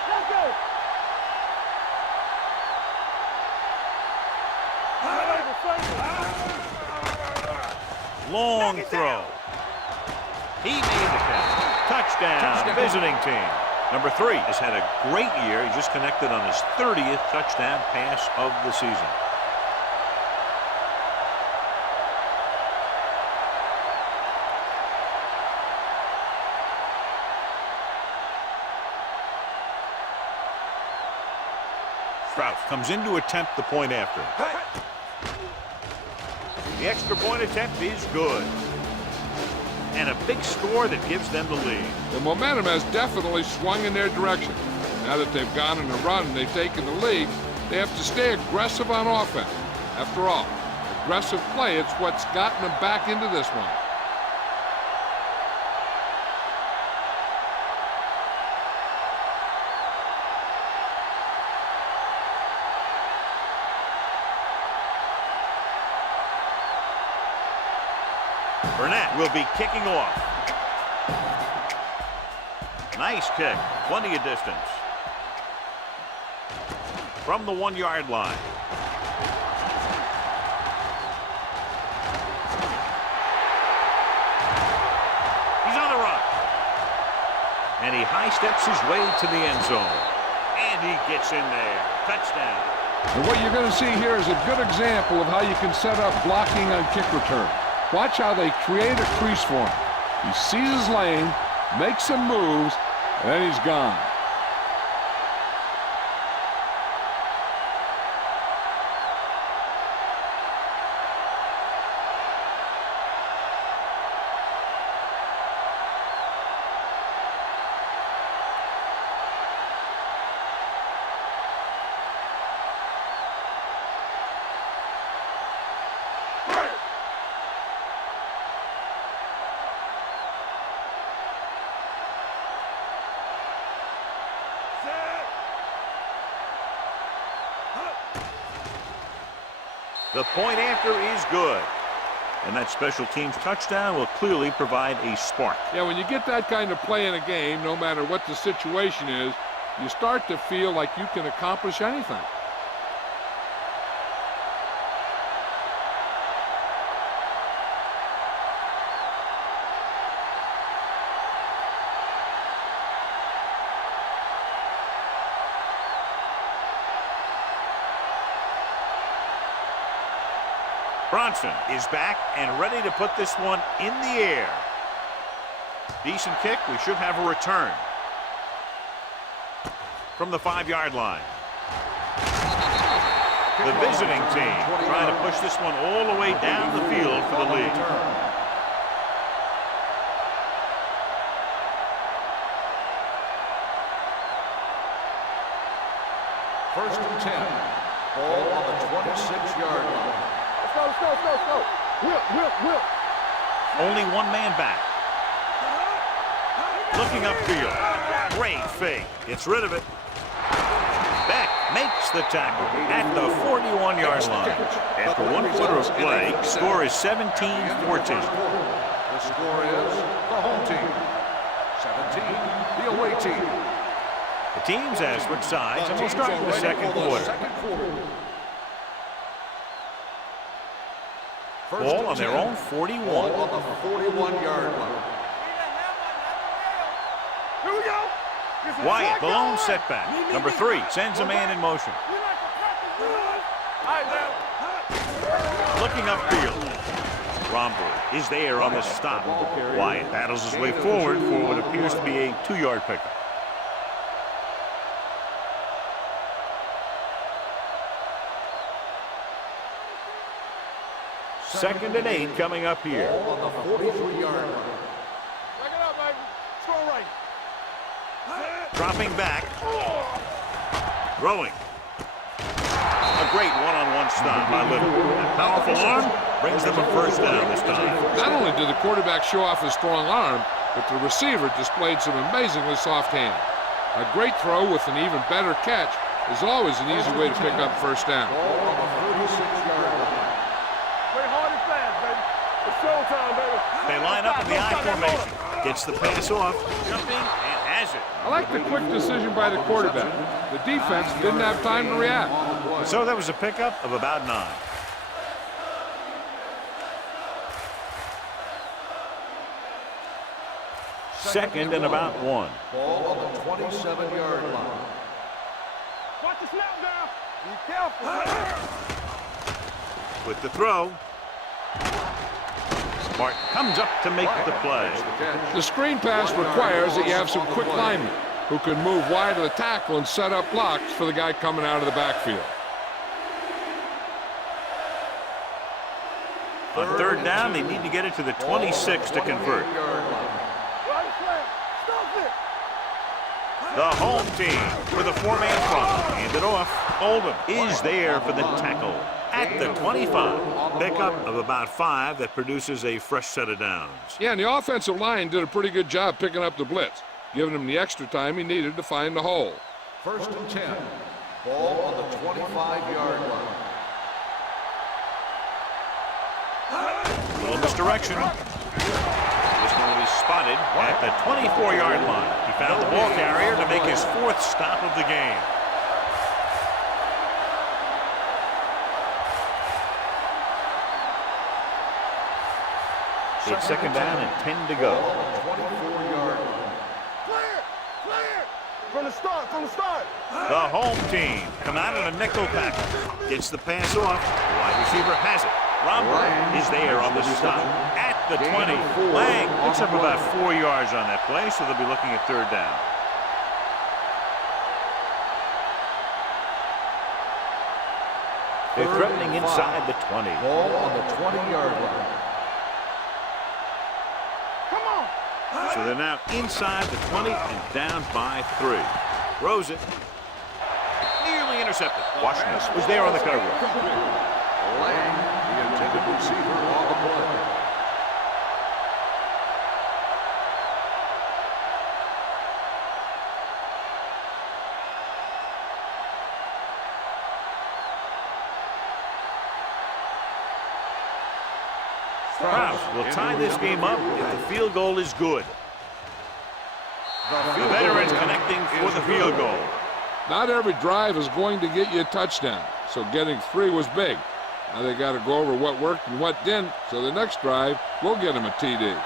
Let's go. Long throw. He made the catch. Touchdown, visiting team. Number 3 has had a great year. He just connected on his 30th touchdown pass of the season. Strauss comes in to attempt the point after. The extra point attempt is good. And a big score that gives them the lead. The momentum has definitely swung in their direction. Now that they've gone on a run and they've taken the lead, they have to stay aggressive on offense. After all, aggressive play, it's what's gotten them back into this one. Burnett will be kicking off. Nice kick. Plenty of distance. From the 1-yard line. He's on the run. And he high steps his way to the end zone. And he gets in there. Touchdown. And what you're going to see here is a good example of how you can set up blocking on kick return. Watch how they create a crease for him. He sees his lane, makes some moves, and then he's gone. The point after is good. And that special teams touchdown will clearly provide a spark. Yeah, when you get that kind of play in a game, no matter what the situation is, you start to feel like you can accomplish anything. Bronson is back and ready to put this one in the air. Decent kick. We should have a return. From the 5-yard line. The visiting team trying to push this one all the way down the field for the lead. First and 10. Ball on the 26-yard line. Let's go. Whip. Only one man back. Looking upfield. Great fake. Gets rid of it. Beck makes the tackle at the 41-yard line. After 1 quarter of play, score is 17-14. The score is the home team 17, the away team. The teams have switched sides, and we'll start in the second quarter. Ball on their own 41. Ball on the 41-yard line. Here we go. Wyatt, the lone setback. Number 3 sends a man in motion. Looking upfield. Romberg is there on the stop. Wyatt battles his way forward for what appears to be a 2-yard pickup. Second and 8 coming up here. Ball on the 43-yard line. Back it up, baby. Throw right. Dropping back. Throwing. A great one-on-one stop by Little. That powerful arm brings them a first down this time. Not only did the quarterback show off his strong arm, but the receiver displayed some amazingly soft hands. A great throw with an even better catch is always an easy way to pick up first down. Ball on the 46-yard line. Play hard and fast, baby. It's showtime, baby. They line up in the I formation. Gets the pass off. Jumping and has it. I like the quick decision by the quarterback. The defense didn't have time to react. So that was a pickup of about 9. Second and about 1. Ball on the 27-yard line. Watch the snap down. Be careful. With the throw. Smart comes up to make the play. The screen pass requires that you have some quick linemen who can move wide of the tackle and set up blocks for the guy coming out of the backfield. On third down, they need to get it to the 26 to convert. The home team with a 4-man front. Hand it off. Oldham is there for the tackle at the 25. Pickup of about 5 that produces a fresh set of downs. Yeah, and the offensive line did a pretty good job picking up the blitz, giving him the extra time he needed to find the hole. First and 10. Ball on the 25-yard line. Little misdirection. This one will be spotted at the 24-yard line. He found the ball carrier to make his 4th stop of the game. It's second down and 10 to go. 24-yard line. Clear. From the start. The home team come out in a nickel package. Gets the pass off. The wide receiver has it. Romberg is there on the stop at the 20. Lang picks up about 4 yards on that play, so they'll be looking at third down. They're threatening inside the 20. Ball on the 20-yard line. So they're now inside the 20 and down by 3. Throws it. Nearly intercepted. Washington was there on the cover. Lang, the intended receiver, on the play. Krause will tie this game up if the field goal is good. The veterans connecting for the field goal. Not every drive is going to get you a touchdown, so getting 3 was big. Now they got to go over what worked and what didn't, so the next drive will get them a TD.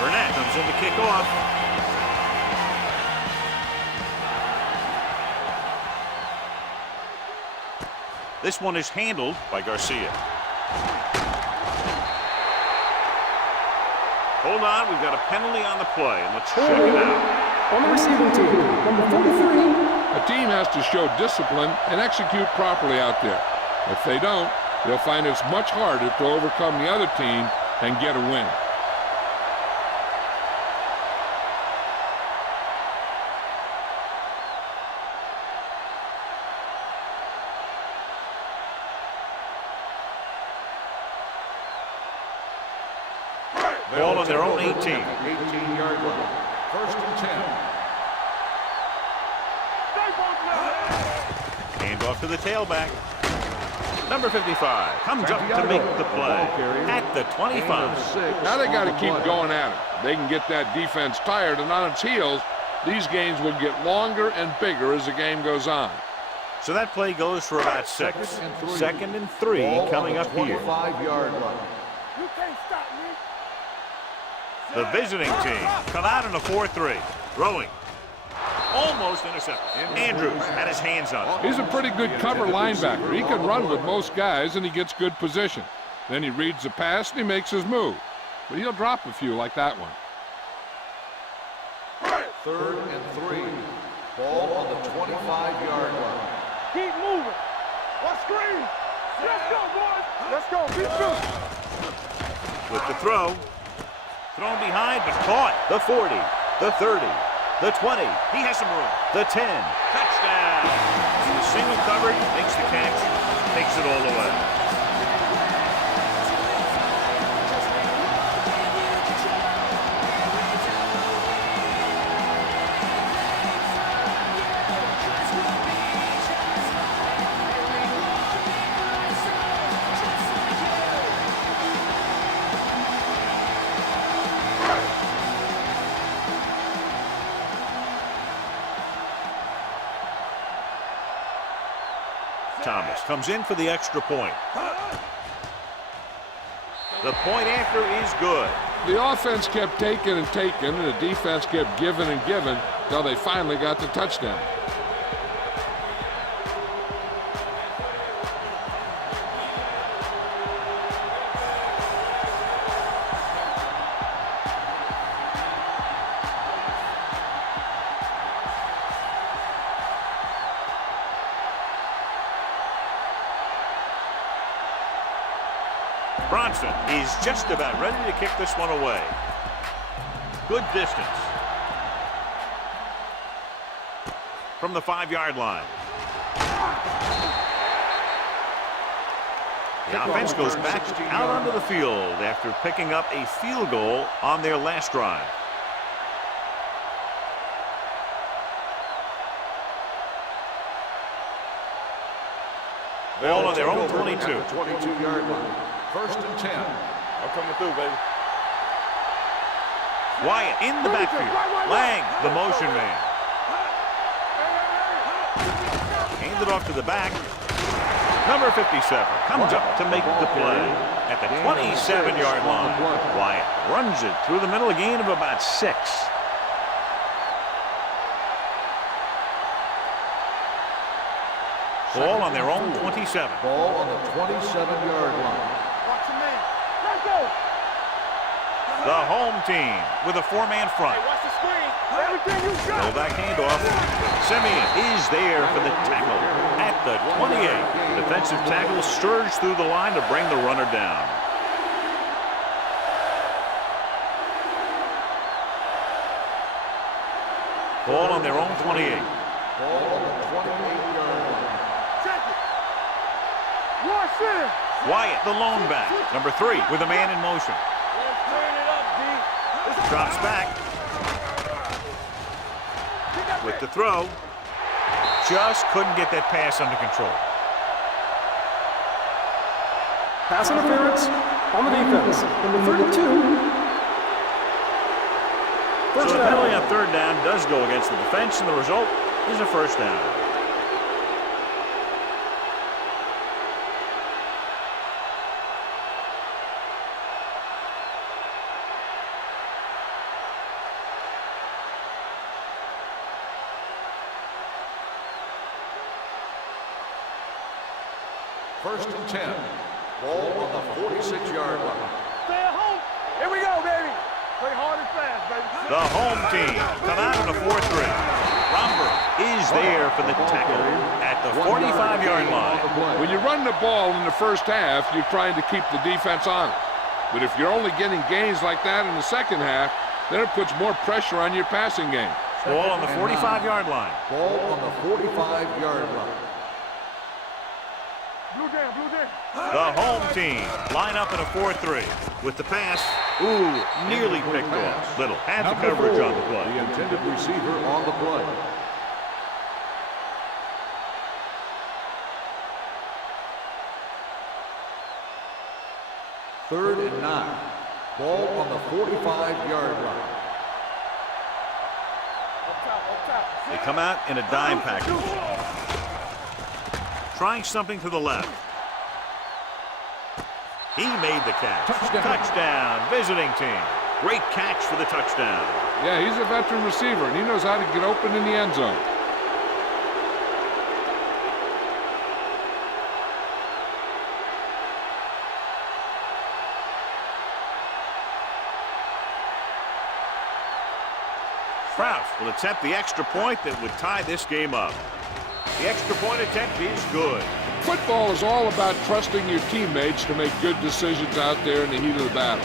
Burnett comes in to kick off. This one is handled by Garcia. Hold on, we've got a penalty on the play, and let's check it out. On the receiving team, number 43. A team has to show discipline and execute properly out there. If they don't, they'll find it's much harder to overcome the other team and get a win. Ball on their own 18. 18-yard line. First and 10. Hand off to the tailback. Number 55 comes up to make the play at the 25. Now they got to keep going at it. They can get that defense tired and on its heels. These games will get longer and bigger as the game goes on. So that play goes for about 6. 2nd and 3 coming up here. 25-yard line. You can't stop me. The visiting team come out in a 4-3. Throwing. Almost intercepted. Andrews had his hands on it. He's a pretty good cover linebacker. He can run with most guys, and he gets good position. Then he reads the pass, and he makes his move. But he'll drop a few like that one. 3rd and 3. Ball on the 25-yard line. Keep moving. What screen? Let's go, boys. Let's go. Be true. With the throw. Thrown behind, but caught. The 40. The 30. The 20. He has some room. The 10. Touchdown. He's single covered, makes the catch, takes it all away. Thomas comes in for the extra point. The point after is good. The offense kept taking and taking, and the defense kept giving and giving until they finally got the touchdown. Bronson is just about ready to kick this one away. Good distance. From the 5-yard line. The offense goes back out onto the field after picking up a field goal on their last drive. Ball on their own 22. 22-yard line. 1st and 10. I'm coming through, baby. Wyatt in the backfield. Lang, the motion man. Handed off to the back. Number 57 comes up to make the play at the 27-yard line. Wyatt runs it through the middle, a gain of about 6. Ball on their own 27. Ball on the 27-yard line. Watch your man. Let's go. The home team with a 4-man front. Watch the screen. Everything you got. Pull back handoff. Simeon is there for the tackle at the 28. Defensive tackle surged through the line to bring the runner down. Ball on their own 28. Ball on the 28-yard line. Check it. Watch it. Wyatt, the lone back. Number 3 with a man in motion. Let's turn it up, D. Drops back. With the throw. Just couldn't get that pass under control. Pass interference on the defense. Number 32. So First the down. penalty on 3rd down does go against the defense, and the result is a first down. First and 10. Ball on the 46-yard line. Stay at home. Here we go, baby. Play hard and fast, baby. The home team come out in a 4-3. Romber is there for the tackle at the 45-yard line. When you run the ball in the first half, you're trying to keep the defense on it. But if you're only getting gains like that in the second half, then it puts more pressure on your passing game. Ball on the 45-yard line. Ball on the 45-yard line. Blue down, blue down. The home team line up in a 4-3. With the pass, nearly picked off. Little had the coverage on the The play. intended receiver on the play. 3rd and 9. Ball on the 45-yard line. They come out in a dime package. Trying something to the left. He made the catch. Touchdown, visiting team. Great catch for the touchdown. Yeah, he's a veteran receiver, and he knows how to get open in the end zone. Kraus will attempt the extra point that would tie this game up. The extra point attempt is good. Football is all about trusting your teammates to make good decisions out there in the heat of the battle.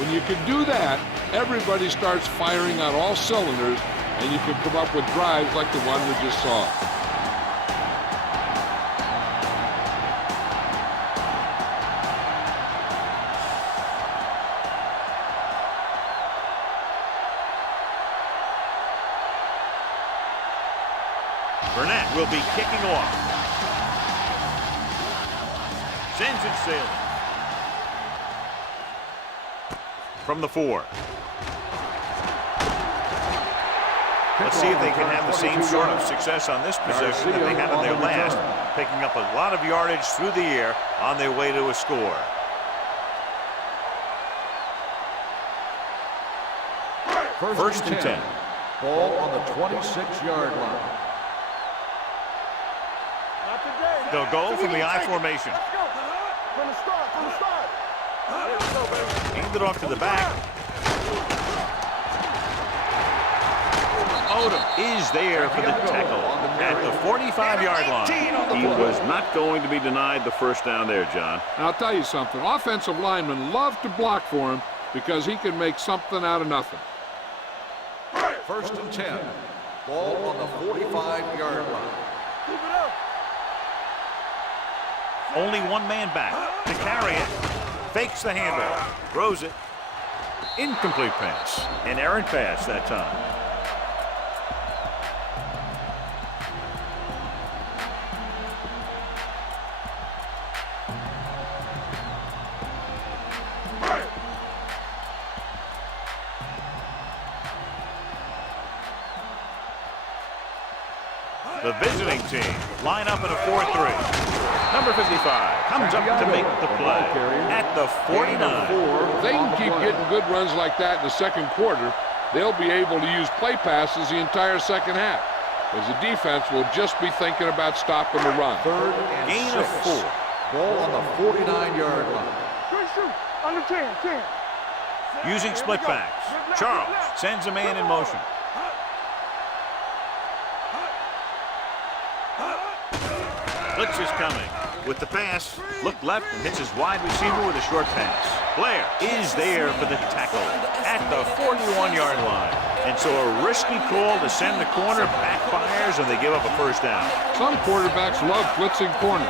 When you can do that, everybody starts firing on all cylinders, and you can come up with drives like the one we just saw. Burnett will be kicking off. Sends it sailing. From the 4. Let's see if they can have the same sort of success on this possession that they had on their last, picking up a lot of yardage through the air on their way to a score. First and 10. Ball on the 26-yard line. They'll go from the I formation. From the start, from the start. Hand it off to the back. Otto is there for the tackle at the 45-yard line. He was not going to be denied the first down there, John. And I'll tell you something. Offensive linemen love to block for him because he can make something out of nothing. First and 10. Ball on the 45-yard line. Keep it up. Only one man back to carry it. Fakes the handoff. Throws it. Incomplete pass. An errant pass that time. The visiting team line up in a 4-3. Number 55 comes up to make the play at the 49. If they can keep getting good runs like that in the second quarter, they'll be able to use play passes the entire second half, as the defense will just be thinking about stopping the run. 3rd and Gain 6. of 4. Ball on the 49-yard line. Good shoot. Under 10. Using split backs. Charles sends a man in motion. Blitz is coming. With the pass, look left and hits his wide receiver with a short pass. Blair is there for the tackle at the 41-yard line. And so a risky call to send the corner backfires and they give up a first down. Some quarterbacks love blitzing corner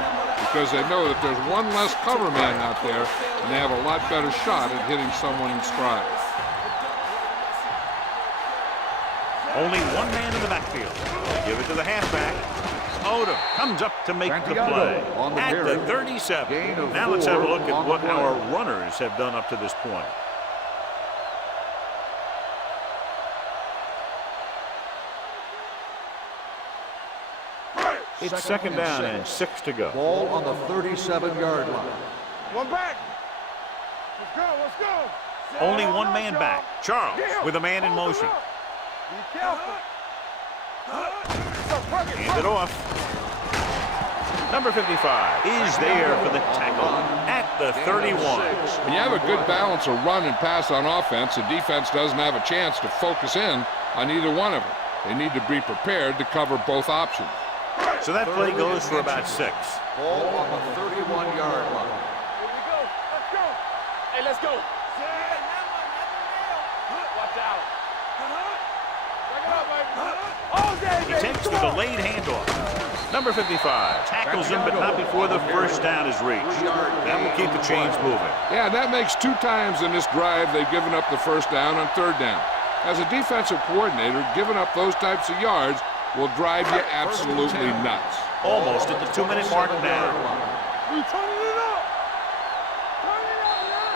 because they know that there's one less cover man out there and they have a lot better shot at hitting someone in stride. Only one man in the backfield. They give it to the halfback. Otto comes up to make the play at the 37. Now let's have a look at what our runners have done up to this point. It's second down and 6 to go. Ball on the 37-yard line. One back. Let's go. Only one man back. Charles with a man in motion. Be careful. Hand it off. Number 55 is there for the tackle at the 31. When you have a good balance of run and pass on offense, the defense doesn't have a chance to focus in on either one of them. They need to be prepared to cover both options. So that play goes for about 6. Ball on the 31-yard line. Here we go. Let's go. Hey, let's go. Watch out. Back it up, baby. All day, He baby. takes the Come on. delayed handoff. Number 55 tackles him, but not before the first down is reached. That will keep the chains moving. Yeah, that makes 2 times in this drive they've given up the first down on 3rd down. As a defensive coordinator, giving up those types of yards will drive you absolutely nuts. Almost at the 2-minute mark now. We turning it up. Turn it up, man.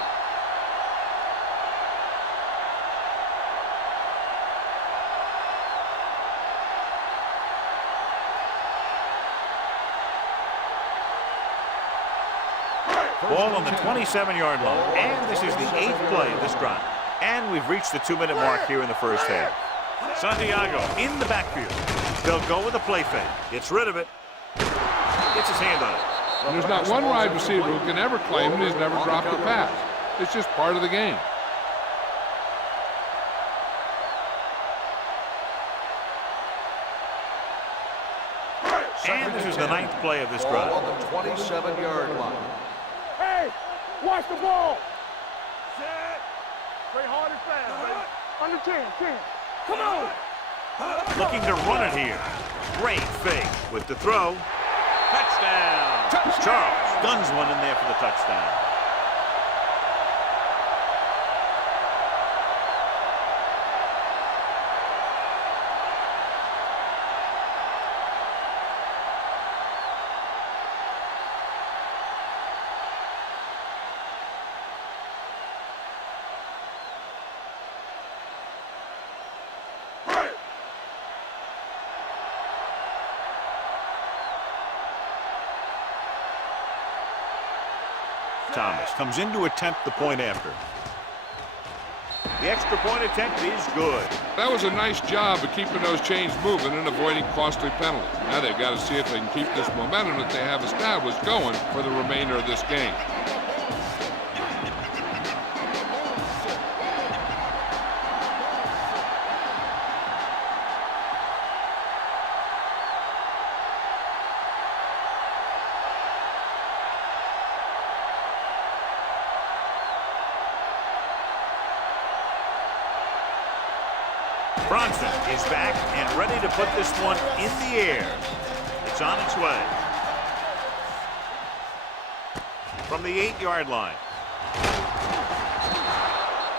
Ball on the 27-yard line. And this is the 8th play of this drive. And we've reached the 2-minute mark here in the first half. Santiago in the backfield. They'll go with a play fake. Gets rid of it. Gets his hand on it. And there's not one wide receiver who can ever claim that he's never dropped a pass. It's just part of the game. And this is the 9th play of this drive. On the 27-yard line. Hey, watch the ball. Set. Play hard and fast, baby. Under 10. Come on. Looking to run it here. Great fake with the throw. Touchdown. Charles guns one in there for the touchdown. Thomas comes in to attempt the point after. The extra point attempt is good. That was a nice job of keeping those chains moving and avoiding costly penalties. Now they've got to see if they can keep this momentum that they have established going for the remainder of this game. Bronson is back and ready to put this one in the air. It's on its way. From the 8-yard line.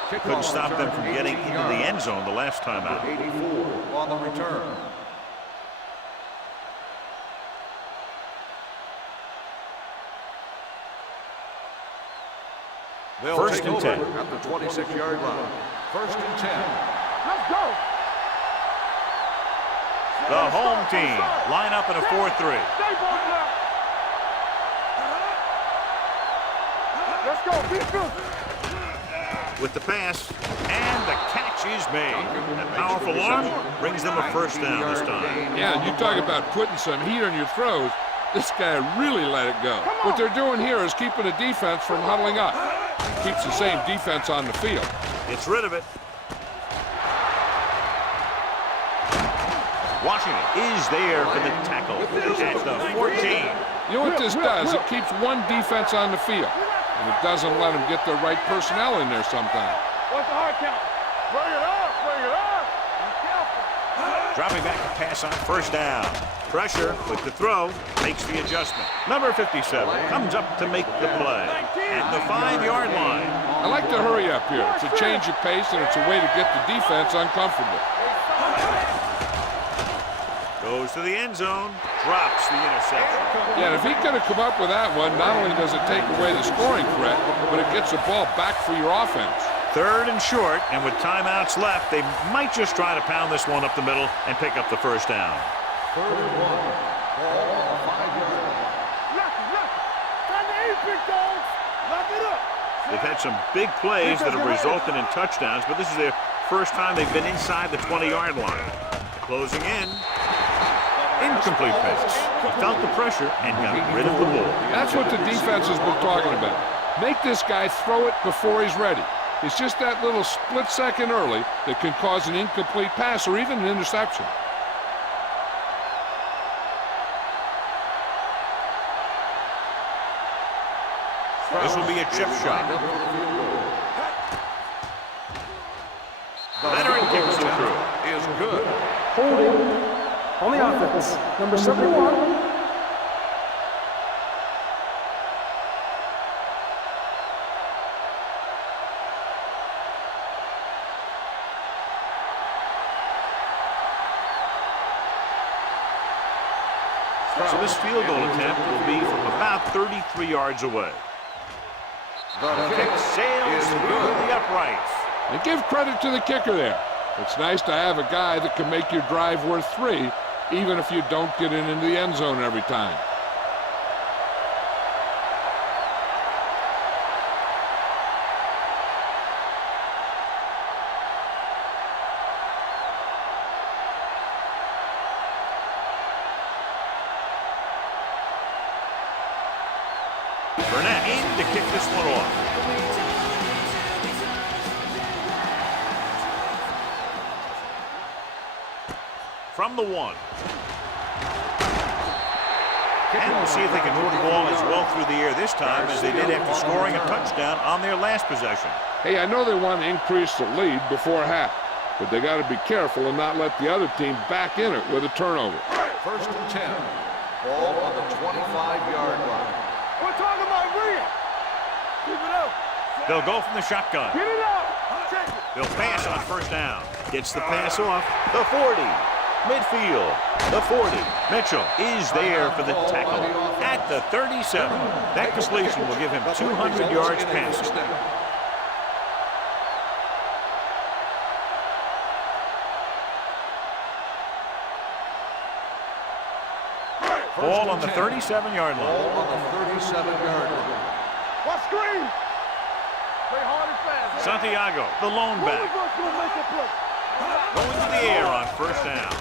Couldn't stop them from getting into the end zone the last time out. 84 on the return. They'll First take and 10. over at the 26-yard line. First and 10. Let's go. The home team line up in a 4-3. Stay both left. Let's go. Be good. With the pass, and the catch is made. That powerful arm brings them a first down this time. Yeah, you talk about putting some heat on your throws. This guy really let it go. What they're doing here is keeping the defense from huddling up. Keeps the same defense on the field. Gets rid of it. Washington is there for the tackle at the 14. You know what this does? It keeps one defense on the field, and it doesn't let them get the right personnel in there sometimes. What's the hard count? Bring it up. Bring it up. Be careful. Dropping back to pass on first down. Pressure with the throw. Makes the adjustment. Number 57 comes up to make the play at the 5-yard line. I like to hurry up here. It's a change of pace, and it's a way to get the defense uncomfortable. Goes to the end zone. Drops the interception. Yeah, and if he could have come up with that one, not only does it take away the scoring threat, but it gets the ball back for your offense. 3rd and short, and with timeouts left, they might just try to pound this one up the middle and pick up the first down. 3rd and 1. Ball on the 5-yard line. Lock it. Time to eat, big dogs. Lock it up. They've had some big plays that have resulted in touchdowns, but this is their first time they've been inside the 20-yard line. Closing in. Incomplete pass. Felt the pressure and got rid of the ball. That's what the defense has been talking about. Make this guy throw it before he's ready. It's just that little split second early that can cause an incomplete pass or even an interception. This will be a chip shot. Veteran kicks it through. Is good. Holding on the offense. Number 71. So this field goal attempt will be from about 33 yards away. The Kick sails through the uprights. And give credit to the kicker there. It's nice to have a guy that can make your drive worth 3, even if you don't get into the end zone every time. Burnett in to kick this one off. From the 1. And we'll see if they can move the ball as well through the air this time as they did after scoring a touchdown on their last possession. Hey, I know they want to increase the lead before half, but they got to be careful and not let the other team back in it with a turnover. First and 10. Ball on the 25-yard line. We're talking about real. Keep it up. They'll go from the shotgun. Get it out. Check it. They'll pass on first down. Gets the pass off. The 40. Midfield. The 40. Mitchell is there for the tackle at the 37. That completion will give him 200 yards passing. Ball on the 37-yard line. Ball on the 37-yard line. What screen? Play hard and fast. Santiago, the lone back. Going to the air on first down.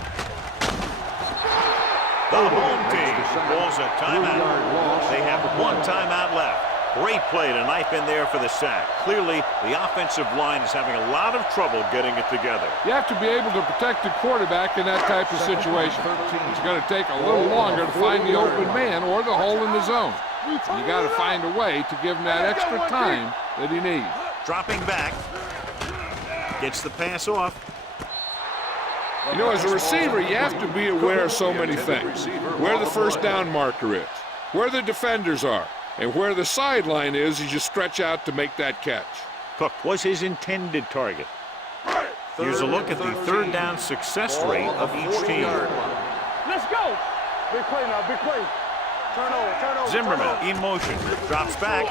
The home team calls a timeout. They have one timeout left. Great play to knife in there for the sack. Clearly, the offensive line is having a lot of trouble getting it together. You have to be able to protect the quarterback in that type of situation. It's going to take a little longer to find the open man or the hole in the zone. You got to find a way to give him that extra time that he needs. Dropping back. Gets the pass off. You know, as a receiver, you have to be aware of so many things. Where the first down marker is, where the defenders are, and where the sideline is as you stretch out to make that catch. Cook was his intended target. Here's a look at the third down success rate of each team. Let's go. Big play now, big play. Turn over. Zimmerman in motion. Drops back.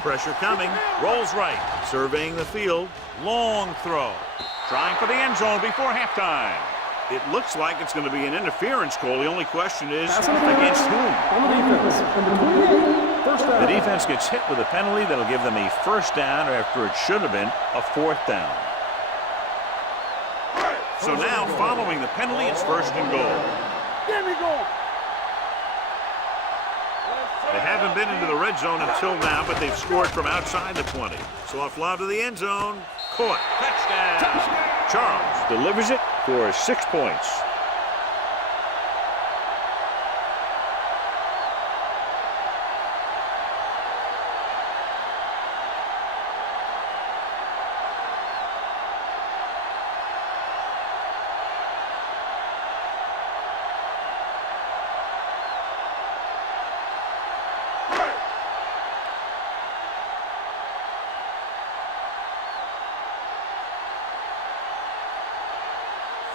Pressure coming. Rolls right. Surveying the field. Long throw. Trying for the end zone before halftime. It looks like it's going to be an interference call. The only question is against whom? On the defense, number 28, first down. The defense gets hit with a penalty that'll give them a first down after it should have been a fourth down. So now, following the penalty, it's first and goal. There we go. They haven't been into the red zone until now, but they've scored from outside the 20. So off lob to the end zone. Caught. Touchdown. Charles delivers it for 6 points.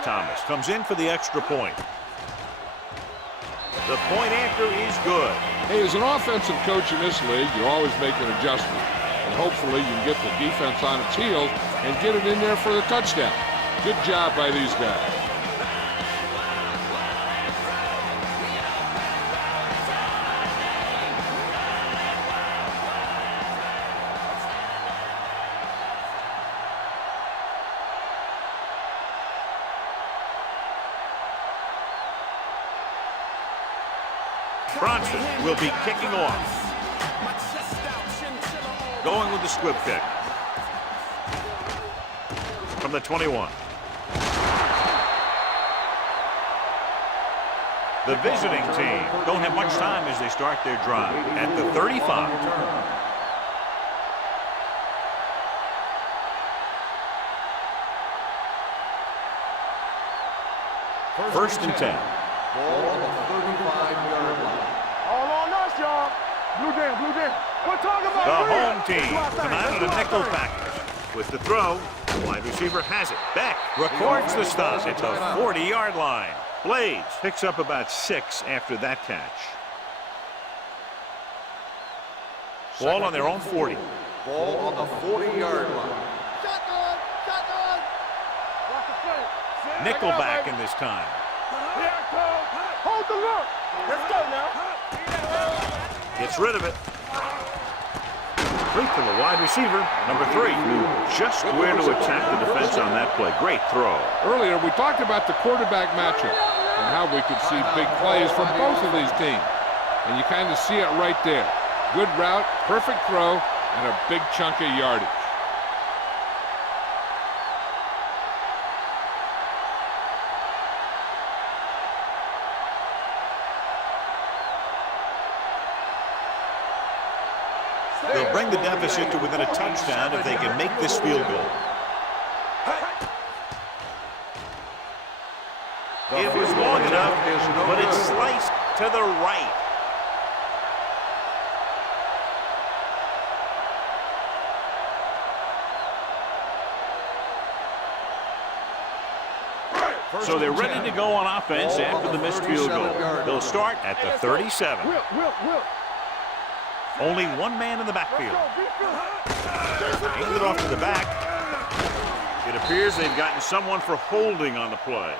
Thomas comes in for the extra point. The point after is good. Hey, as an offensive coach in this league, you always make an adjustment. And hopefully you can get the defense on its heels and get it in there for the touchdown. Good job by these guys. Bronson will be kicking off. Going with the squib kick. From the 21. The visiting team don't have much time as they start their drive at the 35. First and 10. Ball on the 35-yard line. All on us, y'all. Blue down, blue down. We're talking about The real. home team come out of the nickel package. With the throw, the wide receiver has it. Beck records the stop at the 40-yard line. Blades picks up about 6 after that catch. Ball on their own 40. Ball on the 40-yard line. Shotgun, shotgun. Watch the play. Nickelback in this time. Here it comes. Hold the look. Let's go now. Gets rid of it. Complete to the wide receiver, number 3, knew just where to attack the defense on that play. Great throw. Earlier, we talked about the quarterback matchup and how we could see big plays from both of these teams. And you kind of see it right there. Good route, perfect throw, and a big chunk of yardage. They'll bring the deficit to within a touchdown if they can make this field goal. It was long enough, but it's sliced to the right. So they're ready to go on offense after the missed field goal. They'll start at the 37. Only one man in the backfield. Hand it off to the back. It appears they've gotten someone for holding on the play.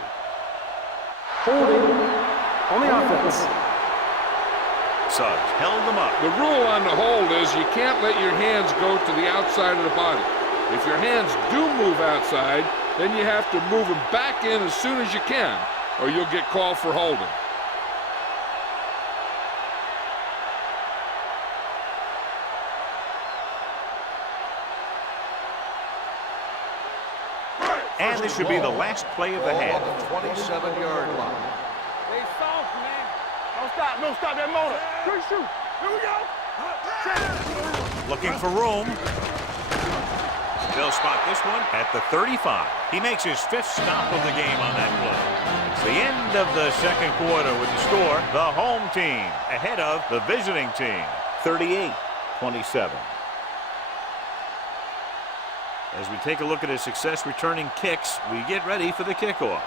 Holding on the offense. Suggs held them up. The rule on the hold is you can't let your hands go to the outside of the body. If your hands do move outside, then you have to move them back in as soon as you can, or you'll get called for holding. And this should be the last play of the half. On the 27-yard line. Stay soft, man. Don't stop that motor. Quick shoot. Here we go. Looking for room. They'll spot this one at the 35. He makes his 5th stop of the game on that play. It's the end of the second quarter with the score. The home team ahead of the visiting team. 38-27. As we take a look at his success returning kicks, we get ready for the kickoff.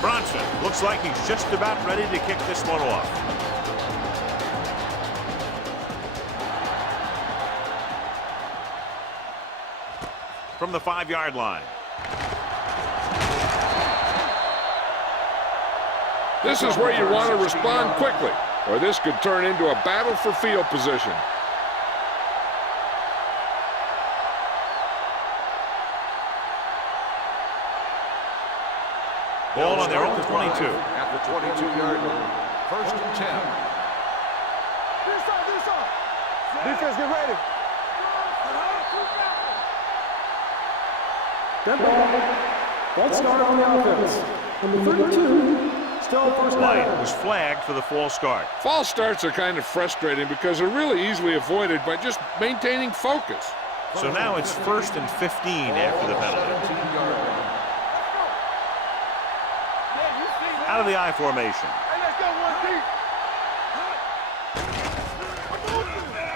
Bronson looks like he's just about ready to kick this one off. From the 5-yard line. This is where you want to respond quickly, or this could turn into a battle for field position. Ball on their own 22. At the 22-yard line. 1st and 10. This off. Defense, get ready. Dead ball. False start on the offense. Number 32. Still first Light down. was flagged for the false start. False starts are kind of frustrating because they're really easily avoided by just maintaining focus. So now it's 1st and 15 after the penalty. 17-yard line. Out of the I formation. Hey, let's go one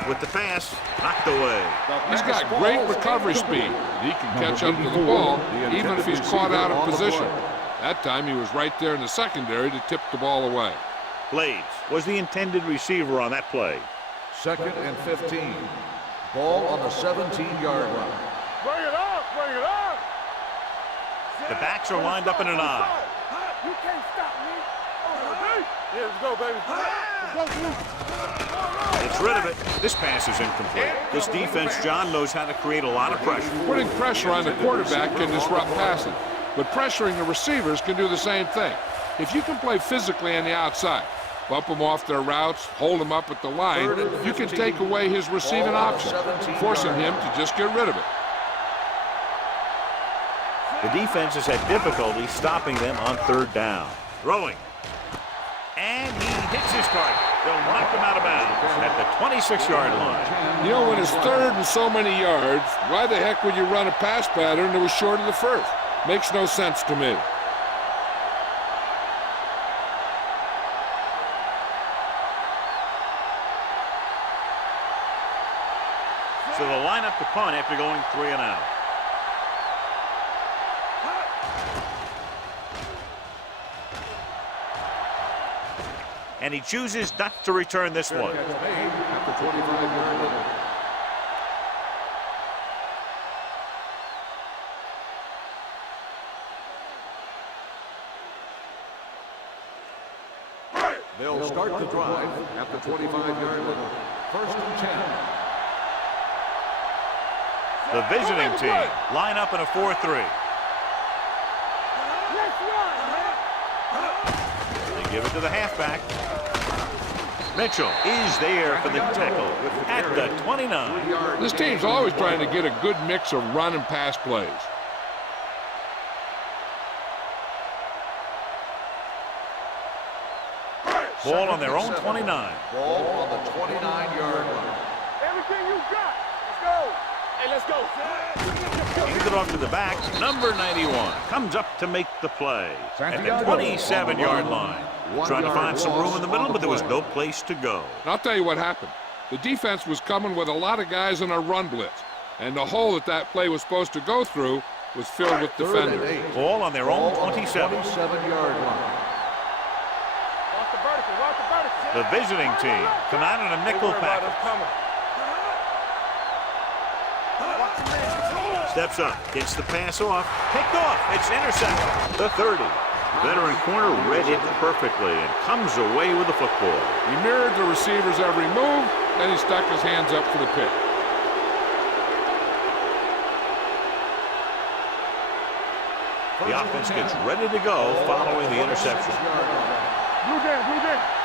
deep. With the pass, knocked away. He's got great recovery speed. He can catch up to the ball even if he's caught out of position. That time he was right there in the secondary to tip the ball away. Blades was the intended receiver on that play. 2nd and 15. Ball on the 17-yard line. Bring it up. The backs are lined up in an I. You can't stop me. Yeah, let's go, baby. It's rid of it. This pass is incomplete. This defense, John, knows how to create a lot of pressure. Putting pressure on the quarterback can disrupt passing, but pressuring the receivers can do the same thing. If you can play physically on the outside, bump them off their routes, hold them up at the line, you can take away his receiving option, forcing him to just get rid of it. The defense has had difficulty stopping them on 3rd down. Throwing. And he hits his target. They'll knock him out of bounds at the 26-yard line. You know, when it's 3rd and so many yards, why the heck would you run a pass pattern that was short of the 1st? Makes no sense to me. So they'll line up the punt after going 3 and out. And he chooses not to return this one. At the 25-yard line. They'll start the drive at the 25-yard line. 1st and 10. The visiting team line up in a 4-3. give it to the halfback. Mitchell is there for the tackle at the 29. This team's always trying to get a good mix of run and pass plays. Ball on their own 29. Ball on the 29-yard line. Everything you got. Let's go. Hey, let's go. Hands it off to the back. Number 91 comes up to make the play at the 27-yard line. Trying to find some room in the middle, but there was no place to go. And I'll tell you what happened. The defense was coming with a lot of guys in a run blitz, and the hole that play was supposed to go through was filled with defenders. Ball on their own 27. 27-yard line. The visiting team come out in a nickel package. Steps up, gets the pass off, picked off, it's intercepted. The 30. Veteran corner read it perfectly and comes away with the football. He mirrored the receiver's every move, then he stuck his hands up for the pick. The offense gets ready to go following the interception. Blue down.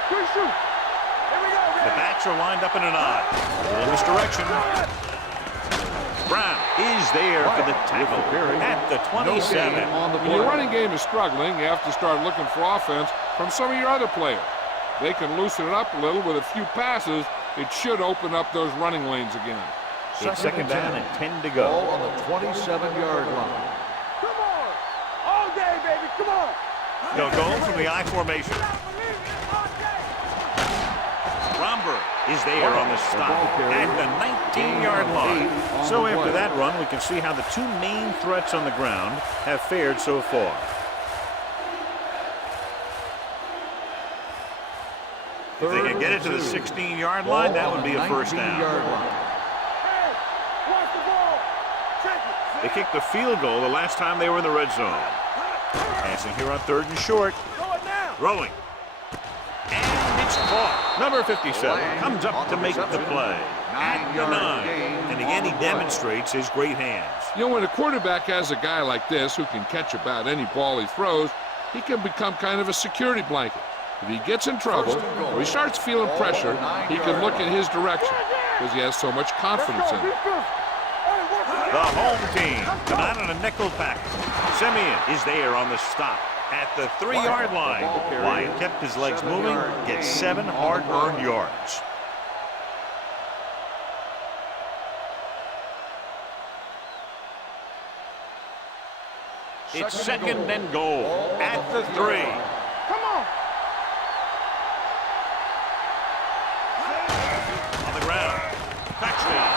Good shoot. Here we go. The backs are lined up in an eye. A little misdirection. Brown is there for the tackle at the 27. When your running game is struggling, you have to start looking for offense from some of your other players. They can loosen it up a little with a few passes. It should open up those running lanes again. It's second down and 10 to go. Ball on the 27-yard line. Come on. All day, baby. Come on. They'll go from the I formation. Romberg is there on the stop at the 19-yard line. So after that run, we can see how the two main threats on the ground have fared so far. If they can get it to the 16-yard line, that would be a first down. Hey, watch the ball. Check it. They kicked the field goal the last time they were in the red zone. Passing here on 3rd and short. Throw it now. Throwing. And it's caught. Number 57 comes up to make the play at the 9. And again, he demonstrates his great hands. You know, when a quarterback has a guy like this who can catch about any ball he throws, he can become kind of a security blanket. If he gets in trouble or he starts feeling pressure, he can look in his direction because he has so much confidence in it. The home team come out in a nickel pack. Simeon is there on the stop at the 3-yard line. Wyatt kept his legs moving, gets 7 hard-earned yards. It's second and goal at the 3. Come on. On the ground. Touchdown.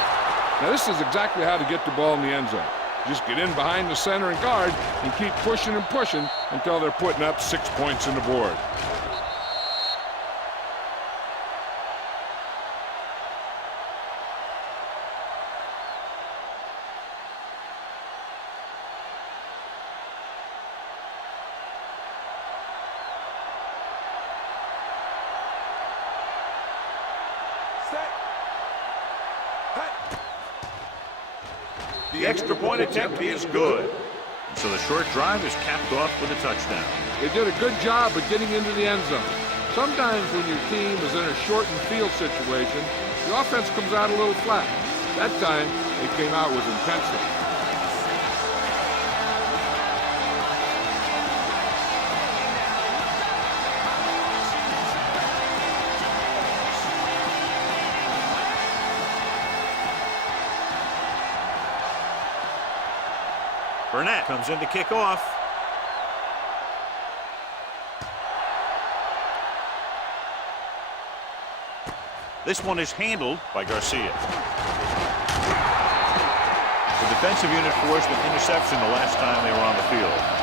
Now, this is exactly how to get the ball in the end zone. Just get in behind the center and guard and keep pushing and pushing until they're putting up 6 points on the board. The extra point attempt is good. So the short drive is capped off with a touchdown. They did a good job of getting into the end zone. Sometimes when your team is in a shortened field situation, the offense comes out a little flat. That time, they came out with intensity. Burnett comes in to kick off. This one is handled by Garcia. The defensive unit forced an interception the last time they were on the field.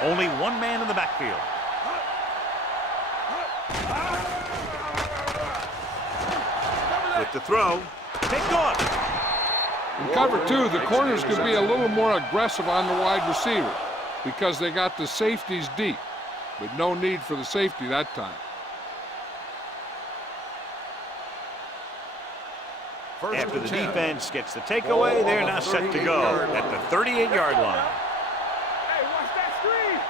Only one man in the backfield. With the throw, picked off. In cover 2, the corners could be a little more aggressive on the wide receiver because they got the safeties deep. but no need for the safety that time. After the defense gets the takeaway, they're now set to go at the 38-yard line. Hey, watch that screen.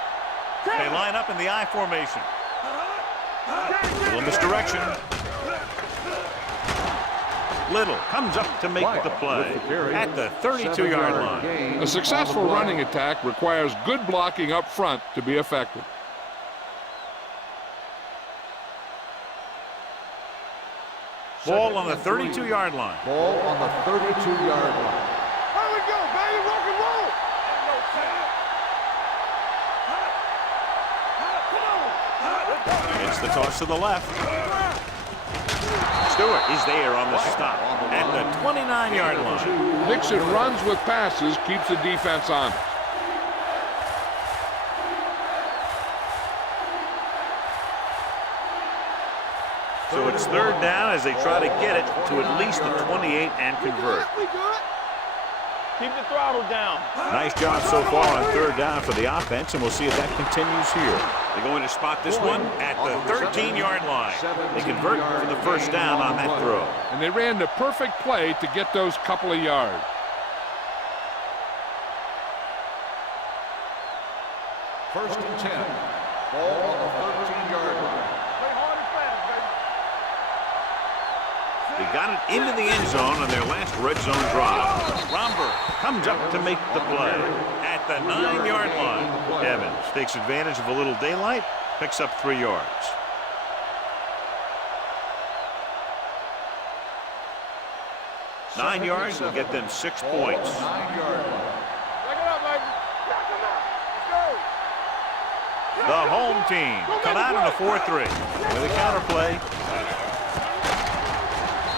They line up in the I formation. Little misdirection. Little comes up to make the play at the 32-yard line. A successful running attack requires good blocking up front to be effective. Ball on the 32-yard line. Ball on the 32-yard line. Here we go, baby. Rock and roll. It's the toss to the left. Stewart is there on the stop at the 29-yard line. Nixon runs with passes, keeps the defense on. So it's third down as they try to get it to at least the 28 and convert. We good. Keep the throttle down. Nice job so far on third down for the offense, and we'll see if that continues here. They're going to spot this one at the 13-yard line. They convert for the first down on that throw. And they ran the perfect play to get those couple of yards. First and 10. Ball on the 13-yard line. Play hard and fast, baby. They got it into the end zone on their last red zone drive. Romberg comes up to make the play at the 9-yard line. Evans takes advantage of a little daylight, picks up 3 yards. Nine yards will get them 6 points. 9-yard line. Back it up, baby. Back it up. Let's go. The home team come out in a 4-3 with a counter play.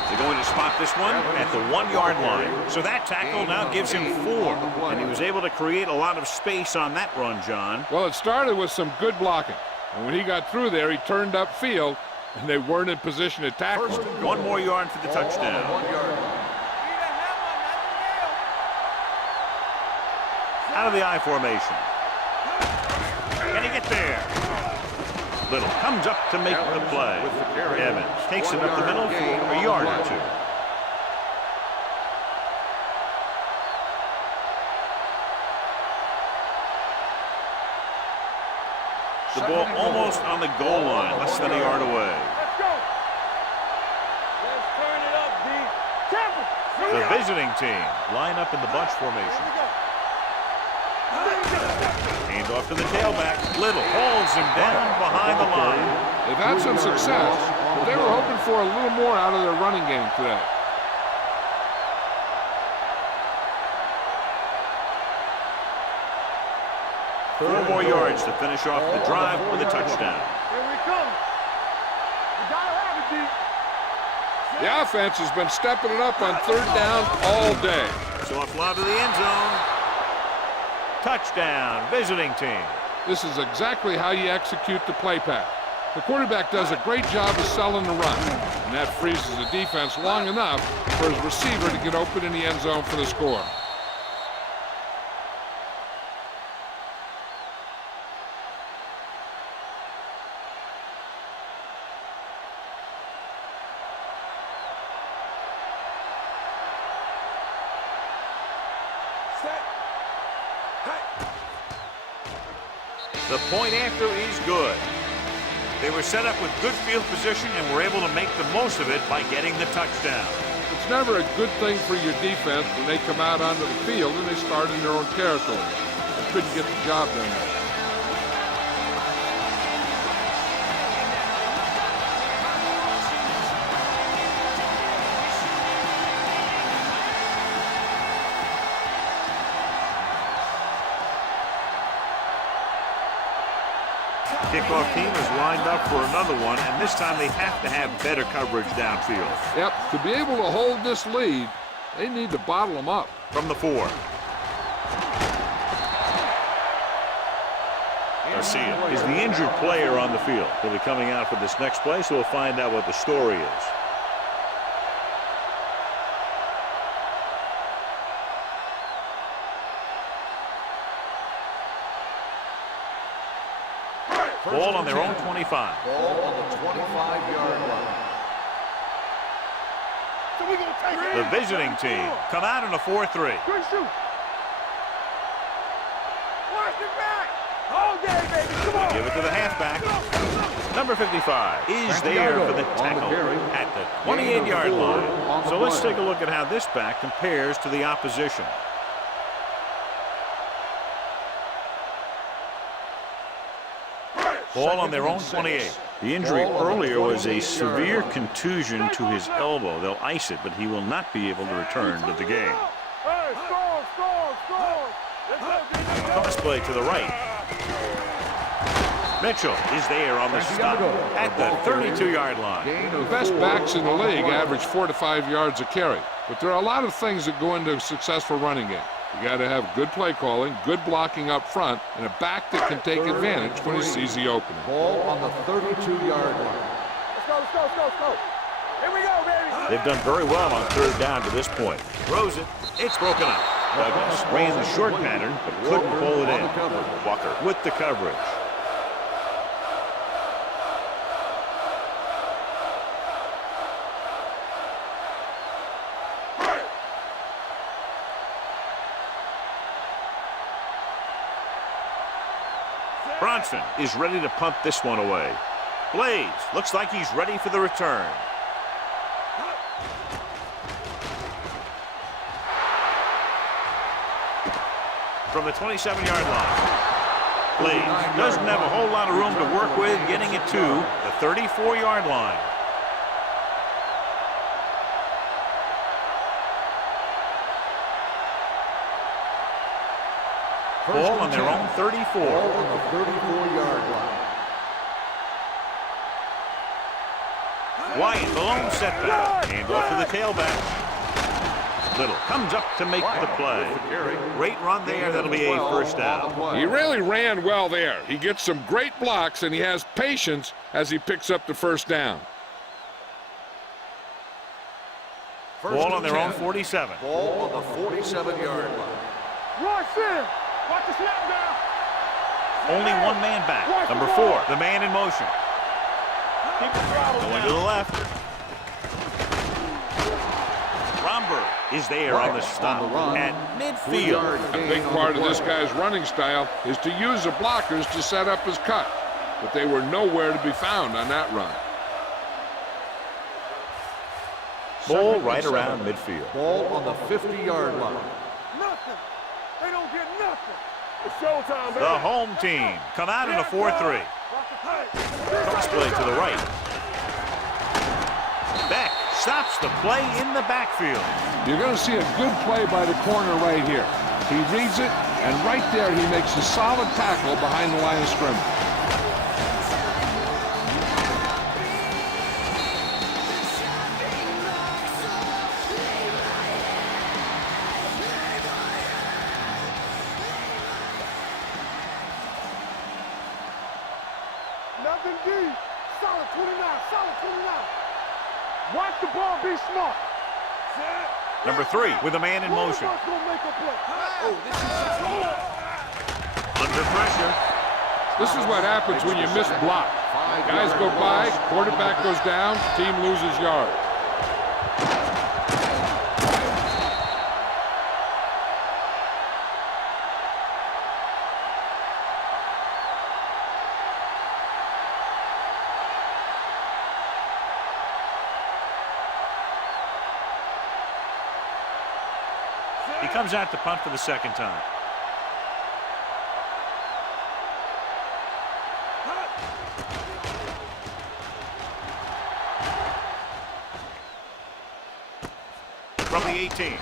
They're going to spot this one at the 1-yard line. So that tackle now gives him 4. And he was able to create a lot of space on that run, John. Well, it started with some good blocking. And when he got through there, he turned upfield, and they weren't in position to tackle him. 1 more yard for the touchdown. 1-yard line. Out of the I formation. Can he get there? Little comes up to make the play. Evans takes it up the middle for a yard or 2. The ball almost on the goal line, less than a yard away. Let's go. Let's turn it up, D. Temple. The visiting team line up in the bunch formation. Hand off to the tailback. Little holds him down behind the line. They've had some success, but they were hoping for a little more out of their running game today. Four more yards to finish off the drive with a touchdown. Here we come. We gotta have it, D. The offense has been stepping it up on third down all day. Soft lob to the end zone. Touchdown, visiting team. This is exactly how you execute the play pass. The quarterback does a great job of selling the run, and that freezes the defense long enough for his receiver to get open in the end zone for the score. The point after is good. They were set up with good field position and were able to make the most of it by getting the touchdown. It's never a good thing for your defense when they come out onto the field and they start in their own territory. They couldn't get the job done. Kickoff team is lined up for another one, and this time they have to have better coverage downfield. Yep, to be able to hold this lead, they need to bottle them up. From the 4. Garcia is the injured player on the field. He'll be coming out for this next play, so we'll find out what the story is. Ball on their own 25. Ball on the 25-yard line. So we gonna take it. The visiting team come out in a 4-3. Good shoot. Watch it back. All day, baby. Come on. Give it to the halfback. Number 55 is there for the tackle at the 28-yard line. So let's take a look at how this back compares to the opposition. Ball on their own 28. The injury earlier was a severe contusion to his elbow. They'll ice it, but he will not be able to return to the game. Hey, score. Cross play to the right. Mitchell is there on the stop at the 32-yard line. The best backs in the league average 4 to 5 yards a carry. But there are a lot of things that go into a successful running game. You got to have good play calling, good blocking up front, and a back that can take advantage when he sees the opening. Ball on the 32-yard line. Let's go. Here we go, baby. They've done very well on third down to this point. Throws it. It's broken up. Douglas ran the short pattern, but couldn't pull it in. Walker with the coverage. Bronson is ready to punt this one away. Blaze looks like he's ready for the return. From the 27-yard line. Blaze doesn't have a whole lot of room to work with, getting it to the 34-yard line. Ball on their own 34. Ball on the 34-yard line. Wyatt, the lone setback. Hand off to the tailback. Little comes up to make the play. Great run there. That'll be a first down. He really ran well there. He gets some great blocks, and he has patience as he picks up the first down. Ball on their own 47. Ball on the 47-yard line. Royce in. Watch the snap down. Only one man back. Number 4, the man in motion. Going to the left. Romberg is there on the stop at midfield. A big part of this guy's running style is to use the blockers to set up his cut, but they were nowhere to be found on that run. Ball right around midfield. Ball on the 50-yard line. Nothing. They don't get nothing. It's showtime, baby. The home team come out in a 4-3. Cross play to the right. Beck stops the play in the backfield. You're going to see a good play by the corner right here. He reads it, and right there he makes a solid tackle behind the line of scrimmage. Nothing deep. Solid 29. Watch the ball, be smart. Number 3 with a man in motion. Under pressure. This is what happens when you miss block. Guys go by, quarterback goes down, team loses yards. He comes out to punt for the second time. From the 18.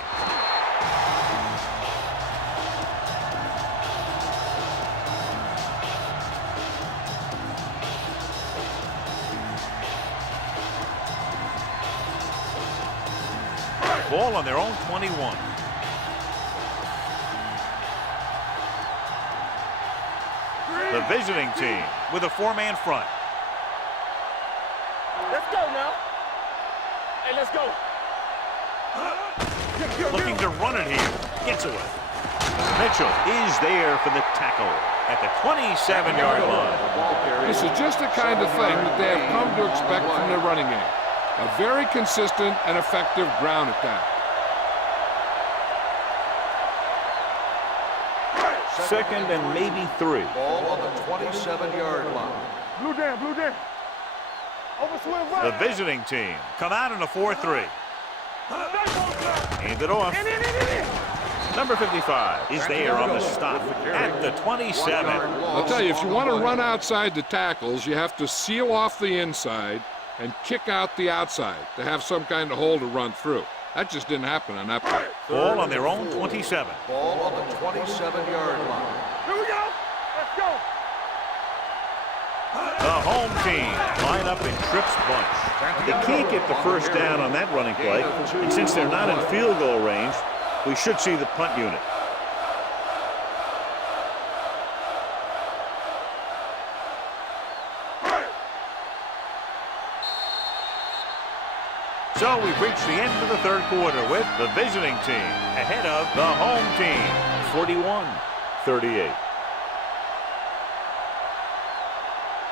Ball on their own 21. The visiting team with a 4-man front. Let's go now. Hey, let's go. Looking to run it here. Gets away. Mitchell is there for the tackle at the 27-yard line. This is just the kind of thing that they have come to expect from their running game. A very consistent and effective ground attack. Second and maybe 3. Ball on the 27-yard line. Blue down, blue down. Over swing right. The visiting team come out in a 4-3. Hand it off. Number 55 is there on the stop at the 27. I'll tell you, if you want to run outside the tackles, you have to seal off the inside and kick out the outside to have some kind of hole to run through. That just didn't happen on that play. Ball on their own 27. Ball on the 27-yard line. Here we go. Let's go. The home team line up in trips bunch. They can't get the first down on that running play, and since they're not in field goal range, we should see the punt unit. So we've reached the end of the third quarter with the visiting team ahead of the home team, 41-38.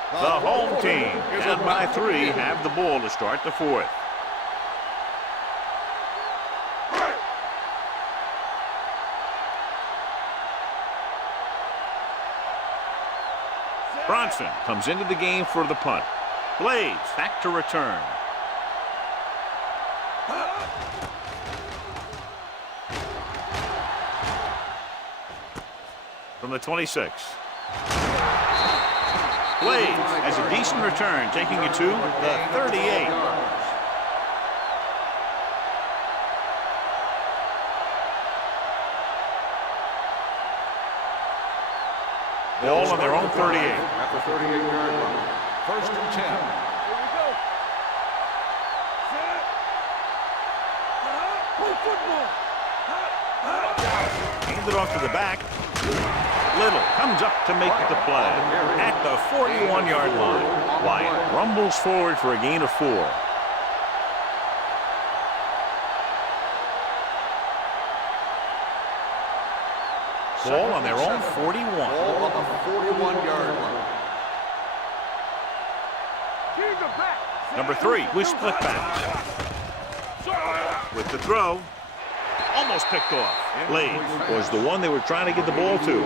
The home team, down by 3, have the ball to start the fourth. Bronson comes into the game for the punt. Blades back to return. From the 26. Blades has a decent return, taking it to the 38. Ball on their own 38. At the 38-yard line. First and 10. Here we go. Set. Play football. Hand it off to the back. Little comes up to make the play at the 41-yard line. Wyatt rumbles forward for a gain of 4. Ball on their own 41. Ball on the 41-yard line. Keep the back. Number 3 with split backs. With the throw. Almost picked off. Blades was the one they were trying to get the ball to.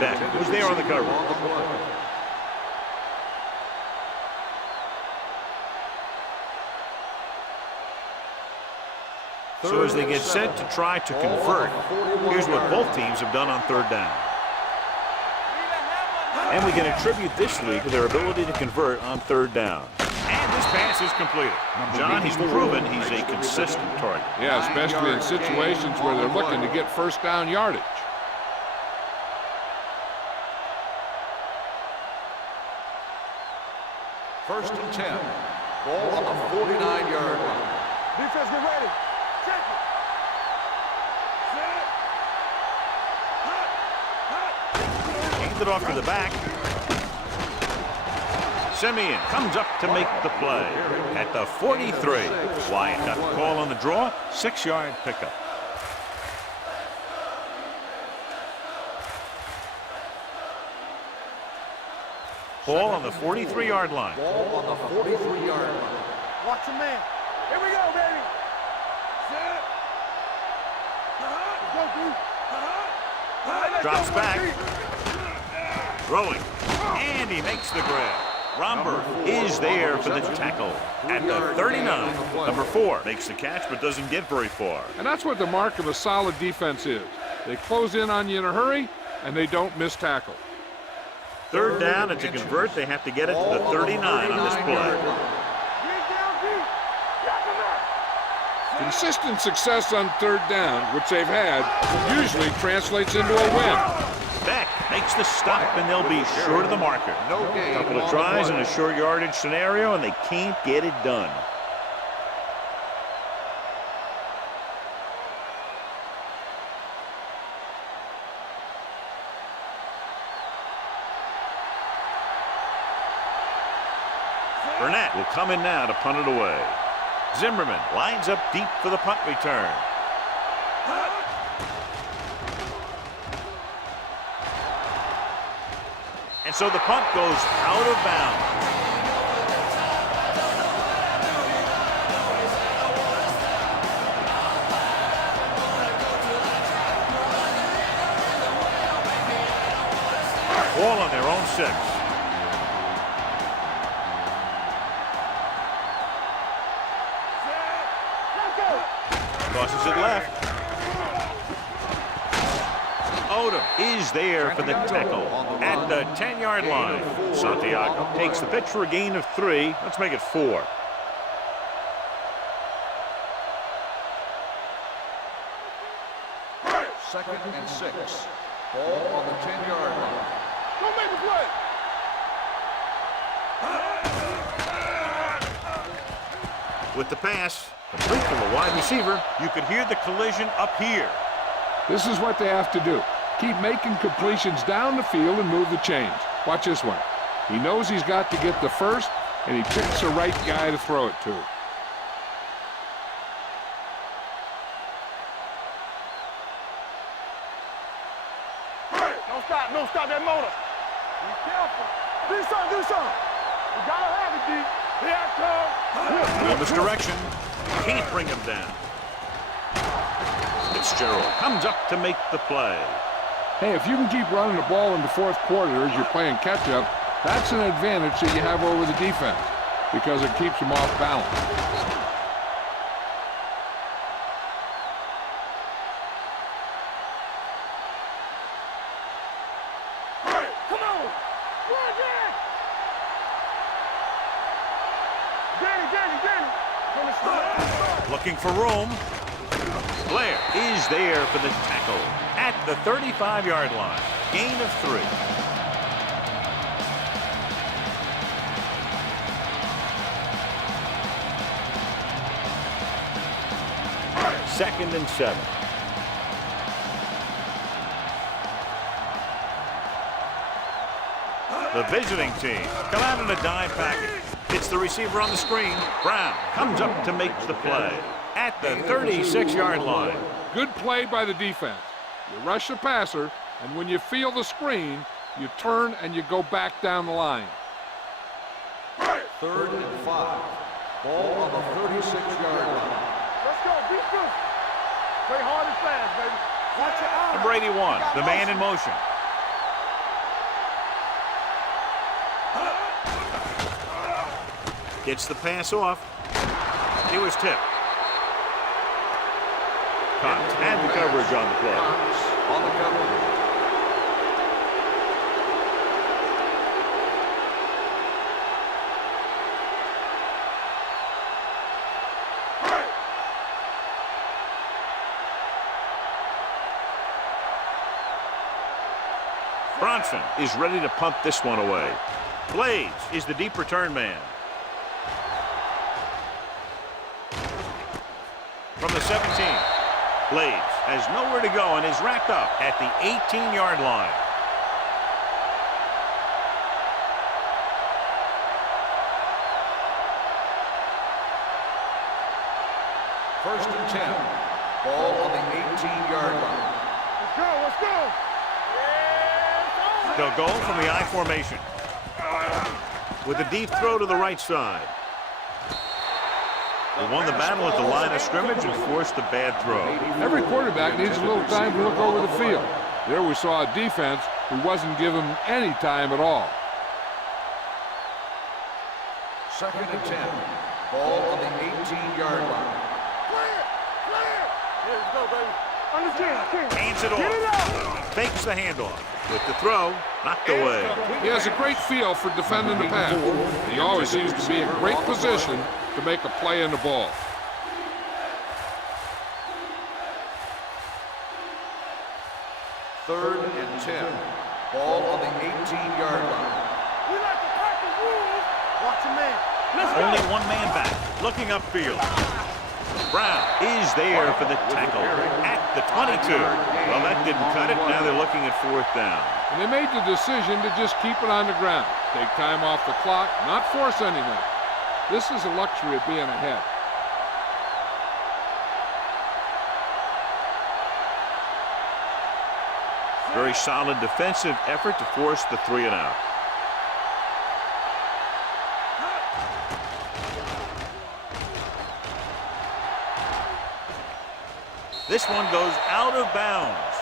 Beck was there on the cover. So as they get set to try to convert, here's what both teams have done on third down. And we can attribute this lead to their ability to convert on third down. And this pass is completed. John, he's proven he's a consistent target. Yeah, especially in situations where they're looking to get first down yardage. First and 10. Ball on the 49-yard line. Defense, get ready. Check it. Set. Hands it off to the back. Simeon comes up to make the play at the 43. Wyatt got the call on the draw, 6-yard pickup. Ball on the 43-yard line. Ball on the 43-yard line. Watch your man. Here we go, baby. Set. Go, dude. Drops back. Throwing. And he makes the grab. Romber is there for the tackle at the 39. Number 4 makes the catch but doesn't get very far. And that's what the mark of a solid defense is. They close in on you in a hurry, and they don't miss tackle. Third down, and to convert, they have to get it to the 39 on this play. Consistent success on third down, which they've had, usually translates into a win. Beck makes the stop, and they'll be short of the marker. A couple of tries in a short yardage scenario, and they can't get it done. Burnett will come in now to punt it away. Zimmerman lines up deep for the punt return. And so the punt goes out of bounds. Ball on their own 6. Tosses it left. Otto is there for the tackle at the 10-yard line. Santiago takes the pitch for a gain of 3. Let's make it 4. Second and 6. Ball on the 10-yard line. Don't make the play. With the pass, complete from the wide receiver, you could hear the collision up here. This is what they have to do. Keep making completions down the field and move the chains. Watch this one. He knows he's got to get the first, and he picks the right guy to throw it to. Don't stop that motor. Be careful. Do something. You gotta have it, D. Here it comes. Well, misdirection. Can't bring him down. Fitzgerald comes up to make the play. Hey, if you can keep running the ball in the fourth quarter as you're playing catch-up, that's an advantage that you have over the defense because it keeps them off balance. Come on. Run, Jack. Danny. Looking for room. Blair is there for the tackle at the 35-yard line. Gain of 3. Second and 7. The visiting team come out in a dime package. It's the receiver on the screen. Brown comes up to make the play at the 36-yard line. Good play by the defense. You rush the passer, and when you feel the screen, you turn and you go back down the line. Third and 5. Ball on the 36-yard line. Let's go. Beat this. Play hard and fast, baby. Watch your eyes. Number 81, the man in motion. Gets the pass off. It was tipped. Cox had the coverage on the play. On the coverage. Bronson is ready to punt this one away. Blades is the deep return man. From the 17, Blades has nowhere to go and is racked up at the 18-yard line. First and 10. Ball on the 18-yard line. Let's go. They'll go from the I formation with a deep throw to the right side. They won the battle at the line of scrimmage and forced a bad throw. Every quarterback needs a little time to look over the field. There we saw a defense who wasn't given any time at all. Second and 10. Ball on the 18-yard line. Clear. Here we go, baby. On the 10. Hands it Get it off. out. Fakes the handoff. With the throw, knocked away. He has a great feel for defending the pass. He always seems to be in great position to make a play in the ball. Third and 10. Ball on the 18-yard line. We like to crack the rules. Watch your man. Let's go. Only one man back, looking upfield. Brown is there for the tackle at the 22. Well, that didn't cut it. Now they're looking at 4th down. And they made the decision to just keep it on the ground. Take time off the clock, not force anything. This is a luxury of being ahead. Very solid defensive effort to force the 3 and out. This one goes out of bounds.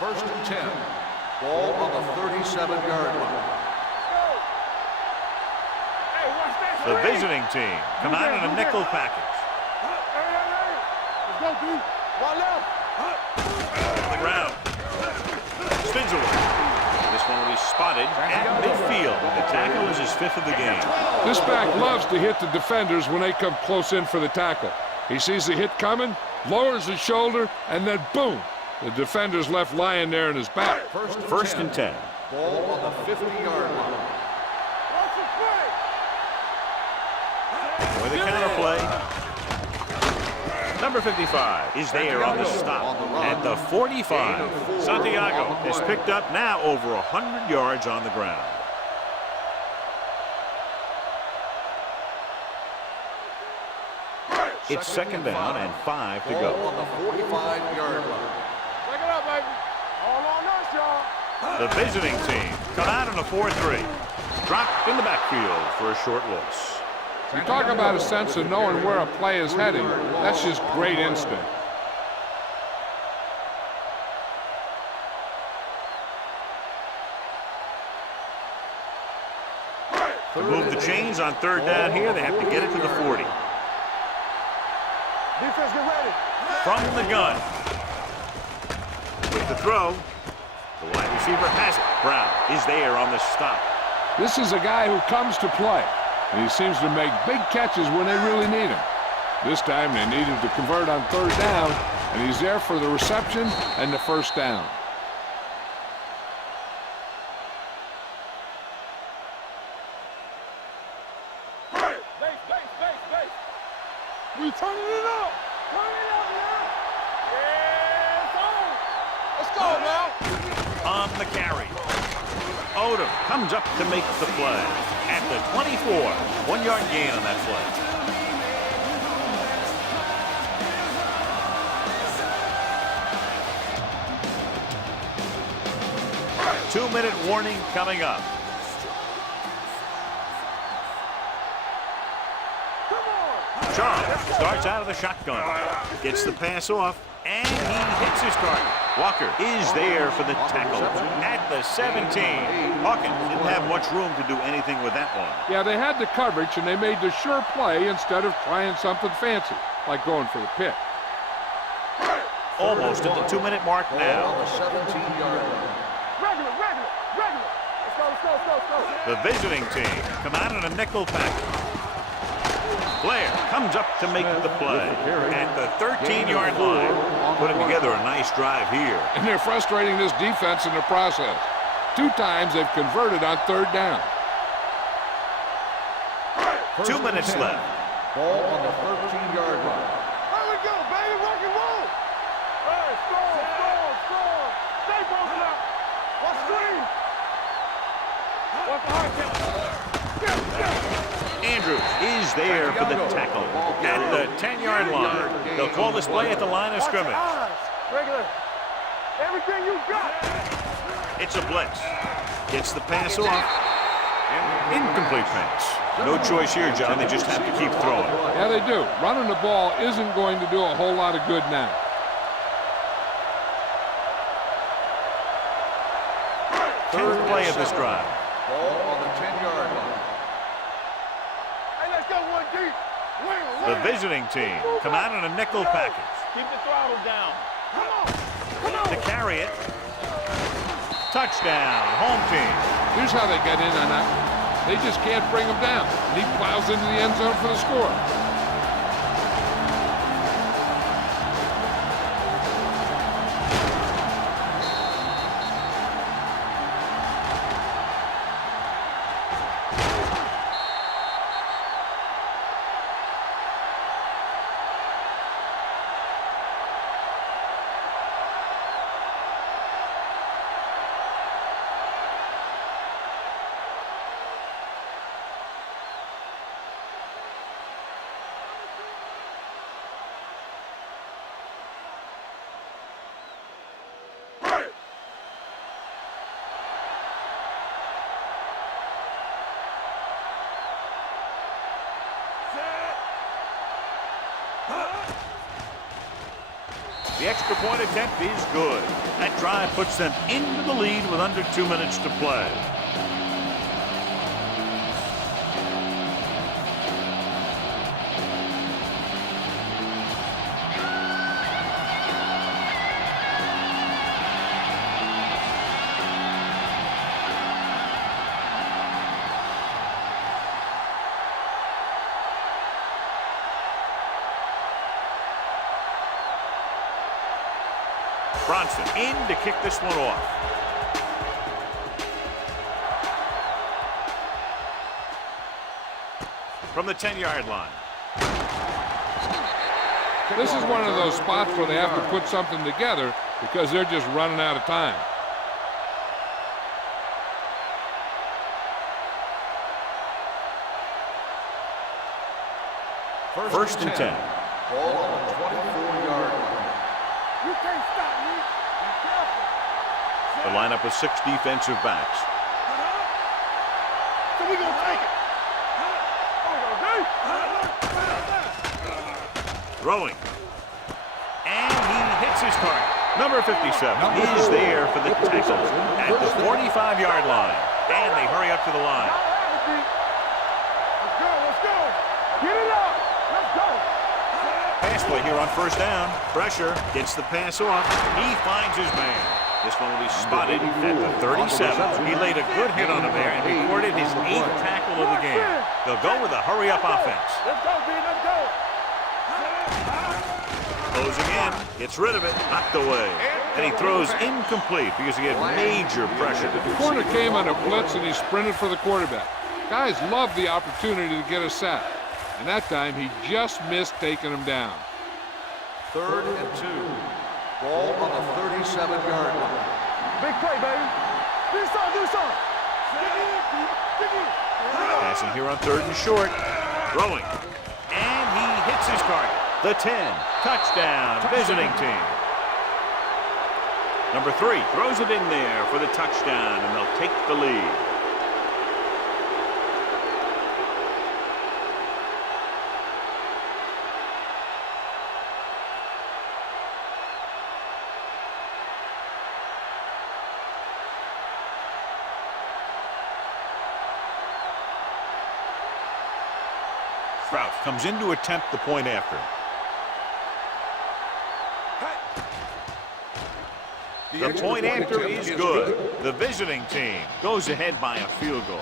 First and 10. Ball on the 37-yard line. The visiting team come out in a nickel package. Let's go, D. One left. On the ground. Spins away. This one will be spotted at midfield. The tackle is his 5th of the game. This back loves to hit the defenders when they come close in for the tackle. He sees the hit coming, lowers his shoulder, and then boom, the defender's left lying there in his back. First and 10. Ball on the 50-yard line. With a counter play. Number 55 is there on the stop at the 45. Santiago has picked up now over 100 yards on the ground. It's second down and 5 to go. Ball on the 45-yard line. Check it out, baby. All on us, y'all. The visiting team come out in a 4-3. Dropped in the backfield for a short loss. You talk about a sense of knowing where a play is heading. That's just great instinct. To move the chains on third down here, they have to get it to the 40. Defense, get ready. From the gun. With the throw, the wide receiver has it. Brown is there on the stop. This is a guy who comes to play, and he seems to make big catches when they really need him. This time they needed to convert on third down, and he's there for the reception and the first down. We turning it up. Turn it up now. Yeah, let's go now. On the carry. Otto comes up to make the play. At the 24. 1-yard gain on that play. Two-minute warning coming up. Charles starts out of the shotgun. Gets the pass off, and he hits his target. Walker is there for the tackle at the 17. Hawkins didn't have much room to do anything with that one. Yeah, they had the coverage, and they made the sure play instead of trying something fancy, like going for the pick. Almost at the 2-minute mark now. On the 17-yard line. Regular. Let's go. The visiting team come out in a nickel package. Blair comes up to make the play at the 13-yard line, putting together a nice drive here. And they're frustrating this defense in the process. 2 times they've converted on third down. 2 minutes left. Ball on the 13-yard line. There we go, baby. Rock and roll. Hey, score. Stay broken up. Watch screen. Watch the hard count. Andrews is there for the tackle at the 10-yard line. They'll call this play at the line of scrimmage. Regular. Everything you got. It's a blitz. Gets the pass off. Incomplete pass. No choice here, John. They just have to keep throwing. Yeah, they do. Running the ball isn't going to do a whole lot of good now. 10th play of this drive. Ball on the 10-yard line. Hey, let's go one deep. The visiting team come out in a nickel package. Keep the throttle down. Come on. To carry it. Touchdown, home team. Here's how they get in on that. They just can't bring him down. And he plows into the end zone for the score. The extra point attempt is good. That drive puts them into the lead with under 2 minutes to play. Bronson in to kick this one off. From the 10-yard line. This is one of those spots where they have to put something together because they're just running out of time. First and 10. Ball on the 24-yard line. You can't stop me. Be careful. The lineup with 6 defensive backs. So we gonna take it. Throwing. And he hits his target. Number 57 is there for the tackle at the 45-yard line. And they hurry up to the line. Let's go, let's go. Get it up. Let's go. Pass play here on first down. Pressure gets the pass off. He finds his man. This one will be spotted at the 37. He laid a good hit on him there and recorded his 8th tackle of the game. They'll go with a hurry-up offense. Let's go, B, let's go. Closing in, gets rid of it, knocked away. And he throws incomplete because he had major pressure. The corner came on a blitz and he sprinted for the quarterback. Guys love the opportunity to get a sack. And that time he just missed taking him down. 3rd and 2. Ball on the 37-yard line. Big play, baby. Do something, do something. Passing here on 3rd and short. Throwing. And he hits his target. The 10. Touchdown. Visiting team. Number 3 throws it in there for the touchdown, and they'll take the lead. Sprout comes in to attempt the point after. The point after is good. The visiting team goes ahead by a field goal.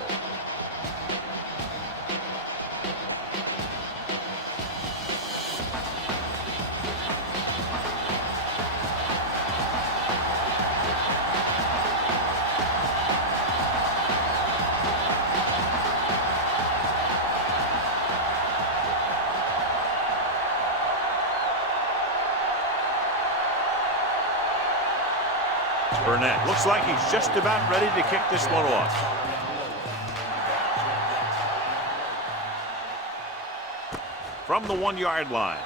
Burnett looks like he's just about ready to kick this one off. From the 1-yard line.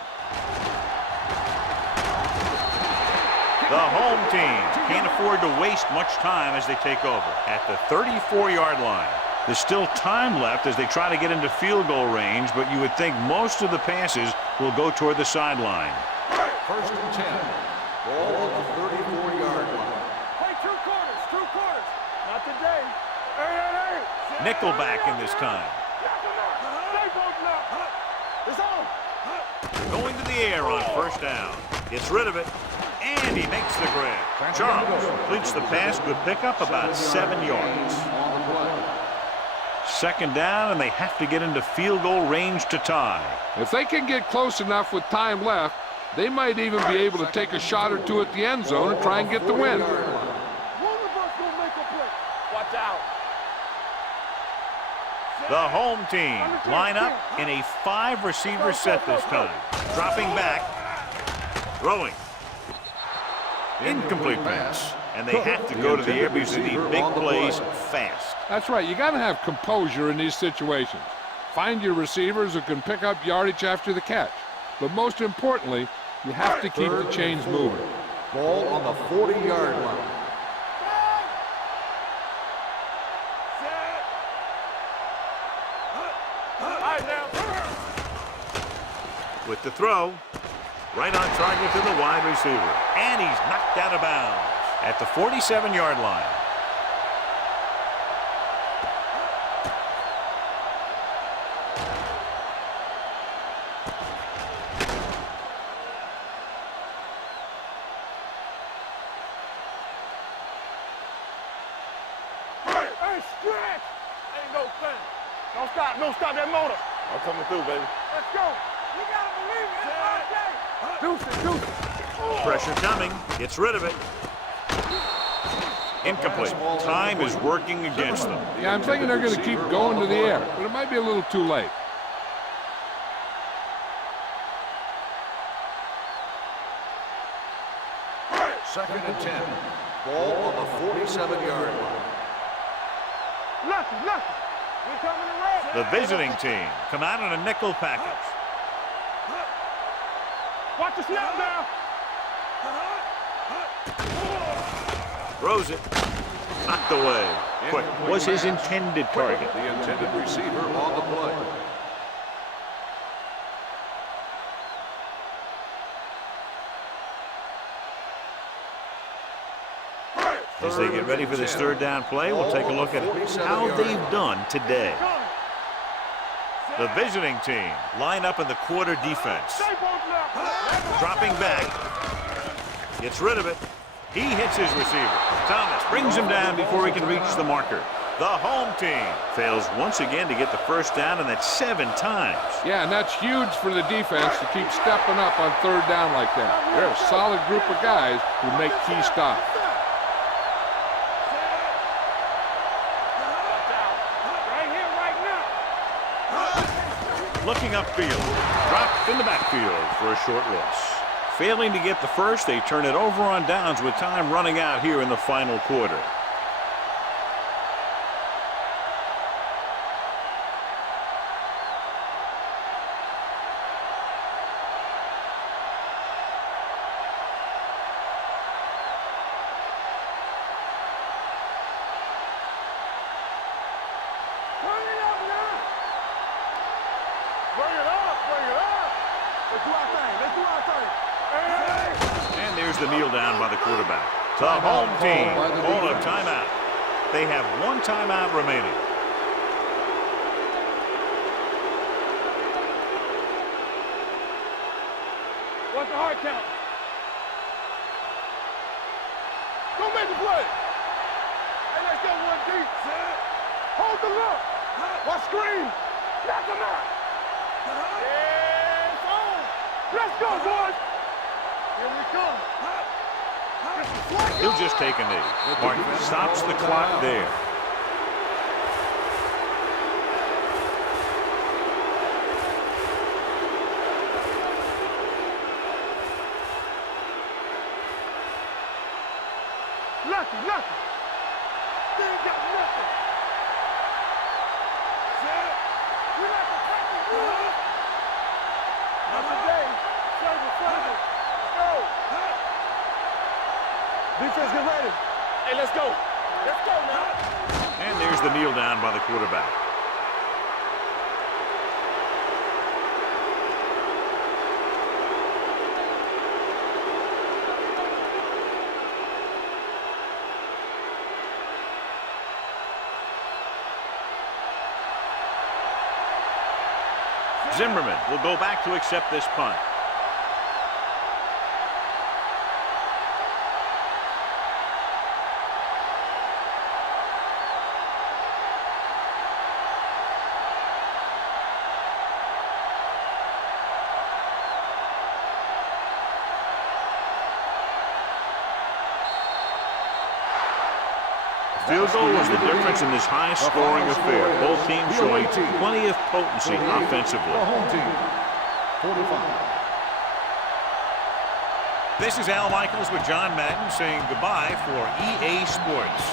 The home team can't afford to waste much time as they take over at the 34-yard line. There's still time left as they try to get into field goal range, but you would think most of the passes will go toward the sideline. 1st and 10. Ball on the 34-yard line. Two quarters. Not today. Hey. Nickelback in this time. It's on. Going to the air on first down. Gets rid of it. And he makes the grab. Charles completes the pass. Good pickup, about 7 yards. 2nd down, and they have to get into field goal range to tie. If they can get close enough with time left, they might even be able to take a shot or two at the end zone and try and get the win. Watch out. The home team line up in a 5-receiver set this time. Dropping back. Throwing. Incomplete pass. And they have to go to the air because they need big plays fast. That's right. You got to have composure in these situations. Find your receivers who can pick up yardage after the catch. But most importantly, you have to keep the chains moving. Ball on the 40-yard line. With the throw, Right on target to the wide receiver. And he's knocked out of bounds at the 47-yard line. Hey, stretch! Ain't no thing. Don't stop that motor. I'm coming through, baby. Let's go. You gotta believe it. It's my day. Deuce it, deuce it. Pressure coming. Gets rid of it. Incomplete. Time is working against them. Yeah, I'm thinking they're going to keep going to the air, but it might be a little too late. Second and 10. Ball on the 47-yard line. Lucky. We coming to red. The visiting team come out in a nickel package. Watch the snap now. Throws it. Knocked away. Quick was his intended target. The intended receiver on the play. As they get ready for this third down play, we'll take a look at how they've done today. The visiting team line up in the quarter defense. Dropping back. Gets rid of it. He hits his receiver. Thomas brings him down before he can reach the marker. The home team fails once again to get the first down, and that's 7 times. Yeah, and that's huge for the defense to keep stepping up on third down like that. They're a solid group of guys who make key stops. Looking upfield. Dropped in the backfield for a short loss. Failing to get the first, they turn it over on downs with time running out here in the final quarter. And there's the kneel down by the quarterback. The home team on a timeout. They have 1 timeout remaining. What's the hard count? Don't make the play. Hey, let's go 1 deep. Hold the look. Watch screen. Knock him out. Yeah, it's on. Let's go, boys. Here we come. He'll just take a knee. Martin stops the clock there. Lucky. They ain't got nothing. We like to practice. Not today. Serve. Let's go. Defense, get ready. Hey, let's go. Let's go now. And there's the kneel down by the quarterback. Zimmerman will go back to accept this punt. Field goal was the difference in this high-scoring affair. Both teams showing plenty of potency offensively. The home team, 45. This is Al Michaels with John Madden saying goodbye for EA Sports.